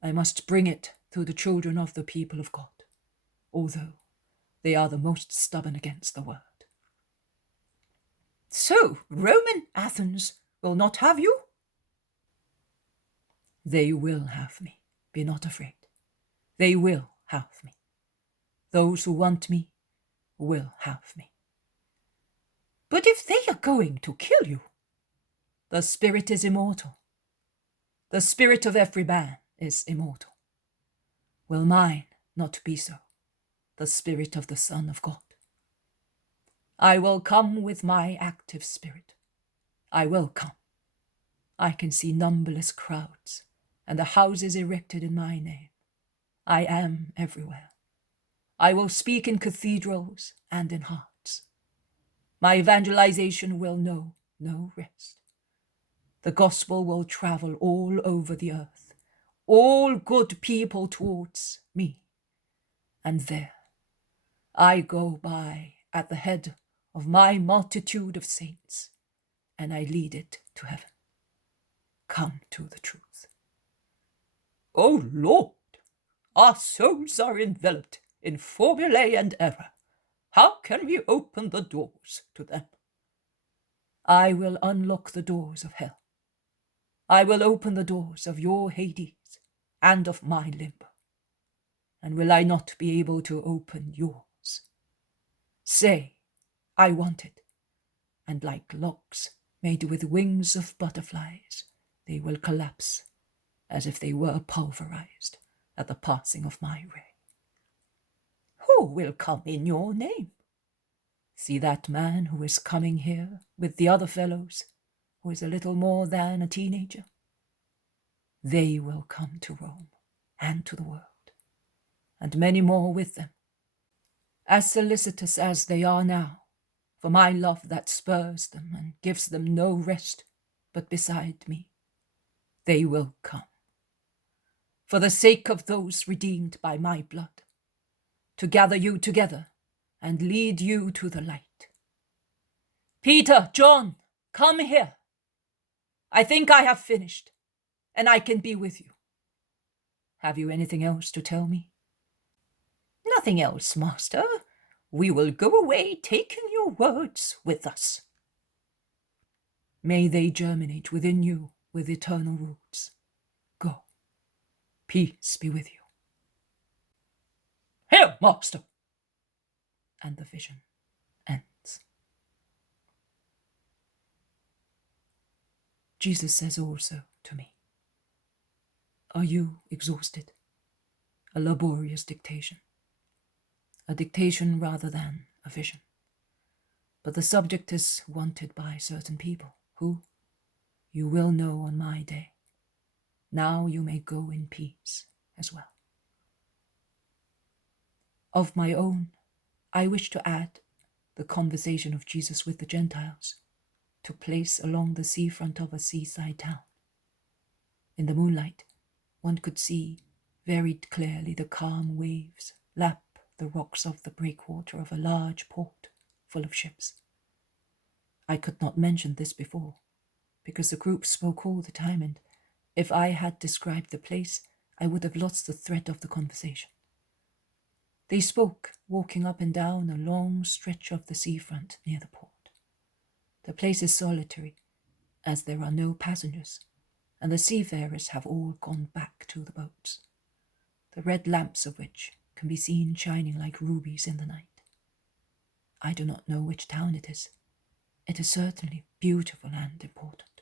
I must bring it to the children of the people of God, although they are the most stubborn against the word. So, Roman Athens will not have you? They will have me. Be not afraid. They will have me. Those who want me will have me. But if they are going to kill you? The spirit is immortal. The spirit of every man is immortal. Will mine not be so? The spirit of the Son of God. I will come with my active spirit. I will come. I can see numberless crowds and the houses erected in my name. I am everywhere. I will speak in cathedrals and in hearts. My evangelization will know no rest. The gospel will travel all over the earth, all good people towards me. And there I go by at the head of my multitude of saints, and I lead it to heaven. Come to the truth. O Lord, our souls are enveloped in formulae and error. How can we open the doors to them? I will unlock the doors of hell. I will open the doors of your Hades and of my limbo. And will I not be able to open yours? Say, I want it, and like locks made with wings of butterflies, they will collapse as if they were pulverized at the passing of my ray. Who will come in your name? See that man who is coming here with the other fellows, who is a little more than a teenager? They will come to Rome and to the world, and many more with them, as solicitous as they are now, for my love that spurs them and gives them no rest but beside me. They will come. for the sake of those redeemed by my blood, to gather you together and lead you to the light. Peter, John, come here. I think I have finished, and I can be with you. Have you anything else to tell me? Nothing else, Master. We will go away taking your words with us. May they germinate within you with eternal roots. Go. Peace be with you. Here, Master. And the vision ends. Jesus says also to me, are you exhausted? A laborious dictation. A dictation rather than a vision. But the subject is wanted by certain people who you will know on my day. Now you may go in peace as well. Of my own, I wish to add the conversation of Jesus with the Gentiles took place along the seafront of a seaside town. In the moonlight, one could see very clearly the calm waves lap the rocks of the breakwater of a large port full of ships. I could not mention this before, because the group spoke all the time, and if I had described the place, I would have lost the thread of the conversation. They spoke, walking up and down a long stretch of the seafront near the port. The place is solitary, as there are no passengers, and the seafarers have all gone back to the boats, the red lamps of which can be seen shining like rubies in the night. I do not know which town it is. It is certainly beautiful and important.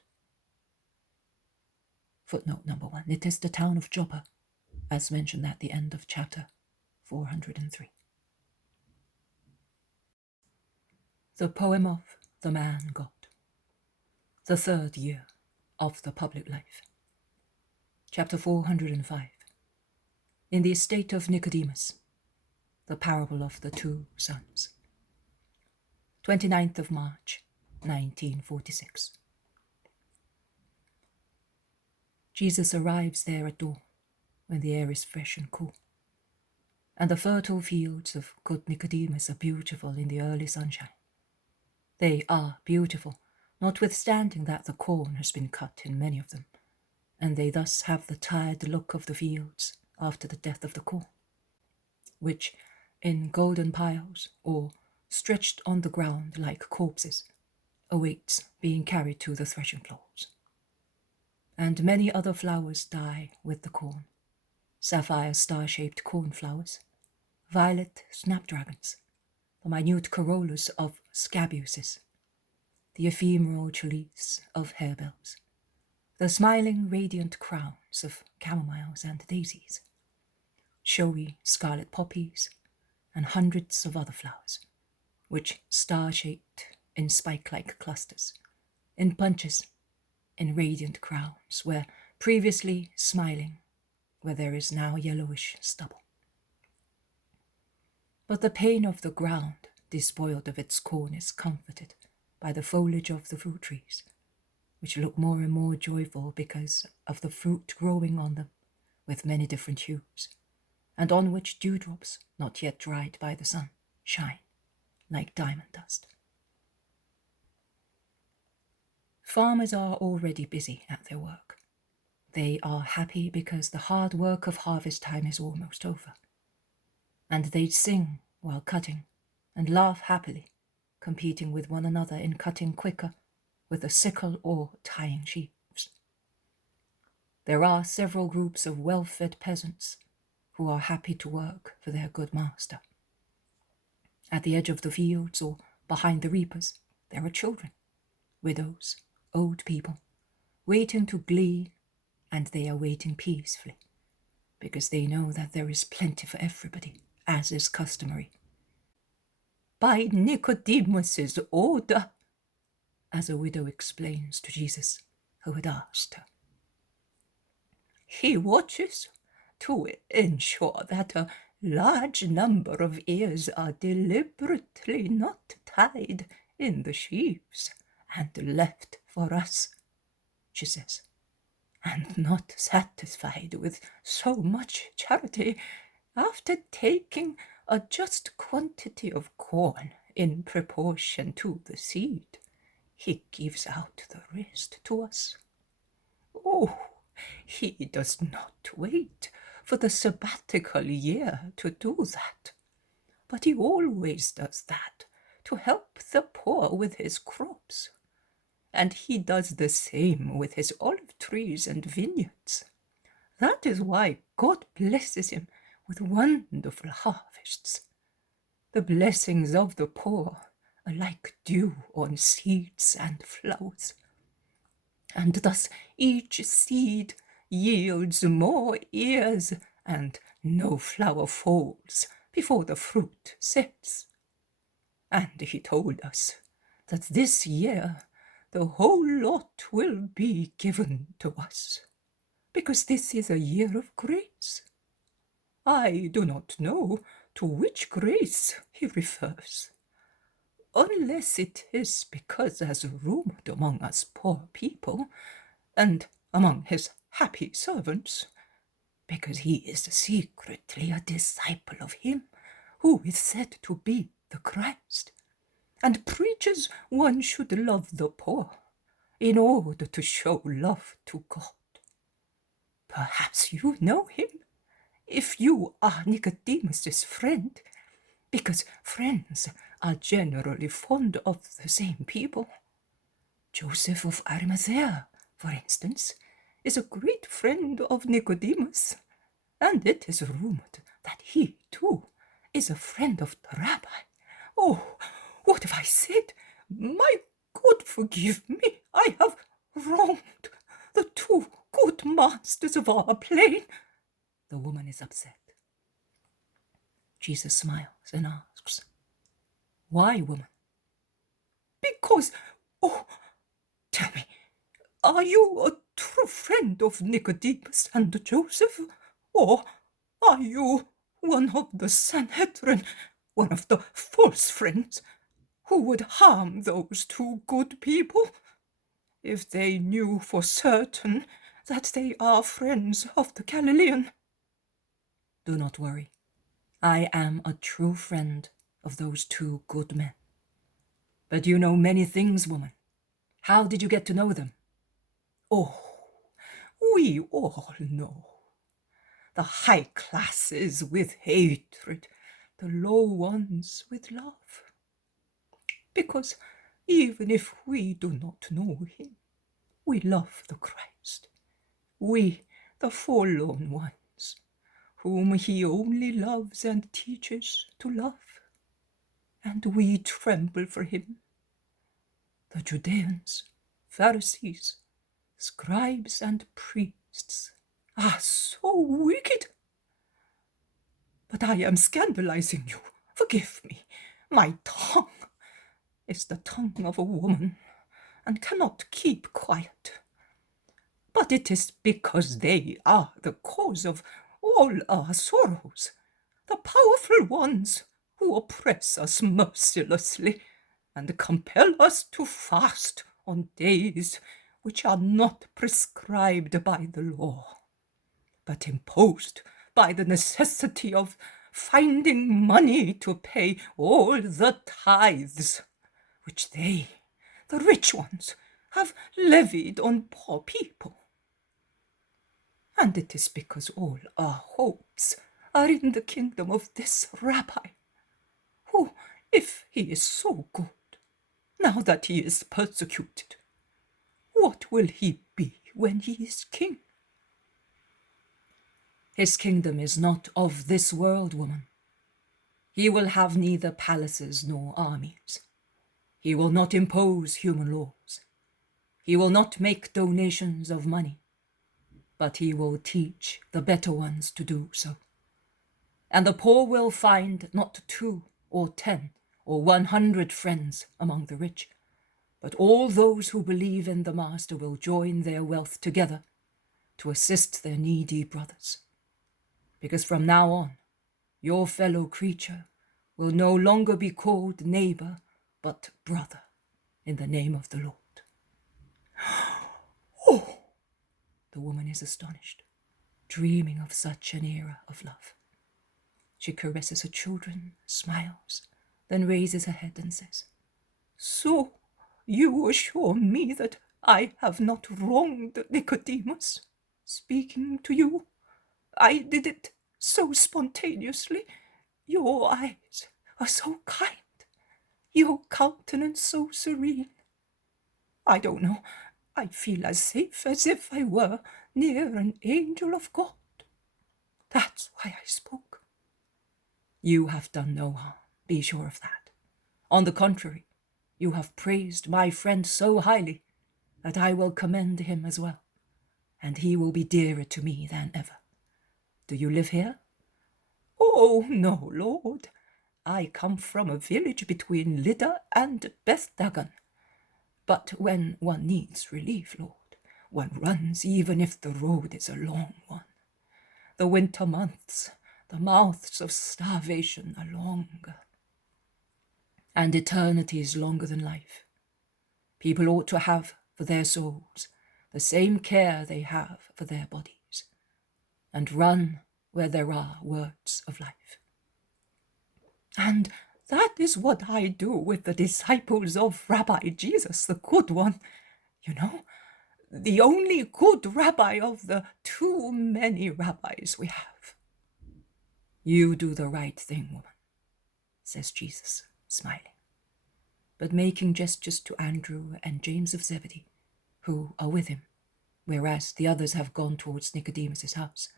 Footnote number 1. It is the town of Joppa, as mentioned at the end of chapter 403. The poem of the man God. The third year of the public life. Chapter 405. In the estate of Nicodemus, the parable of the two sons. 29th of March, 1946. Jesus arrives there at dawn, when the air is fresh and cool, and the fertile fields of good Nicodemus are beautiful in the early sunshine. They are beautiful, notwithstanding that the corn has been cut in many of them, and they thus have the tired look of the fields after the death of the corn, which, in golden piles, or stretched on the ground like corpses, awaits being carried to the threshing floors. And many other flowers die with the corn, sapphire star-shaped cornflowers, violet snapdragons, the minute corollas of scabiouses, the ephemeral chalice of harebells, the smiling radiant crowns of camomiles and daisies, showy scarlet poppies, and hundreds of other flowers, which star-shaped in spike-like clusters, in bunches, in radiant crowns, where previously smiling, where there is now yellowish stubble. But the pain of the ground, despoiled of its corn, is comforted by the foliage of the fruit trees, which look more and more joyful because of the fruit growing on them with many different hues, and on which dewdrops, not yet dried by the sun, shine like diamond dust. Farmers are already busy at their work. They are happy because the hard work of harvest time is almost over, and they sing while cutting and laugh happily, competing with one another in cutting quicker with a sickle or tying sheaves. There are several groups of well-fed peasants who are happy to work for their good master. At the edge of the fields or behind the reapers, there are children, widows, old people, waiting to glean, and they are waiting peacefully, because they know that there is plenty for everybody, as is customary. By Nicodemus's order, as a widow explains to Jesus, who had asked her. He watches to ensure that a large number of ears are deliberately not tied in the sheaves and left for us, she says. And not satisfied with so much charity, after taking a just quantity of corn in proportion to the seed, he gives out the rest to us. Oh, he does not wait for the sabbatical year to do that, but he always does that to help the poor with his crops. And he does the same with his olive trees and vineyards. That is why God blesses him with wonderful harvests. The blessings of the poor are like dew on seeds and flowers. And thus each seed yields more ears, and no flower falls before the fruit sets. And he told us that this year the whole lot will be given to us, because this is a year of grace. I do not know to which grace he refers, unless it is because, as rumored among us poor people, and among his happy servants, because he is secretly a disciple of him who is said to be the Christ, and preaches one should love the poor in order to show love to God. Perhaps you know him, if you are Nicodemus's friend, because friends are generally fond of the same people. Joseph of Arimathea, for instance, is a great friend of Nicodemus, and it is rumored that he, too, is a friend of the rabbi. Oh, what have I said? My God, forgive me. I have wronged the two good masters of our plain. The woman is upset. Jesus smiles and asks, "Why, woman?" "Because, tell me, are you a true friend of Nicodemus and Joseph, or are you one of the Sanhedrin, one of the false friends, who would harm those two good people if they knew for certain that they are friends of the Galilean?" "Do not worry. I am a true friend of those two good men. But you know many things, woman. How did you get to know them?" "Oh, we all know. The high classes with hatred, the low ones with love. Because even if we do not know him, we love the Christ. We, the forlorn ones, whom he only loves and teaches to love. And we tremble for him. The Judeans, Pharisees, scribes and priests are so wicked. But I am scandalizing you. Forgive me. My tongue is the tongue of a woman and cannot keep quiet. But it is because they are the cause of all our sorrows, the powerful ones who oppress us mercilessly and compel us to fast on days which are not prescribed by the law, but imposed by the necessity of finding money to pay all the tithes which they, the rich ones, have levied on poor people. And it is because all our hopes are in the kingdom of this rabbi, who, if he is so good, now that he is persecuted, what will he be when he is king?" "His kingdom is not of this world, woman. He will have neither palaces nor armies. He will not impose human laws. He will not make donations of money, but he will teach the better ones to do so. And the poor will find not 2 or 10 or 100 friends among the rich, but all those who believe in the Master will join their wealth together to assist their needy brothers. Because from now on, your fellow creature will no longer be called neighbor, but brother, in the name of the Lord." "Oh, The woman is astonished, dreaming of such an era of love. She caresses her children, smiles, then raises her head and says, "So you assure me that I have not wronged Nicodemus? Speaking to you, I did it so spontaneously. Your eyes are so kind, your countenance so serene. I don't know, I feel as safe as if I were near an angel of God. That's why I spoke." "You have done no harm, be sure of that. On the contrary, you have praised my friend so highly that I will commend him as well, and he will be dearer to me than ever. Do you live here?" "Oh, no, Lord. I come from a village between Lydda and Bethdagon. But when one needs relief, Lord, one runs even if the road is a long one. The winter months, the mouths of starvation are longer." "And eternity is longer than life. People ought to have for their souls the same care they have for their bodies, and run where there are words of life." "And that is what I do with the disciples of Rabbi Jesus, the good one. You know, the only good rabbi of the too many rabbis we have." "You do the right thing, woman," says Jesus, smiling, but making gestures to Andrew and James of Zebedee, who are with him, whereas the others have gone towards Nicodemus's house,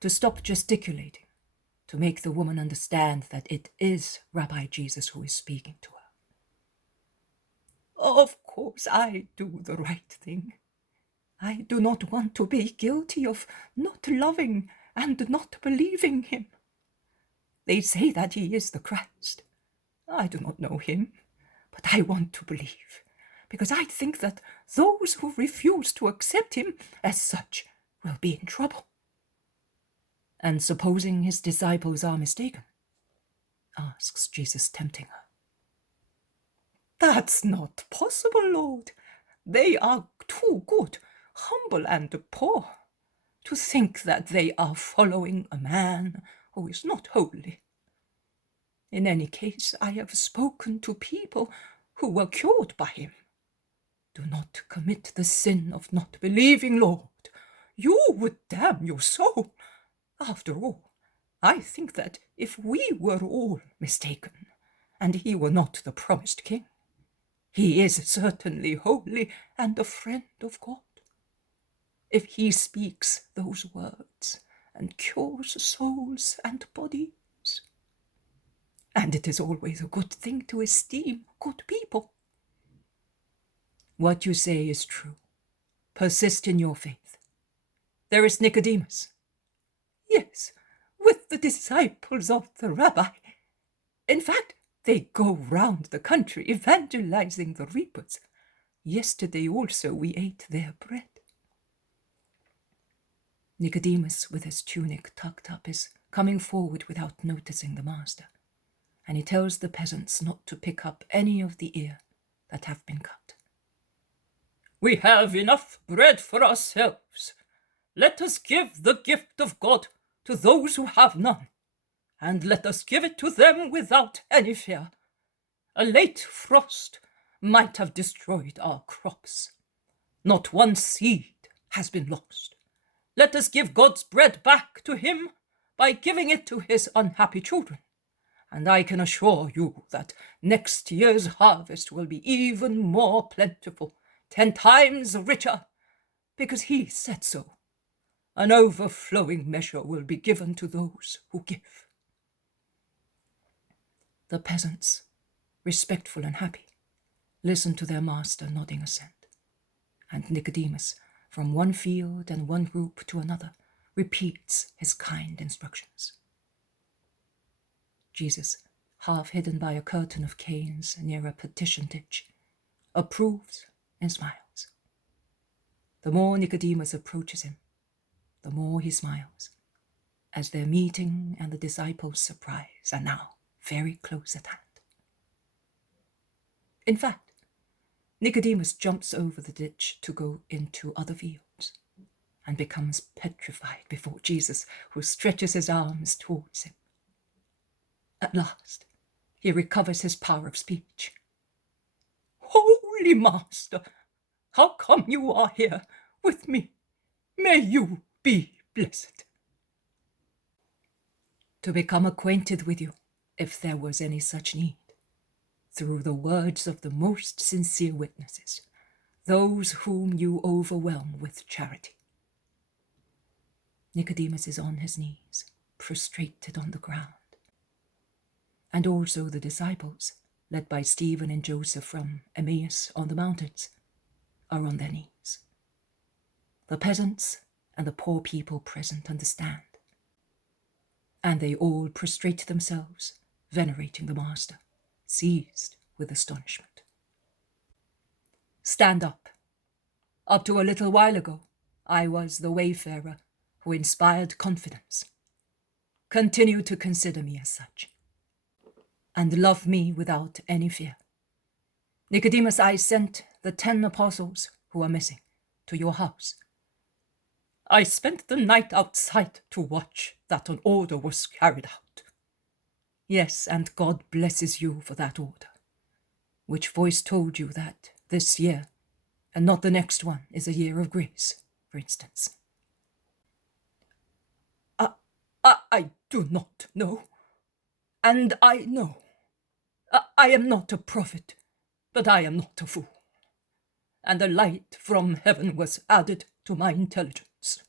to stop gesticulating, to make the woman understand that it is Rabbi Jesus who is speaking to her. "Of course I do the right thing. I do not want to be guilty of not loving and not believing him. They say that he is the Christ. I do not know him, but I want to believe, because I think that those who refuse to accept him as such will be in trouble." "And supposing his disciples are mistaken?" asks Jesus, tempting her. "That's not possible, Lord. They are too good, humble and poor, to think that they are following a man who is not holy. In any case, I have spoken to people who were cured by him. Do not commit the sin of not believing, Lord. You would damn your soul. After all, I think that if we were all mistaken, and he were not the promised king, he is certainly holy and a friend of God. If he speaks those words and cures souls and bodies. And it is always a good thing to esteem good people." "What you say is true. Persist in your faith. There is Nicodemus." "Yes, with the disciples of the rabbi. In fact, they go round the country evangelizing the reapers. Yesterday also we ate their bread." Nicodemus, with his tunic tucked up, is coming forward without noticing the master, and he tells the peasants not to pick up any of the ear that have been cut. "We have enough bread for ourselves. Let us give the gift of God to those who have none, and let us give it to them without any fear. A late frost might have destroyed our crops. Not one seed has been lost. Let us give God's bread back to him by giving it to his unhappy children. And I can assure you that next year's harvest will be even more plentiful, 10 times richer, because he said so. An overflowing measure will be given to those who give." The peasants, respectful and happy, listen to their master nodding assent, and Nicodemus, from one field and one group to another, repeats his kind instructions. Jesus, half hidden by a curtain of canes near a petition ditch, approves and smiles. The more Nicodemus approaches him, the more he smiles, as their meeting and the disciples' surprise are now very close at hand. In fact, Nicodemus jumps over the ditch to go into other fields, and becomes petrified before Jesus, who stretches his arms towards him. At last, he recovers his power of speech. Holy Master, how come you are here with me? May you be blessed. To become acquainted with you, if there was any such need, through the words of the most sincere witnesses, those whom you overwhelm with charity. Nicodemus is on his knees, prostrated on the ground. And also the disciples, led by Stephen and Joseph from Emmaus on the mountains, are on their knees. The peasants and the poor people present understand, and they all prostrate themselves, venerating the Master, seized with astonishment. Stand up. Up to a little while ago, I was the wayfarer who inspired confidence. Continue to consider me as such, and love me without any fear. Nicodemus, I sent the 10 apostles who are missing to your house. I spent the night outside to watch that an order was carried out. Yes, and God blesses you for that order. Which voice told you that this year, and not the next one, is a year of grace, for instance? I do not know. And I know. I am not a prophet, but I am not a fool. And a light from heaven was added to my intelligence.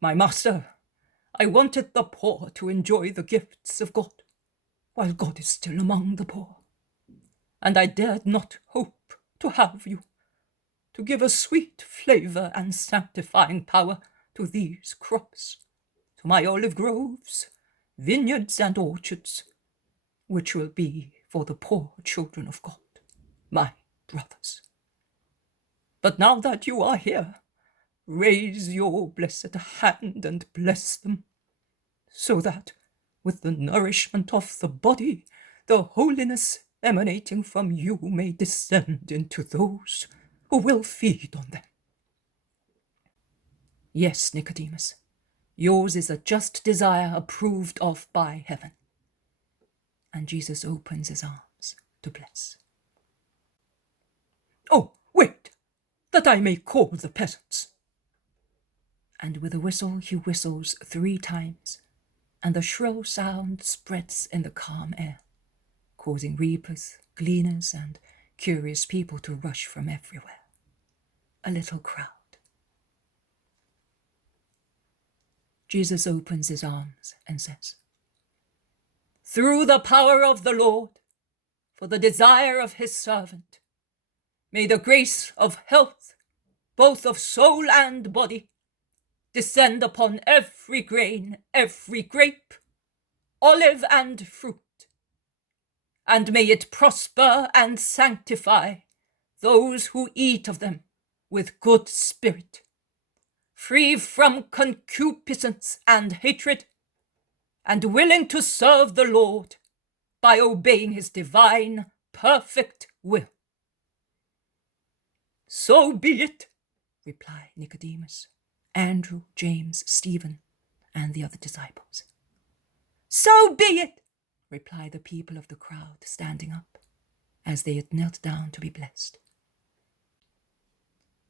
My Master, I wanted the poor to enjoy the gifts of God, while God is still among the poor. And I dared not hope to have you, to give a sweet flavour and sanctifying power to these crops, to my olive groves, vineyards and orchards, which will be for the poor children of God, my brothers. But now that you are here, raise your blessed hand and bless them, so that, with the nourishment of the body, the holiness emanating from you may descend into those who will feed on them. Yes, Nicodemus, yours is a just desire approved of by heaven. And Jesus opens his arms to bless. Oh, wait, that I may call the peasants. And with a whistle he whistles 3 times, and the shrill sound spreads in the calm air, causing reapers, gleaners, and curious people to rush from everywhere. A little crowd. Jesus opens his arms and says, Through the power of the Lord, for the desire of his servant, may the grace of health, both of soul and body, descend upon every grain, every grape, olive and fruit, and may it prosper and sanctify those who eat of them with good spirit, free from concupiscence and hatred, and willing to serve the Lord by obeying his divine, perfect will. So be it, replied Nicodemus, Andrew, James, Stephen, and the other disciples. So be it, replied the people of the crowd, standing up, as they had knelt down to be blessed.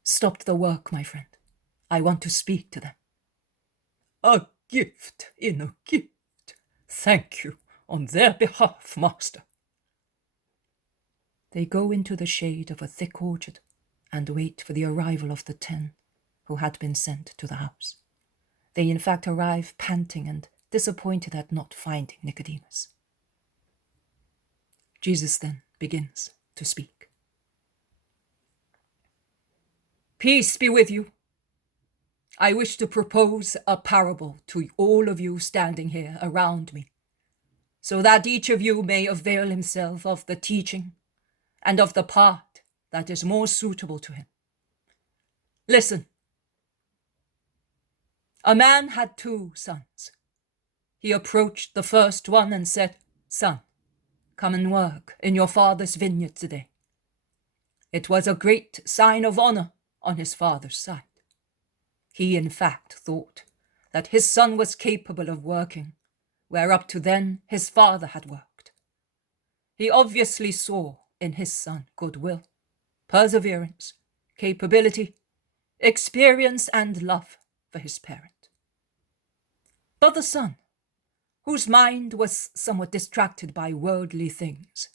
Stop the work, my friend. I want to speak to them. A gift in a gift. Thank you on their behalf, Master. They go into the shade of a thick orchard and wait for the arrival of the 10 who had been sent to the house. They in fact arrive panting and disappointed at not finding Nicodemus. Jesus then begins to speak. Peace be with you. I wish to propose a parable to all of you standing here around me, so that each of you may avail himself of the teaching and of the part that is more suitable to him. Listen. A man had 2 sons. He approached the first one and said, Son, come and work in your father's vineyard today. It was a great sign of honor on his father's side. He in fact thought that his son was capable of working where up to then his father had worked. He obviously saw in his son goodwill, perseverance, capability, experience, and love for his parent. But the son, whose mind was somewhat distracted by worldly things,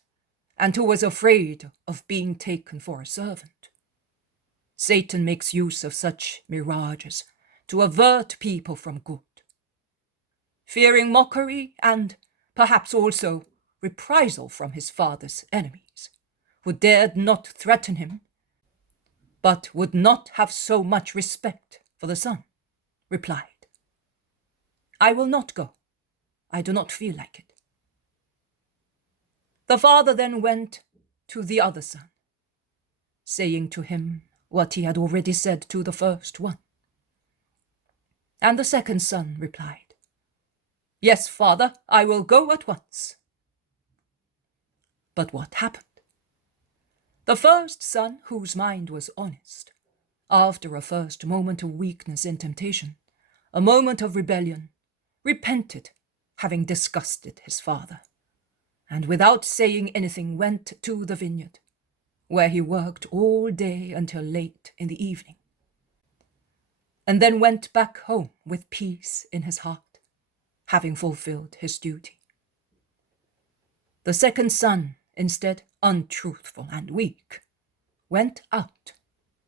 and who was afraid of being taken for a servant. Satan makes use of such mirages to avert people from good. Fearing mockery and perhaps also reprisal from his father's enemies, who dared not threaten him, but would not have so much respect for the son, replied, "I will not go. I do not feel like it." The father then went to the other son, saying to him what he had already said to the first one. And the second son replied, "Yes, father, I will go at once." But what happened? The first son, whose mind was honest, after a first moment of weakness in temptation, a moment of rebellion, repented, having disgusted his father, and without saying anything went to the vineyard, where he worked all day until late in the evening, and then went back home with peace in his heart, having fulfilled his duty. The second son, instead, untruthful and weak, went out,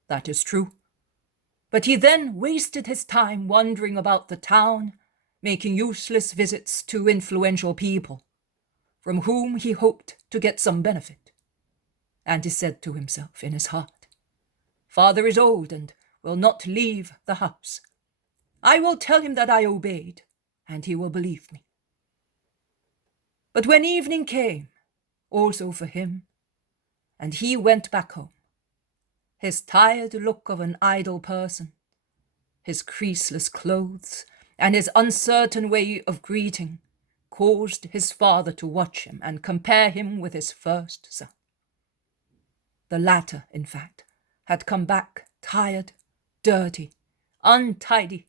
that is true, but he then wasted his time wandering about the town, making useless visits to influential people, from whom he hoped to get some benefit. And he said to himself in his heart, "Father is old and will not leave the house. I will tell him that I obeyed, and he will believe me." But when evening came, also for him, and he went back home, his tired look of an idle person, his creaseless clothes, and his uncertain way of greeting caused his father to watch him and compare him with his first son. The latter, in fact, had come back tired, dirty, untidy,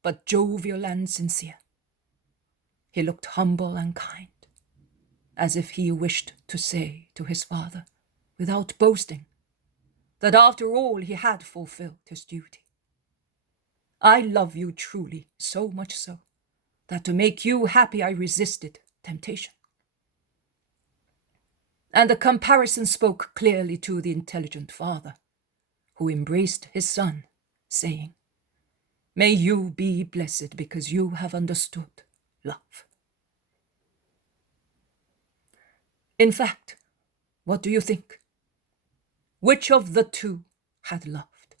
but jovial and sincere. He looked humble and kind, as if he wished to say to his father, without boasting, that after all he had fulfilled his duty. "I love you truly, so much so, that to make you happy I resisted temptation." And the comparison spoke clearly to the intelligent father, who embraced his son, saying, "May you be blessed because you have understood love." In fact, what do you think? Which of the two had loved?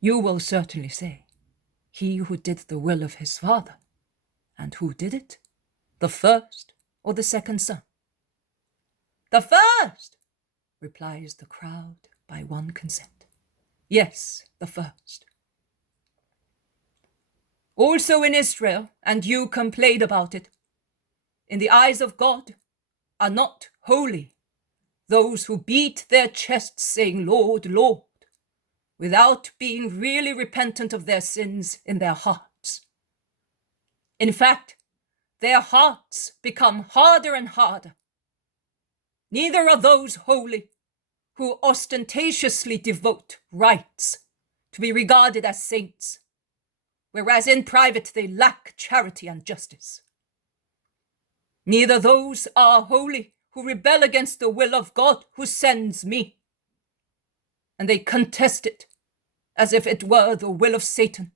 You will certainly say, he who did the will of his father. And who did it? The first or the second son? "The first," replies the crowd by one consent. Yes, the first. Also in Israel, and you complained about it, in the eyes of God are not holy those who beat their chests saying, "Lord, Lord," without being really repentant of their sins in their hearts. In fact, their hearts become harder and harder. Neither are those holy who ostentatiously devote rites to be regarded as saints, whereas in private they lack charity and justice. Neither those are holy who rebel against the will of God who sends me, and they contest it as if it were the will of Satan,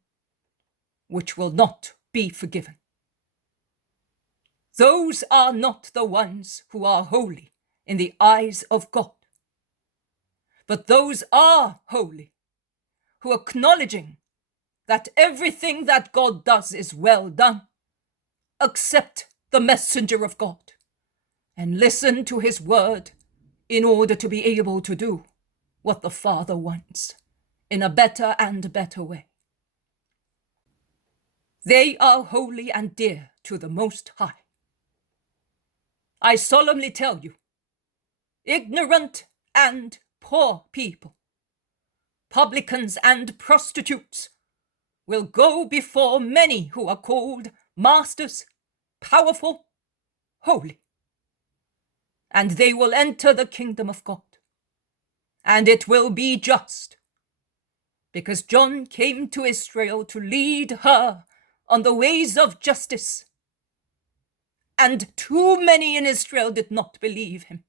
which will not be forgiven. Those are not the ones who are holy in the eyes of God, but those are holy who, acknowledging that everything that God does is well done, accept the messenger of God and listen to his word in order to be able to do what the Father wants in a better and better way. They are holy and dear to the Most High. I solemnly tell you, ignorant and poor people, publicans and prostitutes, will go before many who are called masters, powerful, holy. And they will enter the kingdom of God. And it will be just, because John came to Israel to lead her on the ways of justice. And too many in Israel did not believe him.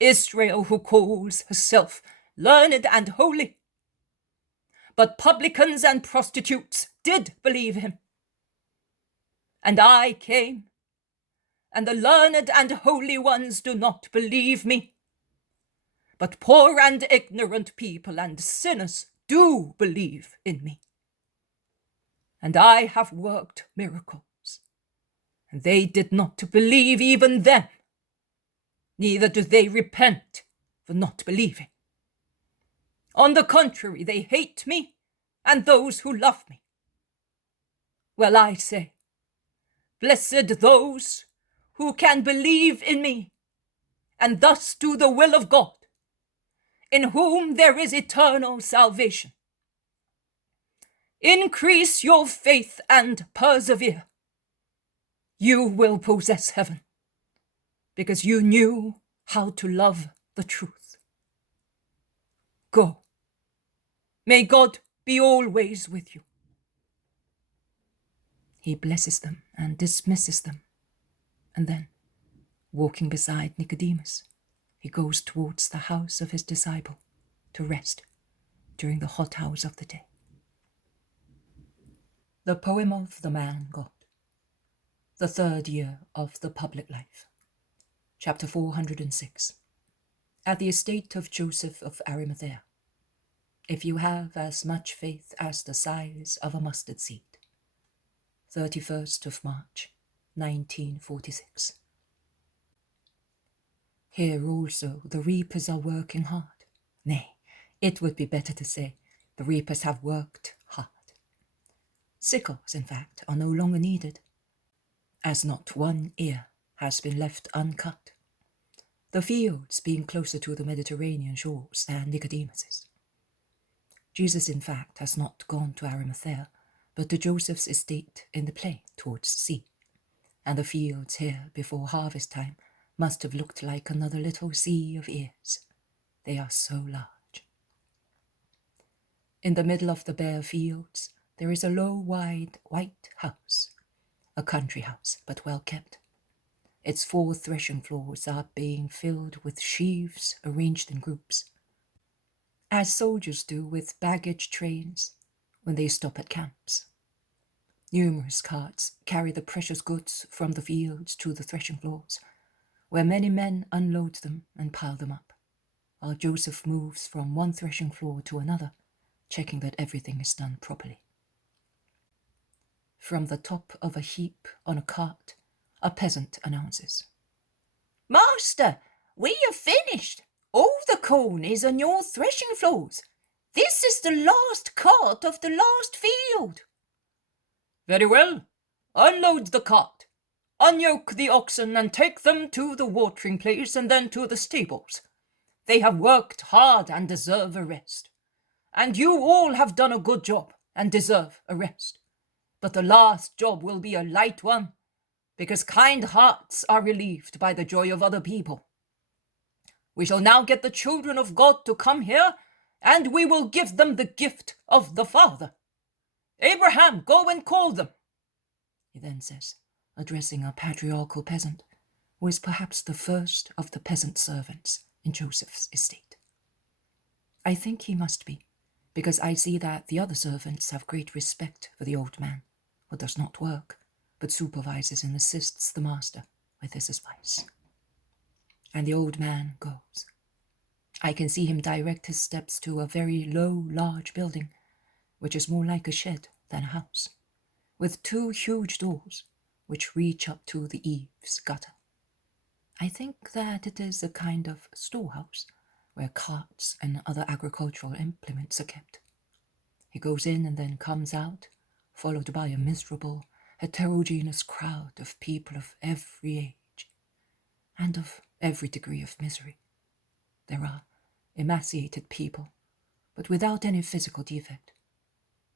Israel, who calls herself learned and holy. But publicans and prostitutes did believe him. And I came, and the learned and holy ones do not believe me. But poor and ignorant people and sinners do believe in me. And I have worked miracles, and they did not believe even then. Neither do they repent for not believing. On the contrary, they hate me and those who love me. Well, I say, blessed those who can believe in me and thus do the will of God, in whom there is eternal salvation. Increase your faith and persevere. You will possess heaven, because you knew how to love the truth. Go. May God be always with you. He blesses them and dismisses them, and then, walking beside Nicodemus, he goes towards the house of his disciple to rest during the hot hours of the day. The poem of the man God, the third year of the public life. Chapter 406. At the estate of Joseph of Arimathea. If you have as much faith as the size of a mustard seed. 31st of March, 1946. Here also the reapers are working hard. Nay, it would be better to say the reapers have worked hard. Sickles, in fact, are no longer needed, as not one ear has been left uncut, the fields being closer to the Mediterranean shores than Nicodemus's. Jesus, in fact, has not gone to Arimathea, but to Joseph's estate in the plain towards the sea, and the fields here before harvest time must have looked like another little sea of ears. They are so large. In the middle of the bare fields there is a low, wide, white house, a country house, but well kept. Its 4 threshing floors are being filled with sheaves arranged in groups, as soldiers do with baggage trains when they stop at camps. Numerous carts carry the precious goods from the fields to the threshing floors, where many men unload them and pile them up, while Joseph moves from one threshing floor to another, checking that everything is done properly. From the top of a heap on a cart, a peasant announces, Master, we have finished. All the corn is on your threshing floors. This is the last cart of the last field. Very well. Unload the cart. Unyoke the oxen and take them to the watering place and then to the stables. They have worked hard and deserve a rest. And you all have done a good job and deserve a rest. But the last job will be a light one, because kind hearts are relieved by the joy of other people. We shall now get the children of God to come here, and we will give them the gift of the Father. Abraham, go and call them, he then says, addressing a patriarchal peasant, who is perhaps the first of the peasant servants in Joseph's estate. I think he must be, because I see that the other servants have great respect for the old man, who does not work, but supervises and assists the master with his advice. And the old man goes. I can see him direct his steps to a very low, large building, which is more like a shed than a house, with 2 huge doors, which reach up to the eaves gutter. I think that it is a kind of storehouse, where carts and other agricultural implements are kept. He goes in and then comes out, followed by a miserable, heterogeneous crowd of people of every age, and of every degree of misery. There are emaciated people, but without any physical defect,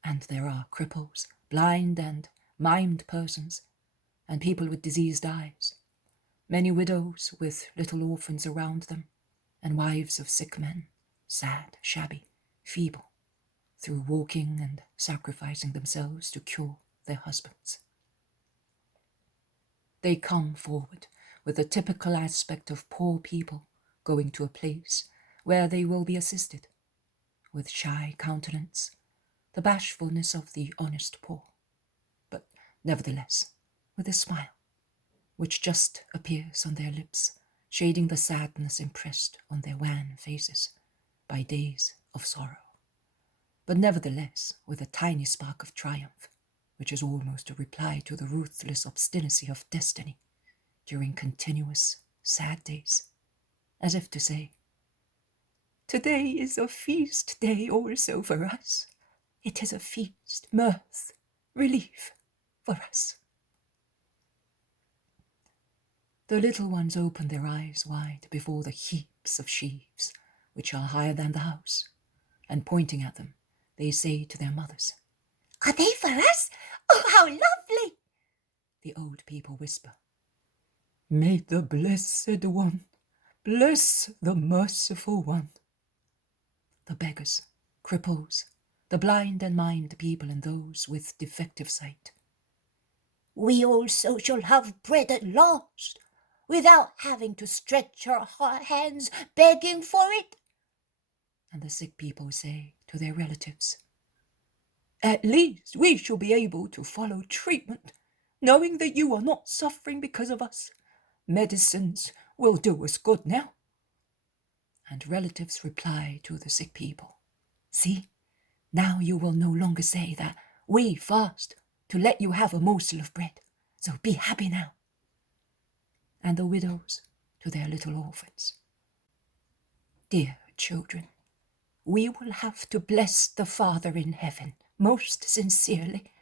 And there are cripples, blind and maimed persons, and people with diseased eyes, many widows with little orphans around them, and wives of sick men, sad, shabby, feeble, through walking and sacrificing themselves to cure their husbands. They come forward with the typical aspect of poor people going to a place where they will be assisted, with shy countenance, the bashfulness of the honest poor, but nevertheless with a smile, which just appears on their lips, shading the sadness impressed on their wan faces by days of sorrow, but nevertheless with a tiny spark of triumph, which is almost a reply to the ruthless obstinacy of destiny during continuous sad days, as if to say, "Today is a feast day also for us. It is a feast, mirth, relief for us." The little ones open their eyes wide before the heaps of sheaves, which are higher than the house, and pointing at them, they say to their mothers, "Are they for us? Oh, how lovely!" The old people whisper, "May the Blessed One bless the Merciful One." The beggars, cripples, the blind and maimed people, and those with defective sight. "We also shall have bread at last, without having to stretch our hands begging for it." And the sick people say to their relatives, "At least we shall be able to follow treatment, knowing that you are not suffering because of us. Medicines will do us good now." And relatives reply to the sick people, "See, now you will no longer say that we fast to let you have a morsel of bread, so be happy now." And the widows to their little orphans, "Dear children, we will have to bless the Father in heaven most sincerely,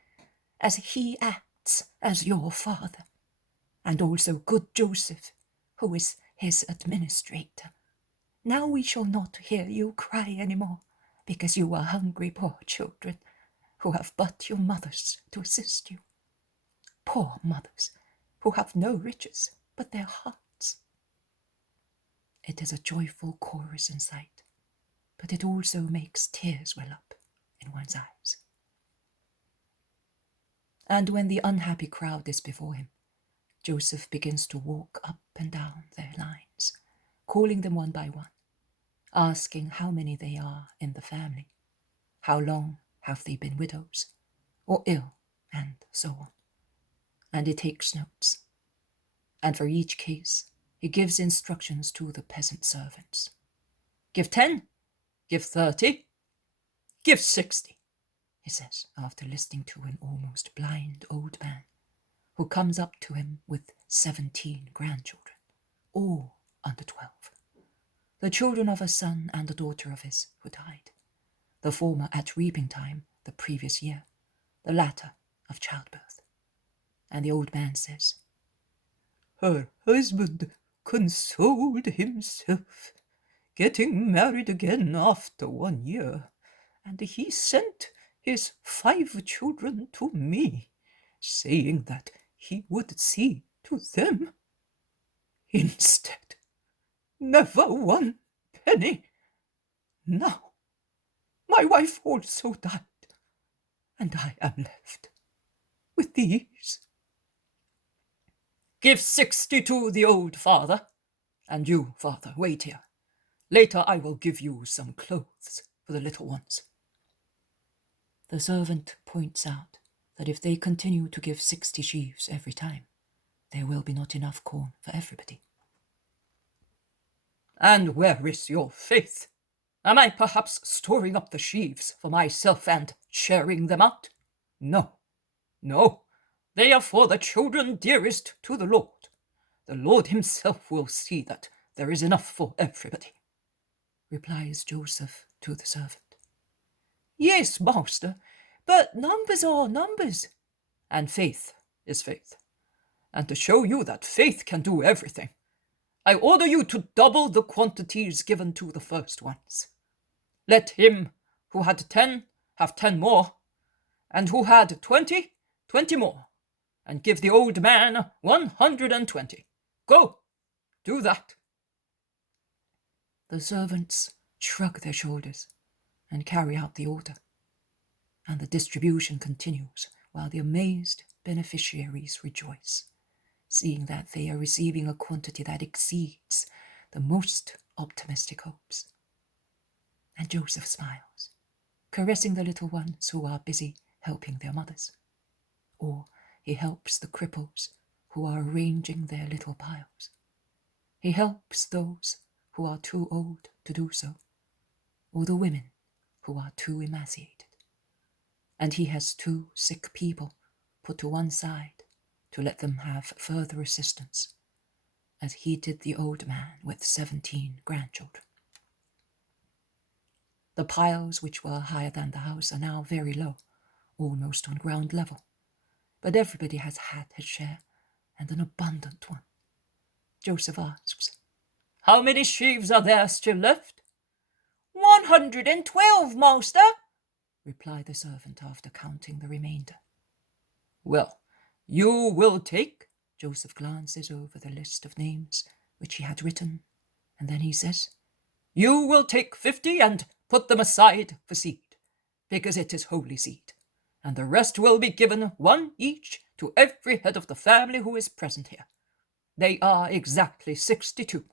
as he acts as your father, and also good Joseph, who is his administrator. Now we shall not hear you cry any more, because you are hungry, poor children, who have but your mothers to assist you. Poor mothers, who have no riches but their hearts." It is a joyful chorus in sight, but it also makes tears well up in one's eyes. And when the unhappy crowd is before him, Joseph begins to walk up and down their lines, calling them one by one, asking how many they are in the family, how long have they been widows, or ill, and so on. And he takes notes. And for each case, he gives instructions to the peasant servants. "Give 10, give 30, give 60, he says, after listening to an almost blind old man who comes up to him with 17 grandchildren, all under 12, the children of a son and a daughter of his who died, the former at reaping time the previous year, the latter of childbirth. And the old man says, "Her husband consoled himself, getting married again after 1 year, and he sent his 5 children to me, saying that he would see to them. Instead, never 1 penny. Now, my wife also died, and I am left with these. Give 60 to the old father, and you, father, wait here. Later I will give you some clothes for the little ones." The servant points out that if they continue to give 60 sheaves every time, there will be not enough corn for everybody. "And where is your faith? Am I perhaps storing up the sheaves for myself and sharing them out? No, no. They are for the children dearest to the Lord. The Lord himself will see that there is enough for everybody," replies Joseph to the servant. "Yes, master, but numbers are numbers, and faith is faith. And to show you that faith can do everything, I order you to double the quantities given to the first ones. Let him who had 10 have 10 more, and who had 20, 20 more, and give the old man 120. Go, do that." The servants shrug their shoulders and carry out the order, and the distribution continues while the amazed beneficiaries rejoice, seeing that they are receiving a quantity that exceeds the most optimistic hopes. And Joseph smiles, caressing the little ones who are busy helping their mothers, or he helps the cripples who are arranging their little piles. He helps those who are too old to do so, or the women who are too emaciated. And he has 2 sick people put to one side to let them have further assistance, as he did the old man with 17 grandchildren. The piles which were higher than the house are now very low, almost on ground level, but everybody has had his share, and an abundant one. Joseph asks, "How many sheaves are there still left?" 112, master, replied the servant after counting the remainder. "Well, you will take—" Joseph glances over the list of names which he had written, and then he says, "You will take 50 and put them aside for seed, because it is holy seed, and the rest will be given 1 each to every head of the family who is present here. They are exactly 62.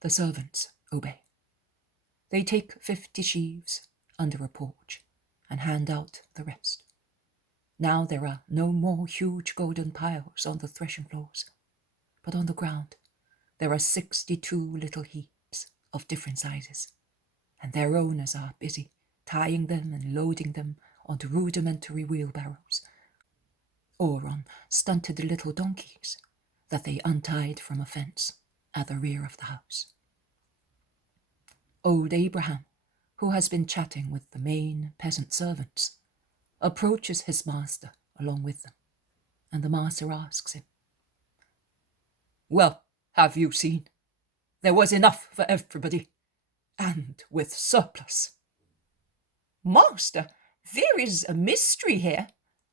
The servants obey. They take 50 sheaves under a porch and hand out the rest. Now there are no more huge golden piles on the threshing floors, but on the ground there are 62 little heaps of different sizes, and their owners are busy tying them and loading them onto rudimentary wheelbarrows, or on stunted little donkeys that they untied from a fence at the rear of the house. Old Abraham, who has been chatting with the main peasant servants, approaches his master along with them, and the master asks him, "Well, have you seen? There was enough for everybody, and with surplus." "Master, there is a mystery here.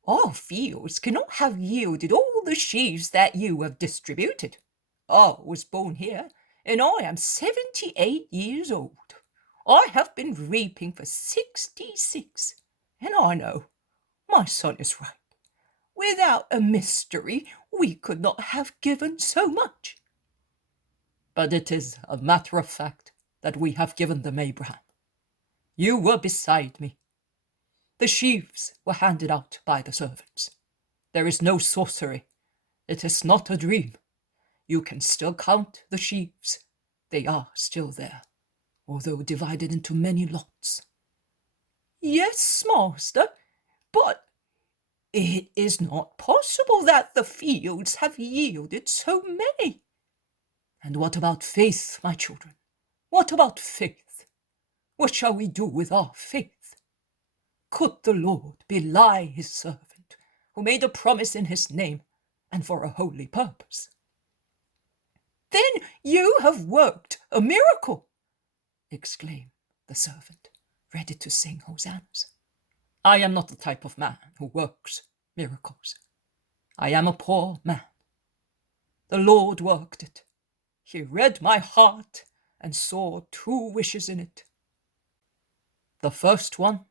Our fields cannot have yielded all the sheaves that you have distributed. I was born here, and I am 78 years old. I have been reaping for 66, and I know my son is right. Without a mystery, we could not have given so much." "But it is a matter of fact that we have given them, Abraham. You were beside me. The sheaves were handed out by the servants. There is no sorcery. It is not a dream. You can still count the sheaves. They are still there, although divided into many lots." "Yes, master, but it is not possible that the fields have yielded so many." "And what about faith, my children? What about faith? What shall we do with our faith? Could the Lord belie his servant, who made a promise in his name and for a holy purpose?" "Then you have worked a miracle," exclaimed the servant, ready to sing hosannas. "I am not the type of man who works miracles. I am a poor man. The Lord worked it. He read my heart and saw 2 wishes in it. The first one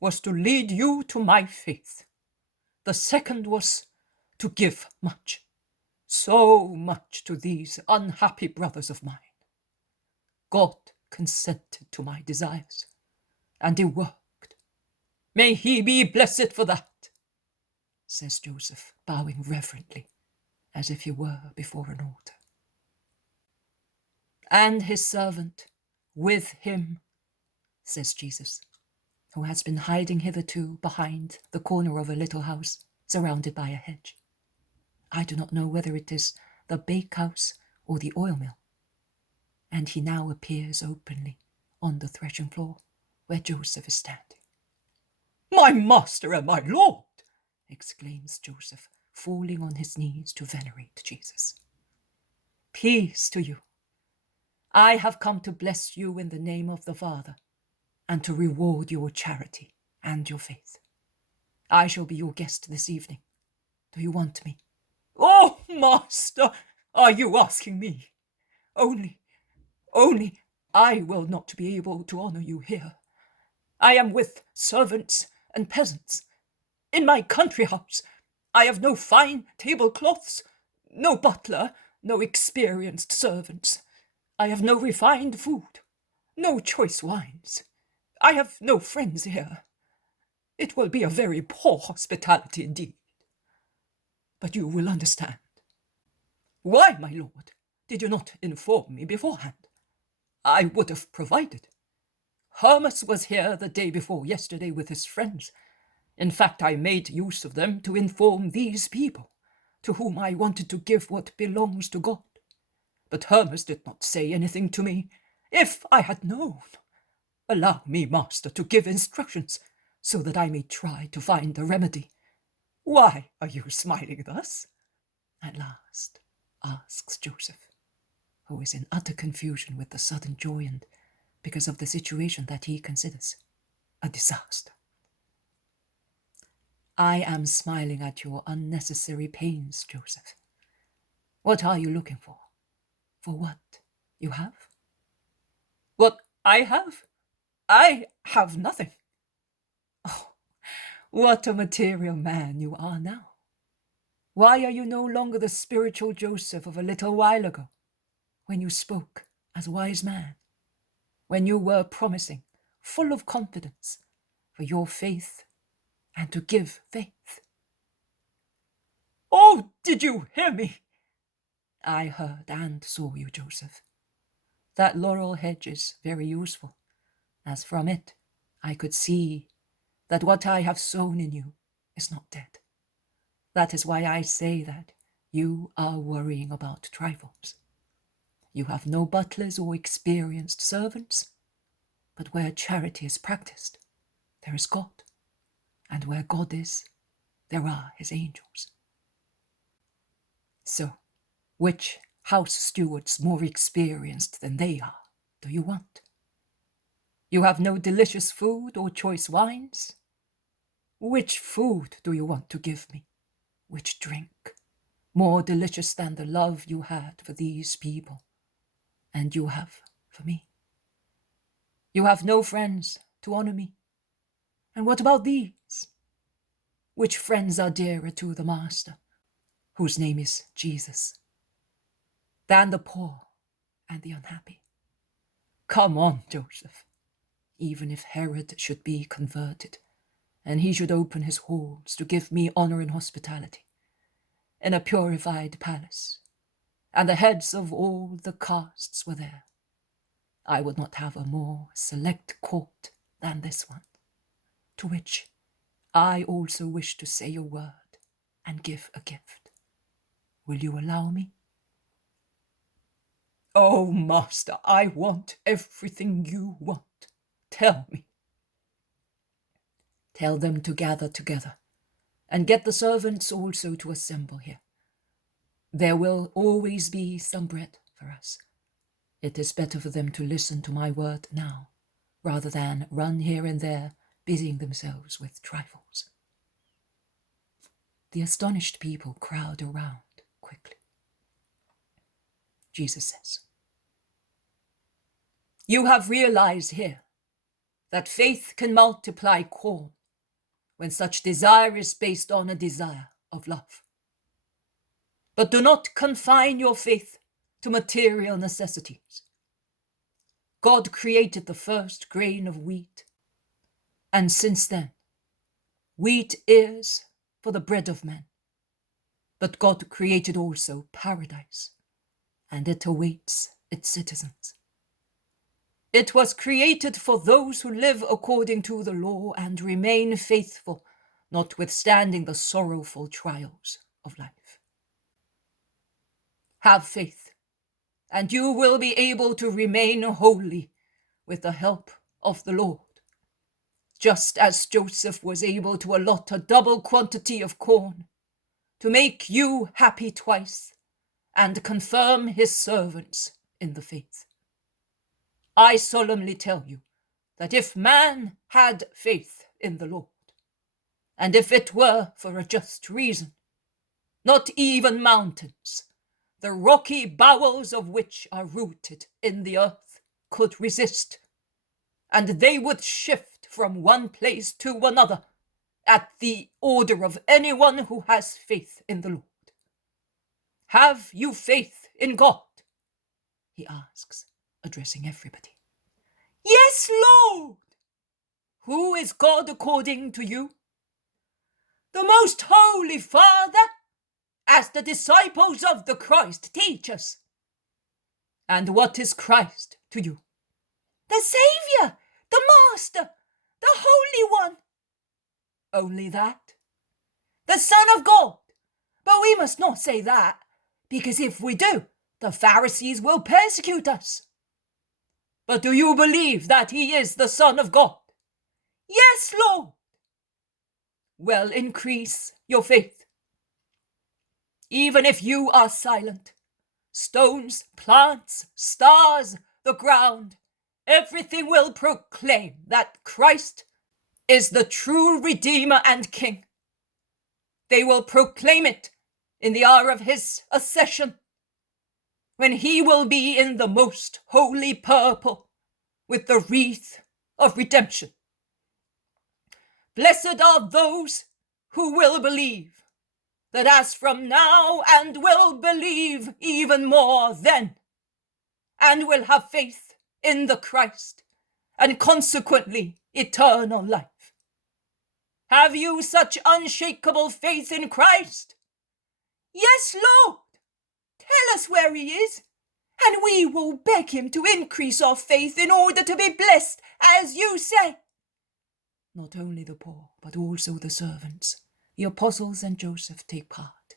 was to lead you to my faith. The second was to give much, so much to these unhappy brothers of mine. God consented to my desires, and he worked. May he be blessed for that," says Joseph, bowing reverently, as if he were before an altar. "And his servant with him," says Jesus, who has been hiding hitherto behind the corner of a little house surrounded by a hedge. I do not know whether it is the bakehouse or the oil mill, and he now appears openly on the threshing floor where Joseph is standing. "My master and my Lord!" exclaims Joseph, falling on his knees to venerate Jesus. "Peace to you. I have come to bless you in the name of the Father, and to reward your charity and your faith." I shall be your guest this evening. Do you want me? Oh, master, are you asking me? Only, I will not be able to honor you here. I am with servants and peasants. In my country house, I have no fine tablecloths, no butler, no experienced servants. I have no refined food, no choice wines. I have no friends here. It will be a very poor hospitality indeed. But you will understand. Why, my lord, did you not inform me beforehand? I would have provided. Hermas was here the day before yesterday with his friends. In fact, I made use of them to inform these people, to whom I wanted to give what belongs to God. But Hermas did not say anything to me. If I had known, allow me, master, to give instructions, so that I may try to find a remedy. Why are you smiling thus? At last asks Joseph, who is in utter confusion with the sudden joy and because of the situation that he considers a disaster. I am smiling at your unnecessary pains, Joseph. What are you looking for? For what you have? What I have? I have nothing. Oh, what a material man you are now. Why are you no longer the spiritual Joseph of a little while ago, when you spoke as a wise man, when you were promising, full of confidence, for your faith and to give faith? Oh, did you hear me? I heard and saw you, Joseph. That laurel hedge is very useful, as from it I could see that what I have sown in you is not dead. That is why I say that you are worrying about trifles. You have no butlers or experienced servants, but where charity is practiced, there is God, and where God is, there are his angels. So, which house stewards more experienced than they are do you want? You have no delicious food or choice wines? Which food do you want to give me? Which drink, more delicious than the love you had for these people, and you have for me? You have no friends to honor me. And what about these? Which friends are dearer to the Master, whose name is Jesus, than the poor and the unhappy? Come on, Joseph. Even if Herod should be converted, and he should open his halls to give me honor and hospitality, in a purified palace, and the heads of all the castes were there, I would not have a more select court than this one, to which I also wish to say a word and give a gift. Will you allow me? Oh, master, I want everything you want. Tell me. Tell them to gather together, and get the servants also to assemble here. There will always be some bread for us. It is better for them to listen to my word now, rather than run here and there, busying themselves with trifles. The astonished people crowd around quickly. Jesus says, You have realized here that faith can multiply corn when such desire is based on a desire of love. But do not confine your faith to material necessities. God created the first grain of wheat, and since then, wheat is for the bread of men. But God created also paradise, and it awaits its citizens. It was created for those who live according to the law and remain faithful, notwithstanding the sorrowful trials of life. Have faith, and you will be able to remain holy with the help of the Lord, just as Joseph was able to allot a double quantity of corn to make you happy twice and confirm his servants in the faith. I solemnly tell you that if man had faith in the Lord, And if it were for a just reason, not even mountains, the rocky bowels of which are rooted in the earth, could resist, and they would shift from one place to another at the order of anyone who has faith in the Lord. Have you faith in God? He asks, addressing everybody. Yes, Lord. Who is God according to you? The Most Holy Father, as the disciples of the Christ teach us. And what is Christ to you? the Saviour, the Master, the Holy One. Only that? The Son of God. But we must not say that, because if we do, the Pharisees will persecute us. But do you believe that he is the Son of God? Yes, Lord. Well, increase your faith. Even if you are silent, stones, plants, stars, the ground, everything will proclaim that Christ is the true Redeemer and King. They will proclaim it in the hour of his accession, when he will be in the most holy purple with the wreath of redemption. Blessed are those who will believe, that as from now and will believe even more then, and will have faith in the Christ, and consequently eternal life. Have you such unshakable faith in Christ? Yes, Lord. Tell us where he is, and we will beg him to increase our faith in order to be blessed, as you say. Not only the poor, but also the servants, the apostles and Joseph take part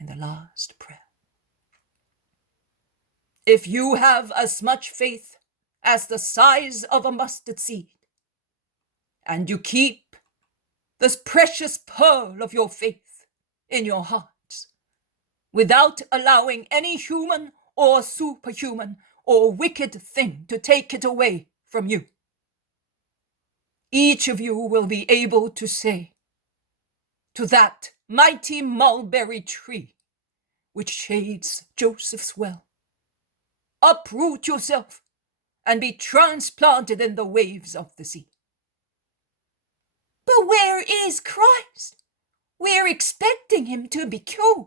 in the last prayer. If you have as much faith as the size of a mustard seed, and you keep this precious pearl of your faith in your hearts, without allowing any human or superhuman or wicked thing to take it away from you, each of you will be able to say to that mighty mulberry tree which shades Joseph's well, uproot yourself and be transplanted in the waves of the sea. But where is Christ? We're expecting him to be cured.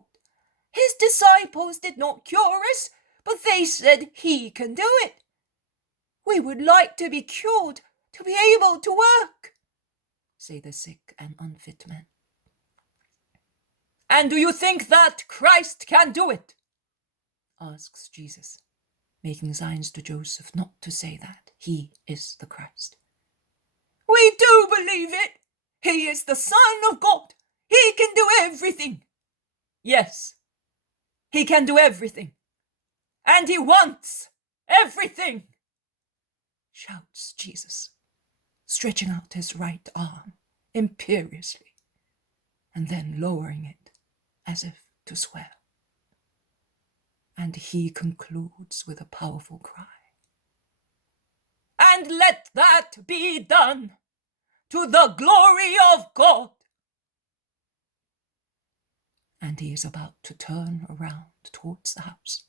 His disciples did not cure us, but they said he can do it. We would like to be cured, to be able to work, say the sick and unfit men. And do you think that Christ can do it? Asks Jesus, making signs to Joseph not to say that he is the Christ. We do believe it. He is the Son of God. He can do everything. Yes, he can do everything. And he wants everything, shouts Jesus, stretching out his right arm imperiously, and then lowering it as if to swear. And he concludes with a powerful cry. And let that be done to the glory of God. And he is about to turn around towards the house.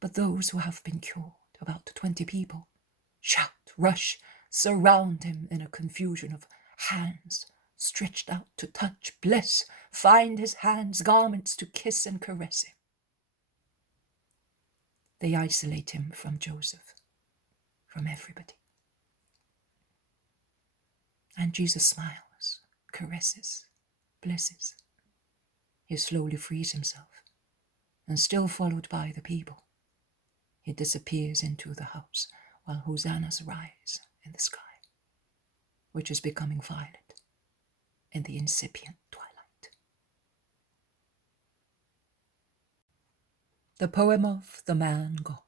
But those who have been cured, about 20 people, shout, rush, surround him in a confusion of hands stretched out to touch, bless, find his hands, garments to kiss and caress him. They isolate him from Joseph, from everybody. And Jesus smiles, caresses, blesses. He slowly frees himself, and still followed by the people, he disappears into the house while hosannas rise in the sky, which is becoming violet in the incipient twilight. The poem of the man God,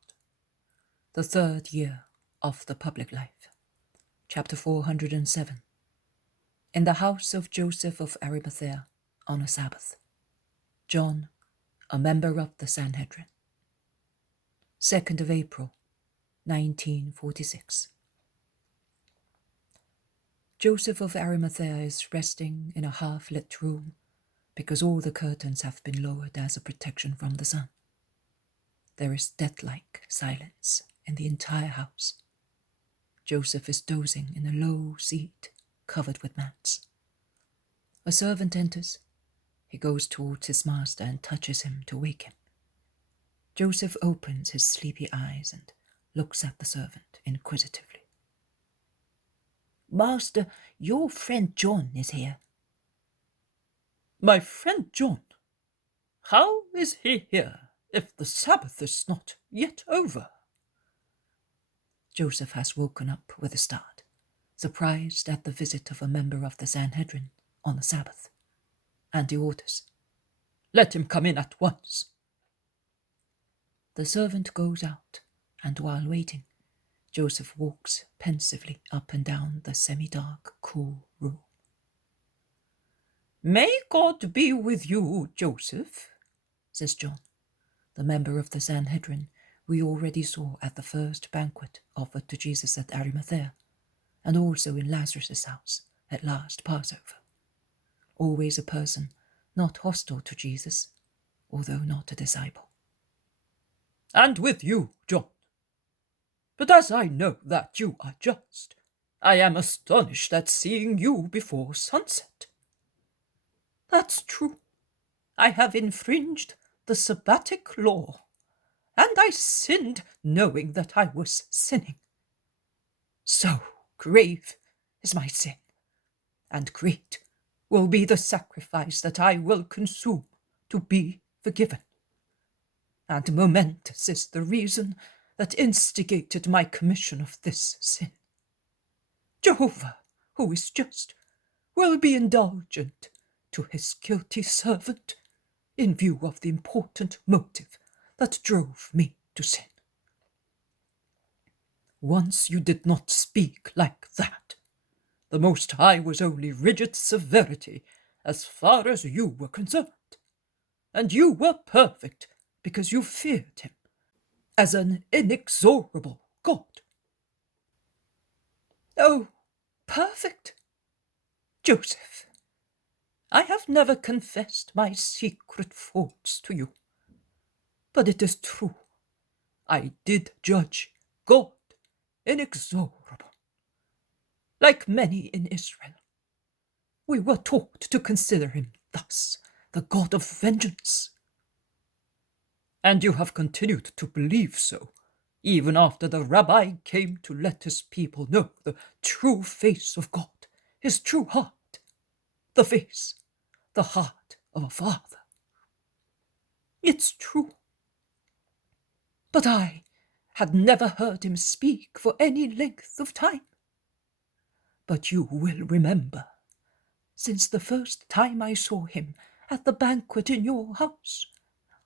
the third year of the public life, chapter 407. In the house of Joseph of Arimathea on a Sabbath, John, a member of the Sanhedrin. 2nd of April, 1946. Joseph of Arimathea is resting in a half-lit room because all the curtains have been lowered as a protection from the sun. There is death-like silence in the entire house. Joseph is dozing in a low seat covered with mats. A servant enters. He goes towards his master and touches him to wake him. Joseph opens his sleepy eyes and looks at the servant inquisitively. Master, your friend John is here. My friend John? How is he here if the Sabbath is not yet over? Joseph has woken up with a start, surprised at the visit of a member of the Sanhedrin on the Sabbath, and he orders, "Let him come in at once." The servant goes out, and while waiting, Joseph walks pensively up and down the semi-dark, cool room. "May God be with you, Joseph," says John, the member of the Sanhedrin we already saw at the first banquet offered to Jesus at Arimathea, and also in Lazarus' house at last Passover. Always a person not hostile to Jesus, although not a disciple. "And with you, John. But as I know that you are just, I am astonished at seeing you before sunset." "That's true. I have infringed the Sabbatic law, and I sinned knowing that I was sinning. So grave is my sin, and great will be the sacrifice that I will consume to be forgiven. And momentous is the reason that instigated my commission of this sin. Jehovah, who is just, will be indulgent to his guilty servant in view of the important motive that drove me to sin. Once you did not speak like that. The Most High was only rigid severity as far as you were concerned, and you were perfect because you feared him as an inexorable God." "Oh, perfect? Joseph, I have never confessed my secret faults to you, but it is true. I did judge God inexorable. Like many in Israel, we were taught to consider him thus, the God of vengeance. And you have continued to believe so, even after the rabbi came to let his people know the true face of God, his true heart, the face, the heart of a father. It's true. But I had never heard him speak for any length of time. But you will remember, since the first time I saw him at the banquet in your house,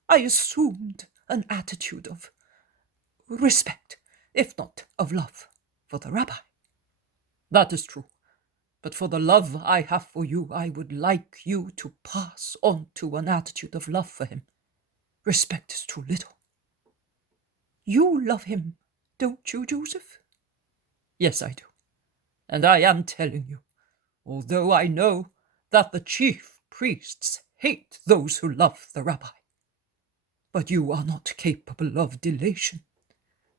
I assumed an attitude of respect, if not of love, for the rabbi. That is true, but for the love I have for you, I would like you to pass on to an attitude of love for him. Respect is too little. You love him, don't you, Joseph?" "Yes, I do. And I am telling you, although I know that the chief priests hate those who love the rabbi. But you are not capable of delation.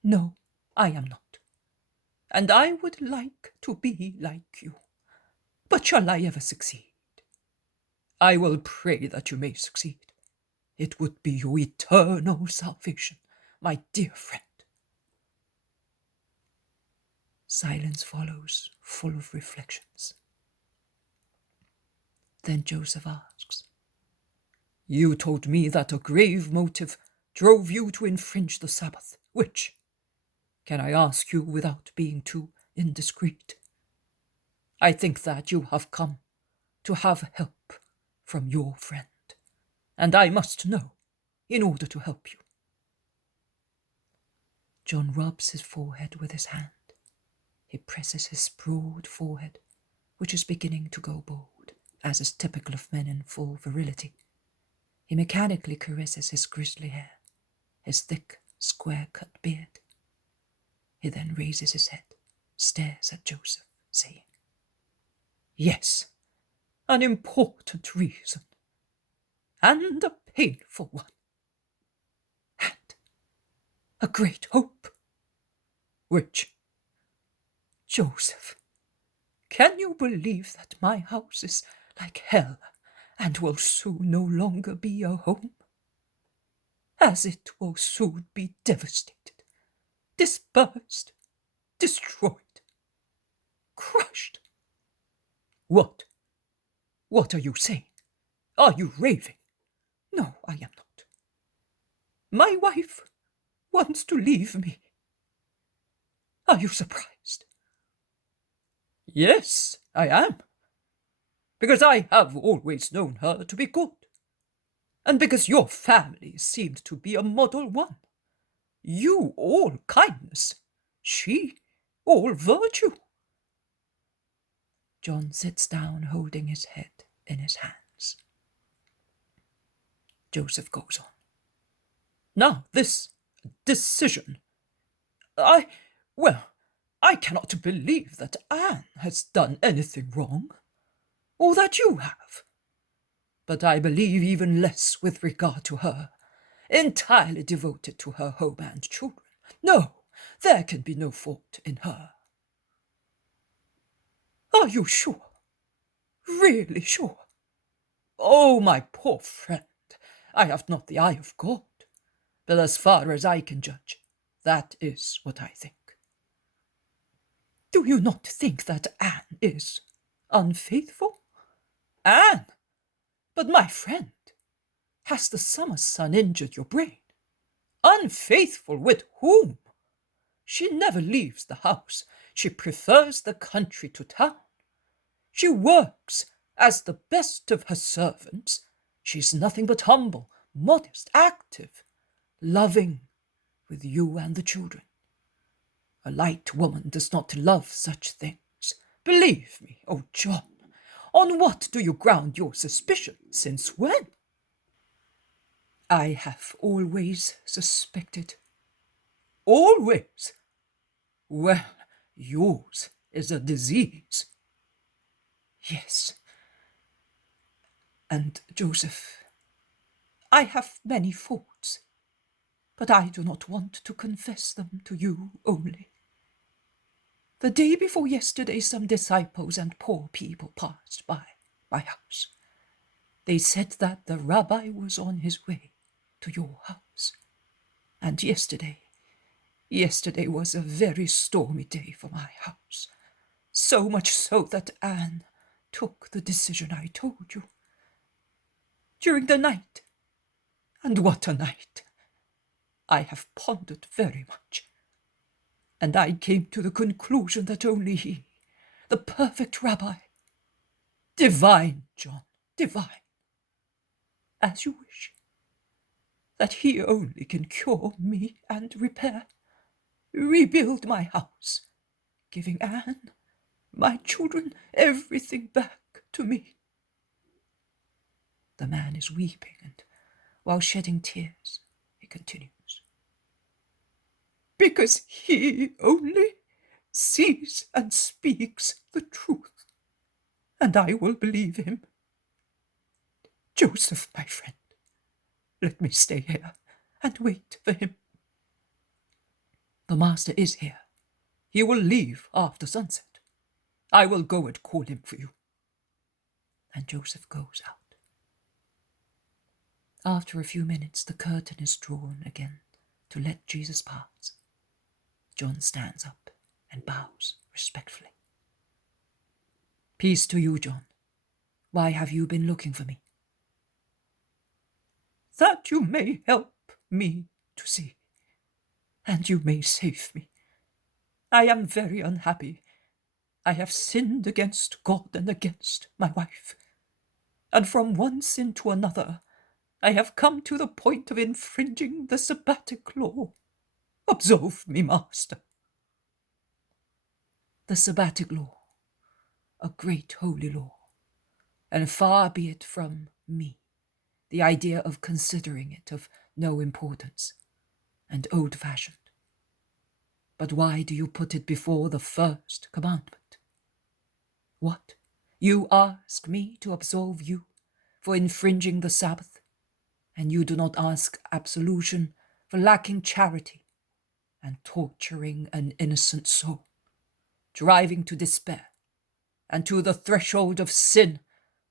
No, I am not. And I would like to be like you. But shall I ever succeed? I will pray that you may succeed. It would be your eternal salvation, my dear friend." Silence follows, full of reflections. Then Joseph asks, "You told me that a grave motive drove you to infringe the Sabbath. Which? Can I ask you without being too indiscreet? I think that you have come to have help from your friend, and I must know in order to help you." John rubs his forehead with his hand. He presses his broad forehead, which is beginning to go bald, as is typical of men in full virility. He mechanically caresses his grizzly hair, his thick, square-cut beard. He then raises his head, stares at Joseph, saying, Yes, an important reason, and a painful one, and a great hope. Which, Joseph, can you believe that my house is like hell and will soon no longer be a home? As it will soon be devastated, dispersed, destroyed, crushed. What? What are you saying? Are you raving? No, I am not. My wife wants to leave me. Are you surprised? Yes, I am. Because I have always known her to be good. And because your family seemed to be a model one. You all kindness, she all virtue. John sits down, holding his head in his hands. Joseph goes on. Now, this decision. I cannot believe that Anne has done anything wrong, or that you have. But I believe even less with regard to her, entirely devoted to her home and children. No, there can be no fault in her. Are you sure? Really sure? Oh, my poor friend, I have not the eye of God, but as far as I can judge, that is what I think. Do you not think that Anne is unfaithful? Anne! But my friend, has the summer sun injured your brain? Unfaithful with whom? She never leaves the house. She prefers the country to town. She works as the best of her servants. She's nothing but humble, modest, active, loving with you and the children. A light woman does not love such things. Believe me, oh John, on what do you ground your suspicion? Since when? I have always suspected. Always? Well, yours is a disease. Yes. And, Joseph, I have many faults, but I do not want to confess them to you only. The day before yesterday, some disciples and poor people passed by my house. They said that the rabbi was on his way to your house. And yesterday was a very stormy day for my house, so much so that Anne took the decision I told you. During the night, and what a night! I have pondered very much, and I came to the conclusion that only he, the perfect rabbi, divine, John, divine, as you wish, that he only can cure me and rebuild my house, giving Anne, my children, everything back to me. The man is weeping, and while shedding tears, he continues. Because he only sees and speaks the truth, and I will believe him. Joseph, my friend, let me stay here and wait for him. The master is here. He will leave after sunset. I will go and call him for you. And Joseph goes out. After a few minutes, the curtain is drawn again to let Jesus pass. John stands up and bows respectfully. Peace to you, John. Why have you been looking for me? That you may help me to see, and you may save me. I am very unhappy. I have sinned against God and against my wife, and from one sin to another, I have come to the point of infringing the Sabbatic law. Absolve me, Master. The Sabbatic law, a great holy law, and far be it from me, the idea of considering it of no importance, and old-fashioned. But why do you put it before the first commandment? What? You ask me to absolve you for infringing the Sabbath, and you do not ask absolution for lacking charity and torturing an innocent soul, driving to despair and to the threshold of sin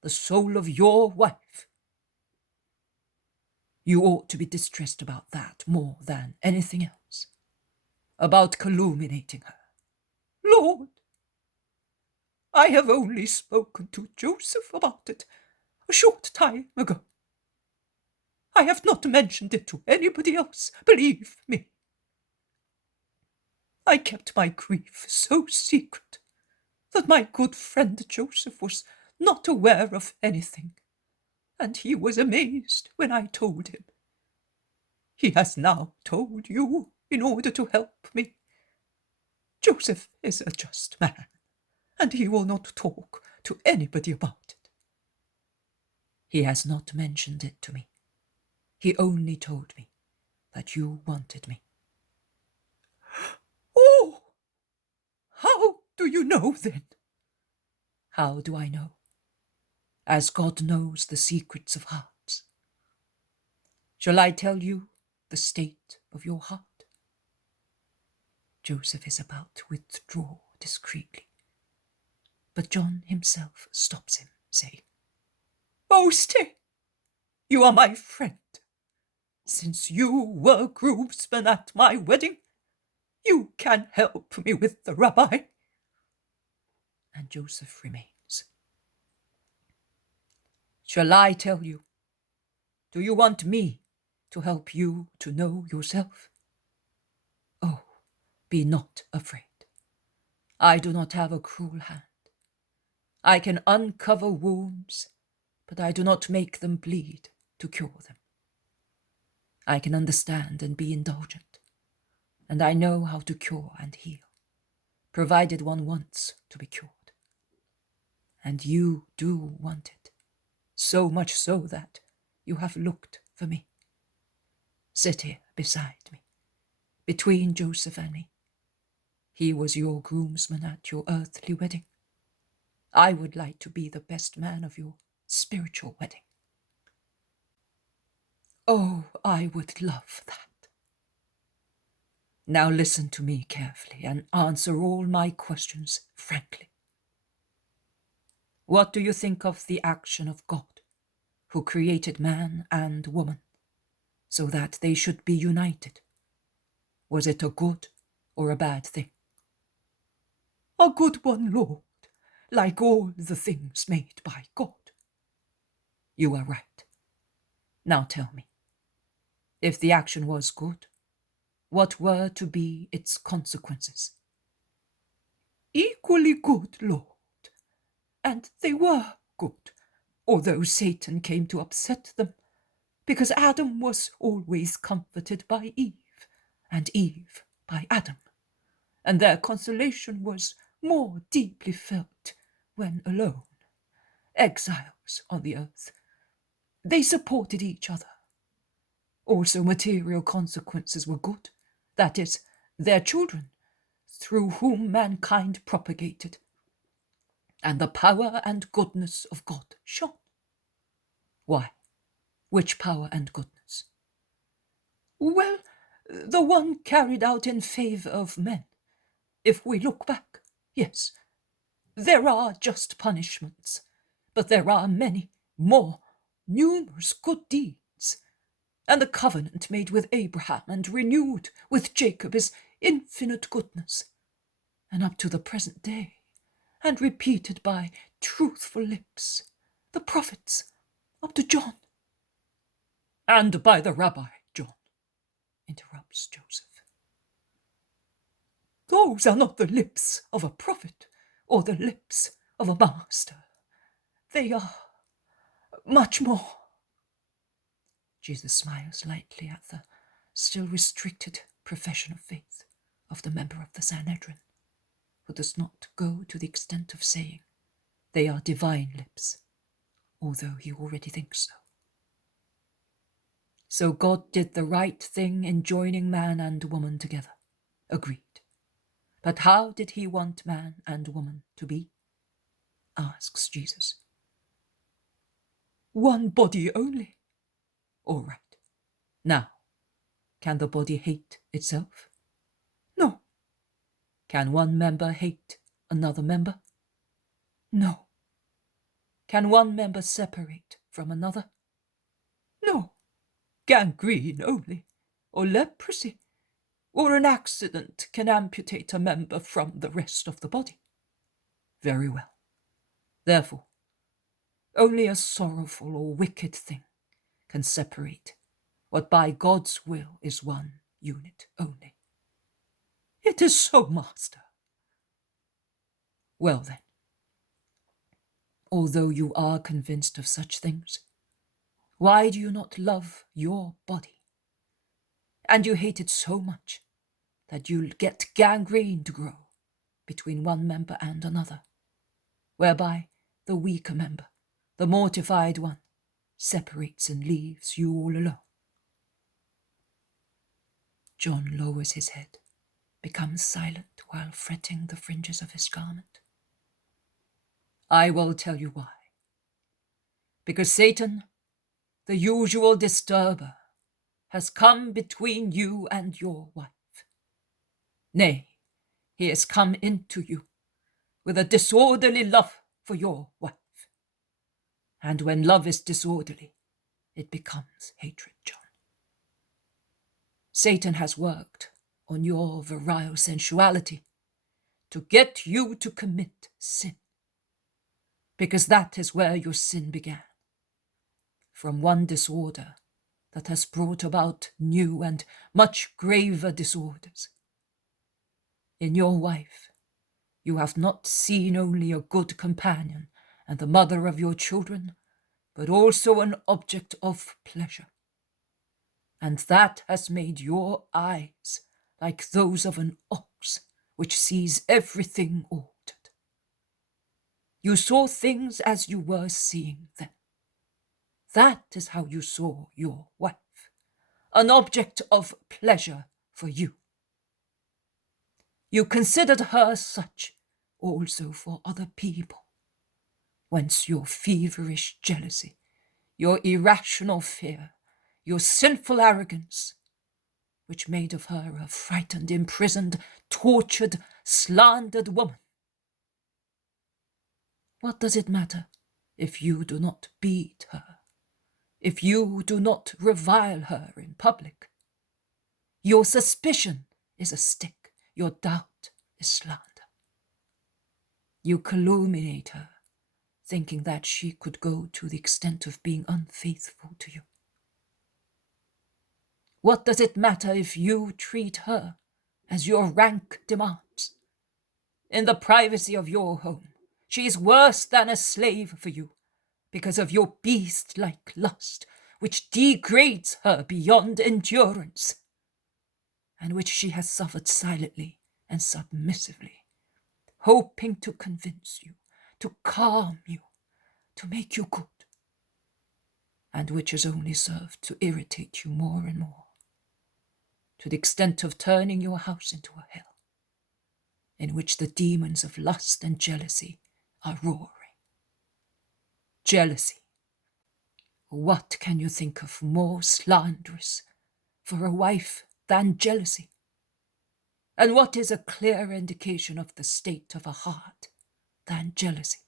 the soul of your wife. You ought to be distressed about that more than anything else, about calumniating her. Lord, I have only spoken to Joseph about it a short time ago. I have not mentioned it to anybody else, believe me. I kept my grief so secret that my good friend Joseph was not aware of anything, and he was amazed when I told him. He has now told you in order to help me. Joseph is a just man, and he will not talk to anybody about it. He has not mentioned it to me. He only told me that you wanted me. Oh, how do you know then? How do I know? As God knows the secrets of hearts. Shall I tell you the state of your heart? Joseph is about to withdraw discreetly, but John himself stops him, saying, Oh, stay! You are my friend. Since you were groomsmen at my wedding, you can help me with the rabbi. And Joseph remains. Shall I tell you? Do you want me to help you to know yourself? Oh, be not afraid. I do not have a cruel hand. I can uncover wounds, but I do not make them bleed to cure them. I can understand and be indulgent, and I know how to cure and heal, provided one wants to be cured. And you do want it, so much so that you have looked for me. Sit here beside me, between Joseph and me. He was your groomsman at your earthly wedding. I would like to be the best man of your spiritual wedding. Oh, I would love that. Now listen to me carefully and answer all my questions frankly. What do you think of the action of God, who created man and woman, so that they should be united? Was it a good or a bad thing? A good one, Lord, like all the things made by God. You are right. Now tell me, if the action was good, what were to be its consequences? Equally good, Lord, and they were good, although Satan came to upset them, because Adam was always comforted by Eve, and Eve by Adam, and their consolation was more deeply felt when alone, exiles on the earth. They supported each other. Also, material consequences were good, that is, their children, through whom mankind propagated, and the power and goodness of God shone. Why? Which power and goodness? Well, the one carried out in favour of men. If we look back, yes, there are just punishments, but there are many more, numerous good deeds. And the covenant made with Abraham and renewed with Jacob is infinite goodness, and up to the present day, and repeated by truthful lips, the prophets, up to John. And by the rabbi, John, interrupts Joseph. Those are not the lips of a prophet or the lips of a master. They are much more. Jesus smiles lightly at the still restricted profession of faith of the member of the Sanhedrin, who does not go to the extent of saying they are divine lips, although he already thinks so. So God did the right thing in joining man and woman together. Agreed. But how did he want man and woman to be? asks Jesus. One body only. All right. Now, can the body hate itself? No. Can one member hate another member? No. Can one member separate from another? No. Gangrene only, or leprosy, or an accident can amputate a member from the rest of the body. Very well. Therefore, only a sorrowful or wicked thing can separate what by God's will is one unit only. It is so, Master. Well then, although you are convinced of such things, why do you not love your body? And you hate it so much that you'll get gangrene to grow between one member and another, whereby the weaker member, the mortified one, separates and leaves you all alone. John lowers his head, becomes silent while fretting the fringes of his garment. I will tell you why. Because Satan, the usual disturber, has come between you and your wife. Nay, he has come into you with a disorderly love for your wife. And when love is disorderly, it becomes hatred, John. Satan has worked on your virile sensuality to get you to commit sin, because that is where your sin began, from one disorder that has brought about new and much graver disorders. In your wife, you have not seen only a good companion and the mother of your children, but also an object of pleasure. And that has made your eyes like those of an ox, which sees everything altered. You saw things as you were seeing them. That is how you saw your wife, an object of pleasure for you. You considered her such also for other people, whence your feverish jealousy, your irrational fear, your sinful arrogance, which made of her a frightened, imprisoned, tortured, slandered woman. What does it matter if you do not beat her, if you do not revile her in public? Your suspicion is a stick, your doubt is slander. You calumniate her, thinking that she could go to the extent of being unfaithful to you. What does it matter if you treat her as your rank demands? In the privacy of your home, she is worse than a slave for you, because of your beast-like lust, which degrades her beyond endurance, and which she has suffered silently and submissively, hoping to convince you, to calm you, to make you good, and which has only served to irritate you more and more, to the extent of turning your house into a hell, in which the demons of lust and jealousy are roaring. Jealousy. What can you think of more slanderous for a wife than jealousy? And what is a clearer indication of the state of a heart than jealousy?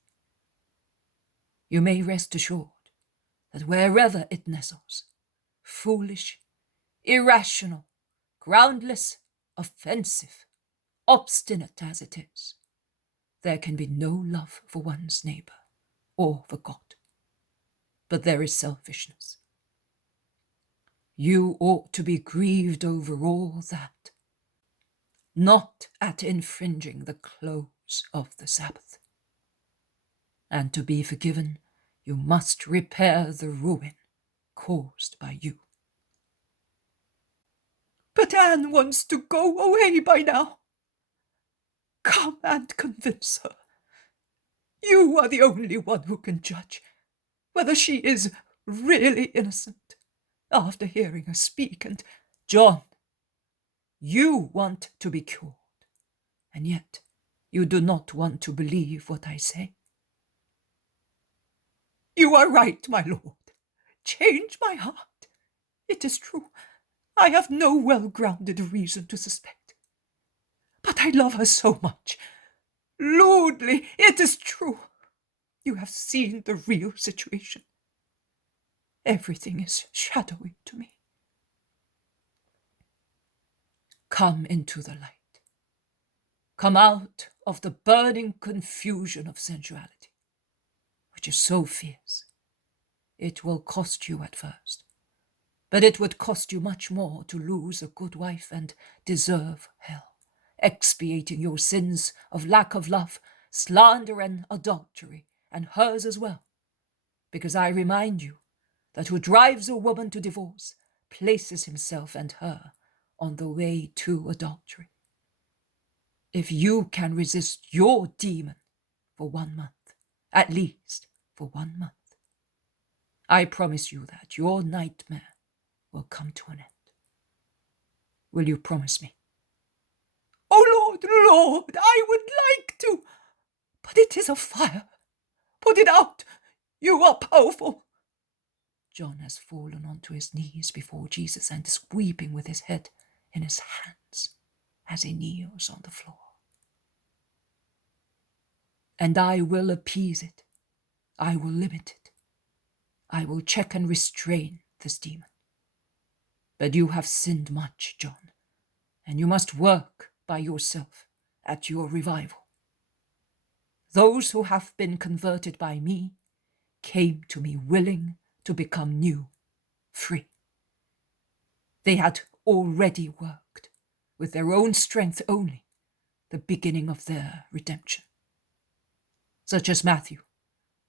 You may rest assured that wherever it nestles, foolish, irrational, groundless, offensive, obstinate as it is, there can be no love for one's neighbour or for God, but there is selfishness. You ought to be grieved over all that, not at infringing the close of the Sabbath. And to be forgiven, you must repair the ruin caused by you. But Anne wants to go away by now. Come and convince her. You are the only one who can judge whether she is really innocent after hearing her speak. And John, you want to be cured, and yet you do not want to believe what I say. You are right, my lord. Change my heart. It is true, I have no well-grounded reason to suspect. But I love her so much. Lewdly, it is true. You have seen the real situation. Everything is shadowy to me. Come into the light. Come out of the burning confusion of sensuality, which is so fierce. It will cost you at first, but it would cost you much more to lose a good wife and deserve hell, expiating your sins of lack of love, slander and adultery, and hers as well, because I remind you that who drives a woman to divorce places himself and her on the way to adultery. If you can resist your demon for 1 month, at least for 1 month, I promise you that your nightmare will come to an end. Will you promise me? Oh, Lord, I would like to, but it is a fire. Put it out. You are powerful. John has fallen onto his knees before Jesus and is weeping with his head in his hands as he kneels on the floor. And I will appease it. I will limit it. I will check and restrain this demon. But you have sinned much, John, and you must work by yourself at your revival. Those who have been converted by me came to me willing to become new, free. They had already worked, with their own strength only, the beginning of their redemption, such as Matthew,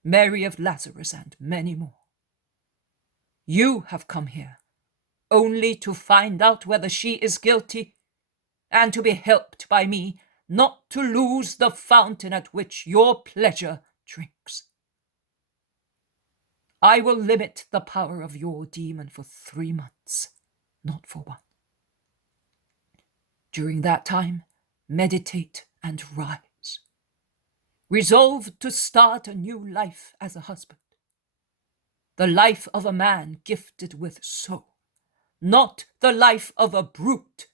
Mary of Lazarus, and many more. You have come here only to find out whether she is guilty, and to be helped by me not to lose the fountain at which your pleasure drinks. I will limit the power of your demon for 3 months, not for 1. During that time, meditate and rise. Resolve to start a new life as a husband. The life of a man gifted with soul, not the life of a brute,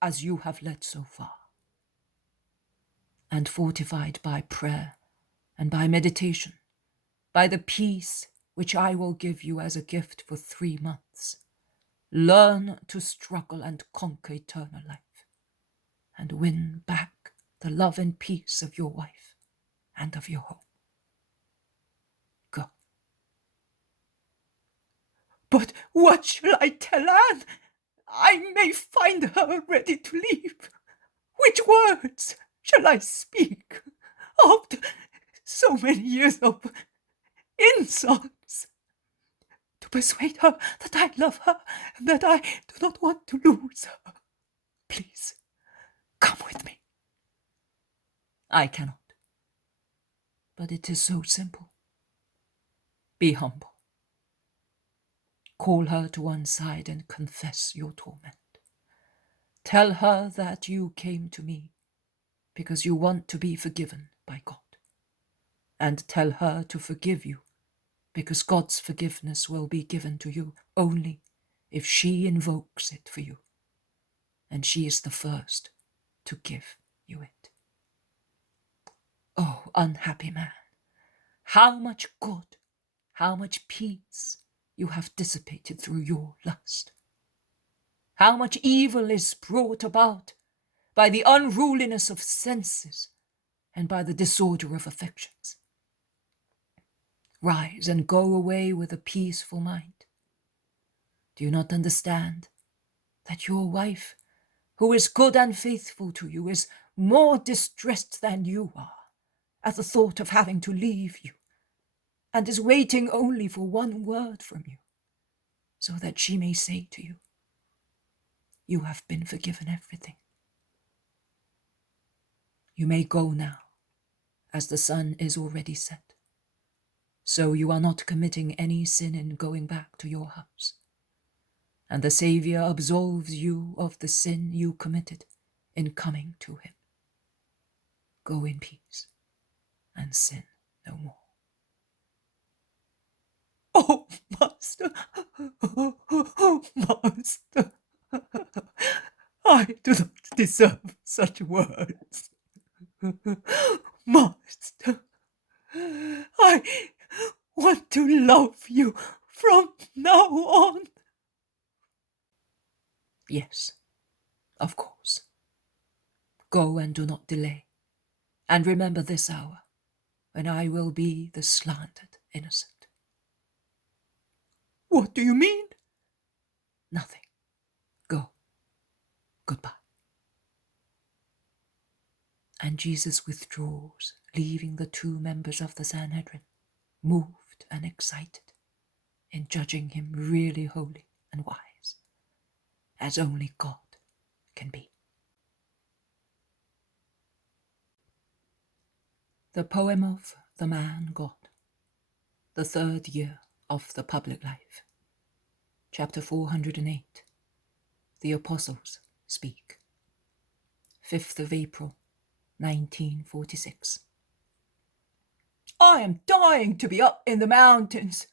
as you have led so far. And fortified by prayer and by meditation, by the peace which I will give you as a gift for 3 months, learn to struggle and conquer eternal life, and win back the love and peace of your wife and of your home. Go. But what shall I tell Anne? I may find her ready to leave. Which words shall I speak after so many years of insults, to persuade her that I love her and that I do not want to lose her? Please, come with me. I cannot. But it is so simple. Be humble. Call her to one side and confess your torment. Tell her that you came to me because you want to be forgiven by God. And tell her to forgive you because God's forgiveness will be given to you only if she invokes it for you. And she is the first to give you it. Oh, unhappy man, how much good, how much peace you have dissipated through your lust. How much evil is brought about by the unruliness of senses and by the disorder of affections. Rise and go away with a peaceful mind. Do you not understand that your wife, who is good and faithful to you, is more distressed than you are at the thought of having to leave you, and is waiting only for one word from you, so that she may say to you, you have been forgiven everything. You may go now, as the sun is already set, so you are not committing any sin in going back to your house, and the Saviour absolves you of the sin you committed in coming to him. Go in peace and sin no more. Master, Master, I do not deserve such words. Master, I want to love you from now on. Yes, of course. Go and do not delay, and remember this hour, when I will be the slandered innocent. What do you mean? Nothing. Go. Goodbye. And Jesus withdraws, leaving the two members of the Sanhedrin, moved and excited, in judging him really holy and wise, as only God can be. The poem of the man God, the third year of the public life. Chapter 408. The Apostles Speak. 5th of April, 1946. I am dying to be up in the mountains,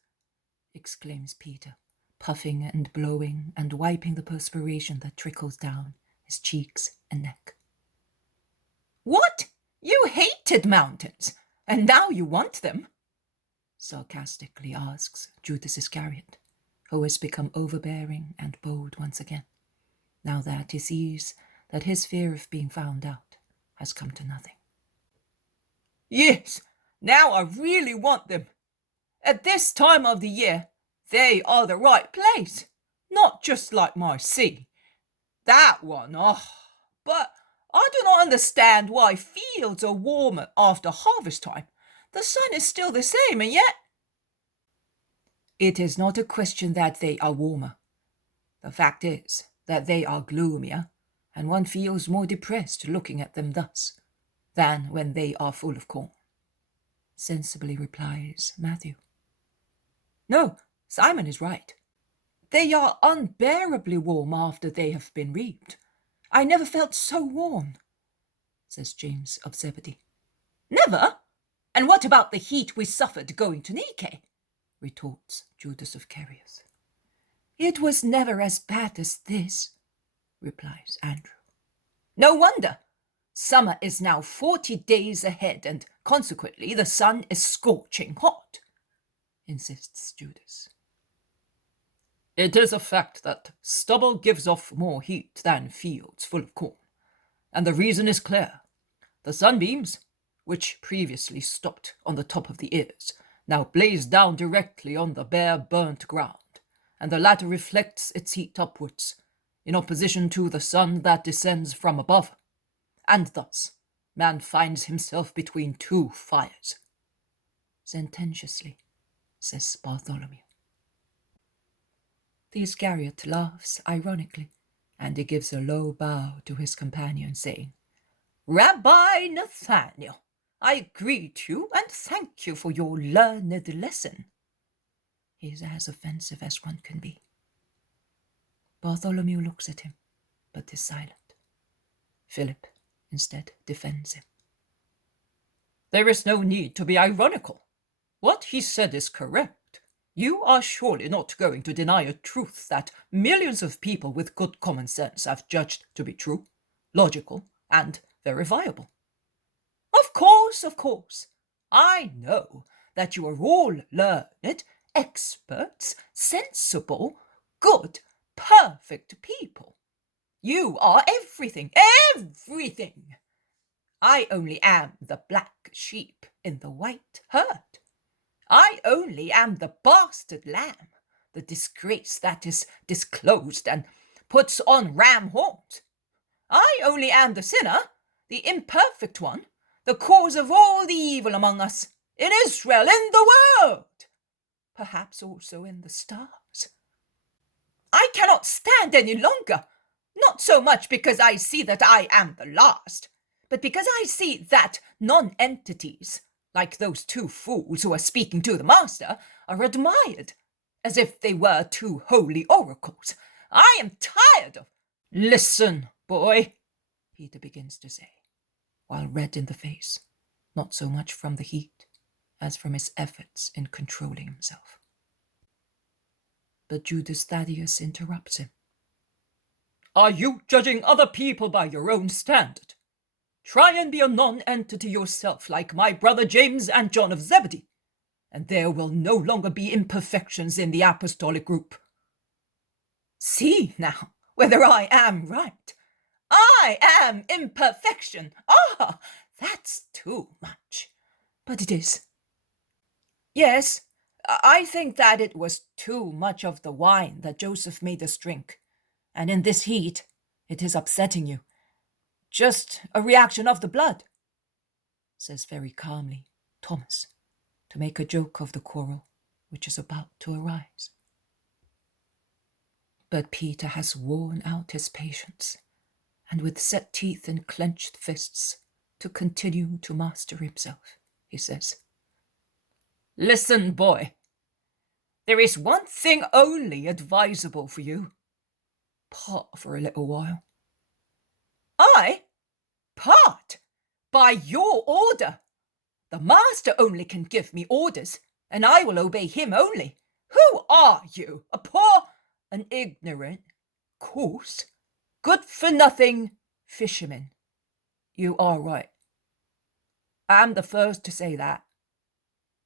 exclaims Peter, puffing and blowing and wiping the perspiration that trickles down his cheeks and neck. What? You hated mountains, and now you want them? Sarcastically asks Judas Iscariot, who has become overbearing and bold once again, now that he sees that his fear of being found out has come to nothing. Yes, now I really want them. At this time of the year, they are the right place, not just like my sea. That one, but I do not understand why fields are warmer after harvest time. The sun is still the same, and yet... It is not a question that they are warmer. The fact is that they are gloomier, and one feels more depressed looking at them thus, than when they are full of corn, sensibly replies Matthew. No, Simon is right. They are unbearably warm after they have been reaped. I never felt so warm, says James of Zebedee. Never? And what about the heat we suffered going to Nike? Retorts Judas of Kerioth. It was never as bad as this, replies Andrew. No wonder. Summer is now 40 days ahead, and consequently the sun is scorching hot, insists Judas. It is a fact that stubble gives off more heat than fields full of corn, and the reason is clear. The sunbeams, which previously stopped on the top of the ears, now blaze down directly on the bare burnt ground, and the latter reflects its heat upwards, in opposition to the sun that descends from above, and thus man finds himself between two fires. Sententiously, says Bartholomew. The Iscariot laughs ironically, and he gives a low bow to his companion, saying, Rabbi Nathaniel, I greet you and thank you for your learned lesson. He is as offensive as one can be. Bartholomew looks at him, but is silent. Philip, instead, defends him. There is no need to be ironical. What he said is correct. You are surely not going to deny a truth that millions of people with good common sense have judged to be true, logical, and verifiable. Of course. I know that you are all learned, experts, sensible, good, perfect people. You are everything. I only am the black sheep in the white herd. I only am the bastard lamb, the disgrace that is disclosed and puts on ram horns. I only am the sinner, the imperfect one, the cause of all the evil among us, in Israel, in the world, perhaps also in the stars. I cannot stand any longer, not so much because I see that I am the last, but because I see that non-entities, like those two fools who are speaking to the master, are admired, as if they were two holy oracles. I am tired of... Listen, boy, Peter begins to say, while red in the face, not so much from the heat as from his efforts in controlling himself. But Judas Thaddeus interrupts him. Are you judging other people by your own standard? Try and be a non-entity yourself, like my brother James and John of Zebedee, and there will no longer be imperfections in the apostolic group. See now whether I am right. I am imperfection. Ah, that's too much. But it is. Yes, I think that it was too much of the wine that Joseph made us drink, and in this heat it is upsetting you. Just a reaction of the blood, says very calmly Thomas, to make a joke of the quarrel which is about to arise. But Peter has worn out his patience, and with set teeth and clenched fists, to continue to master himself, he says, Listen, boy. There is one thing only advisable for you. Part for a little while. I? Part? By your order? The master only can give me orders, and I will obey him only. Who are you? A poor, an ignorant, coarse, good-for-nothing fisherman? You are right. I am the first to say that.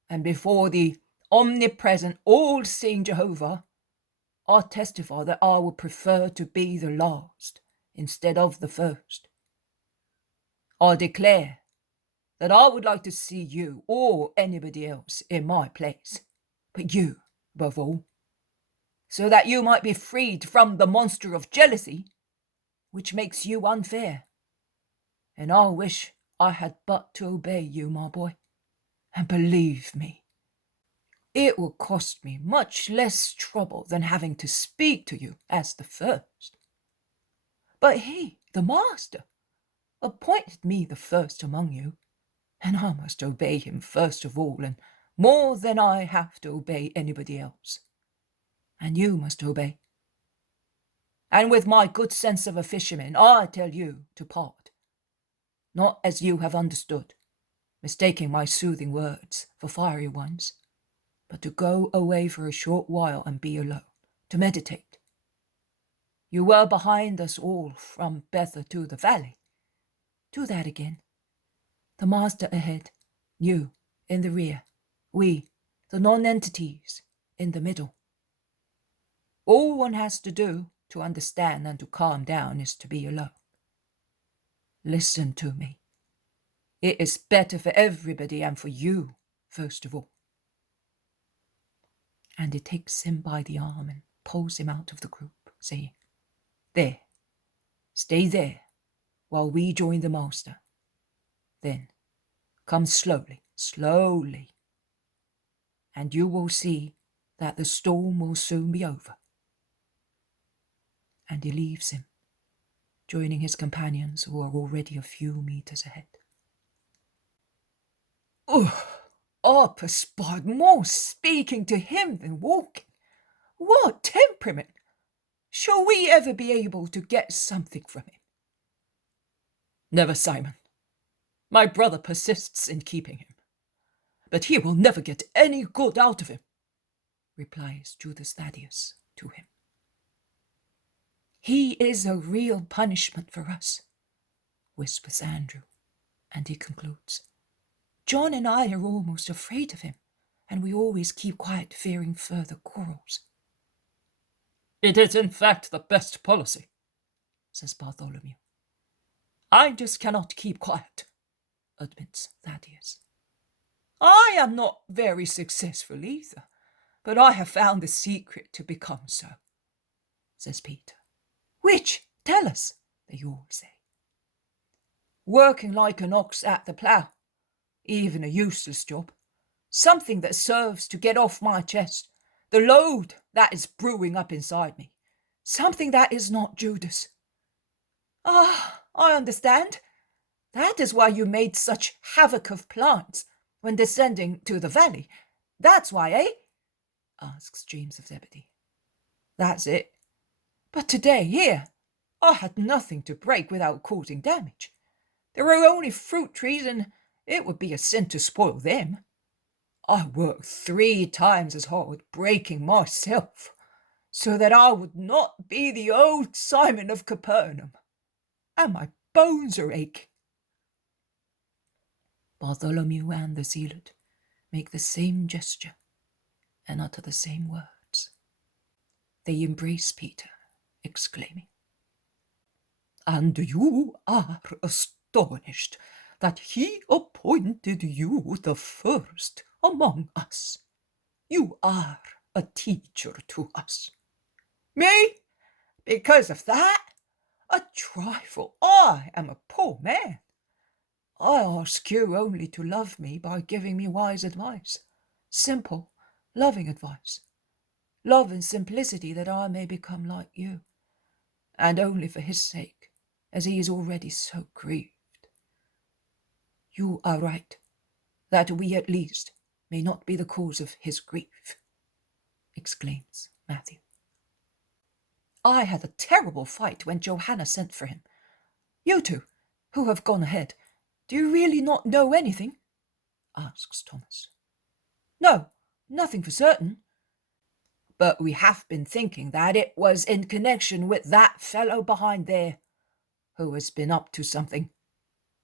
And before the omnipresent, all-seeing Jehovah, I testify that I would prefer to be the last instead of the first. I declare that I would like to see you or anybody else in my place, but you above all, so that you might be freed from the monster of jealousy, which makes you unfair. And I wish I had but to obey you, my boy, and believe me, it will cost me much less trouble than having to speak to you as the first. But he, the master, appointed me the first among you, and I must obey him first of all, and more than I have to obey anybody else. And you must obey. And with my good sense of a fisherman, I tell you to part, not as you have understood, mistaking my soothing words for fiery ones, but to go away for a short while and be alone, to meditate. You were behind us all from Bether to the valley. Do that again. The master ahead, you in the rear, we, the non-entities, in the middle. All one has to do to understand and to calm down is to be alone. Listen to me. It is better for everybody and for you, first of all. And he takes him by the arm and pulls him out of the group, saying, There, stay there, while we join the master. Then, come slowly, slowly, and you will see that the storm will soon be over. And he leaves him, joining his companions who are already a few meters ahead. Oh, I perspired more speaking to him than walking. What temperament! Shall we ever be able to get something from him? Never, Simon. My brother persists in keeping him, but he will never get any good out of him, replies Judas Thaddeus to him. He is a real punishment for us, whispers Andrew, and he concludes, John and I are almost afraid of him, and we always keep quiet, fearing further quarrels. It is in fact the best policy, says Bartholomew. I just cannot keep quiet, admits Thaddeus. I am not very successful either, but I have found the secret to become so, says Peter. Which? Tell us, they all say. Working like an ox at the plough, even a useless job, something that serves to get off my chest the load that is brewing up inside me, something that is not Judas. Ah, I understand. That is why you made such havoc of plants when descending to the valley. That's why, eh? Asks James of Zebedee. That's it. But today, here, I had nothing to break without causing damage. There are only fruit trees, and it would be a sin to spoil them. I worked 3 times as hard breaking myself. so that I would not be the old Simon of Capernaum, and my bones are aching." Bartholomew and the zealot make the same gesture and utter the same words. They embrace Peter, exclaiming, "And you are astonished that he appointed you the first among us. You are a teacher to us." "Me? Because of that? A trifle. I am a poor man. I ask you only to love me by giving me wise advice, simple, loving advice, love and simplicity, that I may become like you, and only for his sake, as he is already so grieved." "You are right, that we at least may not be the cause of his grief," exclaims Matthew. "I had a terrible fight when Johanna sent for him. You two, who have gone ahead, do you really not know anything?" asks Thomas. "No, nothing for certain. But we have been thinking that it was in connection with that fellow behind there, who has been up to something,"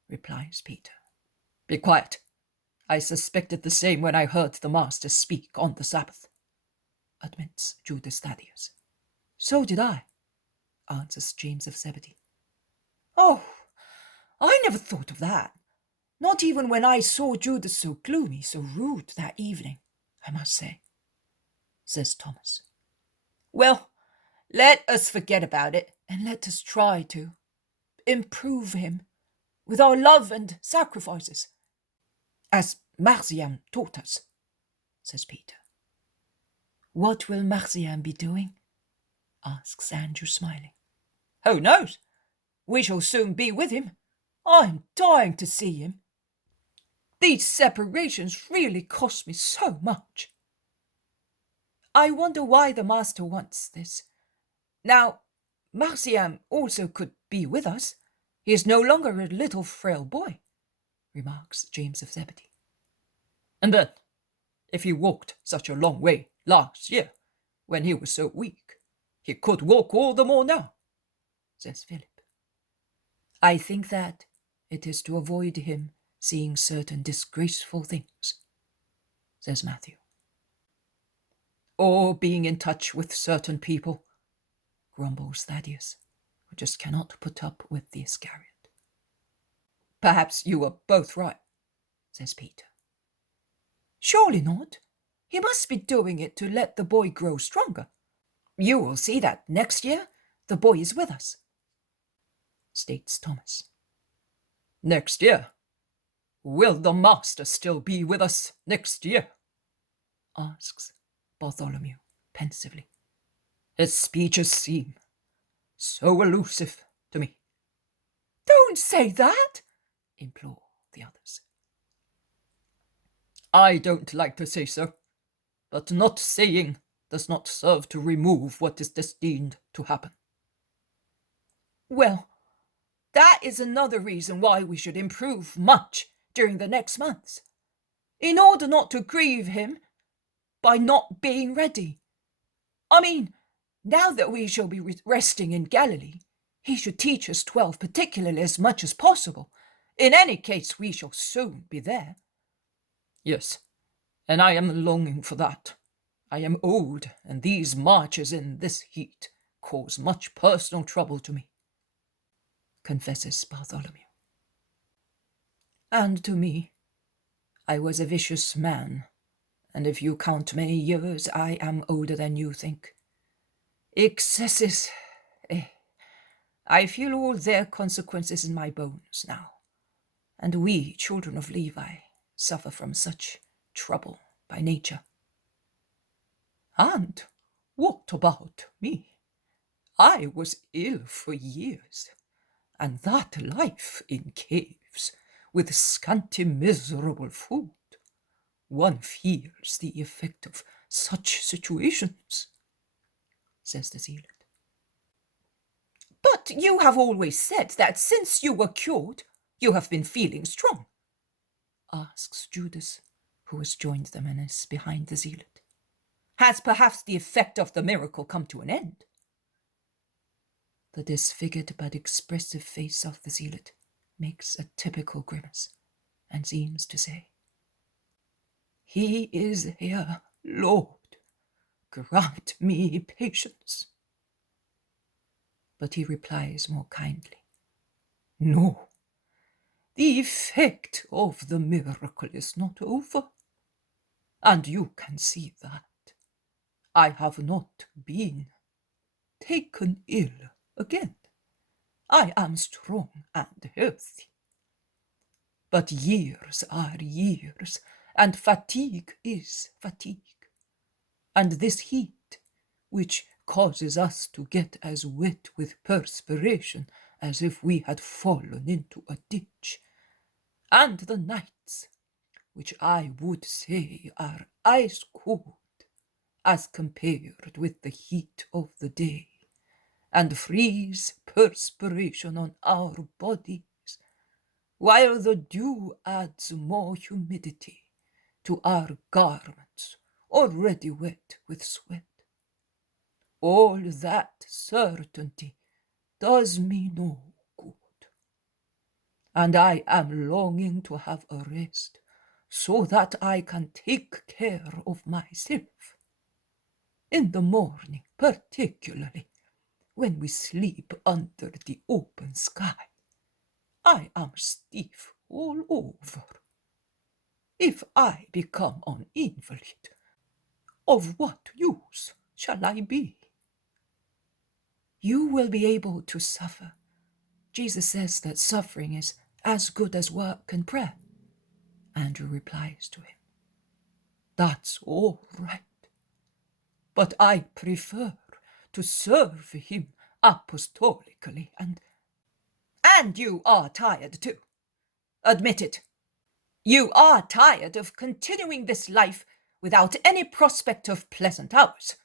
replies Peter. "Be quiet. I suspected the same when I heard the master speak on the Sabbath," admits Judas Thaddeus. "So did I," answers James of Zebedee. "Oh, I never thought of that. Not even when I saw Judas so gloomy, so rude that evening, I must say," says Thomas. "Well, let us forget about it, and let us try to improve him with our love and sacrifices, as Marcian taught us," says Peter. "What will Marcian be doing?" asks Andrew, smiling. "Who knows? We shall soon be with him. I'm dying to see him. These separations really cost me so much. I wonder why the master wants this. Now, Marcian also could be with us. He is no longer a little frail boy," remarks James of Zebedee. "And then, if he walked such a long way last year, when he was so weak, he could walk all the more now," says Philip. "I think that it is to avoid him seeing certain disgraceful things," says Matthew. "Or being in touch with certain people," grumbles Thaddeus, who just cannot put up with the Iscariot. "Perhaps you are both right," says Peter. "Surely not. He must be doing it to let the boy grow stronger. You will see that next year the boy is with us," states Thomas. "Next year? Will the master still be with us next year?" asks Bartholomew pensively. "His speeches seem so elusive to me." "Don't say that," implore the others. "I don't like to say so, but not saying does not serve to remove what is destined to happen." "Well, that is another reason why we should improve much during the next months, in order not to grieve him by not being ready. I mean, now that we shall be resting in Galilee, he should teach us 12 particularly as much as possible. In any case, we shall soon be there." "Yes, and I am longing for that. I am old, and these marches in this heat cause much personal trouble to me," confesses Bartholomew. "And to me. I was a vicious man, and if you count my years, I am older than you think. Excesses, I feel all their consequences in my bones now, and we, children of Levi, suffer from such trouble by nature." "And what about me? I was ill for years, and that life in caves, with scanty miserable food, one feels the effect of such situations," says the zealot. "But you have always said that since you were cured, you have been feeling strong," asks Judas, who has joined them and is behind the zealot. Has perhaps the effect of the miracle come to an end? The disfigured but expressive face of the zealot makes a typical grimace and seems to say, "He is here, Lord. Grant me patience." But he replies more kindly, "No, the effect of the miracle is not over, and you can see that. I have not been taken ill again. I am strong and healthy. But years are years, and fatigue is fatigue. And this heat, which causes us to get as wet with perspiration as if we had fallen into a ditch, and the nights, which I would say are ice cold as compared with the heat of the day, and freeze perspiration on our bodies, while the dew adds more humidity to our garments already wet with sweat. All that certainty does me no good, and I am longing to have a rest so that I can take care of myself. In the morning, particularly, when we sleep under the open sky, I am stiff all over. If I become an invalid, of what use shall I be?" "You will be able to suffer. Jesus says that suffering is as good as work and prayer." Andrew replies to him, "That's all right, but I prefer to serve him apostolically And you are tired too. Admit it. You are tired of continuing this life without any prospect of pleasant hours.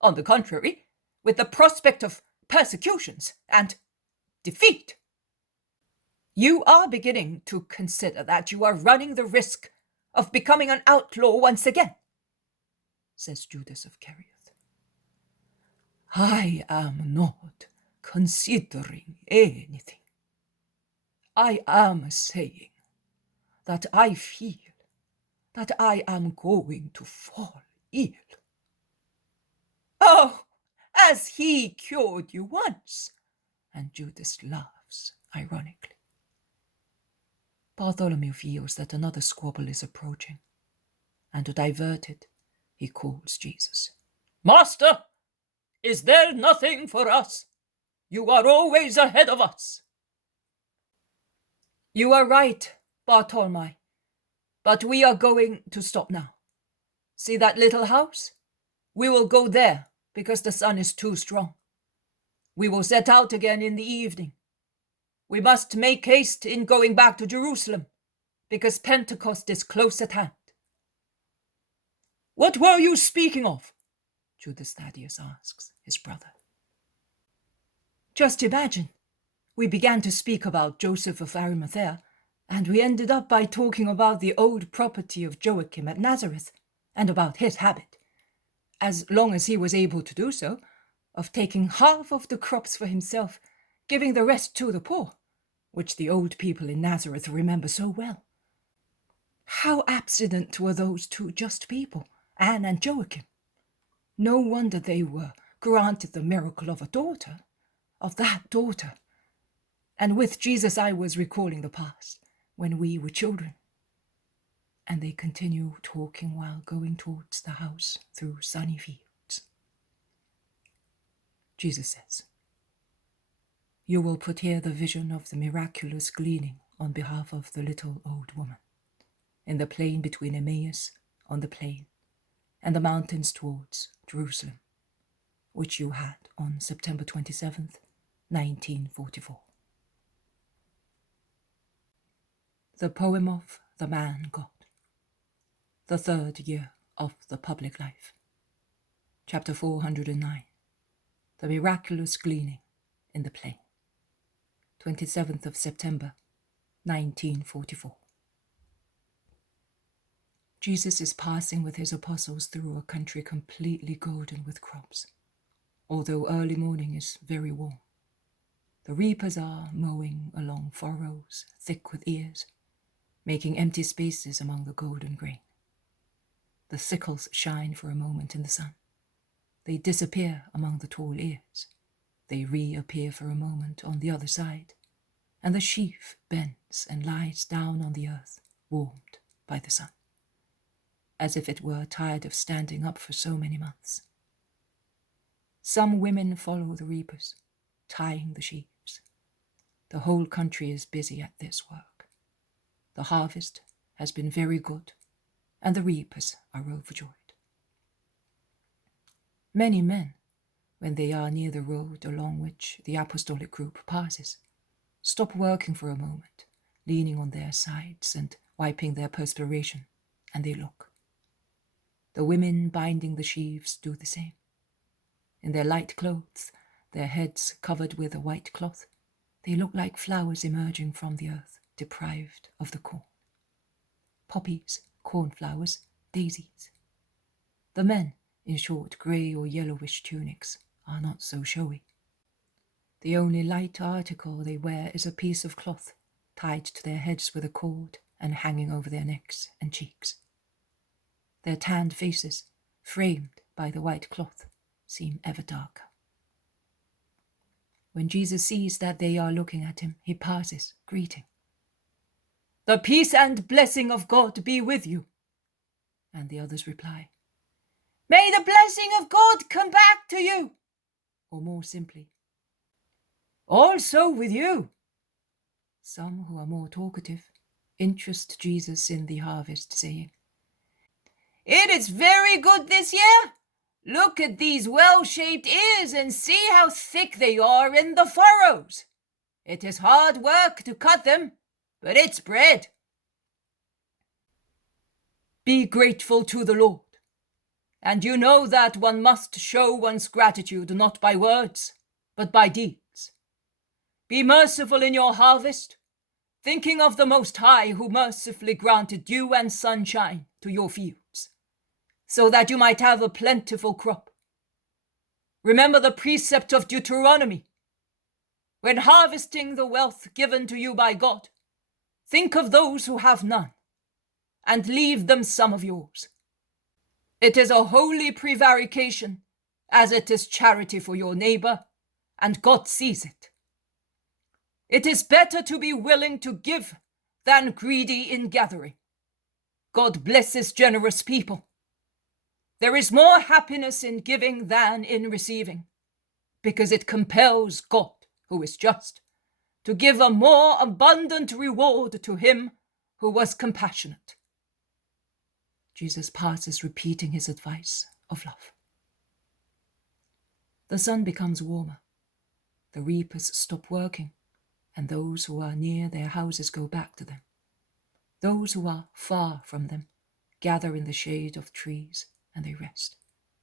On the contrary, with the prospect of persecutions and defeat. You are beginning to consider that you are running the risk of becoming an outlaw once again," says Judas of Kerioth. "I am not considering anything. I am saying that I feel that I am going to fall ill." "Oh, as he cured you once!" And Judas laughs ironically. Bartholomew feels that another squabble is approaching, and to divert it, he calls Jesus. "Master, is there nothing for us? You are always ahead of us." "You are right, Bartholomew, but we are going to stop now. See that little house? We will go there because the sun is too strong. We will set out again in the evening. We must make haste in going back to Jerusalem because Pentecost is close at hand." "What were you speaking of?" Judas Thaddeus asks his brother. "Just imagine, we began to speak about Joseph of Arimathea, and we ended up by talking about the old property of Joachim at Nazareth, and about his habit, as long as he was able to do so, of taking half of the crops for himself, giving the rest to the poor, which the old people in Nazareth remember so well. How abstinent were those two just people, Anne and Joachim! No wonder they were granted the miracle of a daughter, of that daughter. And with Jesus I was recalling the past, when we were children." And they continue talking while going towards the house through sunny fields. Jesus says, "You will put here the vision of the miraculous gleaning on behalf of the little old woman, in the plain between Emmaus on the plain and the mountains towards Jerusalem, which you had on September 27th, 1944. The poem of the man God. The third year of the public life. Chapter 409. The miraculous gleaning in the plain. 27th of September, 1944. Jesus is passing with his apostles through a country completely golden with crops, although early morning is very warm. The reapers are mowing along furrows thick with ears, making empty spaces among the golden grain. The sickles shine for a moment in the sun. They disappear among the tall ears. They reappear for a moment on the other side, and the sheaf bends and lies down on the earth, warmed by the sun, as if it were tired of standing up for so many months. Some women follow the reapers, tying the sheaves. The whole country is busy at this work. The harvest has been very good, and the reapers are overjoyed. Many men, when they are near the road along which the apostolic group passes, stop working for a moment, leaning on their sides and wiping their perspiration, and they look. The women binding the sheaves do the same. In their light clothes, their heads covered with a white cloth, they look like flowers emerging from the earth, deprived of the corn. Poppies, cornflowers, daisies. The men, in short grey or yellowish tunics, are not so showy. The only light article they wear is a piece of cloth, tied to their heads with a cord and hanging over their necks and cheeks. Their tanned faces, framed by the white cloth, seem ever darker. When Jesus sees that they are looking at him, he passes, greeting. "The peace and blessing of God be with you." And the others reply, "May the blessing of God come back to you." or more simply, "Also with you." Some who are more talkative interest Jesus in the harvest, saying, "It is very good this year. Look at these well-shaped ears and see how thick they are in the furrows. It is hard work to cut them, but it's bread." Be grateful to the Lord. And you know that one must show one's gratitude not by words, but by deeds. Be merciful in your harvest, thinking of the Most High who mercifully granted dew and sunshine to your fields, so that you might have a plentiful crop. Remember the precept of Deuteronomy. When harvesting the wealth given to you by God, think of those who have none, and leave them some of yours. It is a holy prevarication, as it is charity for your neighbor, and God sees it. It is better to be willing to give than greedy in gathering. God blesses generous people. There is more happiness in giving than in receiving, because it compels God, who is just, to give a more abundant reward to him who was compassionate. Jesus passes repeating his advice of love. The sun becomes warmer. The reapers stop working, and those who are near their houses go back to them. Those who are far from them gather in the shade of trees, and they rest,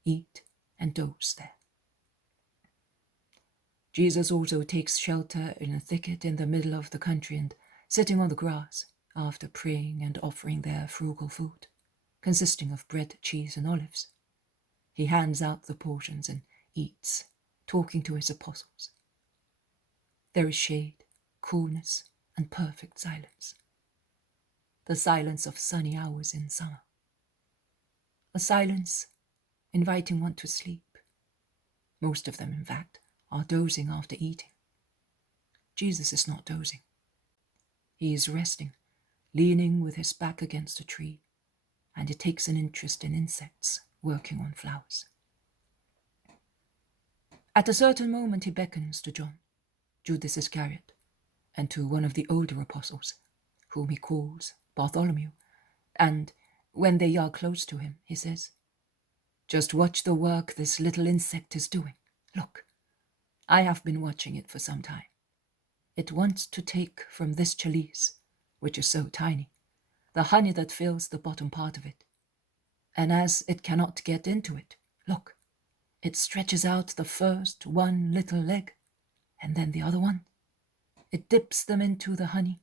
eat, and doze there. Jesus also takes shelter in a thicket in the middle of the country, and sitting on the grass, after praying and offering their frugal food, consisting of bread, cheese, and olives, he hands out the portions and eats, talking to his apostles. There is shade, coolness, and perfect silence. The silence of sunny hours in summer. A silence inviting one to sleep. Most of them, in fact, are dozing after eating. Jesus is not dozing. He is resting, leaning with his back against a tree, and he takes an interest in insects working on flowers. At a certain moment he beckons to John, Judas Iscariot, and to one of the older apostles, whom he calls Bartholomew, and when they are close to him, he says, "Just watch the work this little insect is doing. Look, I have been watching it for some time. It wants to take from this chalice, which is so tiny, the honey that fills the bottom part of it. And as it cannot get into it, look, it stretches out the first one little leg, and then the other one. It dips them into the honey,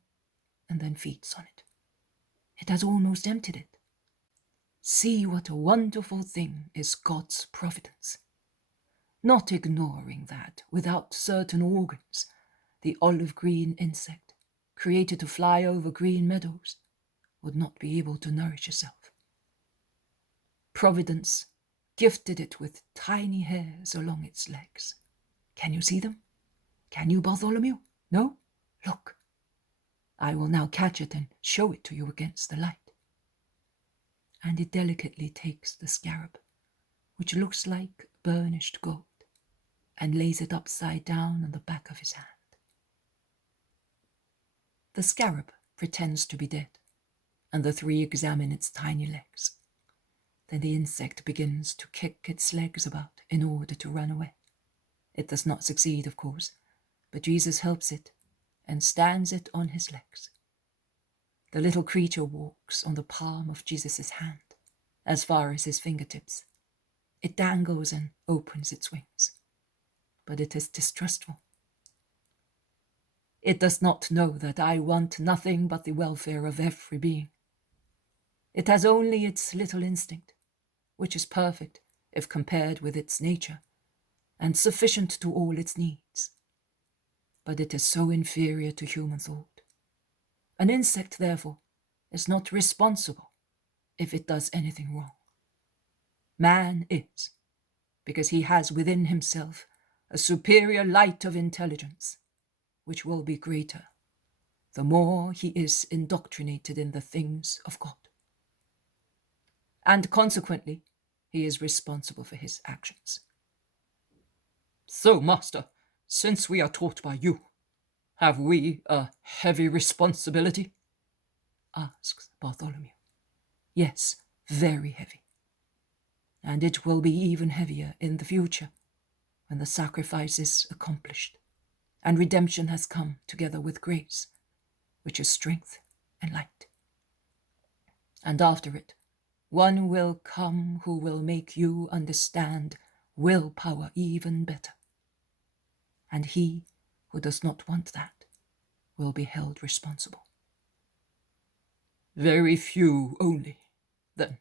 and then feeds on it. It has almost emptied it. See what a wonderful thing is God's providence. Not ignoring that, without certain organs, the olive green insect, created to fly over green meadows, would not be able to nourish itself. Providence gifted it with tiny hairs along its legs. Can you see them? Can you, Bartholomew? No? Look. I will now catch it and show it to you against the light. And he delicately takes the scarab, which looks like burnished gold, and lays it upside down on the back of his hand. The scarab pretends to be dead, and the three examine its tiny legs. Then the insect begins to kick its legs about in order to run away. It does not succeed, of course, but Jesus helps it and stands it on his legs. The little creature walks on the palm of Jesus' hand, as far as his fingertips. It dangles and opens its wings, but it is distrustful. It does not know that I want nothing but the welfare of every being. It has only its little instinct, which is perfect if compared with its nature, and sufficient to all its needs. But it is so inferior to human thought. An insect, therefore, is not responsible if it does anything wrong. Man is, because he has within himself a superior light of intelligence, which will be greater the more he is indoctrinated in the things of God. And consequently, he is responsible for his actions. So, Master, since we are taught by you, have we a heavy responsibility? Asks Bartholomew. Yes, very heavy. And it will be even heavier in the future, when the sacrifice is accomplished, and redemption has come together with grace, which is strength and light. And after it, one will come who will make you understand willpower even better. And he who does not want that will be held responsible. Very few only, then,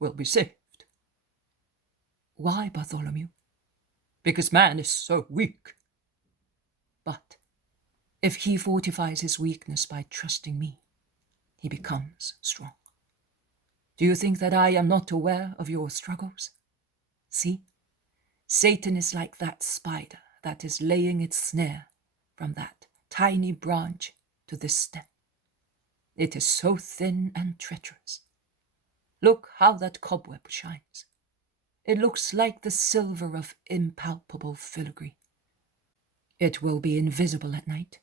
will be saved. Why, Bartholomew? Because man is so weak. But if he fortifies his weakness by trusting me, he becomes strong. Do you think that I am not aware of your struggles? See, Satan is like that spider that is laying its snare from that tiny branch to this stem. It is so thin and treacherous. Look how that cobweb shines. It looks like the silver of impalpable filigree. It will be invisible at night,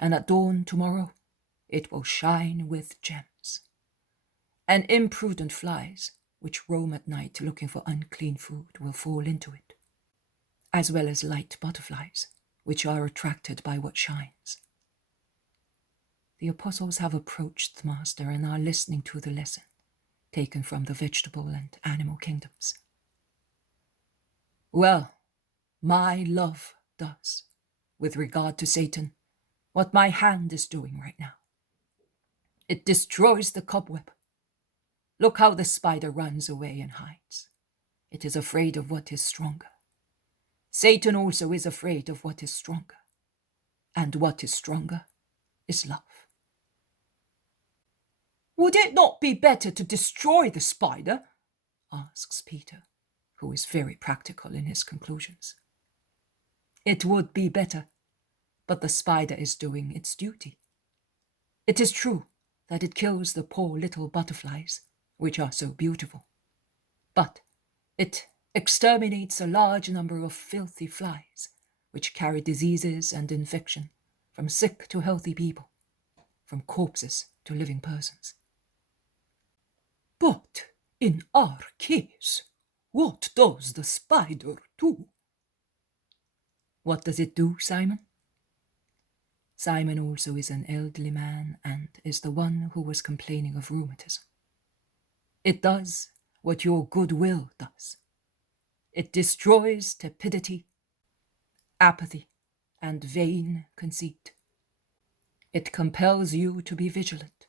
and at dawn tomorrow it will shine with gems. And imprudent flies, which roam at night looking for unclean food, will fall into it, as well as light butterflies, which are attracted by what shines. The apostles have approached the Master and are listening to the lesson, taken from the vegetable and animal kingdoms. Well, my love does, with regard to Satan, what my hand is doing right now. It destroys the cobweb. Look how the spider runs away and hides. It is afraid of what is stronger. Satan also is afraid of what is stronger. And what is stronger is love. Would it not be better to destroy the spider? Asks Peter, who is very practical in his conclusions. It would be better, but the spider is doing its duty. It is true that it kills the poor little butterflies, which are so beautiful, but it exterminates a large number of filthy flies, which carry diseases and infection from sick to healthy people, from corpses to living persons. But in our case, what does the spider do? What does it do, Simon? Simon also is an elderly man and is the one who was complaining of rheumatism. It does what your good will does. It destroys tepidity, apathy, and vain conceit. It compels you to be vigilant.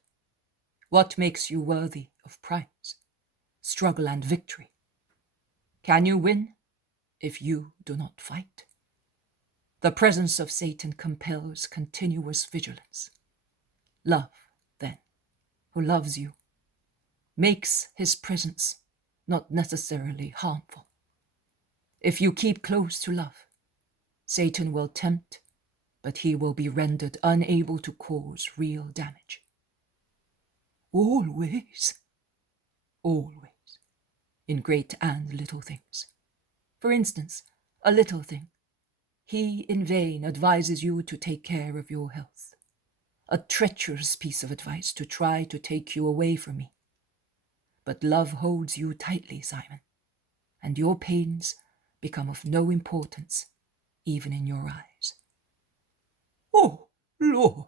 What makes you worthy of prize? struggle and victory. Can you win if you do not fight? The presence of Satan compels continuous vigilance. Love, then, who loves you, makes his presence not necessarily harmful. If you keep close to love, Satan will tempt, but he will be rendered unable to cause real damage. Always, always, in great and little things. For instance, a little thing. He in vain advises you to take care of your health. A treacherous piece of advice to try to take you away from me. But love holds you tightly, Simon, and your pains become of no importance, even in your eyes. Oh, Lord,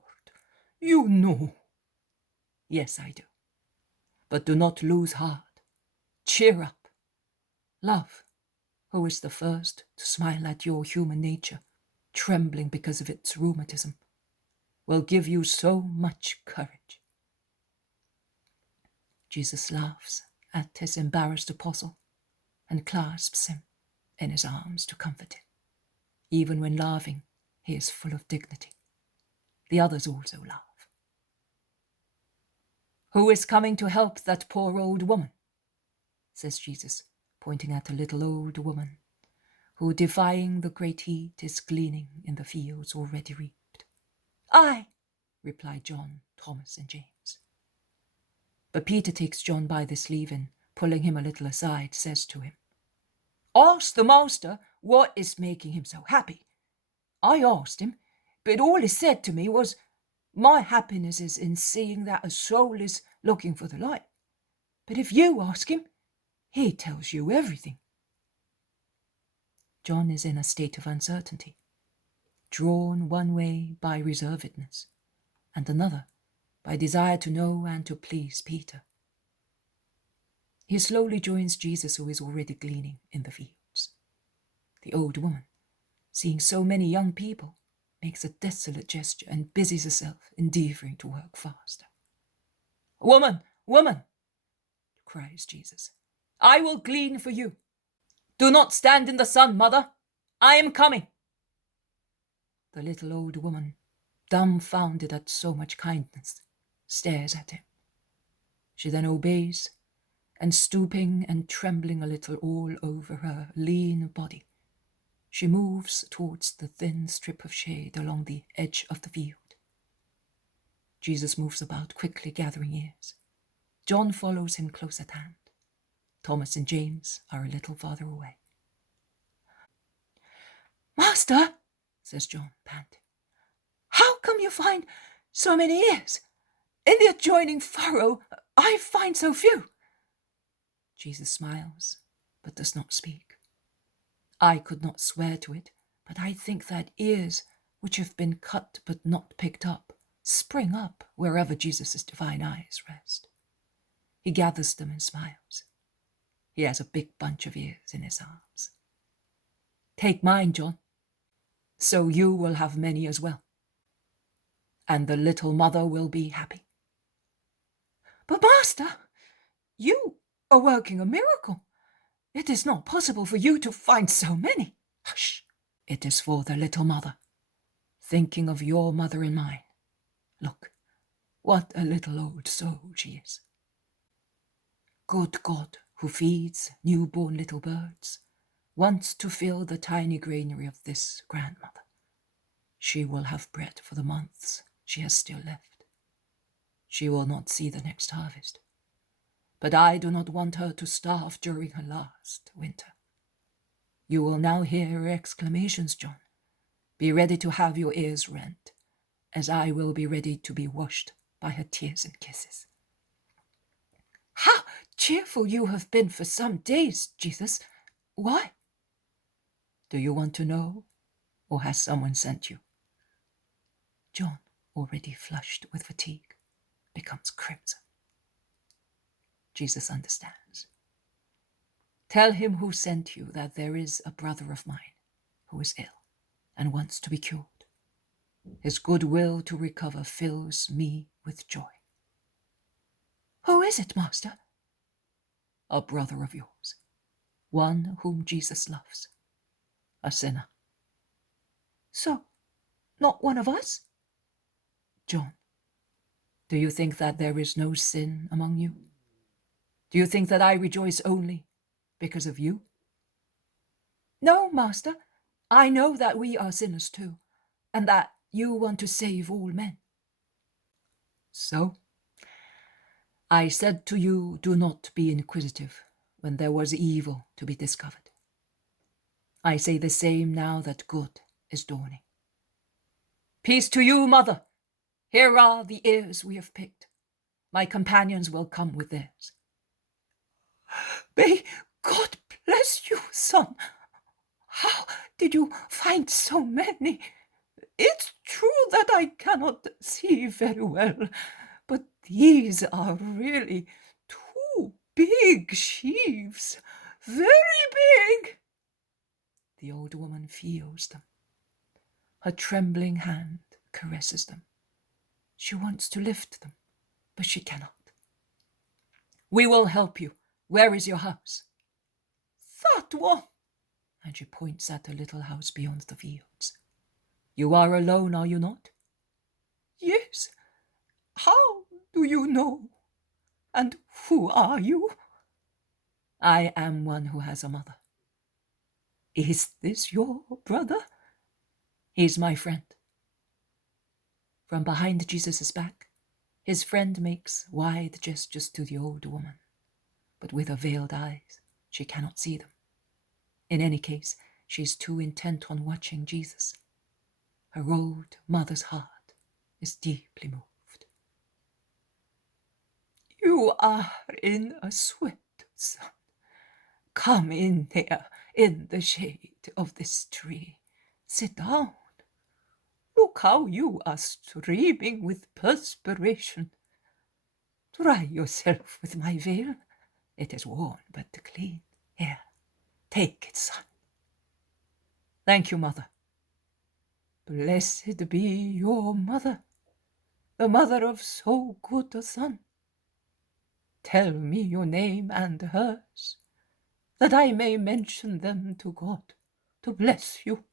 you know. Yes, I do. But do not lose heart. Cheer up. Love, who is the first to smile at your human nature, trembling because of its rheumatism, will give you so much courage. Jesus laughs at his embarrassed apostle and clasps him in his arms to comfort him. Even when laughing, he is full of dignity. The others also laugh. Who is coming to help that poor old woman? Says Jesus, pointing at a little old woman who, defying the great heat, is gleaning in the fields already reaped. I, replied John, Thomas, and James. But Peter takes John by the sleeve and, pulling him a little aside, says to him, Ask the master what is making him so happy. I asked him, but all he said to me was, my happiness is in seeing that a soul is looking for the light. But if you ask him, he tells you everything. John is in a state of uncertainty, drawn one way by reservedness, and another by desire to know and to please Peter. He slowly joins Jesus, who is already gleaning in the fields. The old woman, seeing so many young people, makes a desolate gesture and busies herself endeavouring to work faster. Woman, woman, cries Jesus, I will glean for you. Do not stand in the sun, mother. I am coming. The little old woman, dumbfounded at so much kindness, stares at him. She then obeys, and stooping and trembling a little all over her lean body, she moves towards the thin strip of shade along the edge of the field. Jesus moves about, quickly gathering ears. John follows him close at hand. Thomas and James are a little farther away. Master, says John, panting, how come you find so many ears? In the adjoining furrow, I find so few. Jesus smiles, but does not speak. I could not swear to it, but I think that ears which have been cut but not picked up spring up wherever Jesus' divine eyes rest. He gathers them and smiles. He has a big bunch of ears in his arms. Take mine, John, so you will have many as well, and the little mother will be happy. But master, you are working a miracle. It is not possible for you to find so many. Hush! It is for the little mother, thinking of your mother and mine. Look, what a little old soul she is. Good God, who feeds newborn little birds, wants to fill the tiny granary of this grandmother. She will have bread for the months she has still left. She will not see the next harvest. But I do not want her to starve during her last winter. You will now hear her exclamations, John. Be ready to have your ears rent, as I will be ready to be washed by her tears and kisses. How cheerful you have been for some days, Jesus. Why? Do you want to know, or has someone sent you? John, already flushed with fatigue, becomes crimson. Jesus understands. Tell him who sent you that there is a brother of mine who is ill and wants to be cured. His good will to recover fills me with joy. Who is it, Master? a brother of yours, one whom Jesus loves, a sinner. So, not one of us? John, do you think that there is no sin among you? Do you think that I rejoice only because of you? No, Master, I know that we are sinners too, and that you want to save all men. So, I said to you, do not be inquisitive when there was evil to be discovered. I say the same now that good is dawning. Peace to you, mother. Here are the ears we have picked. My companions will come with theirs. May God bless you, son. How did you find so many? It's true that I cannot see very well, but these are really 2 big sheaves, very big. The old woman feels them. Her trembling hand caresses them. She wants to lift them, but she cannot. We will help you. Where is your house? That one. And she points at a little house beyond the fields. You are alone, are you not? Yes. How do you know? And who are you? I am one who has a mother. Is this your brother? He's my friend. From behind Jesus' back, his friend makes wide gestures to the old woman, but with her veiled eyes, she cannot see them. In any case, she is too intent on watching Jesus. Her old mother's heart is deeply moved. You are in a sweat, son. Come in there, in the shade of this tree. Sit down. Look how you are streaming with perspiration. Dry yourself with my veil. It is worn but clean. Here, take it, son. Thank you, mother. Blessed be your mother, the mother of so good a son. Tell me your name and hers, that I may mention them to God to bless you.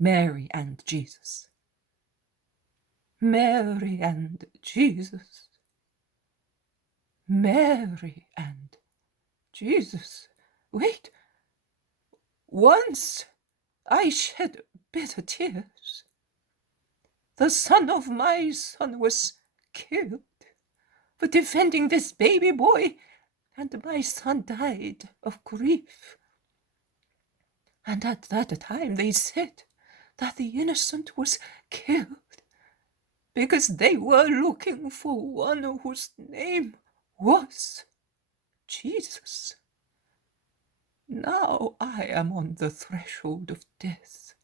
Mary and Jesus. Mary and Jesus. Mary and Jesus. Wait. Once I shed bitter tears. The son of my son was killed for defending this baby boy, and my son died of grief. And at that time they said that the innocent was killed because they were looking for one whose name was Jesus. Now I am on the threshold of death,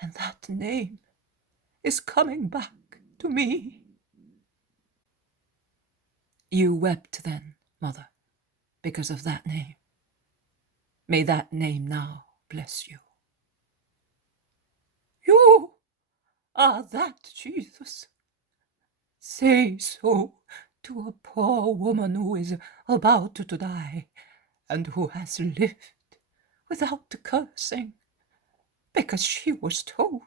and that name is coming back to me. You wept then, mother, because of that name. May that name now bless you. You are that Jesus. Say so to a poor woman who is about to die and who has lived without cursing, because she was told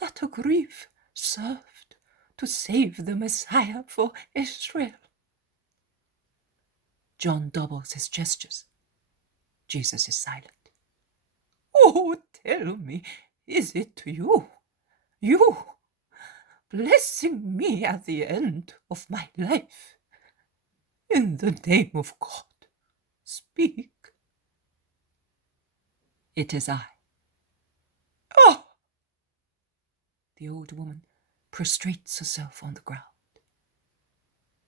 that her grief served to save the Messiah for Israel. John doubles his gestures. Jesus is silent. Oh, tell me, is it you? You, blessing me at the end of my life? In the name of God, speak. It is I. Oh! The old woman prostrates herself on the ground.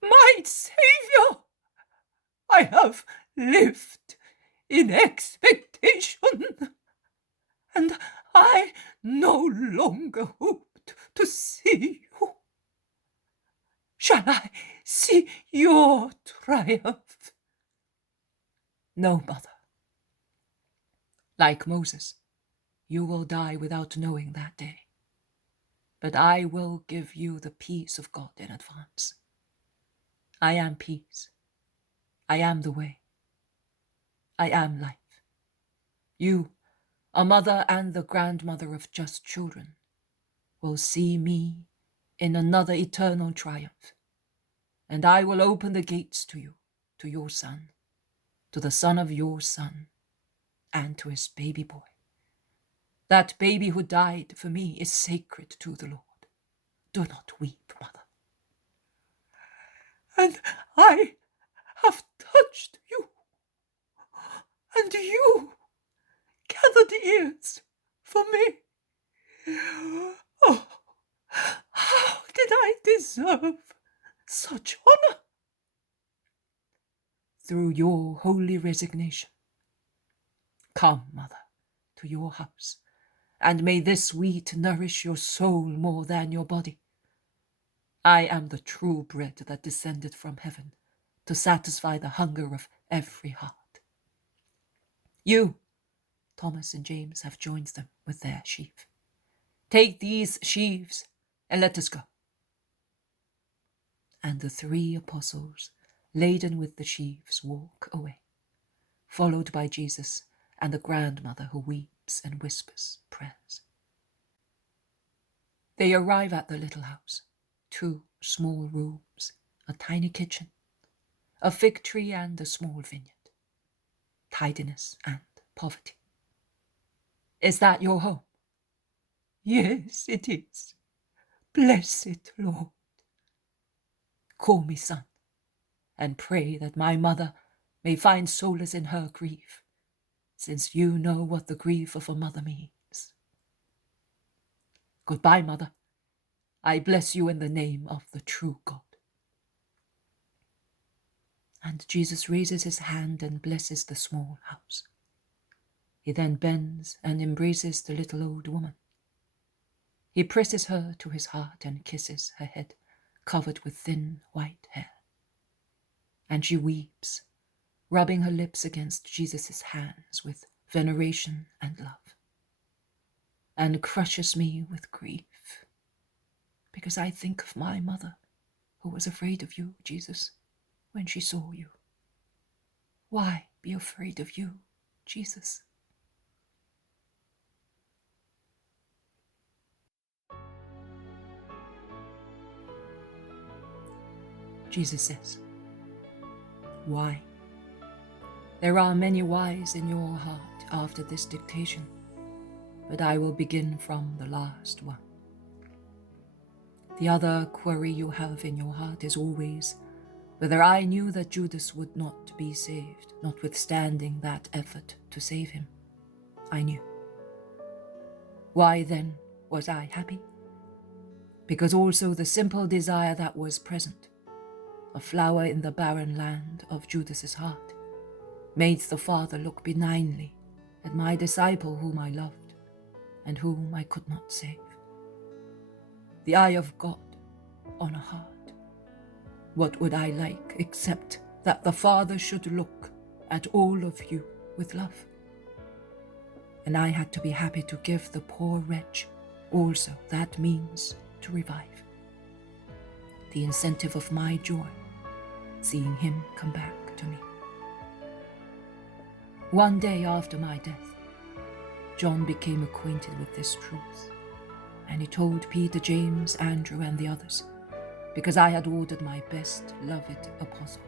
My Saviour! I have lived in expectation, and I no longer hoped to see you. Shall I see your triumph? No, mother. Like Moses, you will die without knowing that day. But I will give you the peace of God in advance. I am peace. I am the way. I am life. You, a mother and the grandmother of just children, will see me in another eternal triumph, and I will open the gates to you, to your son, to the son of your son, and to his baby boy. That baby who died for me is sacred to the Lord. Do not weep, mother. And I have touched you, and you gathered ears for me. Oh, how did I deserve such honor? Through your holy resignation. Come, mother, to your house, and may this wheat nourish your soul more than your body. I am the true bread that descended from heaven to satisfy the hunger of every heart. You, Thomas and James, have joined them with their sheaf. Take these sheaves and let us go. And the 3 apostles, laden with the sheaves, walk away, followed by Jesus and the grandmother who weeps and whispers prayers. They arrive at the little house, 2 small rooms, a tiny kitchen, a fig tree and a small vineyard, tidiness and poverty. Is that your home? Yes, it is. Blessed Lord. Call me son, and pray that my mother may find solace in her grief, since you know what the grief of a mother means. Goodbye, mother. I bless you in the name of the true God. And Jesus raises his hand and blesses the small house. He then bends and embraces the little old woman. He presses her to his heart and kisses her head, covered with thin white hair. And she weeps, rubbing her lips against Jesus' hands with veneration and love, and crushes me with grief, because I think of my mother, who was afraid of you, Jesus, when she saw you. Why be afraid of you, Jesus? Jesus says, why? There are many whys in your heart after this dictation, but I will begin from the last one. The other query you have in your heart is always whether I knew that Judas would not be saved, notwithstanding that effort to save him. I knew. Why then was I happy? Because also the simple desire that was present, a flower in the barren land of Judas's heart, made the Father look benignly at my disciple whom I loved and whom I could not save. The eye of God on a heart. What would I like except that the Father should look at all of you with love? And I had to be happy to give the poor wretch also that means to revive. The incentive of my joy, seeing him come back to me. One day after my death, John became acquainted with this truth, and he told Peter, James, Andrew, and the others, because I had ordered my best loved apostle,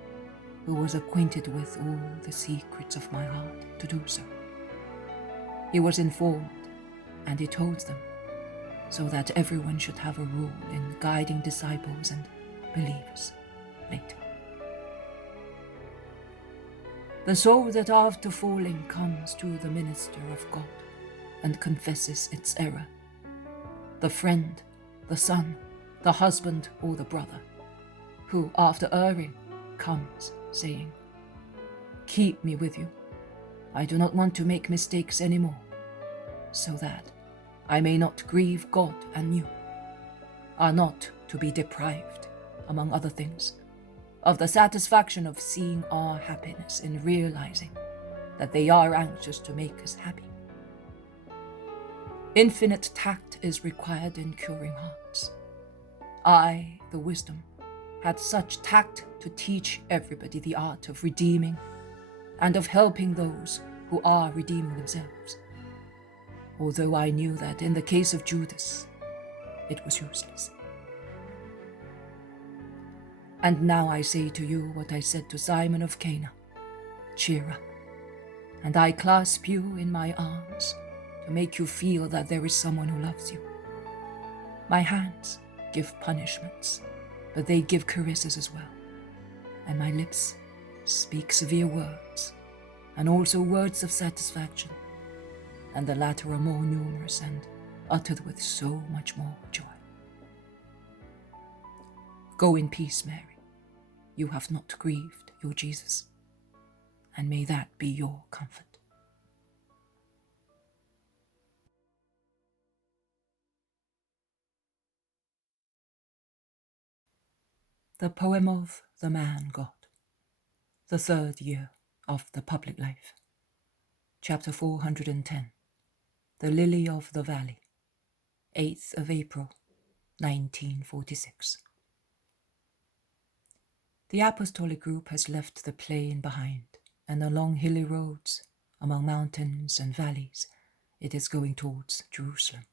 who was acquainted with all the secrets of my heart, to do so. He was informed, and he told them, so that everyone should have a rule in guiding disciples and believers later. The soul that after falling comes to the minister of God and confesses its error, the friend, the son, the husband, or the brother, who after erring comes saying, "Keep me with you. I do not want to make mistakes anymore, so that I may not grieve God and you," are not to be deprived, among other things, of the satisfaction of seeing our happiness in realizing that they are anxious to make us happy. Infinite tact is required in curing hearts. I, the wisdom, had such tact to teach everybody the art of redeeming and of helping those who are redeeming themselves. Although I knew that in the case of Judas, it was useless. And now I say to you what I said to Simon of Cana, cheer up, and I clasp you in my arms to make you feel that there is someone who loves you. My hands give punishments, but they give caresses as well, and my lips speak severe words, and also words of satisfaction, and the latter are more numerous and uttered with so much more joy. Go in peace, Mary. You have not grieved your Jesus, and may that be your comfort. The poem of the Man God, the 3rd year of the public life. Chapter 410. The Lily of the Valley, 8th of April, 1946. The apostolic group has left the plain behind, and along hilly roads, among mountains and valleys, it is going towards Jerusalem.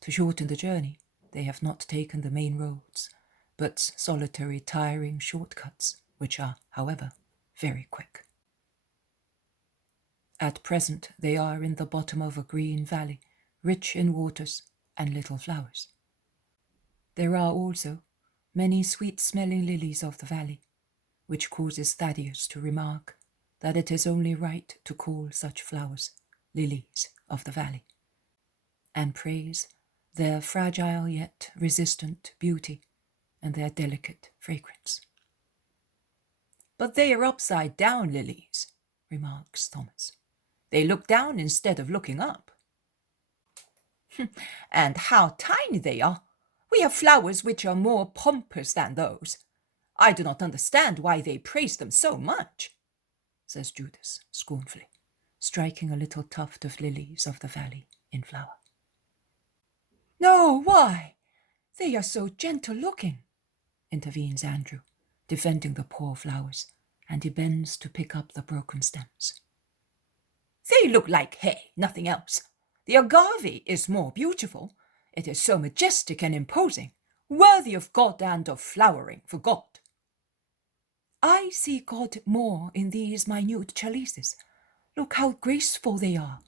To shorten the journey, they have not taken the main roads, but solitary, tiring shortcuts, which are, however, very quick. At present they are in the bottom of a green valley, rich in waters and little flowers. There are also many sweet-smelling lilies of the valley, which causes Thaddeus to remark that it is only right to call such flowers lilies of the valley, and praise their fragile yet resistant beauty and their delicate fragrance. "But they are upside-down lilies," remarks Thomas. "They look down instead of looking up." "And how tiny they are! We have flowers which are more pompous than those. I do not understand why they praise them so much," says Judas scornfully, striking a little tuft of lilies of the valley in flower. "No, why? They are so gentle-looking," intervenes Andrew, defending the poor flowers, and he bends to pick up the broken stems. "They look like hay, nothing else. The agave is more beautiful. It is so majestic and imposing, worthy of God and of flowering for God." "I see God more in these minute chalices. Look how graceful they are,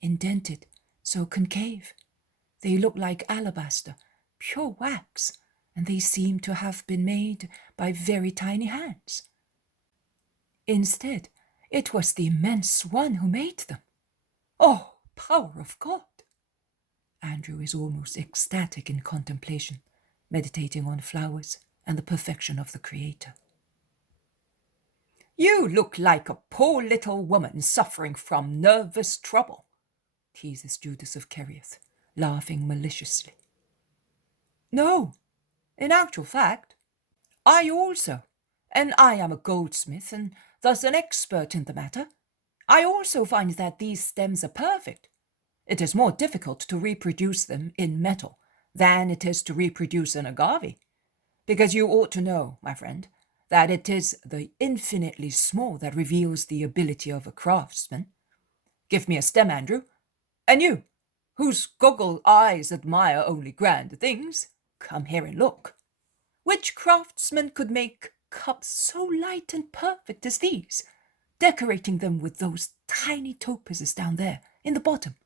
indented, so concave. They look like alabaster, pure wax, and they seem to have been made by very tiny hands. Instead, it was the immense one who made them. Oh, power of God!" Andrew is almost ecstatic in contemplation, meditating on flowers and the perfection of the Creator. "You look like a poor little woman suffering from nervous trouble," teases Judas of Kerioth, laughing maliciously. "No, in actual fact, I also, and I am a goldsmith and thus an expert in the matter, I also find that these stems are perfect. It is more difficult to reproduce them in metal than it is to reproduce an agave, because you ought to know, my friend, that it is the infinitely small that reveals the ability of a craftsman. Give me a stem, Andrew, and you, whose goggle eyes admire only grand things, come here and look. Which craftsman could make cups so light and perfect as these, decorating them with those tiny topazes down there in the bottom,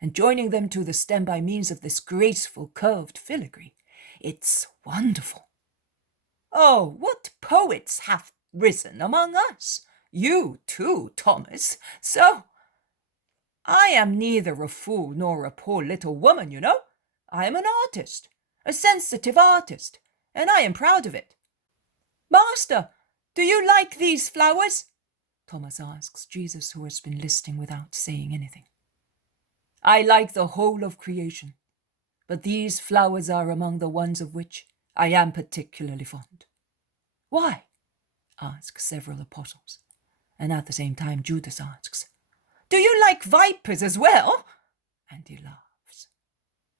and joining them to the stem by means of this graceful curved filigree? It's wonderful. Oh, what poets have risen among us! You too, Thomas. So, I am neither a fool nor a poor little woman, you know. I am an artist, a sensitive artist, and I am proud of it. Master, do you like these flowers? Thomas asks Jesus, who has been listening without saying anything. I like the whole of creation, but these flowers are among the ones of which I am particularly fond. Why? Ask several apostles, and at the same time Judas asks, Do you like vipers as well? And he laughs.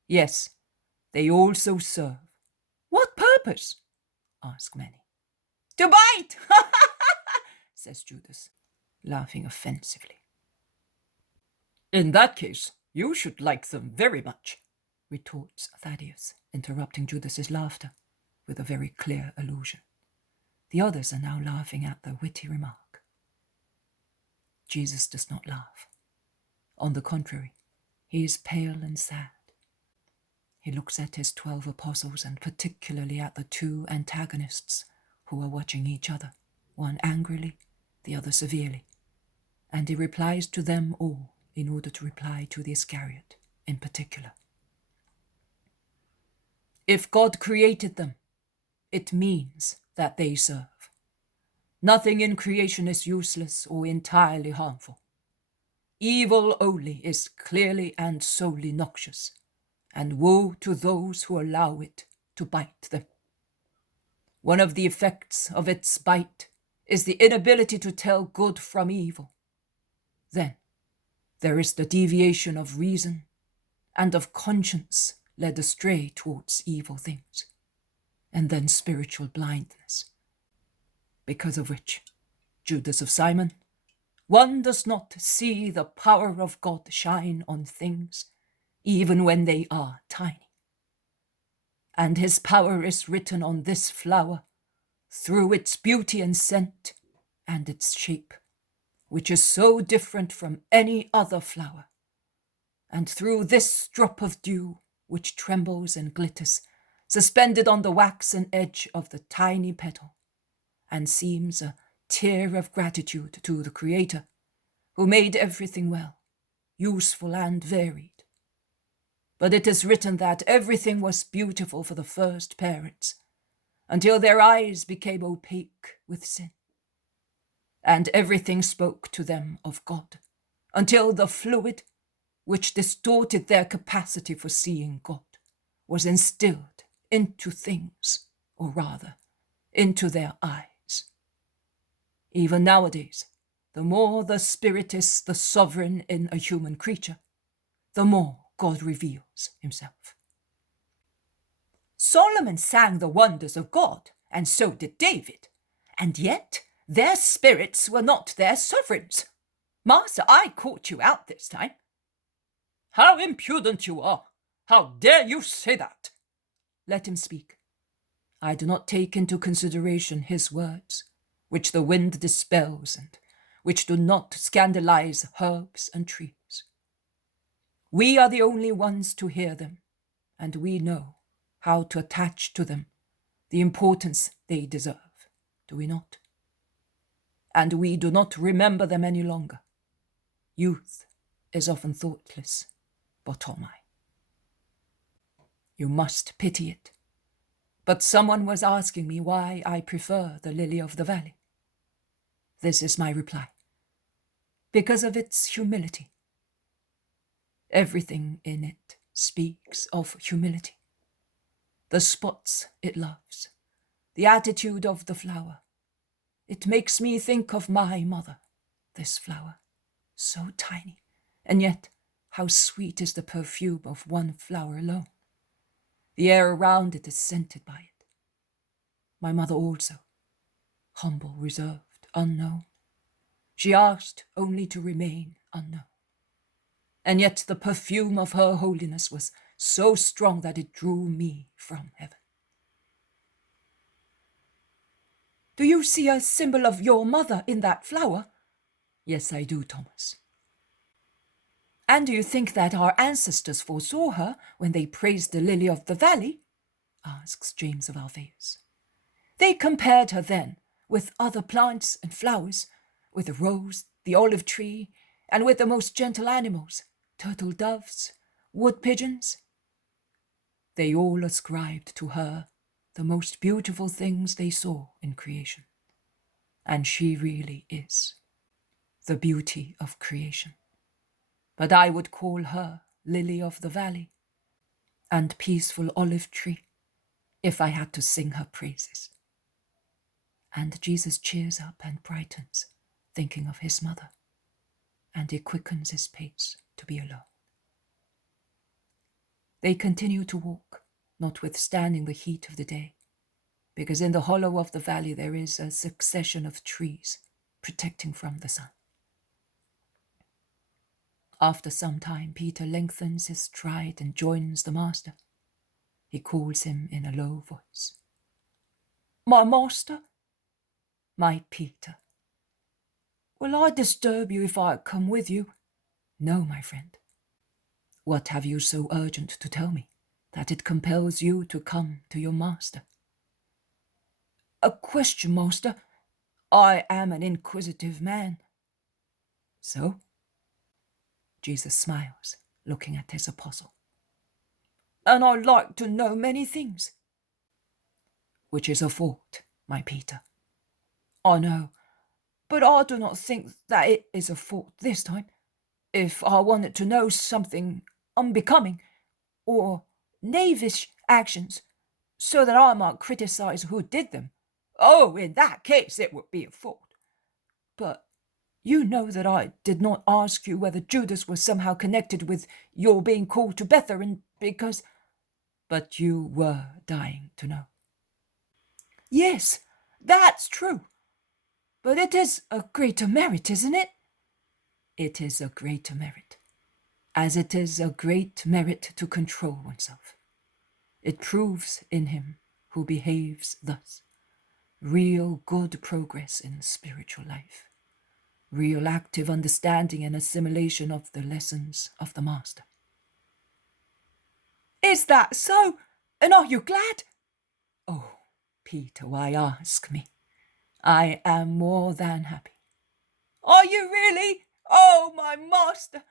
Yes, they also serve. What purpose? ask many. To bite, says Judas, laughing offensively. In that case, you should like them very much, retorts Thaddeus, interrupting Judas's laughter with a very clear allusion. The others are now laughing at the witty remark. Jesus does not laugh. On the contrary, he is pale and sad. He looks at his 12 apostles and particularly at the 2 antagonists who are watching each other, one angrily, the other severely, and he replies to them all in order to reply to the Iscariot in particular. If God created them, it means that they serve. Nothing in creation is useless or entirely harmful. Evil only is clearly and solely noxious, and woe to those who allow it to bite them. One of the effects of its bite is the inability to tell good from evil. Then there is the deviation of reason and of conscience led astray towards evil things, and then spiritual blindness, because of which, Judas of Simon, one does not see the power of God shine on things, even when they are tiny. And his power is written on this flower through its beauty and scent and its shape, which is so different from any other flower, and through this drop of dew, which trembles and glitters, suspended on the waxen edge of the tiny petal, and seems a tear of gratitude to the Creator, who made everything well, useful and varied. But it is written that everything was beautiful for the first parents, until their eyes became opaque with sin. And everything spoke to them of God, until the fluid, which distorted their capacity for seeing God, was instilled into things, or rather, into their eyes. Even nowadays, the more the Spirit is the sovereign in a human creature, the more God reveals himself. Solomon sang the wonders of God, and so did David, and yet their spirits were not their sovereigns. Master, I caught you out this time. How impudent you are! How dare you say that? Let him speak. I do not take into consideration his words, which the wind dispels and which do not scandalize herbs and trees. We are the only ones to hear them, and we know how to attach to them the importance they deserve, do we not? And we do not remember them any longer. Youth is often thoughtless, Bartholomew. You must pity it. But someone was asking me why I prefer the lily of the valley. This is my reply. Because of its humility. Everything in it speaks of humility. The spots it loves, the attitude of the flower. It makes me think of my mother, this flower, so tiny, and yet how sweet is the perfume of one flower alone. The air around it is scented by it. My mother also, humble, reserved, unknown. She asked only to remain unknown. And yet the perfume of her holiness was so strong that it drew me from heaven. Do you see a symbol of your mother in that flower? Yes, I do, Thomas. And do you think that our ancestors foresaw her when they praised the lily of the valley? Asks James of Alphaeus. They compared her then with other plants and flowers, with the rose, the olive tree, and with the most gentle animals, turtle doves, wood pigeons. They all ascribed to her the most beautiful things they saw in creation. And she really is the beauty of creation. But I would call her lily of the valley and peaceful olive tree if I had to sing her praises. And Jesus cheers up and brightens, thinking of his mother, and he quickens his pace to be alone. They continue to walk, notwithstanding the heat of the day, because in the hollow of the valley there is a succession of trees protecting from the sun. After some time, Peter lengthens his stride and joins the master. He calls him in a low voice. "My master?" "My Peter." "Will I disturb you if I come with you?" "No, my friend." "What have you so urgent to tell me, that it compels you to come to your master?" "A question, master. I am an inquisitive man." "So?" Jesus smiles, looking at his apostle. "And I like to know many things." "Which is a fault, my Peter." "I know, but I do not think that it is a fault this time. If I wanted to know something unbecoming or knavish actions, so that I might criticize who did them, oh, in that case it would be a fault. But you know that I did not ask you whether Judas was somehow connected with your being called to Bether, and because... But you were dying to know." "Yes, that's true. But it is a greater merit, isn't it?" "It is a greater merit, as it is a great merit to control oneself. It proves in him who behaves thus real good progress in spiritual life, real active understanding and assimilation of the lessons of the master." "Is that so? And are you glad?" "Oh, Peter, why ask me? I am more than happy." "Are you really? Oh, my master!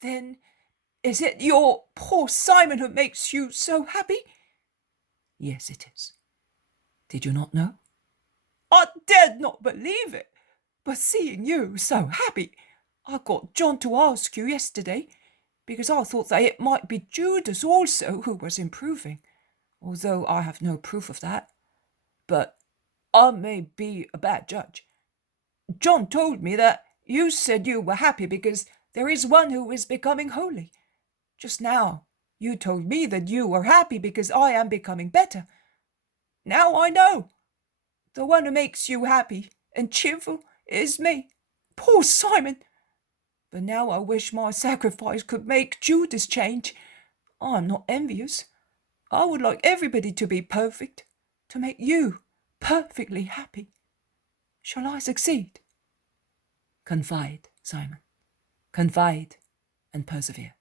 Then is it your poor Simon who makes you so happy?" "Yes, it is. Did you not know?" "I dared not believe it, but seeing you so happy, I got John to ask you yesterday, because I thought that it might be Judas also who was improving, although I have no proof of that. But I may be a bad judge. John told me that you said you were happy because there is one who is becoming holy. Just now you told me that you were happy because I am becoming better. Now I know. The one who makes you happy and cheerful is me. Poor Simon! But now I wish my sacrifice could make Judas change. I am not envious. I would like everybody to be perfect, to make you perfectly happy. Shall I succeed?" "Confide, Simon. Confide and persevere."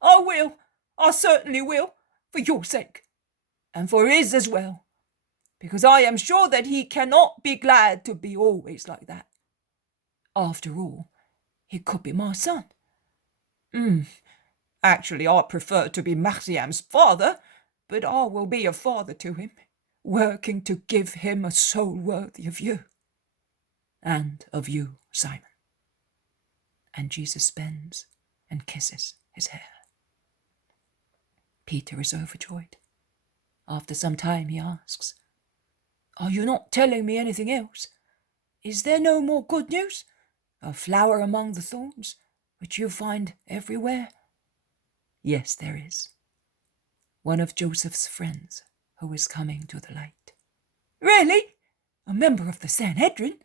"I will. I certainly will, for your sake, and for his as well, because I am sure that he cannot be glad to be always like that. After all, he could be my son. Actually, I prefer to be Marciam's father, but I will be a father to him, working to give him a soul worthy of you." "And of you, Simon." And Jesus bends and kisses his hair. Peter is overjoyed. After some time he asks, "Are you not telling me anything else? Is there no more good news? A flower among the thorns, which you find everywhere?" "Yes, there is. One of Joseph's friends who is coming to the light." "Really? A member of the Sanhedrin?"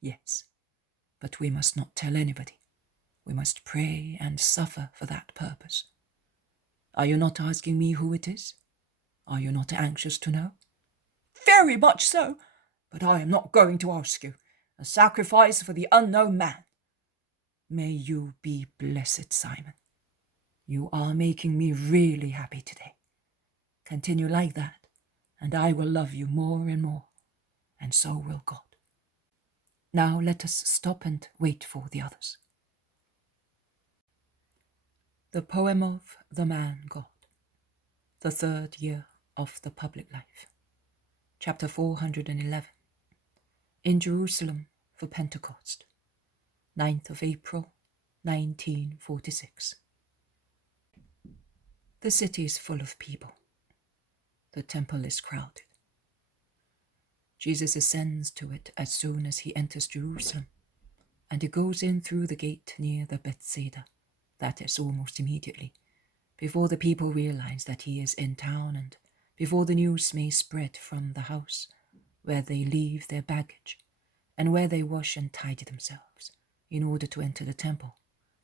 "Yes, but we must not tell anybody. We must pray and suffer for that purpose. Are you not asking me who it is? Are you not anxious to know?" "Very much so, but I am not going to ask you. A sacrifice for the unknown man." "May you be blessed, Simon. You are making me really happy today. Continue like that, and I will love you more and more, and so will God. Now let us stop and wait for the others." The Poem of the Man God, the 3rd year of the public life. Chapter 411. In Jerusalem for Pentecost, 9th of April, 1946. The city is full of people. The temple is crowded. Jesus ascends to it as soon as he enters Jerusalem, and he goes in through the gate near the Bethzur, that is almost immediately, before the people realize that he is in town and before the news may spread from the house where they leave their baggage, and where they wash and tidy themselves, in order to enter the temple,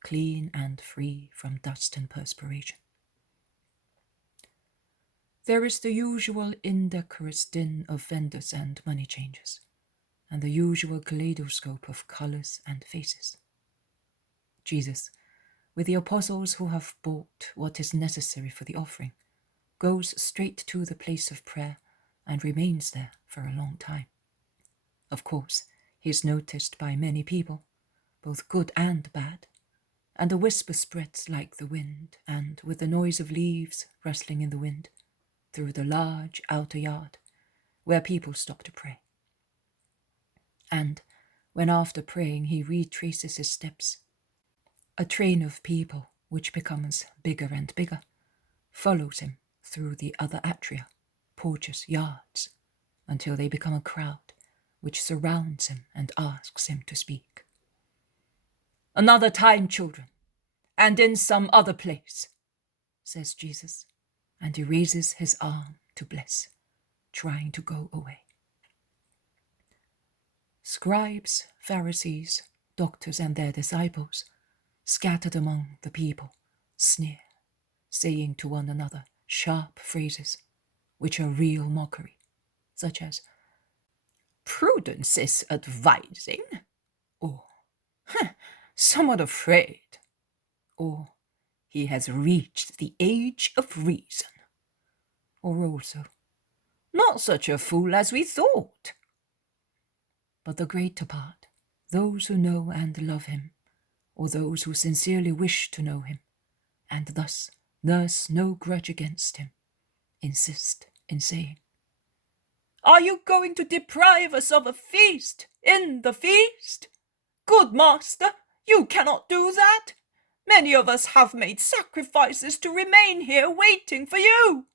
clean and free from dust and perspiration. There is the usual indecorous din of vendors and money changers, and the usual kaleidoscope of colours and faces. Jesus, with the apostles who have bought what is necessary for the offering, goes straight to the place of prayer and remains there for a long time. Of course, he is noticed by many people, both good and bad, and a whisper spreads like the wind, and with the noise of leaves rustling in the wind, through the large outer yard, where people stop to pray. And when after praying he retraces his steps, a train of people, which becomes bigger and bigger, follows him through the other atria, porches, yards, until they become a crowd which surrounds him and asks him to speak. "Another time, children, and in some other place," says Jesus, and he raises his arm to bless, trying to go away. Scribes, Pharisees, doctors, and their disciples, scattered among the people, sneer, saying to one another sharp phrases, which are real mockery, such as, "Prudence is advising," or "somewhat afraid," or "he has reached the age of reason," or also, "not such a fool as we thought." But the greater part, those who know and love him, or those who sincerely wish to know him, and thus nurse no grudge against him, insist in saying, "Are you going to deprive us of a feast in the feast? Good master, you cannot do that. Many of us have made sacrifices to remain here waiting for you."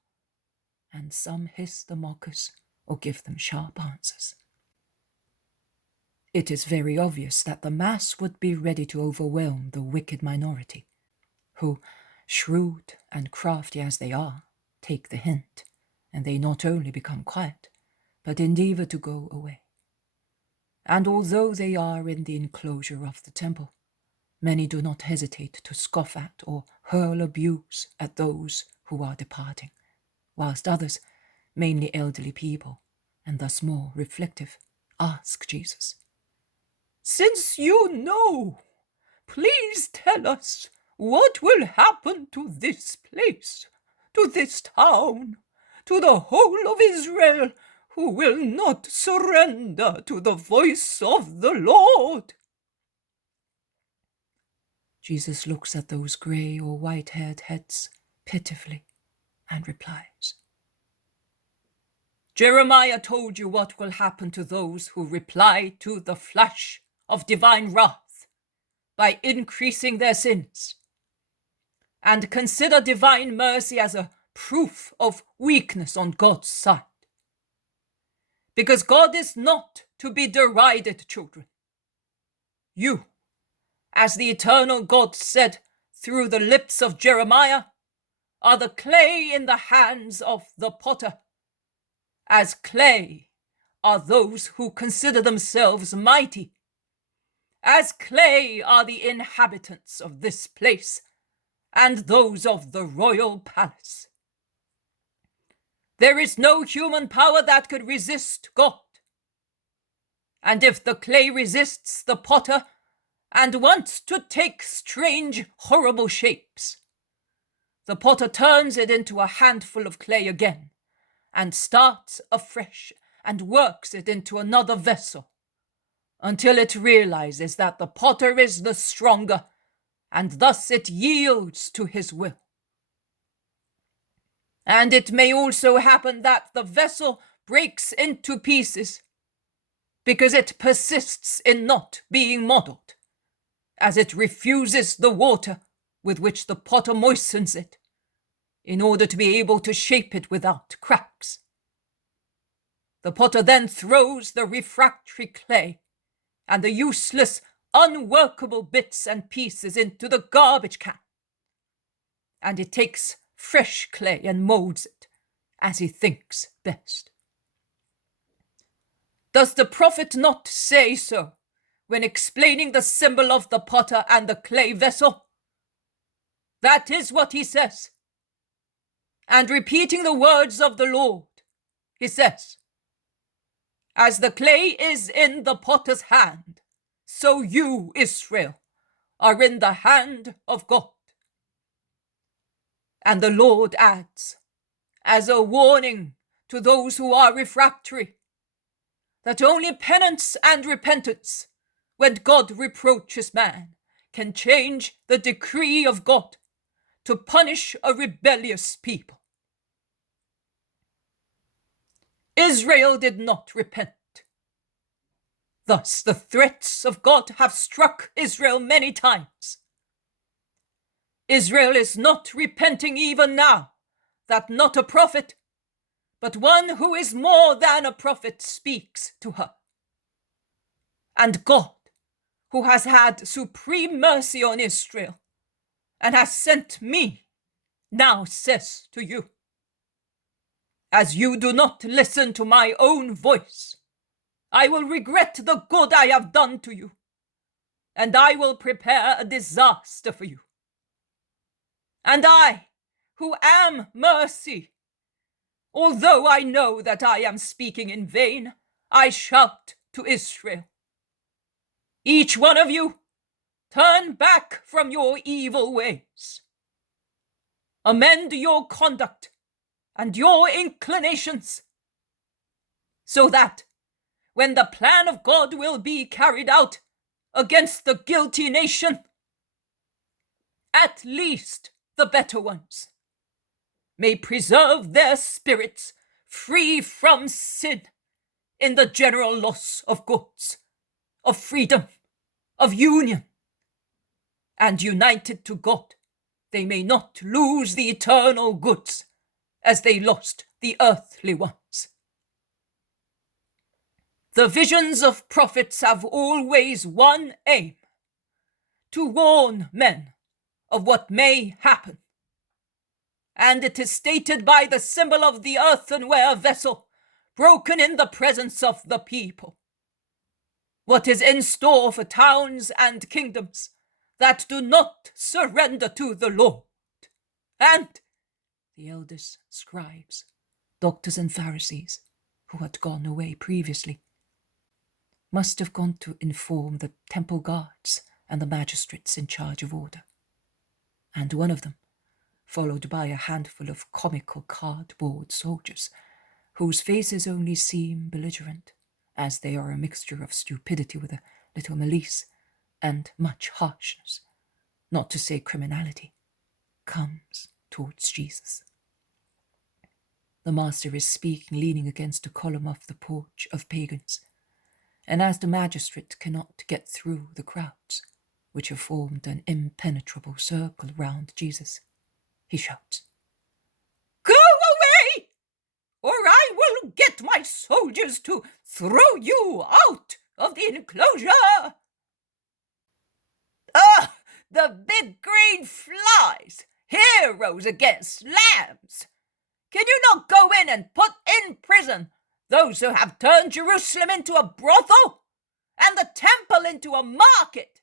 And some hiss the mockers or give them sharp answers. It is very obvious that the mass would be ready to overwhelm the wicked minority, who, shrewd and crafty as they are, take the hint, and they not only become quiet, but endeavor to go away. And although they are in the enclosure of the temple, many do not hesitate to scoff at or hurl abuse at those who are departing, whilst others, mainly elderly people, and thus more reflective, ask Jesus, "Since you know, please tell us what will happen to this place, to this town, to the whole of Israel, who will not surrender to the voice of the Lord." Jesus looks at those grey or white-haired heads pitifully and replies, "Jeremiah told you what will happen to those who reply to the flash of divine wrath by increasing their sins, and consider divine mercy as a proof of weakness on God's side. Because God is not to be derided, children. You, as the eternal God said through the lips of Jeremiah, are the clay in the hands of the potter. As clay are those who consider themselves mighty. As clay are the inhabitants of this place and those of the royal palace. There is no human power that could resist God. And if the clay resists the potter and wants to take strange, horrible shapes, the potter turns it into a handful of clay again and starts afresh and works it into another vessel until it realizes that the potter is the stronger, and thus it yields to his will. And it may also happen that the vessel breaks into pieces because it persists in not being modeled, as it refuses the water with which the potter moistens it, in order to be able to shape it without cracks. The potter then throws the refractory clay and the useless, unworkable bits and pieces into the garbage can, and it takes fresh clay and molds it, as he thinks best. Does the prophet not say so when explaining the symbol of the potter and the clay vessel? That is what he says. And repeating the words of the Lord, he says, "As the clay is in the potter's hand, so you, Israel, are in the hand of God." And the Lord adds, as a warning to those who are refractory, that only penance and repentance, when God reproaches man, can change the decree of God to punish a rebellious people. Israel did not repent. Thus the threats of God have struck Israel many times. Israel is not repenting even now that not a prophet, but one who is more than a prophet speaks to her. And God, who has had supreme mercy on Israel and has sent me, now says to you, as you do not listen to my own voice, I will regret the good I have done to you, and I will prepare a disaster for you. And I, who am mercy, although I know that I am speaking in vain, I shout to Israel, each one of you, turn back from your evil ways. Amend your conduct and your inclinations, so that when the plan of God will be carried out against the guilty nation, at least the better ones may preserve their spirits free from sin in the general loss of goods, of freedom, of union, and united to God, they may not lose the eternal goods as they lost the earthly ones. The visions of prophets have always one aim: to warn men of what may happen. And it is stated by the symbol of the earthenware vessel, broken in the presence of the people, what is in store for towns and kingdoms that do not surrender to the Lord. And the elders, scribes, doctors and Pharisees, who had gone away previously, must have gone to inform the temple guards and the magistrates in charge of order. And one of them, followed by a handful of comical cardboard soldiers, whose faces only seem belligerent, as they are a mixture of stupidity with a little malice and much harshness, not to say criminality, comes towards Jesus. The Master is speaking leaning against a column of the porch of pagans, and as the magistrate cannot get through the crowds, which have formed an impenetrable circle round Jesus, he shouts, "Go away, or I will get my soldiers to throw you out of the enclosure." "Ah, the big green flies, heroes against lambs. Can you not go in and put in prison those who have turned Jerusalem into a brothel and the temple into a market?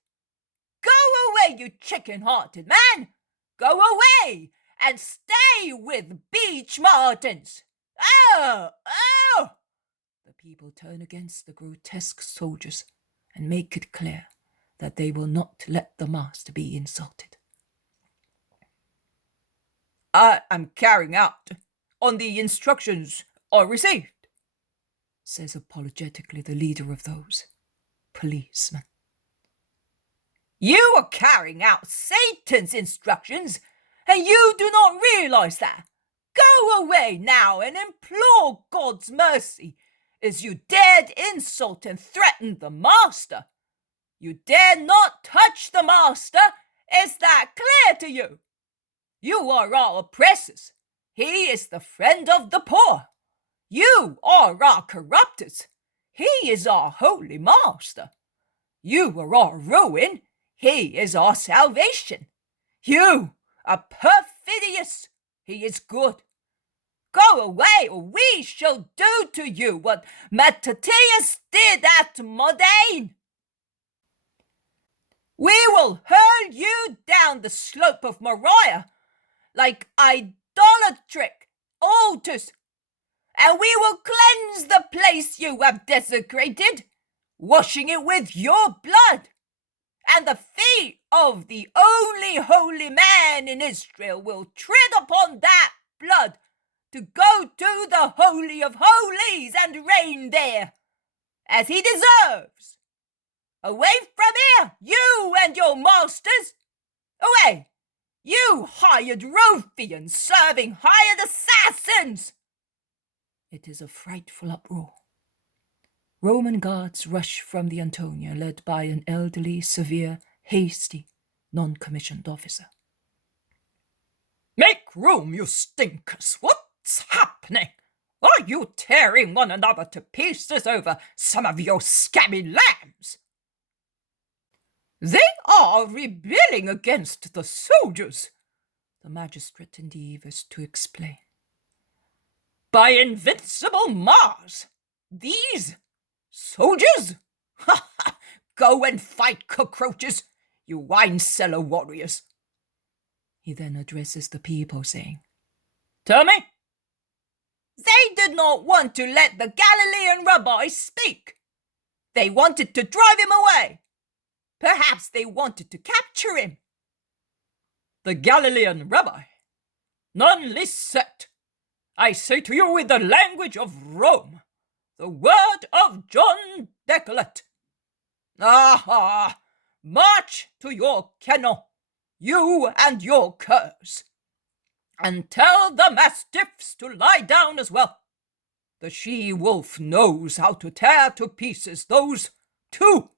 Go away, you chicken-hearted man. Go away and stay with beech martens. Oh, oh!" The people turn against the grotesque soldiers and make it clear that they will not let the Master be insulted. "I am carrying out on the instructions I received," says apologetically the leader of those policemen. "You are carrying out Satan's instructions, and you do not realize that. Go away now and implore God's mercy, as you dared insult and threaten the Master. You dare not touch the Master. Is that clear to you? You are our oppressors. He is the friend of the poor. You are our corruptors. He is our holy Master. You are our ruin. He is our salvation. You are perfidious. He is good. Go away, or we shall do to you what Mattathias did at Modane. We will hurl you down the slope of Moriah like idolatric altars, and we will cleanse the place you have desecrated, washing it with your blood. And the feet of the only holy man in Israel will tread upon that blood to go to the Holy of Holies and reign there, as he deserves. Away from here, you and your masters! Away, you hired ruffians serving hired assassins! It is a frightful uproar. Roman guards rush from the Antonia, led by an elderly, severe, hasty, non-commissioned officer. Make room, you stinkers! What's happening? Are you tearing one another to pieces over some of your scabby lambs? They are rebelling against the soldiers, the magistrate endeavours to explain. By invincible Mars! These soldiers? Ha ha! Go and fight cockroaches, you wine-cellar warriors. He then addresses the people, saying, Tell me. They did not want to let the Galilean rabbi speak. They wanted to drive him away. Perhaps they wanted to capture him. The Galilean rabbi? Non licet. I say to you with the language of Rome, the word of John Decollete. Aha! March to your kennel, you and your curs, and tell the mastiffs to lie down as well. The she-wolf knows how to tear to pieces those two.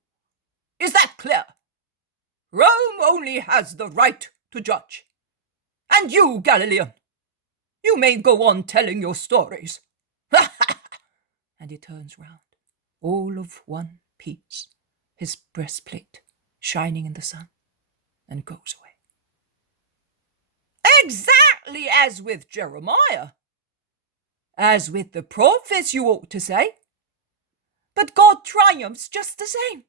Is that clear? Rome only has the right to judge. And you, Galilean, you may go on telling your stories. And he turns round, all of one piece, his breastplate shining in the sun, and goes away. Exactly as with Jeremiah. As with the prophets, you ought to say. But God triumphs just the same.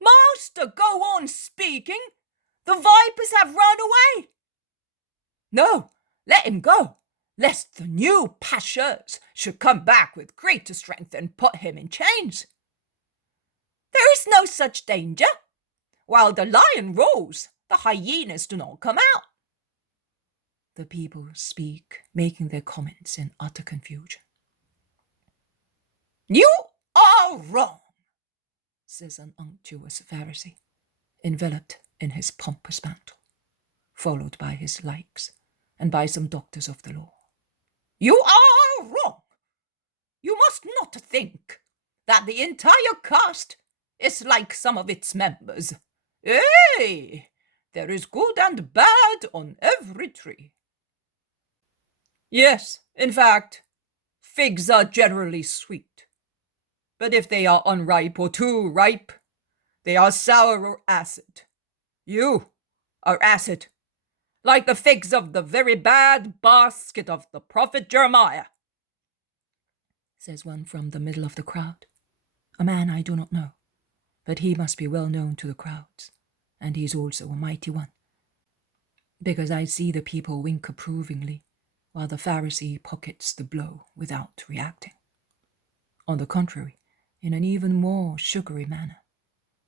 Master, go on speaking. The vipers have run away. No, let him go, lest the new pashas should come back with greater strength and put him in chains. There is no such danger. While the lion roars, the hyenas do not come out. The people speak, making their comments in utter confusion. You are wrong, says an unctuous Pharisee, enveloped in his pompous mantle, followed by his likes and by some doctors of the law. You are wrong. You must not think that the entire caste is like some of its members. Hey, there is good and bad on every tree. Yes, in fact, figs are generally sweet. But if they are unripe or too ripe, they are sour or acid. You are acid, like the figs of the very bad basket of the prophet Jeremiah, says one from the middle of the crowd, a man I do not know, but he must be well known to the crowds, and he is also a mighty one, because I see the people wink approvingly, while the Pharisee pockets the blow without reacting. On the contrary, in an even more sugary manner,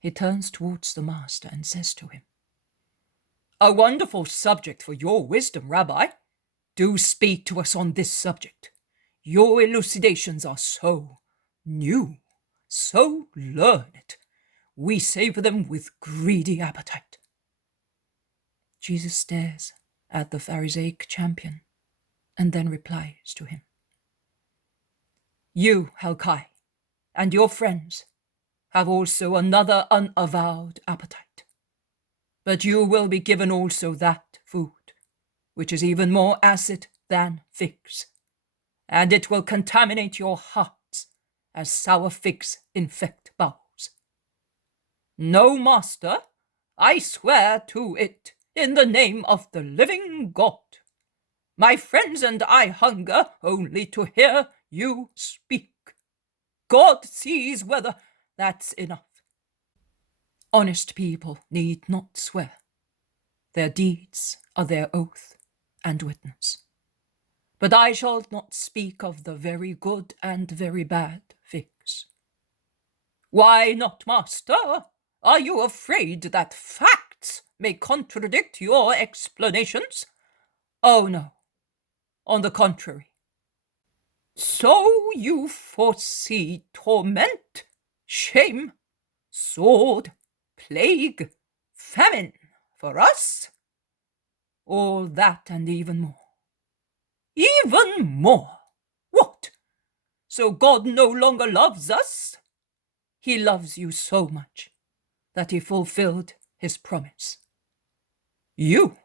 he turns towards the master and says to him, A wonderful subject for your wisdom, Rabbi. Do speak to us on this subject. Your elucidations are so new, so learned. We savor them with greedy appetite. Jesus stares at the Pharisaic champion and then replies to him, You, Helkai, and your friends have also another unavowed appetite. But you will be given also that food, which is even more acid than figs, and it will contaminate your hearts as sour figs infect bowels. No, master, I swear to it in the name of the living God. My friends and I hunger only to hear you speak. God sees whether that's enough. Honest people need not swear. Their deeds are their oath and witness. But I shall not speak of the very good and very bad things. Why not, master? Are you afraid that facts may contradict your explanations? Oh, no. On the contrary. So you foresee torment, shame, sword, plague, famine for us? All that and even more. Even more? What? So God no longer loves us? He loves you so much that he fulfilled his promise. You?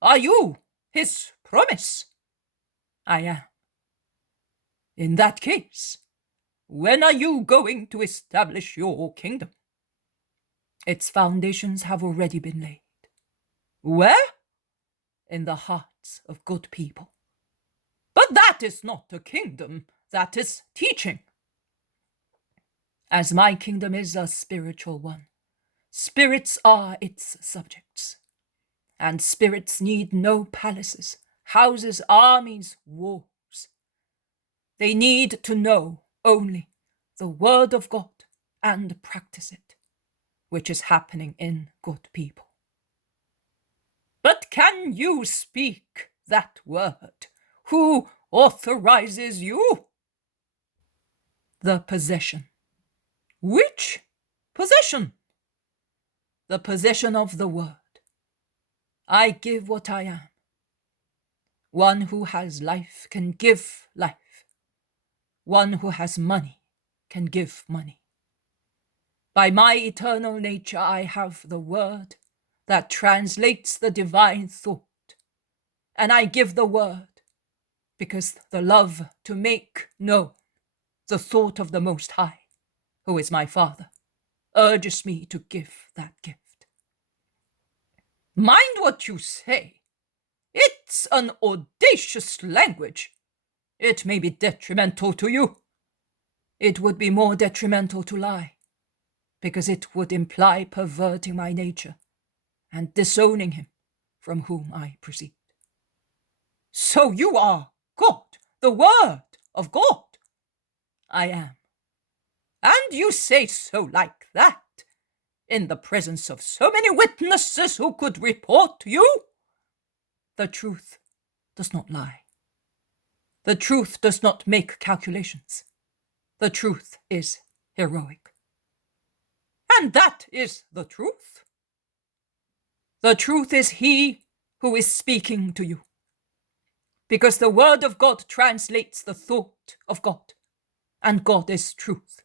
Are you his promise? I am. In that case, when are you going to establish your kingdom? Its foundations have already been laid. Where? In the hearts of good people. But that is not a kingdom, that is teaching. As my kingdom is a spiritual one, spirits are its subjects. And spirits need no palaces, houses, armies, walls. They need to know only the word of God and practice it, which is happening in good people. But can you speak that word? Who authorizes you? The possession. Which possession? The possession of the word. I give what I am. One who has life can give life. One who has money can give money. By my eternal nature, I have the word that translates the divine thought. And I give the word because the love to make known the thought of the Most High, who is my Father, urges me to give that gift. Mind what you say. It's an audacious language. It may be detrimental to you. It would be more detrimental to lie, because it would imply perverting my nature and disowning him from whom I proceed. So you are God, the Word of God? I am. And you say so like that, in the presence of so many witnesses who could report you? The truth does not lie. The truth does not make calculations. The truth is heroic. And that is the truth? The truth is he who is speaking to you. Because the word of God translates the thought of God, and God is truth.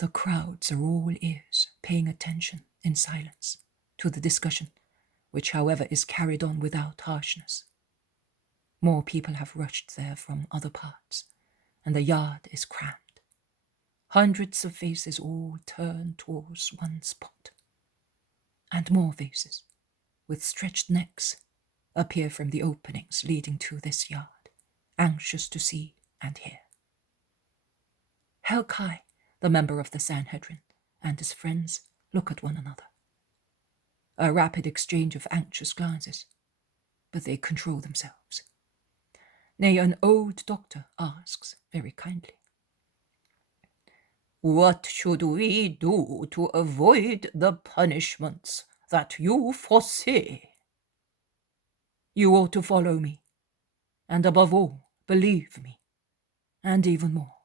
The crowds are all ears, paying attention in silence to the discussion, which, however, is carried on without harshness. More people have rushed there from other parts, and the yard is crammed. Hundreds of faces all turn towards one spot. And more faces, with stretched necks, appear from the openings leading to this yard, anxious to see and hear. Helkai, the member of the Sanhedrin, and his friends look at one another. A rapid exchange of anxious glances, but they control themselves. Nay, an old doctor asks very kindly, "What should we do to avoid the punishments that you foresee?" You ought to follow me, and above all, believe me, and even more,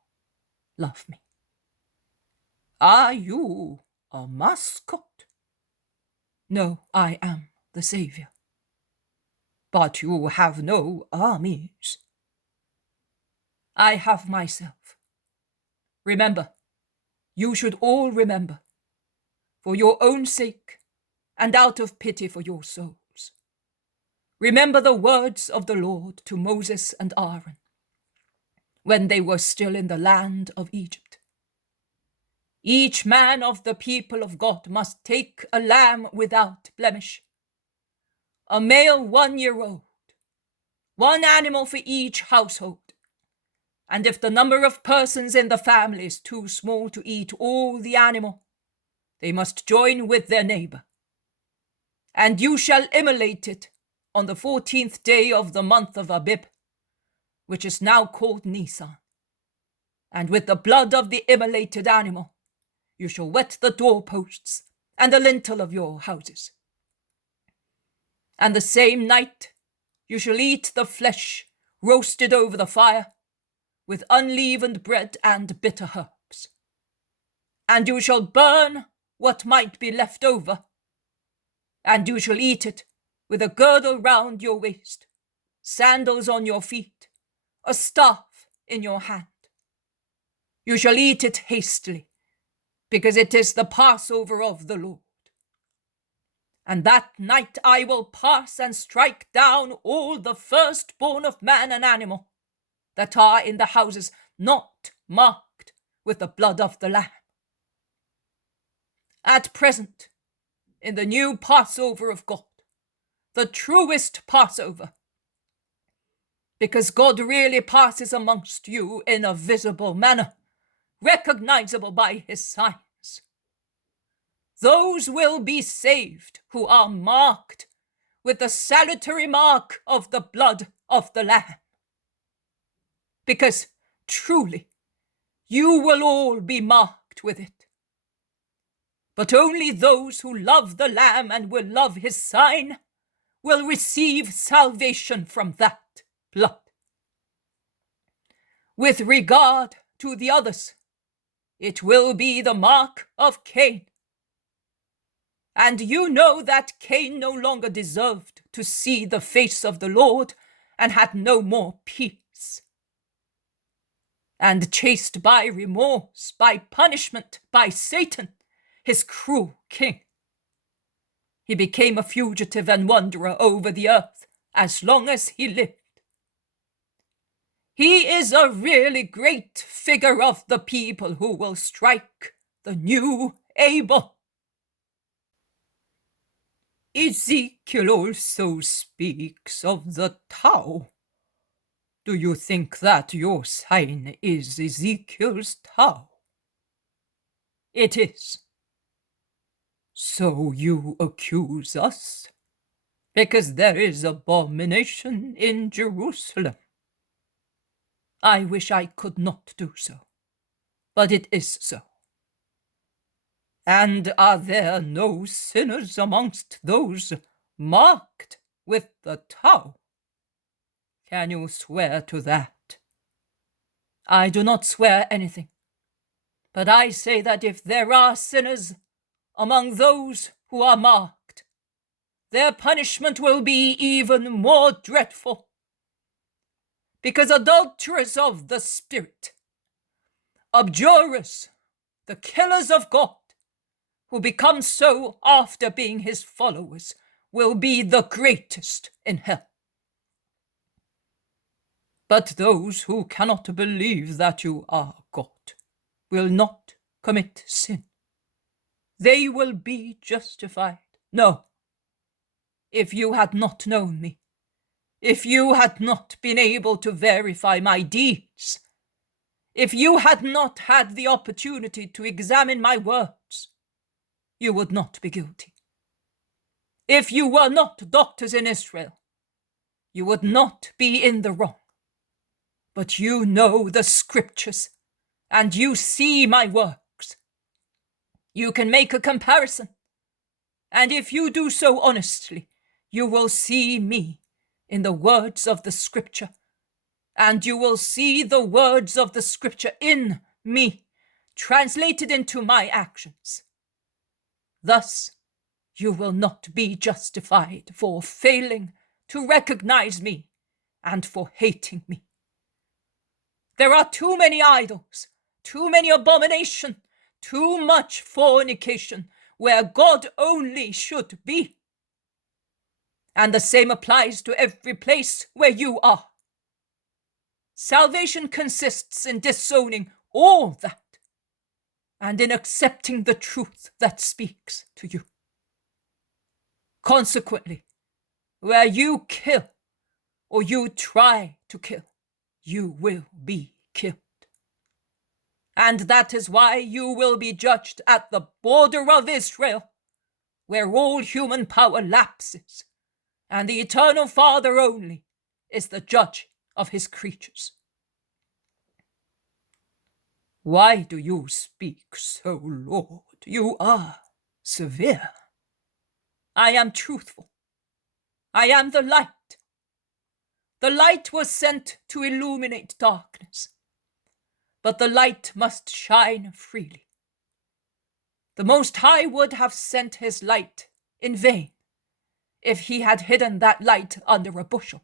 love me. Are you a mascot? No, I am the Saviour. But you have no armies. I have myself. Remember, you should all remember, for your own sake and out of pity for your souls. Remember the words of the Lord to Moses and Aaron when they were still in the land of Egypt. Each man of the people of God must take a lamb without blemish, a male 1-year-old, 1 animal for each household. And if the number of persons in the family is too small to eat all the animal, they must join with their neighbor. And you shall immolate it on the 14th day of the month of Abib, which is now called Nisan. And with the blood of the immolated animal, you shall wet the doorposts and the lintel of your houses. And the same night you shall eat the flesh roasted over the fire, with unleavened bread and bitter herbs. And you shall burn what might be left over, and you shall eat it with a girdle round your waist, sandals on your feet, a staff in your hand. You shall eat it hastily, because it is the Passover of the Lord. And that night I will pass and strike down all the firstborn of man and animal that are in the houses not marked with the blood of the Lamb. At present, in the new Passover of God, the truest Passover, because God really passes amongst you in a visible manner, recognizable by his signs. Those will be saved who are marked with the salutary mark of the blood of the Lamb. Because truly, you will all be marked with it. But only those who love the Lamb and will love his sign will receive salvation from that blood. With regard to the others, it will be the mark of Cain. And you know that Cain no longer deserved to see the face of the Lord and had no more peace. And chased by remorse, by punishment, by Satan, his cruel king, he became a fugitive and wanderer over the earth as long as he lived. He is a really great figure of the people who will strike the new Abel. Ezekiel also speaks of the Tau. Do you think that your sign is Ezekiel's Tau? It is. So you accuse us, because there is abomination in Jerusalem. I wish I could not do so, but it is so. And are there no sinners amongst those marked with the Tau? Can you swear to that? I do not swear anything, but I say that if there are sinners among those who are marked, their punishment will be even more dreadful. Because adulterers of the Spirit, abjurers, the killers of God, who become so after being his followers, will be the greatest in hell. But those who cannot believe that you are God will not commit sin. They will be justified. No, if you had not known me, if you had not been able to verify my deeds, if you had not had the opportunity to examine my words, you would not be guilty. If you were not doctors in Israel, you would not be in the wrong. But you know the scriptures, and you see my works. You can make a comparison, and if you do so honestly, you will see me in the words of the scripture, and you will see the words of the scripture in me, translated into my actions. Thus, you will not be justified for failing to recognize me and for hating me. There are too many idols, too many abomination, too much fornication, where God only should be. And the same applies to every place where you are. Salvation consists in disowning all that, and in accepting the truth that speaks to you. Consequently, where you kill, or you try to kill, you will be killed. And that is why you will be judged at the border of Israel, where all human power lapses, and the eternal Father only is the judge of his creatures. Why do you speak so, Lord? You are severe. I am truthful. I am the light. The light was sent to illuminate darkness, but the light must shine freely. The Most High would have sent his light in vain if he had hidden that light under a bushel.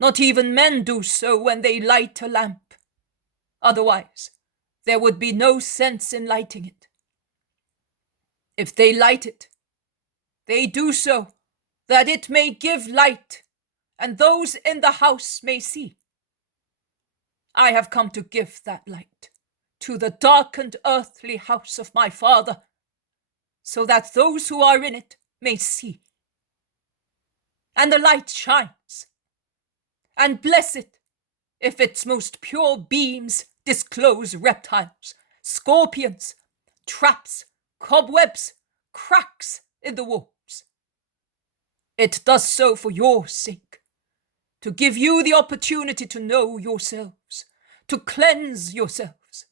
Not even men do so when they light a lamp. Otherwise, there would be no sense in lighting it. If they light it, they do so that it may give light, and those in the house may see. I have come to give that light to the darkened earthly house of my Father, so that those who are in it may see. And the light shines, and bless it if its most pure beams disclose reptiles, scorpions, traps, cobwebs, cracks in the walls. It does so for your sake, to give you the opportunity to know yourselves, to cleanse yourselves,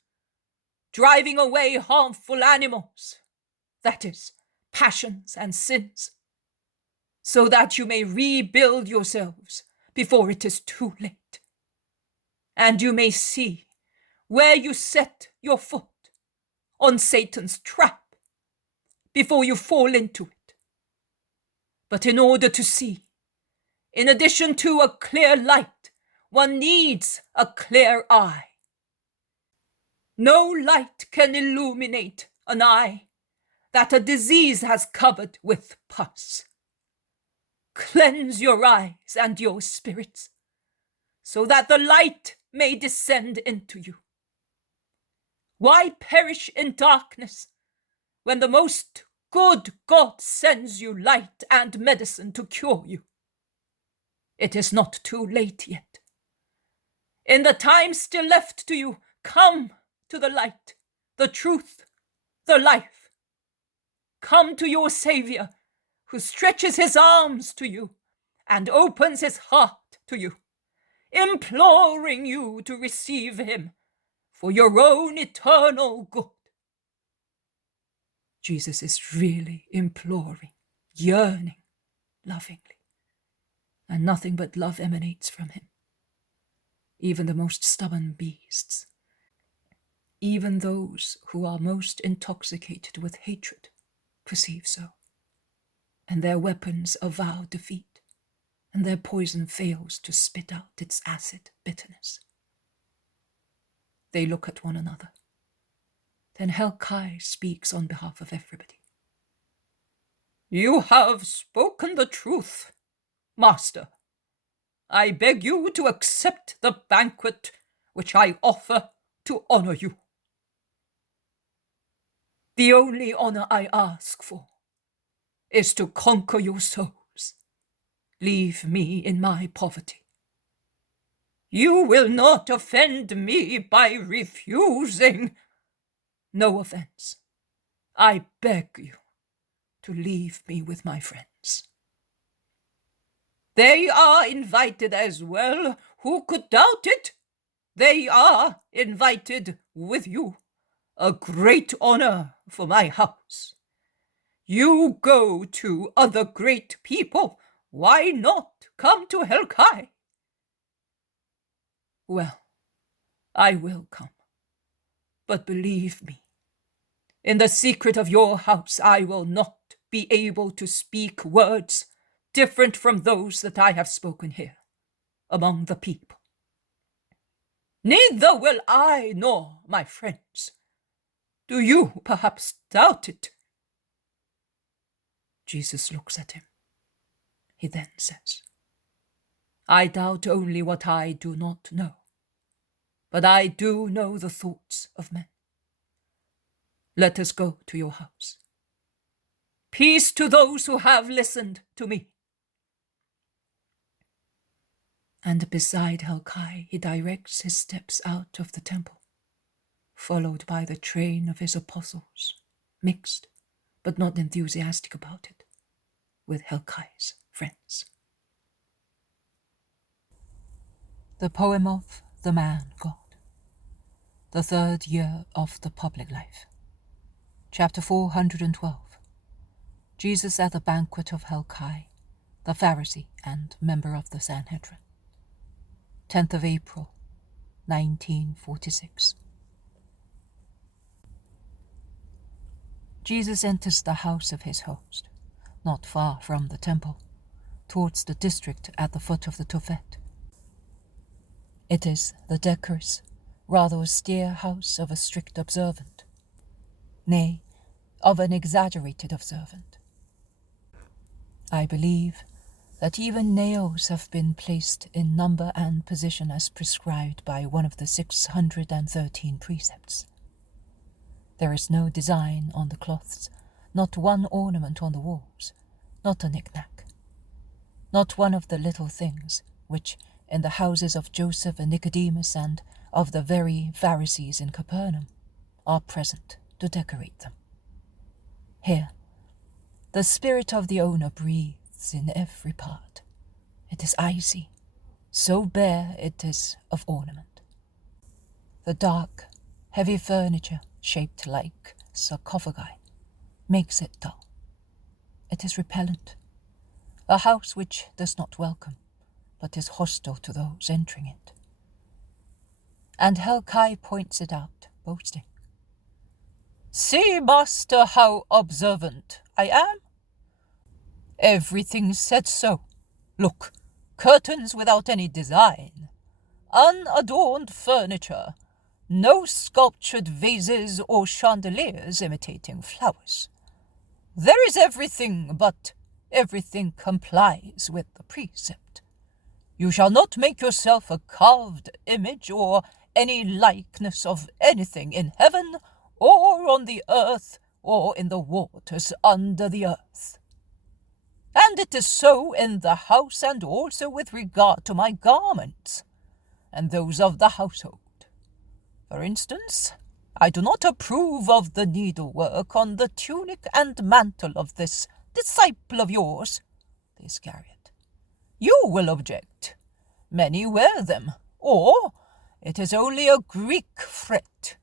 driving away harmful animals, that is, passions and sins, so that you may rebuild yourselves before it is too late, and you may see where you set your foot on Satan's trap before you fall into it. But in order to see, in addition to a clear light, one needs a clear eye. No light can illuminate an eye that a disease has covered with pus. Cleanse your eyes and your spirits, so that the light may descend into you. Why perish in darkness when the most good God sends you light and medicine to cure you? It is not too late yet. In the time still left to you, come to the light, the truth, the life. Come to your Savior, who stretches his arms to you and opens his heart to you, imploring you to receive him for your own eternal good. Jesus is really imploring, yearning, lovingly, and nothing but love emanates from him. Even the most stubborn beasts, even those who are most intoxicated with hatred, perceive so, and their weapons avow defeat, and their poison fails to spit out its acid bitterness. They look at one another. Then Helkai speaks on behalf of everybody. You have spoken the truth, Master. I beg you to accept the banquet which I offer to honor you. The only honor I ask for is to conquer your souls. Leave me in my poverty. You will not offend me by refusing. No offense. I beg you to leave me with my friends. They are invited as well. Who could doubt it? They are invited with you. A great honor for my house. You go to other great people. Why not come to Helkai? Well, I will come. But believe me, in the secret of your house I will not be able to speak words different from those that I have spoken here among the people. Neither will I nor my friends. Do you perhaps doubt it? Jesus looks at him. He then says, I doubt only what I do not know, but I do know the thoughts of men. Let us go to your house. Peace to those who have listened to me, And beside Helkai he directs his steps out of the temple, followed by the train of his apostles, mixed, but not enthusiastic about it, with Helkai's friends. The poem of the Man God. The third year of the public life. Chapter 412. Jesus at the banquet of Helkai, the Pharisee and member of the Sanhedrin. 10th of April, 1946. Jesus enters the house of his host, not far from the temple, towards the district at the foot of the Tophet. It is the decorous, rather austere house of a strict observant, nay, of an exaggerated observant. I believe that even nails have been placed in number and position as prescribed by one of the 613 precepts. There is no design on the cloths, not one ornament on the walls, not a knick-knack, not one of the little things which, in the houses of Joseph and Nicodemus and of the very Pharisees in Capernaum, are present to decorate them. Here, the spirit of the owner breathes in every part. It is icy, so bare it is of ornament. The dark, heavy furniture, shaped like sarcophagi, makes it dull. It is repellent, a house which does not welcome, but is hostile to those entering it. And Helkai points it out, boasting, "See, master, how observant I am. Everything said so. Look, curtains without any design, unadorned furniture, no sculptured vases or chandeliers imitating flowers. There is everything, but everything complies with the precept. You shall not make yourself a carved image or any likeness of anything in heaven or on the earth or in the waters under the earth. And it is so in the house and also with regard to my garments, and those of the household. For instance, I do not approve of the needlework on the tunic and mantle of this disciple of yours, the Iscariot. You will object. Many wear them, or it is only a Greek fret.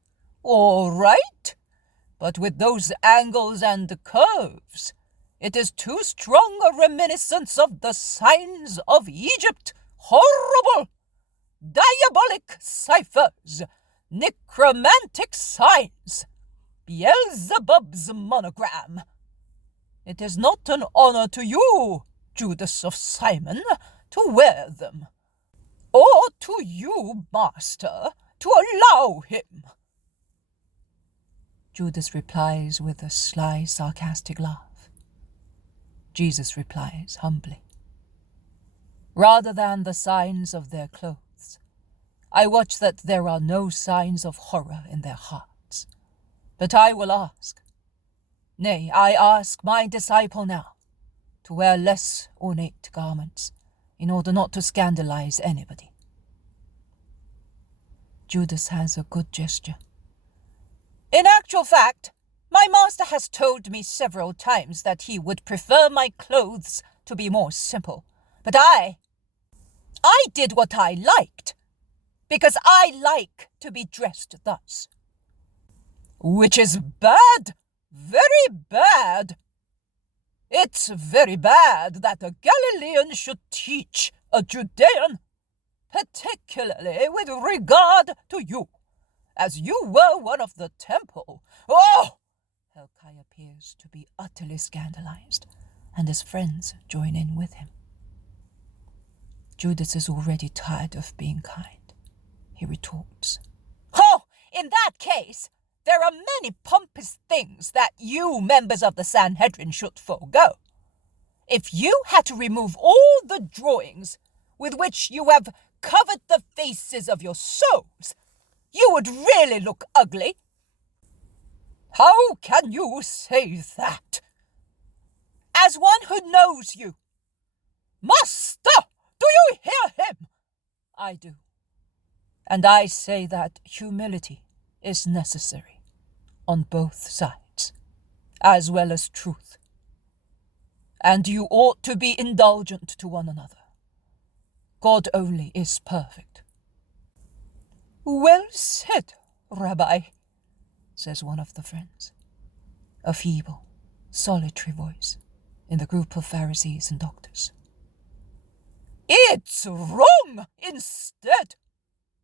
All right, but with those angles and curves, it is too strong a reminiscence of the signs of Egypt. Horrible! Diabolic ciphers! Necromantic signs! Beelzebub's monogram! It is not an honor to you, Judas of Simon, to wear them, or to you, master, to allow him." Judas replies with a sly, sarcastic laugh. Jesus replies humbly, "Rather than the signs of their clothes, I watch that there are no signs of horror in their hearts. But I will ask, nay, I ask my disciple now, to wear less ornate garments, in order not to scandalize anybody." Judas has a good gesture. "In actual fact, my master has told me several times that he would prefer my clothes to be more simple, but I did what I liked, because I like to be dressed thus." "Which is bad, very bad. It's very bad that a Galilean should teach a Judean, particularly with regard to you, as you were one of the temple. Oh!" Helkai appears to be utterly scandalized, and his friends join in with him. Judas is already tired of being kind. He retorts, "Oh, in that case, there are many pompous things that you members of the Sanhedrin should forego. If you had to remove all the drawings with which you have covered the faces of your souls, you would really look ugly." "How can you say that?" "As one who knows you." "Master, do you hear him? I do. And I say that humility is necessary on both sides, as well as truth. And you ought to be indulgent to one another. God only is perfect. Well said, Rabbi, says one of the friends, a feeble, solitary voice in the group of Pharisees and doctors. It's wrong instead,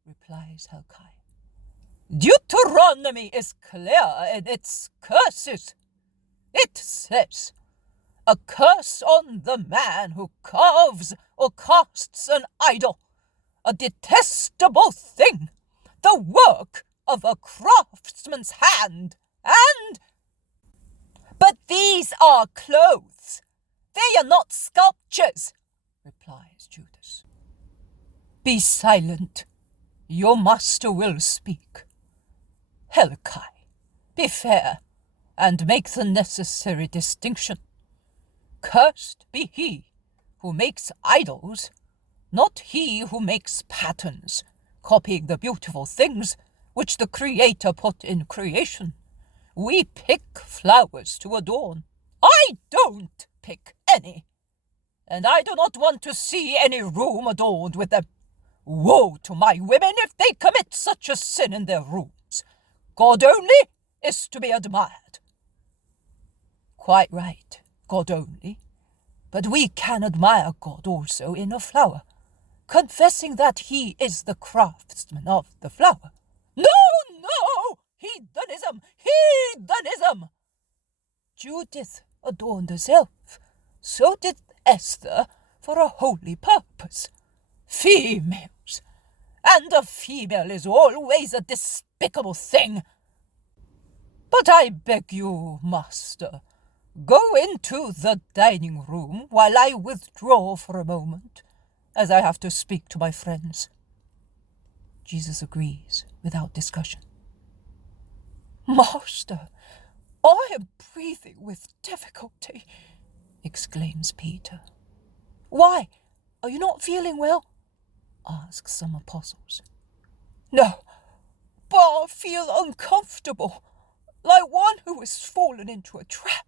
replies Helkai. Deuteronomy is clear in its curses. It says, a curse on the man who carves or casts an idol, a detestable thing, the work of a craftsman's hand, and... But these are clothes. They are not sculptures, replies Judas. Be silent. Your master will speak. Helkai, be fair, and make the necessary distinction. Cursed be he who makes idols, not he who makes patterns, copying the beautiful things which the Creator put in creation. We pick flowers to adorn. I don't pick any, and I do not want to see any room adorned with them. Woe to my women if they commit such a sin in their rooms. God only is to be admired. Quite right, God only. But we can admire God also in a flower, confessing that he is the craftsman of the flower. No! Heathenism! Heathenism! Judith adorned herself. So did Esther for a holy purpose. Females! And a female is always a despicable thing. But I beg you, master, go into the dining room while I withdraw for a moment, as I have to speak to my friends. Jesus agrees without discussion. Master, I am breathing with difficulty, exclaims Peter. Why, are you not feeling well? Asks some apostles. No, but I feel uncomfortable, like one who has fallen into a trap.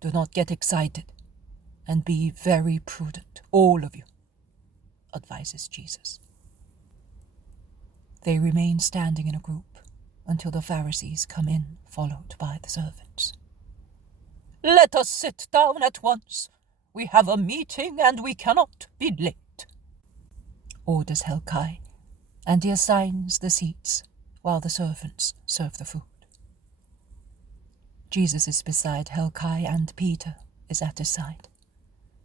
Do not get excited, and be very prudent, all of you, advises Jesus. They remain standing in a group until the Pharisees come in, followed by the servants. Let us sit down at once. We have a meeting and we cannot be late, orders Helkai, and he assigns the seats while the servants serve the food. Jesus is beside Helkai and Peter is at his side.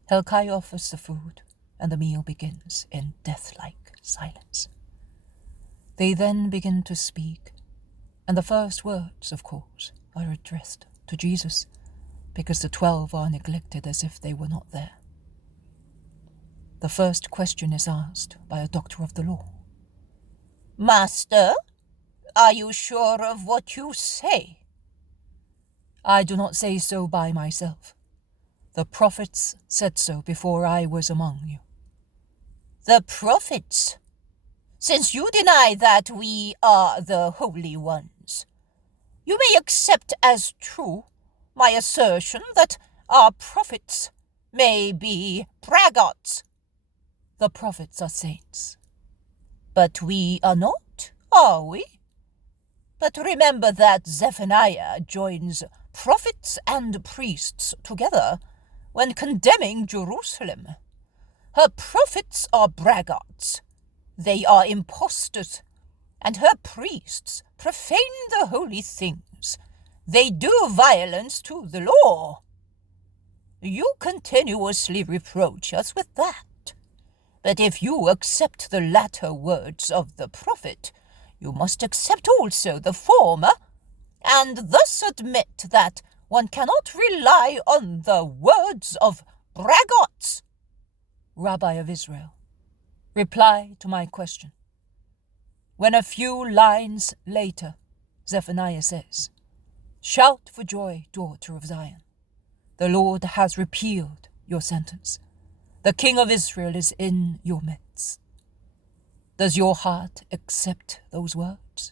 Helkai offers the food and the meal begins in death-like silence. They then begin to speak, and the first words, of course, are addressed to Jesus, because the 12 are neglected as if they were not there. The first question is asked by a doctor of the law. Master, are you sure of what you say? I do not say so by myself. The prophets said so before I was among you. The prophets? Since you deny that we are the holy ones, you may accept as true my assertion that our prophets may be braggarts. The prophets are saints. But we are not, are we? But remember that Zephaniah joins prophets and priests together when condemning Jerusalem. Her prophets are braggarts. They are impostors, and her priests profane the holy things. They do violence to the law. You continuously reproach us with that. But if you accept the latter words of the prophet, you must accept also the former, and thus admit that one cannot rely on the words of braggarts. Rabbi of Israel, reply to my question. When a few lines later, Zephaniah says, Shout for joy, daughter of Zion. The Lord has repealed your sentence. The King of Israel is in your midst. Does your heart accept those words?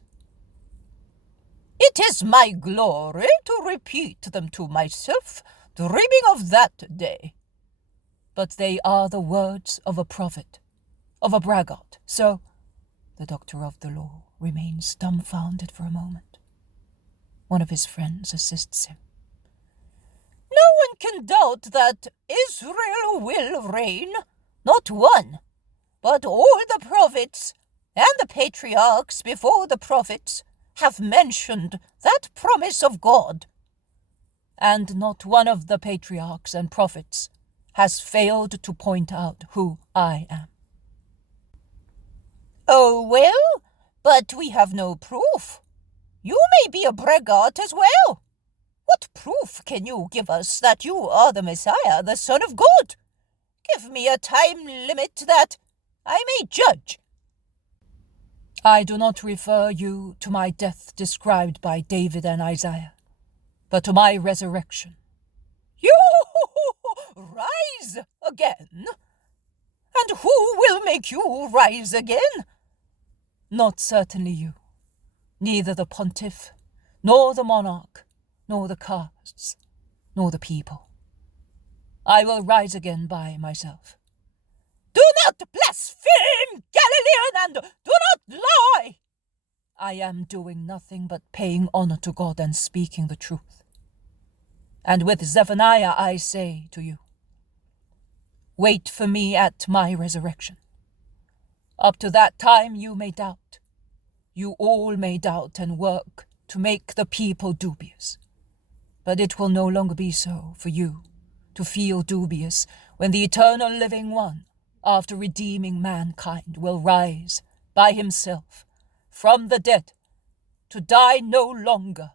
It is my glory to repeat them to myself, dreaming of that day. But they are the words of a prophet, of a braggart. So the doctor of the law remains dumbfounded for a moment. One of his friends assists him. No one can doubt that Israel will reign, not one, but all the prophets and the patriarchs before the prophets have mentioned that promise of God. And not one of the patriarchs and prophets has failed to point out who I am. Oh, well, but we have no proof. You may be a braggart as well. What proof can you give us that you are the Messiah, the Son of God? Give me a time limit that I may judge. I do not refer you to my death described by David and Isaiah, but to my resurrection. You rise again? And who will make you rise again? Not certainly you, neither the pontiff, nor the monarch, nor the castes, nor the people. I will rise again by myself. Do not blaspheme, Galilean, and do not lie! I am doing nothing but paying honor to God and speaking the truth. And with Zephaniah I say to you, wait for me at my resurrection. Up to that time you may doubt. You all may doubt and work to make the people dubious. But it will no longer be so for you to feel dubious when the eternal living one, after redeeming mankind, will rise by himself from the dead to die no longer.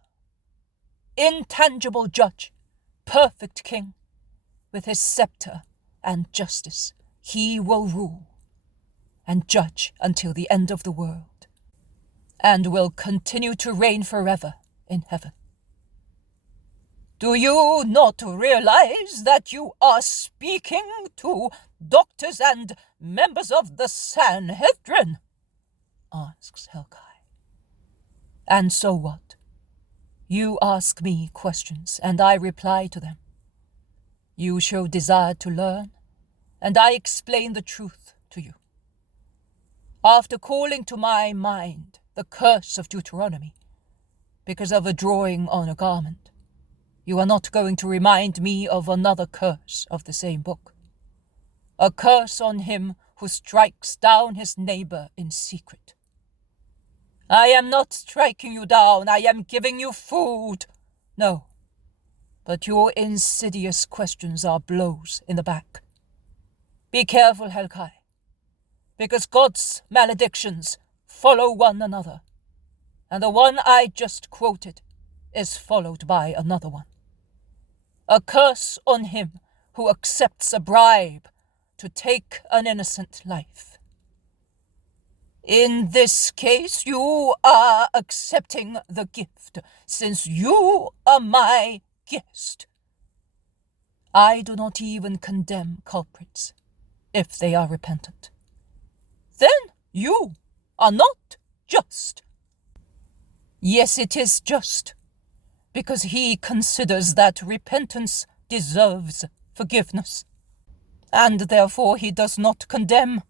Intangible judge, perfect king, with his scepter and justice, he will rule and judge until the end of the world, and will continue to reign forever in heaven. Do you not realize that you are speaking to doctors and members of the Sanhedrin? Asks Helkai. And so what? You ask me questions, and I reply to them. You show desire to learn, and I explain the truth to you. After calling to my mind the curse of Deuteronomy, because of a drawing on a garment, you are not going to remind me of another curse of the same book. A curse on him who strikes down his neighbor in secret. I am not striking you down, I am giving you food. No, but your insidious questions are blows in the back. Be careful, Helkai, because God's maledictions follow one another, and the one I just quoted is followed by another one. A curse on him who accepts a bribe to take an innocent life. In this case, you are accepting the gift, since you are my guest. I do not even condemn culprits, if they are repentant. Then you are not just. Yes, it is just, because he considers that repentance deserves forgiveness, and therefore he does not condemn,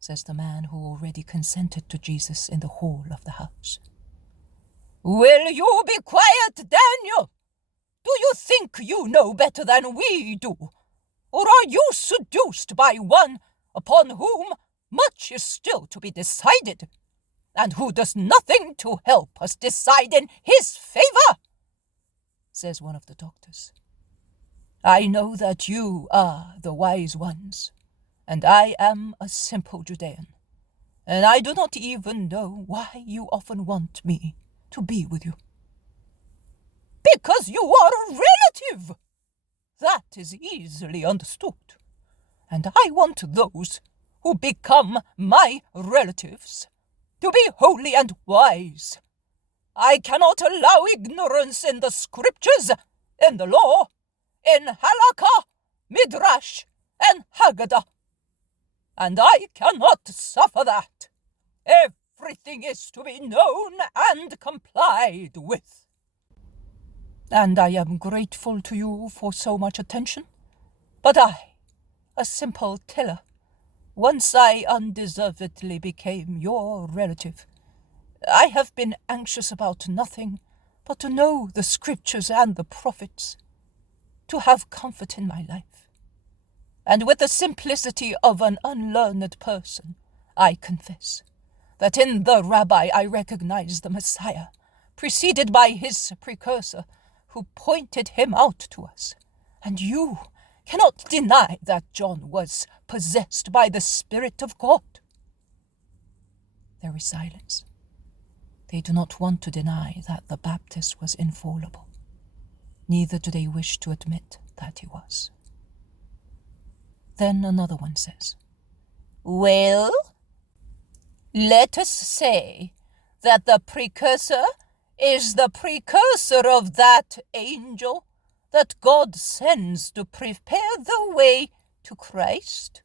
says the man who already consented to Jesus in the hall of the house. Will you be quiet, Daniel? Do you think you know better than we do? Or are you seduced by one upon whom much is still to be decided, and who does nothing to help us decide in his favor? Says one of the doctors. I know that you are the wise ones, and I am a simple Judean, and I do not even know why you often want me to be with you. Because you are a relative. That is easily understood, and I want those who become my relatives to be holy and wise. I cannot allow ignorance in the scriptures, in the law, in halakha, midrash, and haggadah, and I cannot suffer that. Everything is to be known and complied with. And I am grateful to you for so much attention. But I, a simple tiller, once I undeservedly became your relative. I have been anxious about nothing but to know the scriptures and the prophets, to have comfort in my life. And with the simplicity of an unlearned person, I confess that in the rabbi I recognize the Messiah, preceded by his precursor, who pointed him out to us. And you cannot deny that John was possessed by the Spirit of God. There is silence. They do not want to deny that the Baptist was infallible. Neither do they wish to admit that he was. Then another one says, "Well, let us say that the precursor is the precursor of that angel that God sends to prepare the way to Christ.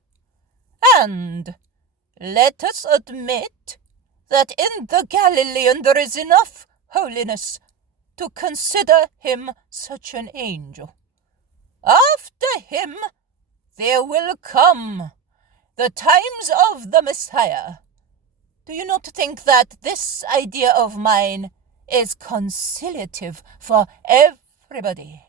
And let us admit that in the Galilean there is enough holiness to consider him such an angel. After him there will come the times of the Messiah. Do you not think that this idea of mine is conciliative for everybody?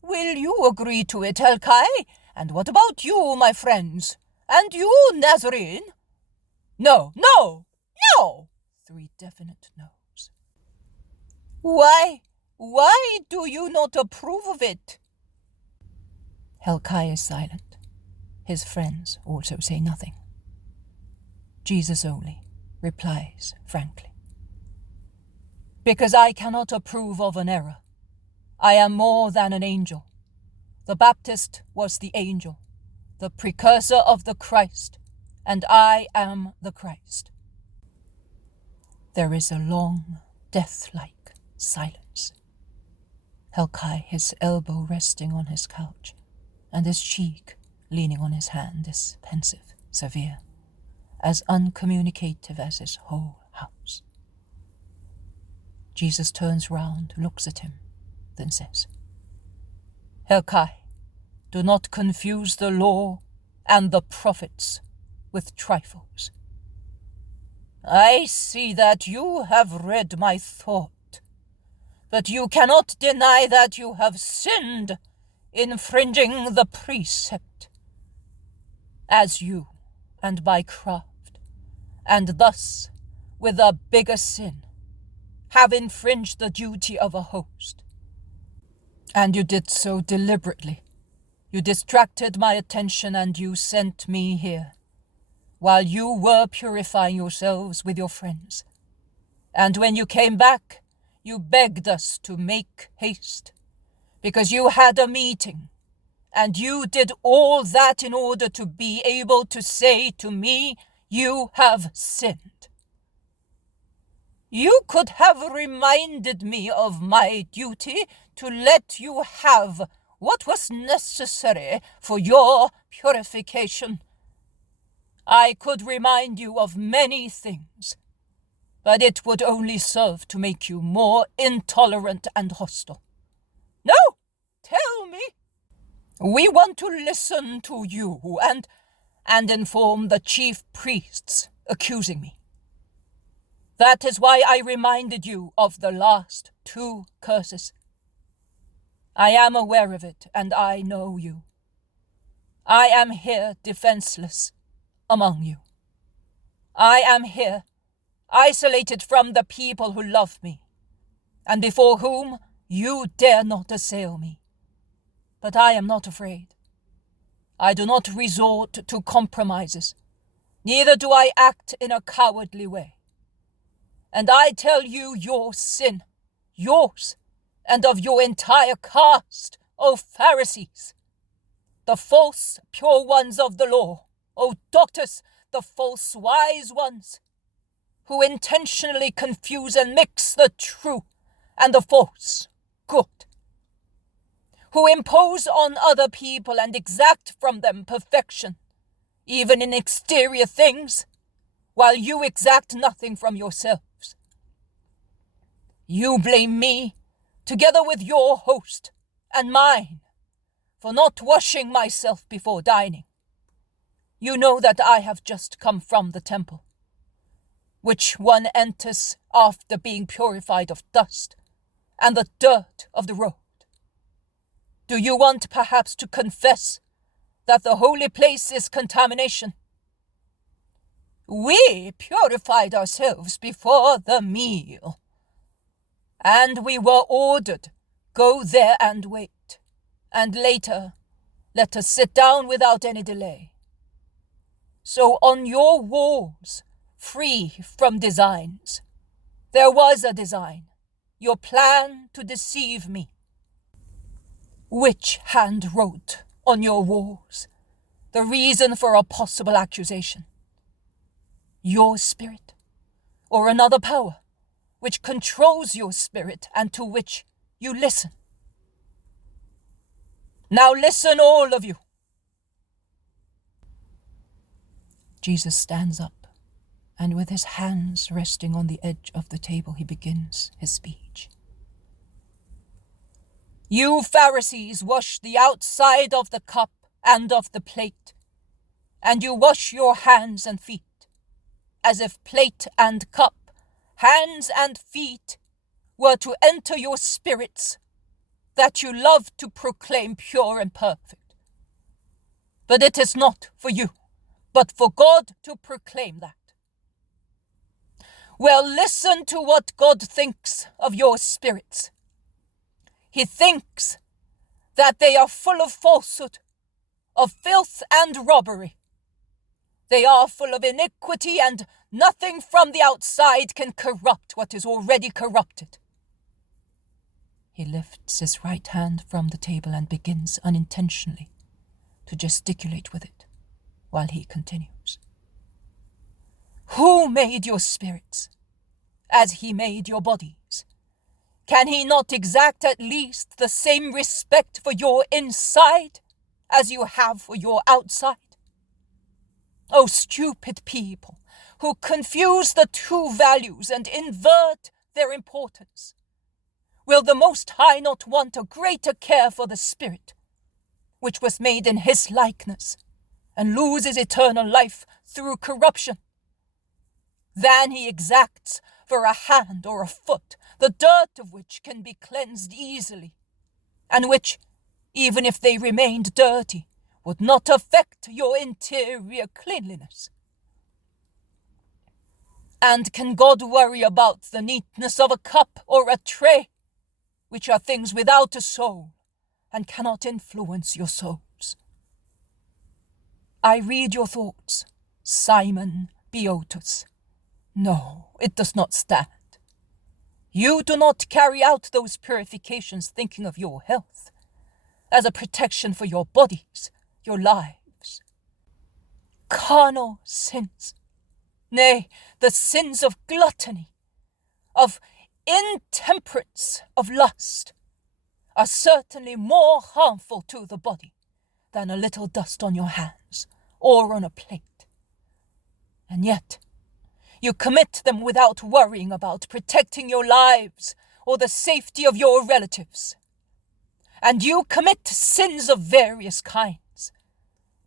Will you agree to it, Helkai? And what about you, my friends? And you, Nazarene?" "No, no, no!" 3 definite no's. Why do you not approve of it?" Helkai is silent. His friends also say nothing. Jesus only replies frankly, "Because I cannot approve of an error. I am more than an angel. The Baptist was the angel, the precursor of the Christ, and I am the Christ." There is a long, death-like silence. Helkai, his elbow resting on his couch, and his cheek leaning on his hand, is pensive, severe, as uncommunicative as his whole house. Jesus turns round, looks at him, then says, "Helkai, do not confuse the law and the prophets with trifles. I see that you have read my thought, but you cannot deny that you have sinned, infringing the precept, as you, and by craft, and thus, with a bigger sin, have infringed the duty of a host. And you did so deliberately. You distracted my attention and you sent me here, while you were purifying yourselves with your friends. And when you came back, you begged us to make haste, because you had a meeting, and you did all that in order to be able to say to me, 'You have sinned.' You could have reminded me of my duty to let you have what was necessary for your purification. I could remind you of many things, but it would only serve to make you more intolerant and hostile. No, tell me. We want to listen to you and inform the chief priests accusing me. That is why I reminded you of the last 2 curses. I am aware of it, and I know you. I am here defenseless among you. I am here isolated from the people who love me, and before whom you dare not assail me. But I am not afraid. I do not resort to compromises, neither do I act in a cowardly way. And I tell you your sin, yours, and of your entire caste, O Pharisees, the false pure ones of the law, O doctors, the false wise ones, who intentionally confuse and mix the true and the false good, who impose on other people and exact from them perfection, even in exterior things, while you exact nothing from yourselves. You blame me, together with your host and mine, for not washing myself before dining. You know that I have just come from the temple, which one enters after being purified of dust and the dirt of the road. Do you want perhaps to confess that the holy place is contamination? We purified ourselves before the meal, and we were ordered, go there and wait, and later let us sit down without any delay. So on your walls, free from designs, there was a design, your plan to deceive me. Which hand wrote on your walls the reason for a possible accusation? Your spirit, or another power which controls your spirit and to which you listen? Now listen, all of you. Jesus stands up, and with his hands resting on the edge of the table, he begins his speech. You Pharisees wash the outside of the cup and of the plate, and you wash your hands and feet, as if plate and cup, hands and feet, were to enter your spirits, that you love to proclaim pure and perfect. But it is not for you, but for God to proclaim that. Well, listen to what God thinks of your spirits. He thinks that they are full of falsehood, of filth and robbery. They are full of iniquity, and nothing from the outside can corrupt what is already corrupted. He lifts his right hand from the table and begins unintentionally to gesticulate with it while he continues. Who made your spirits, as he made your bodies? Can he not exact at least the same respect for your inside as you have for your outside? O stupid people, who confuse the two values and invert their importance! Will the Most High not want a greater care for the spirit, which was made in his likeness, and loses eternal life through corruption, than he exacts for a hand or a foot, the dirt of which can be cleansed easily, and which, even if they remained dirty, would not affect your interior cleanliness? And can God worry about the neatness of a cup or a tray, which are things without a soul, and cannot influence your souls? I read your thoughts, Simon Beotus. No, it does not stand. You do not carry out those purifications thinking of your health, as a protection for your bodies, your lives. Carnal sins, nay, the sins of gluttony, of intemperance, of lust, are certainly more harmful to the body than a little dust on your hands or on a plate. And yet, you commit them without worrying about protecting your lives or the safety of your relatives. And you commit sins of various kinds,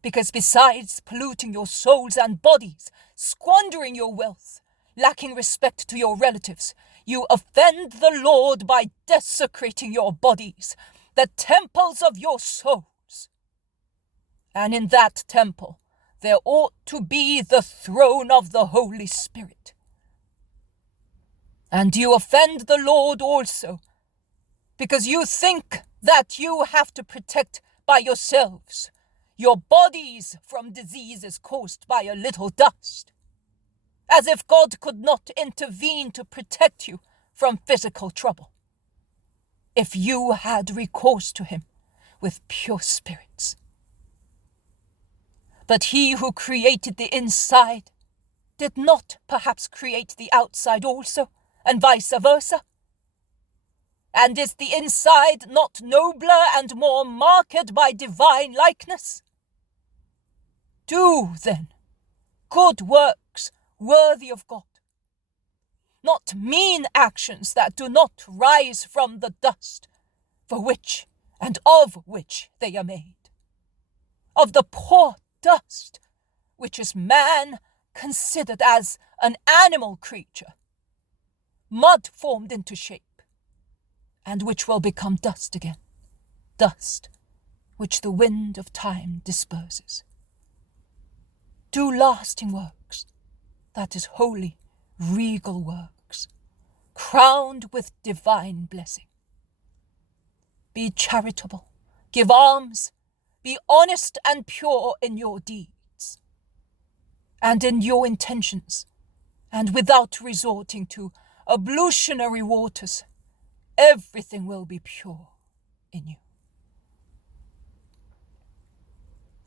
because besides polluting your souls and bodies, squandering your wealth, lacking respect to your relatives, you offend the Lord by desecrating your bodies, the temples of your souls. And in that temple, there ought to be the throne of the Holy Spirit. And you offend the Lord also, because you think that you have to protect by yourselves your bodies from diseases caused by a little dust, as if God could not intervene to protect you from physical trouble, if you had recourse to him with pure spirits. But he who created the inside did not perhaps create the outside also, and vice versa? And is the inside not nobler and more marked by divine likeness? Do, then, good works worthy of God, not mean actions that do not rise from the dust for which and of which they are made, of the poor dust which is man considered as an animal creature, mud formed into shape, and which will become dust again, dust which the wind of time disperses. Do lasting works, that is holy, regal works, crowned with divine blessing. Be charitable, give alms, be honest and pure in your deeds, and in your intentions, and without resorting to ablutionary waters, everything will be pure in you.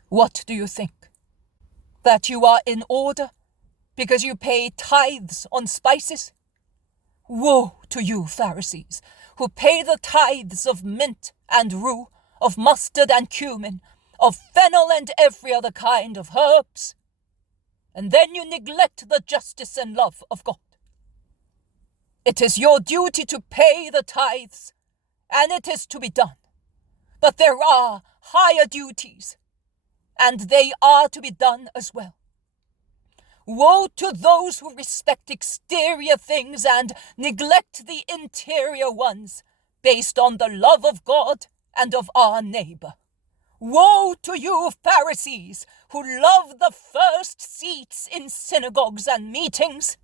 What do you think? That you are in order because you pay tithes on spices? Woe to you, Pharisees, who pay the tithes of mint and rue, of mustard and cumin, of fennel and every other kind of herbs, and then you neglect the justice and love of God. It is your duty to pay the tithes, and it is to be done. But there are higher duties, and they are to be done as well. Woe to those who respect exterior things and neglect the interior ones, based on the love of God and of our neighbor. Woe to you, Pharisees, who love the first seats in synagogues and meetings,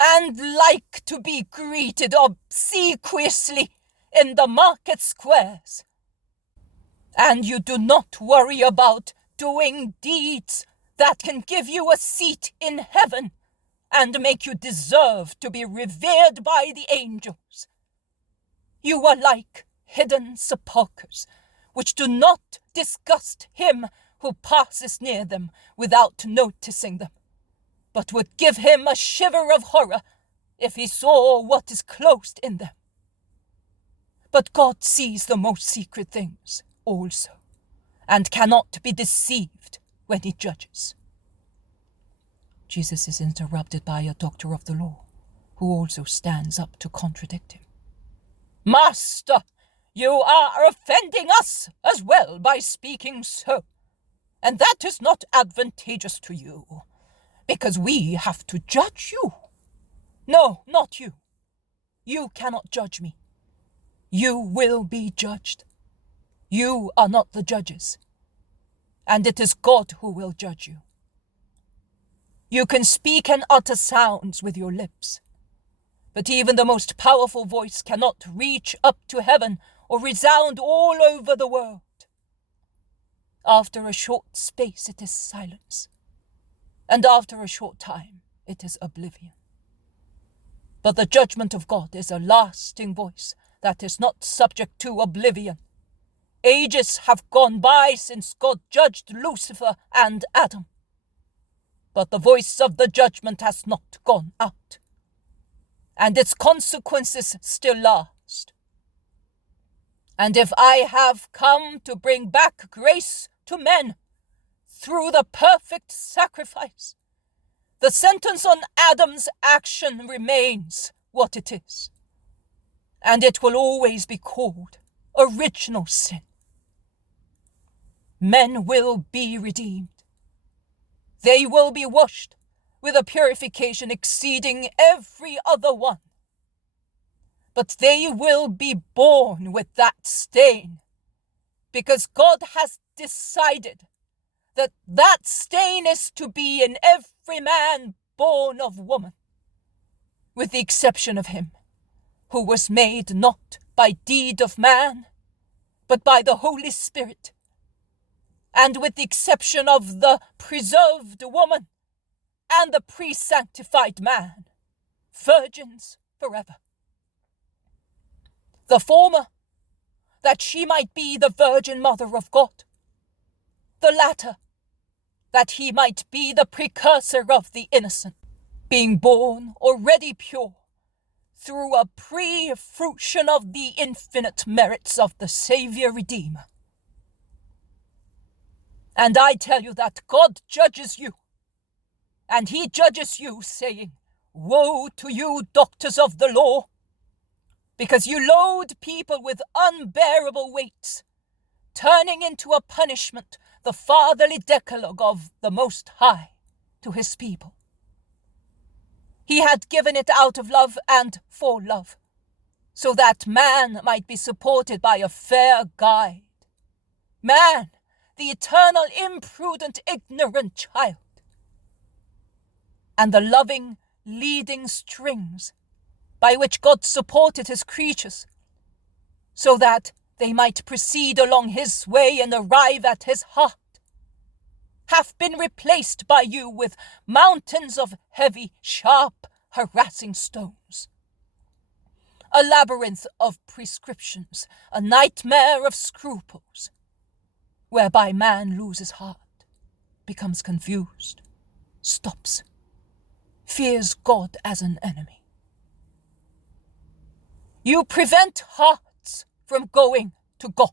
and like to be greeted obsequiously in the market squares. And you do not worry about doing deeds that can give you a seat in heaven and make you deserve to be revered by the angels. You are like hidden sepulchres, which do not disgust him who passes near them without noticing them, but would give him a shiver of horror if he saw what is closed in them. But God sees the most secret things also, and cannot be deceived when he judges. Jesus is interrupted by a doctor of the law, who also stands up to contradict him. Master, you are offending us as well by speaking so, and that is not advantageous to you, because we have to judge you. No, not you. You cannot judge me. You will be judged. You are not the judges, and it is God who will judge you. You can speak and utter sounds with your lips, but even the most powerful voice cannot reach up to heaven or resound all over the world. After a short space it is silence, and after a short time it is oblivion. But the judgment of God is a lasting voice that is not subject to oblivion. Ages have gone by since God judged Lucifer and Adam, but the voice of the judgment has not gone out, and its consequences still last. And if I have come to bring back grace to men through the perfect sacrifice, the sentence on Adam's action remains what it is, and it will always be called original sin. Men will be redeemed. They will be washed with a purification exceeding every other one. But they will be born with that stain, because God has decided that that stain is to be in every man born of woman, with the exception of him who was made not by deed of man, but by the Holy Spirit, and with the exception of the preserved woman and the pre-sanctified man, virgins forever. The former, that she might be the virgin mother of God. The latter, that he might be the precursor of the innocent, being born already pure through a pre-fruition of the infinite merits of the Saviour Redeemer. And I tell you that God judges you, And he judges you, saying, Woe to you, doctors of the law, because you load people with unbearable weights, turning into a punishment the fatherly decalogue of the Most High to his people. He had given it out of love and for love, so that man might be supported by a fair guide. Man, the eternal, imprudent, ignorant child. And the loving, leading strings by which God supported his creatures, so that they might proceed along his way and arrive at his heart, have been replaced by you with mountains of heavy, sharp, harassing stones. A labyrinth of prescriptions, a nightmare of scruples, whereby man loses heart, becomes confused, stops, fears God as an enemy. You prevent hearts from going to God.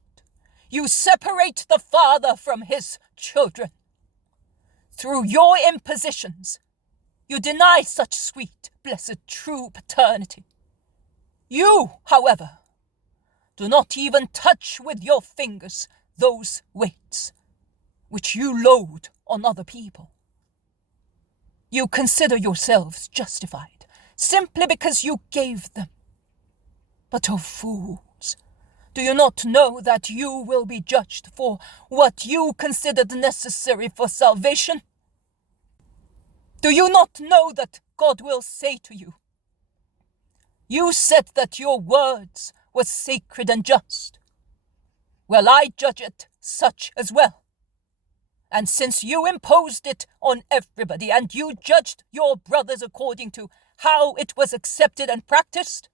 You separate the Father from his children. Through your impositions, you deny such sweet, blessed, true paternity. You, however, do not even touch with your fingers those weights which you load on other people. You consider yourselves justified simply because you gave them. But, O fools, do you not know that you will be judged for what you considered necessary for salvation? Do you not know that God will say to you, You said that your words were sacred and just. Well, I judge it such as well. And since you imposed it on everybody, and you judged your brothers according to how it was accepted and practiced,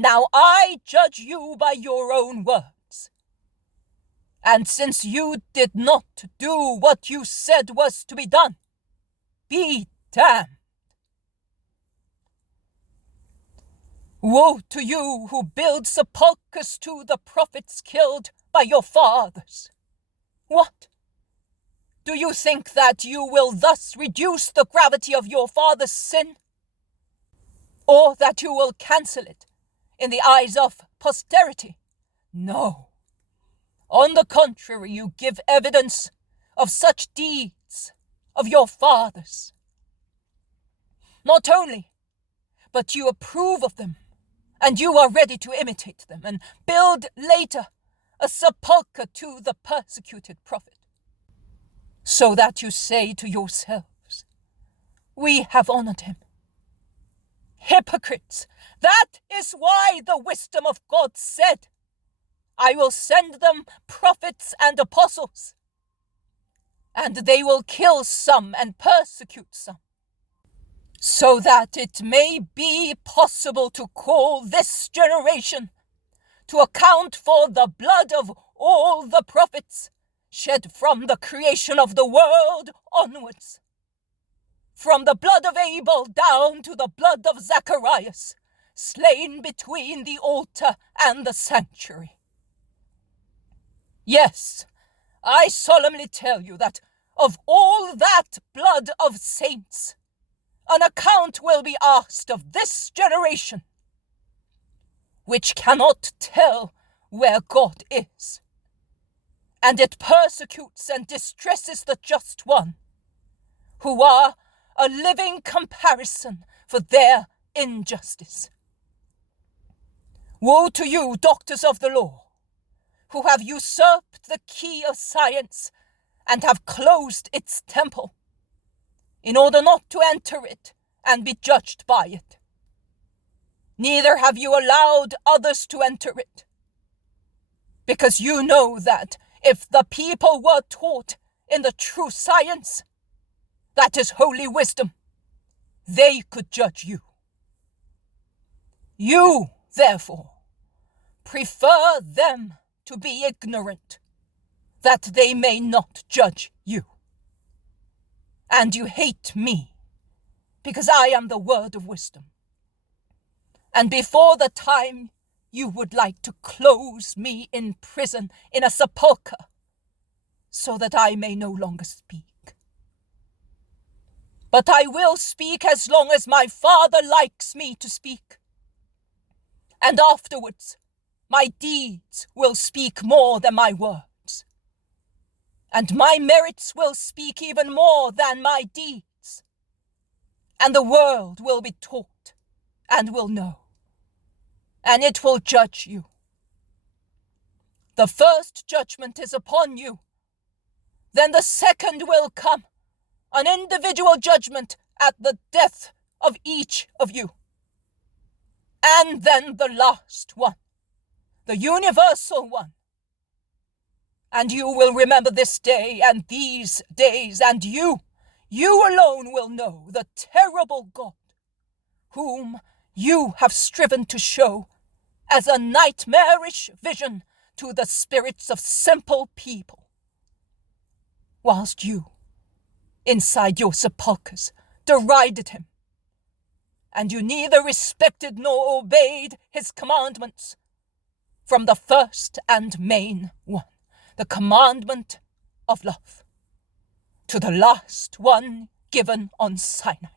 now I judge you by your own words. And since you did not do what you said was to be done, be damned. Woe to you who build sepulchres to the prophets killed by your fathers. What? Do you think that you will thus reduce the gravity of your father's sin? Or that you will cancel it in the eyes of posterity? No. On the contrary, you give evidence of such deeds of your fathers. Not only, but you approve of them, and you are ready to imitate them, and build later a sepulchre to the persecuted prophet, so that you say to yourselves, We have honored him. Hypocrites! That is why the wisdom of God said, I will send them prophets and apostles, and they will kill some and persecute some, so that it may be possible to call this generation to account for the blood of all the prophets shed from the creation of the world onwards, from the blood of Abel down to the blood of Zacharias, slain between the altar and the sanctuary. Yes, I solemnly tell you that of all that blood of saints, an account will be asked of this generation, which cannot tell where God is, and it persecutes and distresses the just one, who are a living comparison for their injustice. Woe to you, doctors of the law, who have usurped the key of science and have closed its temple, in order not to enter it and be judged by it. Neither have you allowed others to enter it, because you know that if the people were taught in the true science, that is holy wisdom, they could judge you. You, therefore, prefer them to be ignorant, that they may not judge you. And you hate me, because I am the word of wisdom. And before the time you would like to close me in prison in a sepulchre, so that I may no longer speak. But I will speak as long as my Father likes me to speak. And afterwards, my deeds will speak more than my words. And my merits will speak even more than my deeds. And the world will be taught and will know. And it will judge you. The first judgment is upon you. Then the second will come, an individual judgment at the death of each of you. And then the last one, the universal one. And you will remember this day and these days, and you alone will know the terrible God, whom you have striven to show as a nightmarish vision to the spirits of simple people, whilst you, inside your sepulchres, derided him, and you neither respected nor obeyed his commandments, from the first and main one, the commandment of love, to the last one given on Sinai.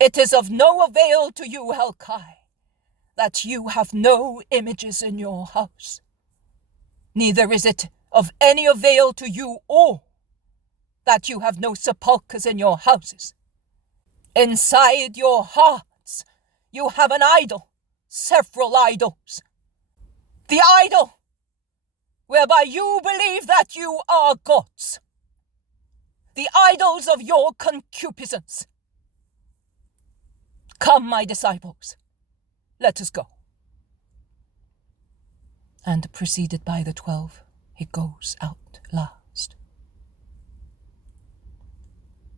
It is of no avail to you, Helkai, that you have no images in your house. Neither is it of any avail to you all that you have no sepulchres in your houses. Inside your hearts you have an idol, several idols. The idol whereby you believe that you are gods. The idols of your concupiscence. Come, my disciples, let us go. And preceded by the 12, he goes out last.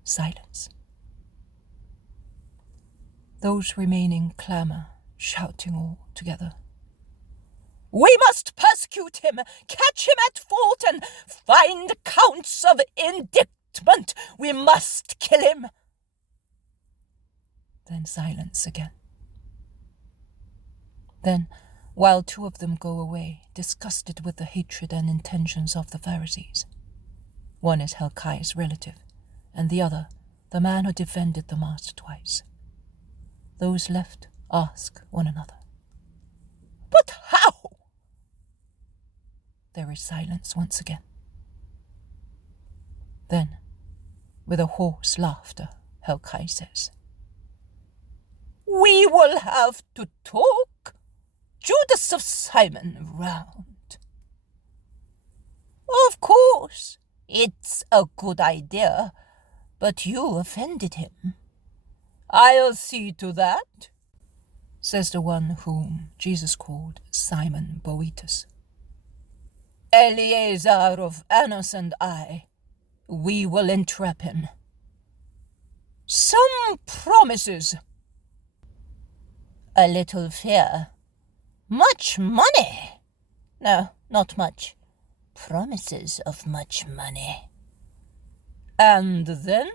Silence. Those remaining clamour, shouting all together. We must persecute him, catch him at fault, and find counts of indictment. We must kill him. Then silence again. Then, while 2 of them go away, disgusted with the hatred and intentions of the Pharisees. One is Helkai's relative, and the other, the man who defended the Master twice. Those left ask one another, "But how?" There is silence once again. Then, with a hoarse laughter, Helkai says, "We will have to talk Judas of Simon round. Of course, it's a good idea, but you offended him." "I'll see to that," says the one whom Jesus called Simon Boetus. "Eleazar of Annas and I, we will entrap him. Some promises. A little fear. Much money. No, not much. Promises of much money." "And then?"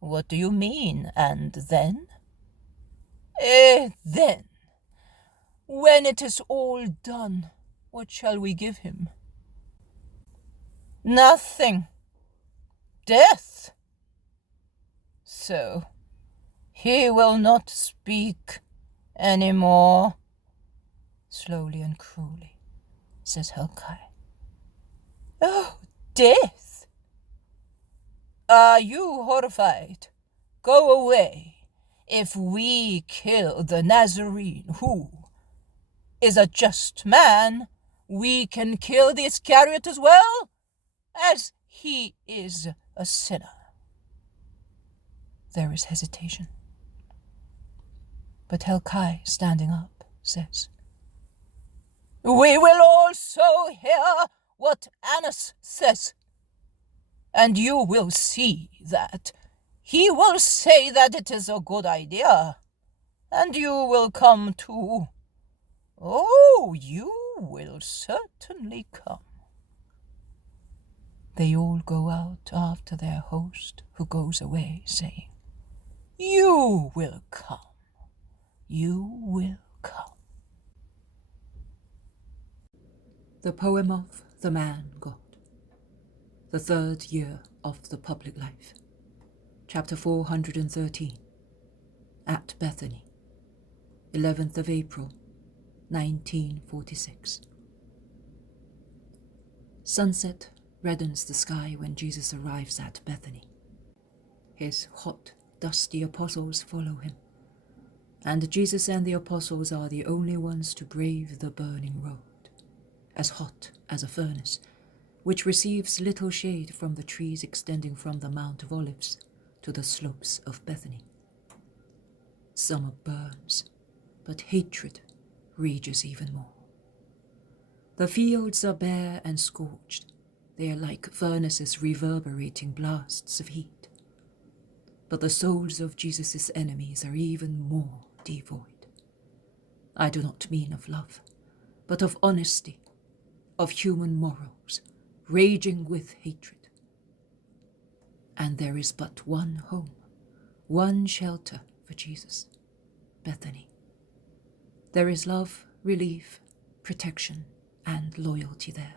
"What do you mean, and then?" Then, when it is all done, what shall we give him?" "Nothing. Death." "So, he will not speak any more?" Slowly and cruelly, says Helkai. "Oh, death! Are you horrified? Go away. If we kill the Nazarene, who is a just man, we can kill the Iscariot as well, as he is a sinner." There is hesitation. But Helkai, standing up, says, "We will also hear what Annas says, and you will see that he will say that it is a good idea, and you will come too. Oh, you will certainly come." They all go out after their host, who goes away, saying, "You will come. You will come." The poem of the Man God. the 3rd year of the public life. Chapter 413. At Bethany, 11th of April, 1946. Sunset reddens the sky when Jesus arrives at Bethany. His hot, dusty apostles follow him, and Jesus and the apostles are the only ones to brave the burning road, as hot as a furnace, which receives little shade from the trees extending from the Mount of Olives to the slopes of Bethany. Summer burns, but hatred rages even more. The fields are bare and scorched. They are like furnaces reverberating blasts of heat. But the souls of Jesus' enemies are even more devoid. I do not mean of love, but of honesty, of human morals, raging with hatred. And there is but one home, one shelter for Jesus, Bethany. There is love, relief, protection, and loyalty there.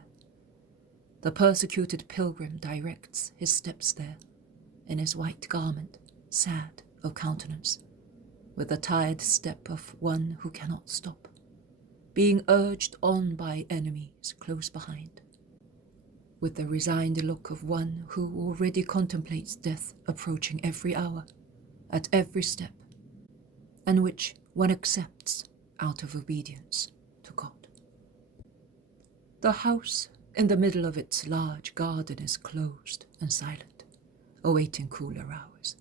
The persecuted pilgrim directs his steps there, in his white garment, sad of countenance, with the tired step of one who cannot stop, being urged on by enemies close behind, with the resigned look of one who already contemplates death approaching every hour, at every step, and which one accepts out of obedience to God. The house in the middle of its large garden is closed and silent, awaiting cooler hours.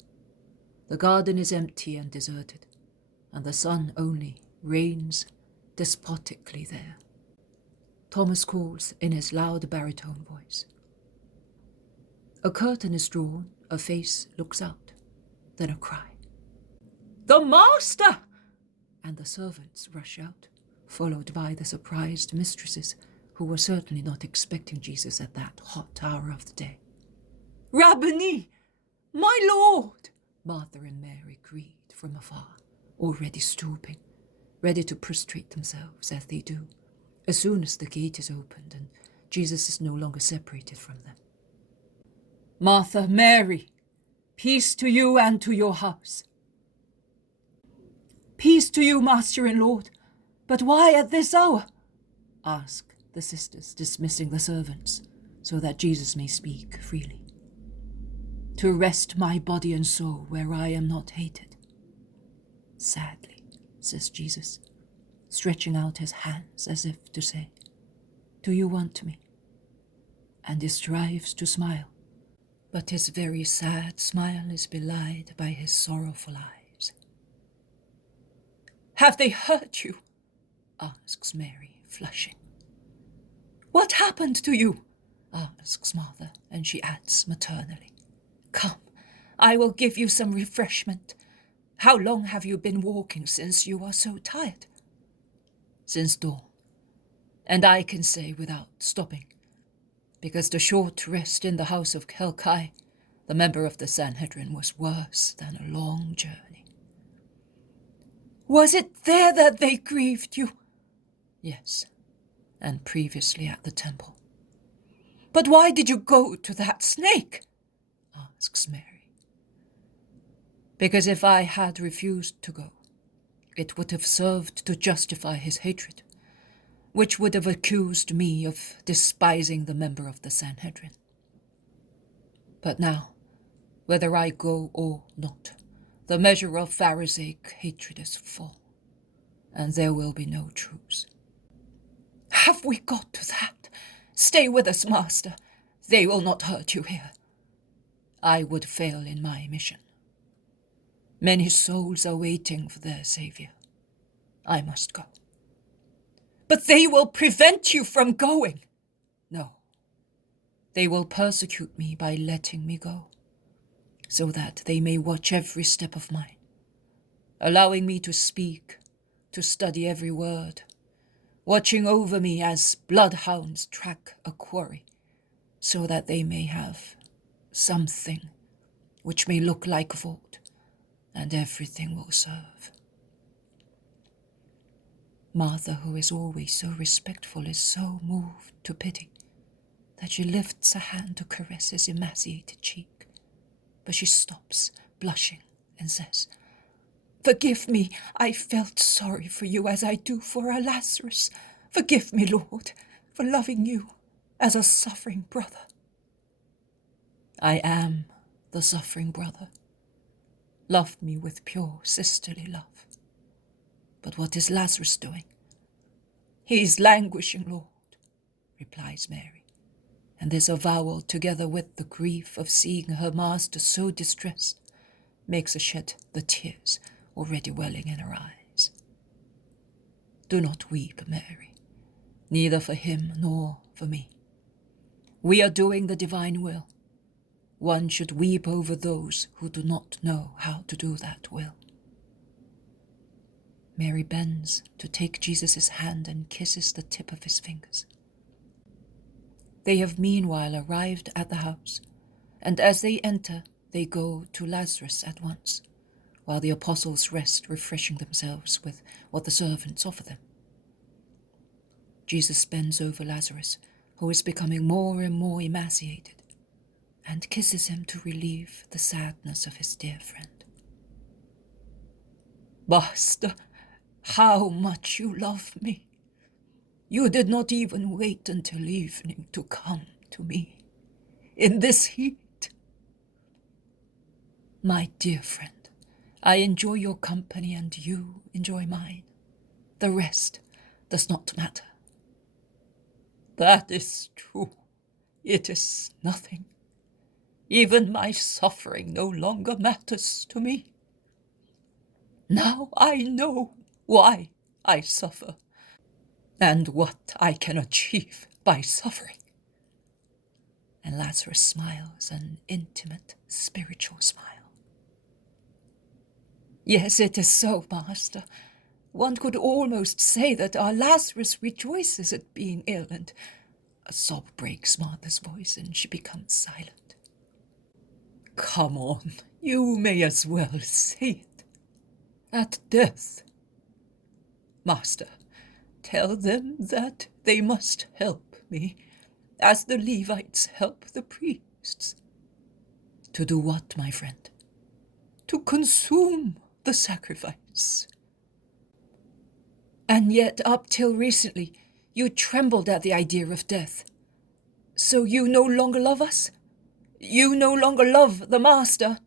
The garden is empty and deserted, and the sun only reigns despotically there. Thomas calls in his loud baritone voice. A curtain is drawn, a face looks out, then a cry. "The Master!" And the servants rush out, followed by the surprised mistresses, who were certainly not expecting Jesus at that hot hour of the day. Rabboni, my Lord! Martha and Mary greet from afar, already stooping, ready to prostrate themselves as they do, as soon as the gate is opened and Jesus is no longer separated from them. Martha, Mary, peace to you and to your house. Peace to you, Master and Lord, but why at this hour? Ask the sisters, dismissing the servants, so that Jesus may speak freely. To rest my body and soul where I am not hated. Sadly, says Jesus, stretching out his hands as if to say, "Do you want me?" And he strives to smile, but his very sad smile is belied by his sorrowful eyes. Have they hurt you? Asks Mary, flushing. What happened to you? Asks Martha, and she adds maternally, Come, I will give you some refreshment. How long have you been walking since you are so tired? Since dawn, and I can say without stopping, because the short rest in the house of Helkai, the member of the Sanhedrin, was worse than a long journey. Was it there that they grieved you? Yes, and previously at the temple. But why did you go to that snake? Asks Mary. Because if I had refused to go, it would have served to justify his hatred, which would have accused me of despising the member of the Sanhedrin. But now, whether I go or not, the measure of Pharisaic hatred is full, and there will be no truce. Have we got to that? Stay with us, Master. They will not hurt you here. I would fail in my mission. Many souls are waiting for their Saviour. I must go. But they will prevent you from going. No. They will persecute me by letting me go, so that they may watch every step of mine, allowing me to speak, to study every word, watching over me as bloodhounds track a quarry, so that they may have something which may look like fault, and everything will serve. Martha, who is always so respectful, is so moved to pity, that she lifts a hand to caress his emaciated cheek, but she stops, blushing, and says, "Forgive me, I felt sorry for you as I do for our Lazarus. Forgive me, Lord, for loving you as a suffering brother." "I am the suffering brother. Love me with pure sisterly love. But what is Lazarus doing?" "He is languishing, Lord," replies Mary, and this avowal, together with the grief of seeing her master so distressed, makes her shed the tears already welling in her eyes. "Do not weep, Mary, neither for him nor for me. We are doing the divine will. One should weep over those who do not know how to do that will." Mary bends to take Jesus' hand and kisses the tip of his fingers. They have meanwhile arrived at the house, and as they enter, they go to Lazarus at once, while the apostles rest, refreshing themselves with what the servants offer them. Jesus bends over Lazarus, who is becoming more and more emaciated, and kisses him to relieve the sadness of his dear friend. "Master, how much you love me! You did not even wait until evening to come to me, in this heat." "My dear friend, I enjoy your company and you enjoy mine. The rest does not matter." "That is true. It is nothing. Even my suffering no longer matters to me. Now I know why I suffer, and what I can achieve by suffering." And Lazarus smiles an intimate, spiritual smile. "Yes, it is so, Master. One could almost say that our Lazarus rejoices at being ill," and a sob breaks Martha's voice, and she becomes silent. "Come on, you may as well say it. At death. Master, tell them that they must help me, as the Levites help the priests." "To do what, my friend?" "To consume the sacrifice." "And yet, up till recently, you trembled at the idea of death. So you no longer love us? You no longer love the Master?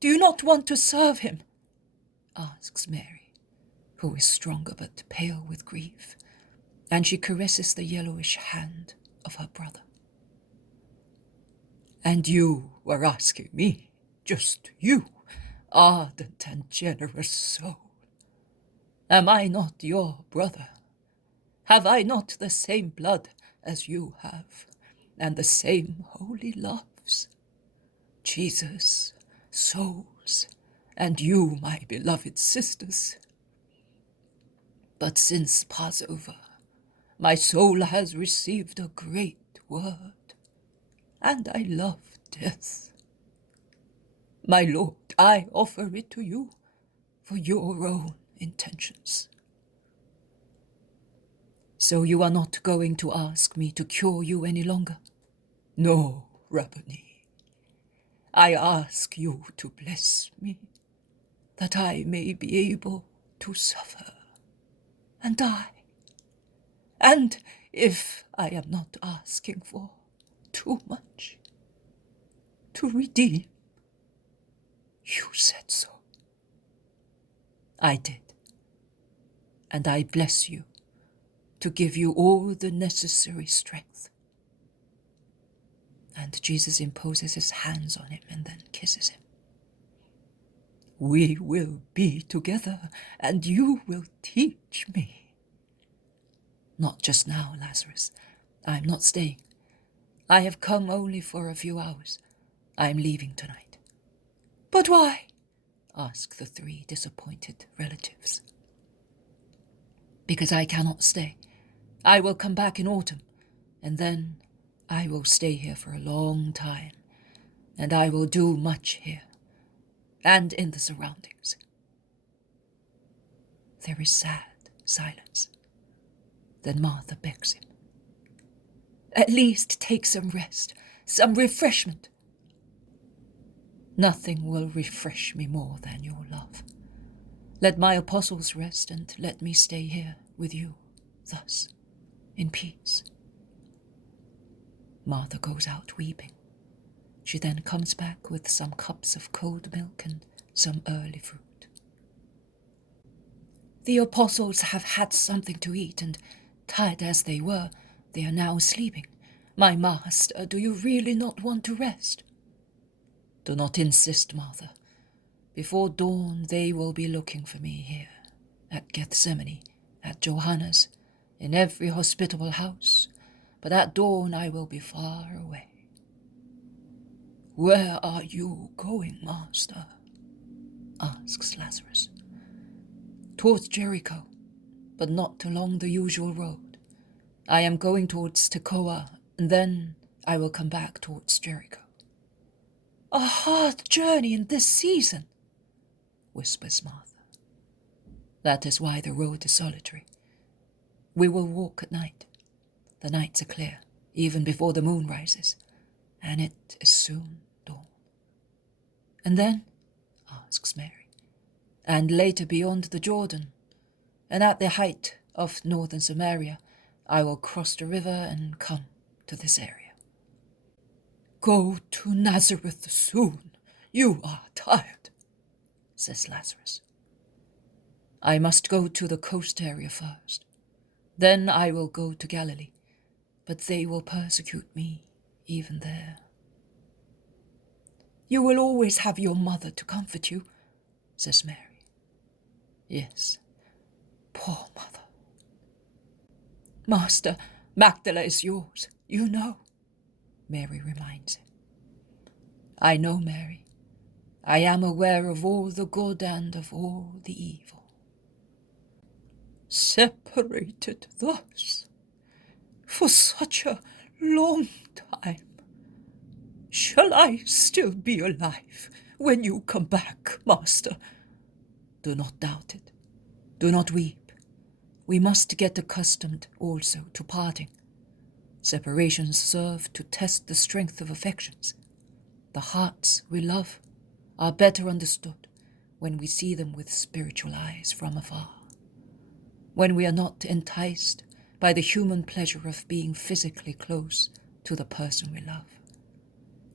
Do you not want to serve him?" asks Mary, who is stronger but pale with grief, and she caresses the yellowish hand of her brother. "And you were asking me, just you, ardent and generous soul. Am I not your brother? Have I not the same blood as you have, and the same holy loves? Jesus, souls, and you, my beloved sisters. But since Passover, my soul has received a great word, and I love death. My Lord, I offer it to you for your own intentions." "So you are not going to ask me to cure you any longer?" "No, Rabboni. I ask you to bless me, that I may be able to suffer and die. And if I am not asking for too much, to redeem. You said so." "I did. And I bless you to give you all the necessary strength." And Jesus imposes his hands on him and then kisses him. "We will be together, and you will teach me." "Not just now, Lazarus. I am not staying. I have come only for a few hours. I am leaving tonight." "But why?" ask the 3 disappointed relatives. "Because I cannot stay. I will come back in autumn, and then I will stay here for a long time, and I will do much here, and in the surroundings." There is sad silence. Then Martha begs him, At least take some rest, some refreshment. Nothing will refresh me more than your love. Let my apostles rest, and let me stay here with you, thus, in peace. Martha goes out weeping. She then comes back with some cups of cold milk and some early fruit. The apostles have had something to eat, and, tired as they were, they are now sleeping. My master, do you really not want to rest? Do not insist, Martha. Before dawn they will be looking for me here, at Gethsemane, at Johanna's, in every hospitable house, but at dawn I will be far away. Where are you going, Master? Asks Lazarus. Towards Jericho, but not along the usual road. I am going towards Tekoa, and then I will come back towards Jericho. A hard journey in this season, whispers Martha. That is why the road is solitary. We will walk at night. The nights are clear, even before the moon rises, and it is soon dawn. And then, asks Mary, and later beyond the Jordan, and at the height of northern Samaria, I will cross the river and come to this area. Go to Nazareth soon. You are tired, says Lazarus. I must go to the coast area first. Then I will go to Galilee, but they will persecute me even there. You will always have your mother to comfort you, says Mary. Yes, poor mother. Master, Magdala is yours, you know, Mary reminds him. I know, Mary. I am aware of all the good and of all the evil. Separated thus, for such a long time. Shall I still be alive when you come back, Master? Do not doubt it. Do not weep. We must get accustomed also to parting. Separations serve to test the strength of affections. The hearts we love are better understood when we see them with spiritual eyes from afar. When we are not enticed by the human pleasure of being physically close to the person we love,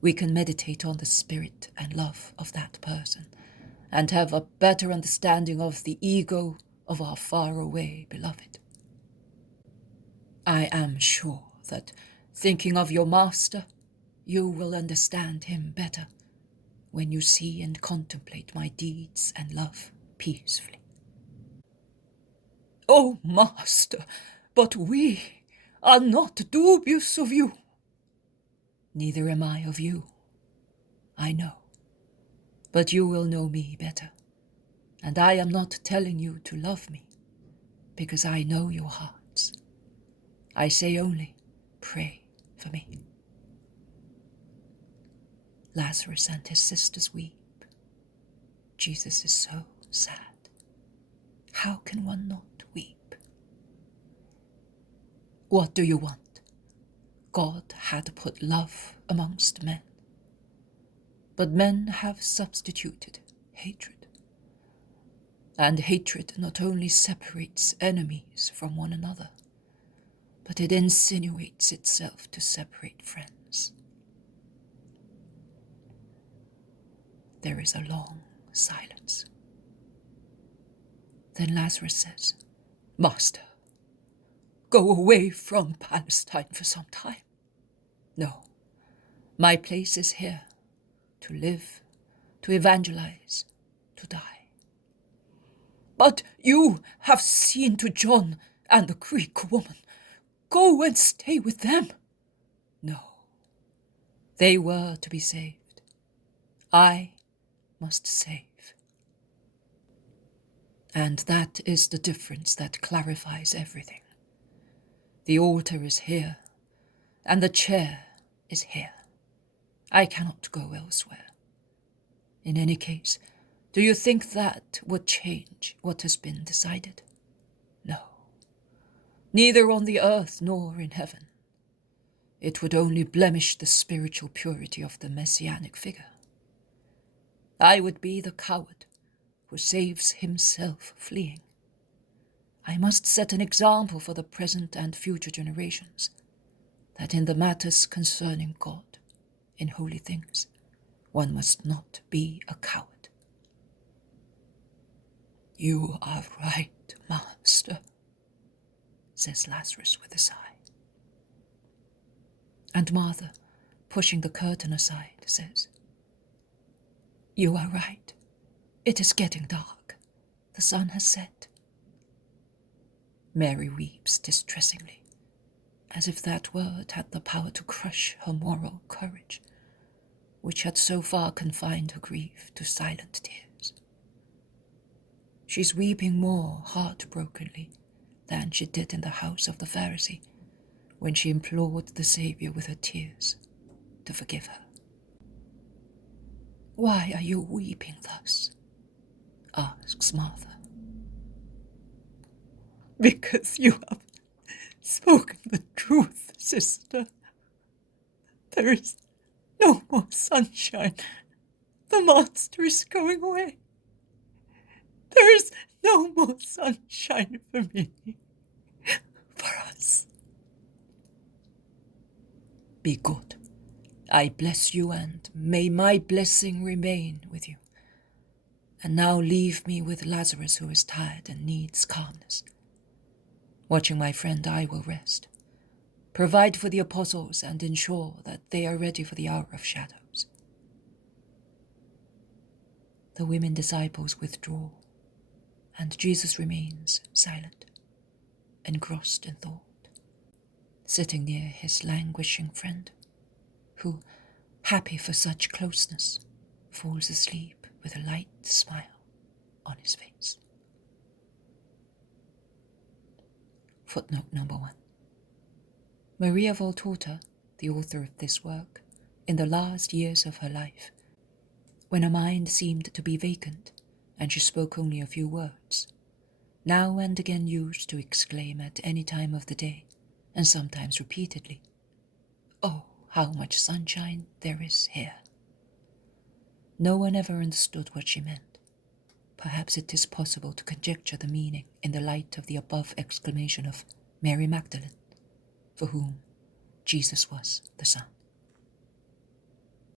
we can meditate on the spirit and love of that person and have a better understanding of the ego of our faraway beloved. I am sure that, thinking of your master, you will understand him better when you see and contemplate my deeds and love peacefully. Oh, Master, but we are not dubious of you. Neither am I of you. I know. But you will know me better, and I am not telling you to love me, because I know your hearts. I say only, pray for me. Lazarus and his sisters weep. Jesus is so sad. How can one not weep? What do you want? God had put love amongst men, but men have substituted hatred. And hatred not only separates enemies from one another, but it insinuates itself to separate friends. There is a long silence. Then Lazarus says, Master, go away from Palestine for some time. No, my place is here, to live, to evangelize, to die. But you have seen to John and the Greek woman. Go and stay with them. No, they were to be saved. I must save. And that is the difference that clarifies everything. The altar is here, and the chair is here. I cannot go elsewhere. In any case, do you think that would change what has been decided? No. Neither on the earth nor in heaven. It would only blemish the spiritual purity of the messianic figure. I would be the coward who saves himself fleeing. I must set an example for the present and future generations, that in the matters concerning God, in holy things, one must not be a coward. You are right, Master, says Lazarus with a sigh. And Martha, pushing the curtain aside, says, You are right. It is getting dark. The sun has set. Mary weeps distressingly, as if that word had the power to crush her moral courage, which had so far confined her grief to silent tears. She's weeping more heartbrokenly than she did in the house of the Pharisee, when she implored the Saviour with her tears to forgive her. Why are you weeping thus? Asks Martha. Because you have spoken the truth, sister. There is no more sunshine. The Master is going away. There is no more sunshine for me, for us. Be good. I bless you, and may my blessing remain with you. And now leave me with Lazarus, who is tired and needs calmness. Watching my friend, I will rest. Provide for the apostles and ensure that they are ready for the hour of shadows. The women disciples withdraw, and Jesus remains silent, engrossed in thought, sitting near his languishing friend, who, happy for such closeness, falls asleep with a light smile on his face. Footnote number 1. Maria Valtorta, the author of this work, in the last years of her life, when her mind seemed to be vacant and she spoke only a few words, now and again used to exclaim at any time of the day, and sometimes repeatedly, "Oh, how much sunshine there is here." No one ever understood what she meant. Perhaps it is possible to conjecture the meaning in the light of the above exclamation of Mary Magdalene, for whom Jesus was the Son.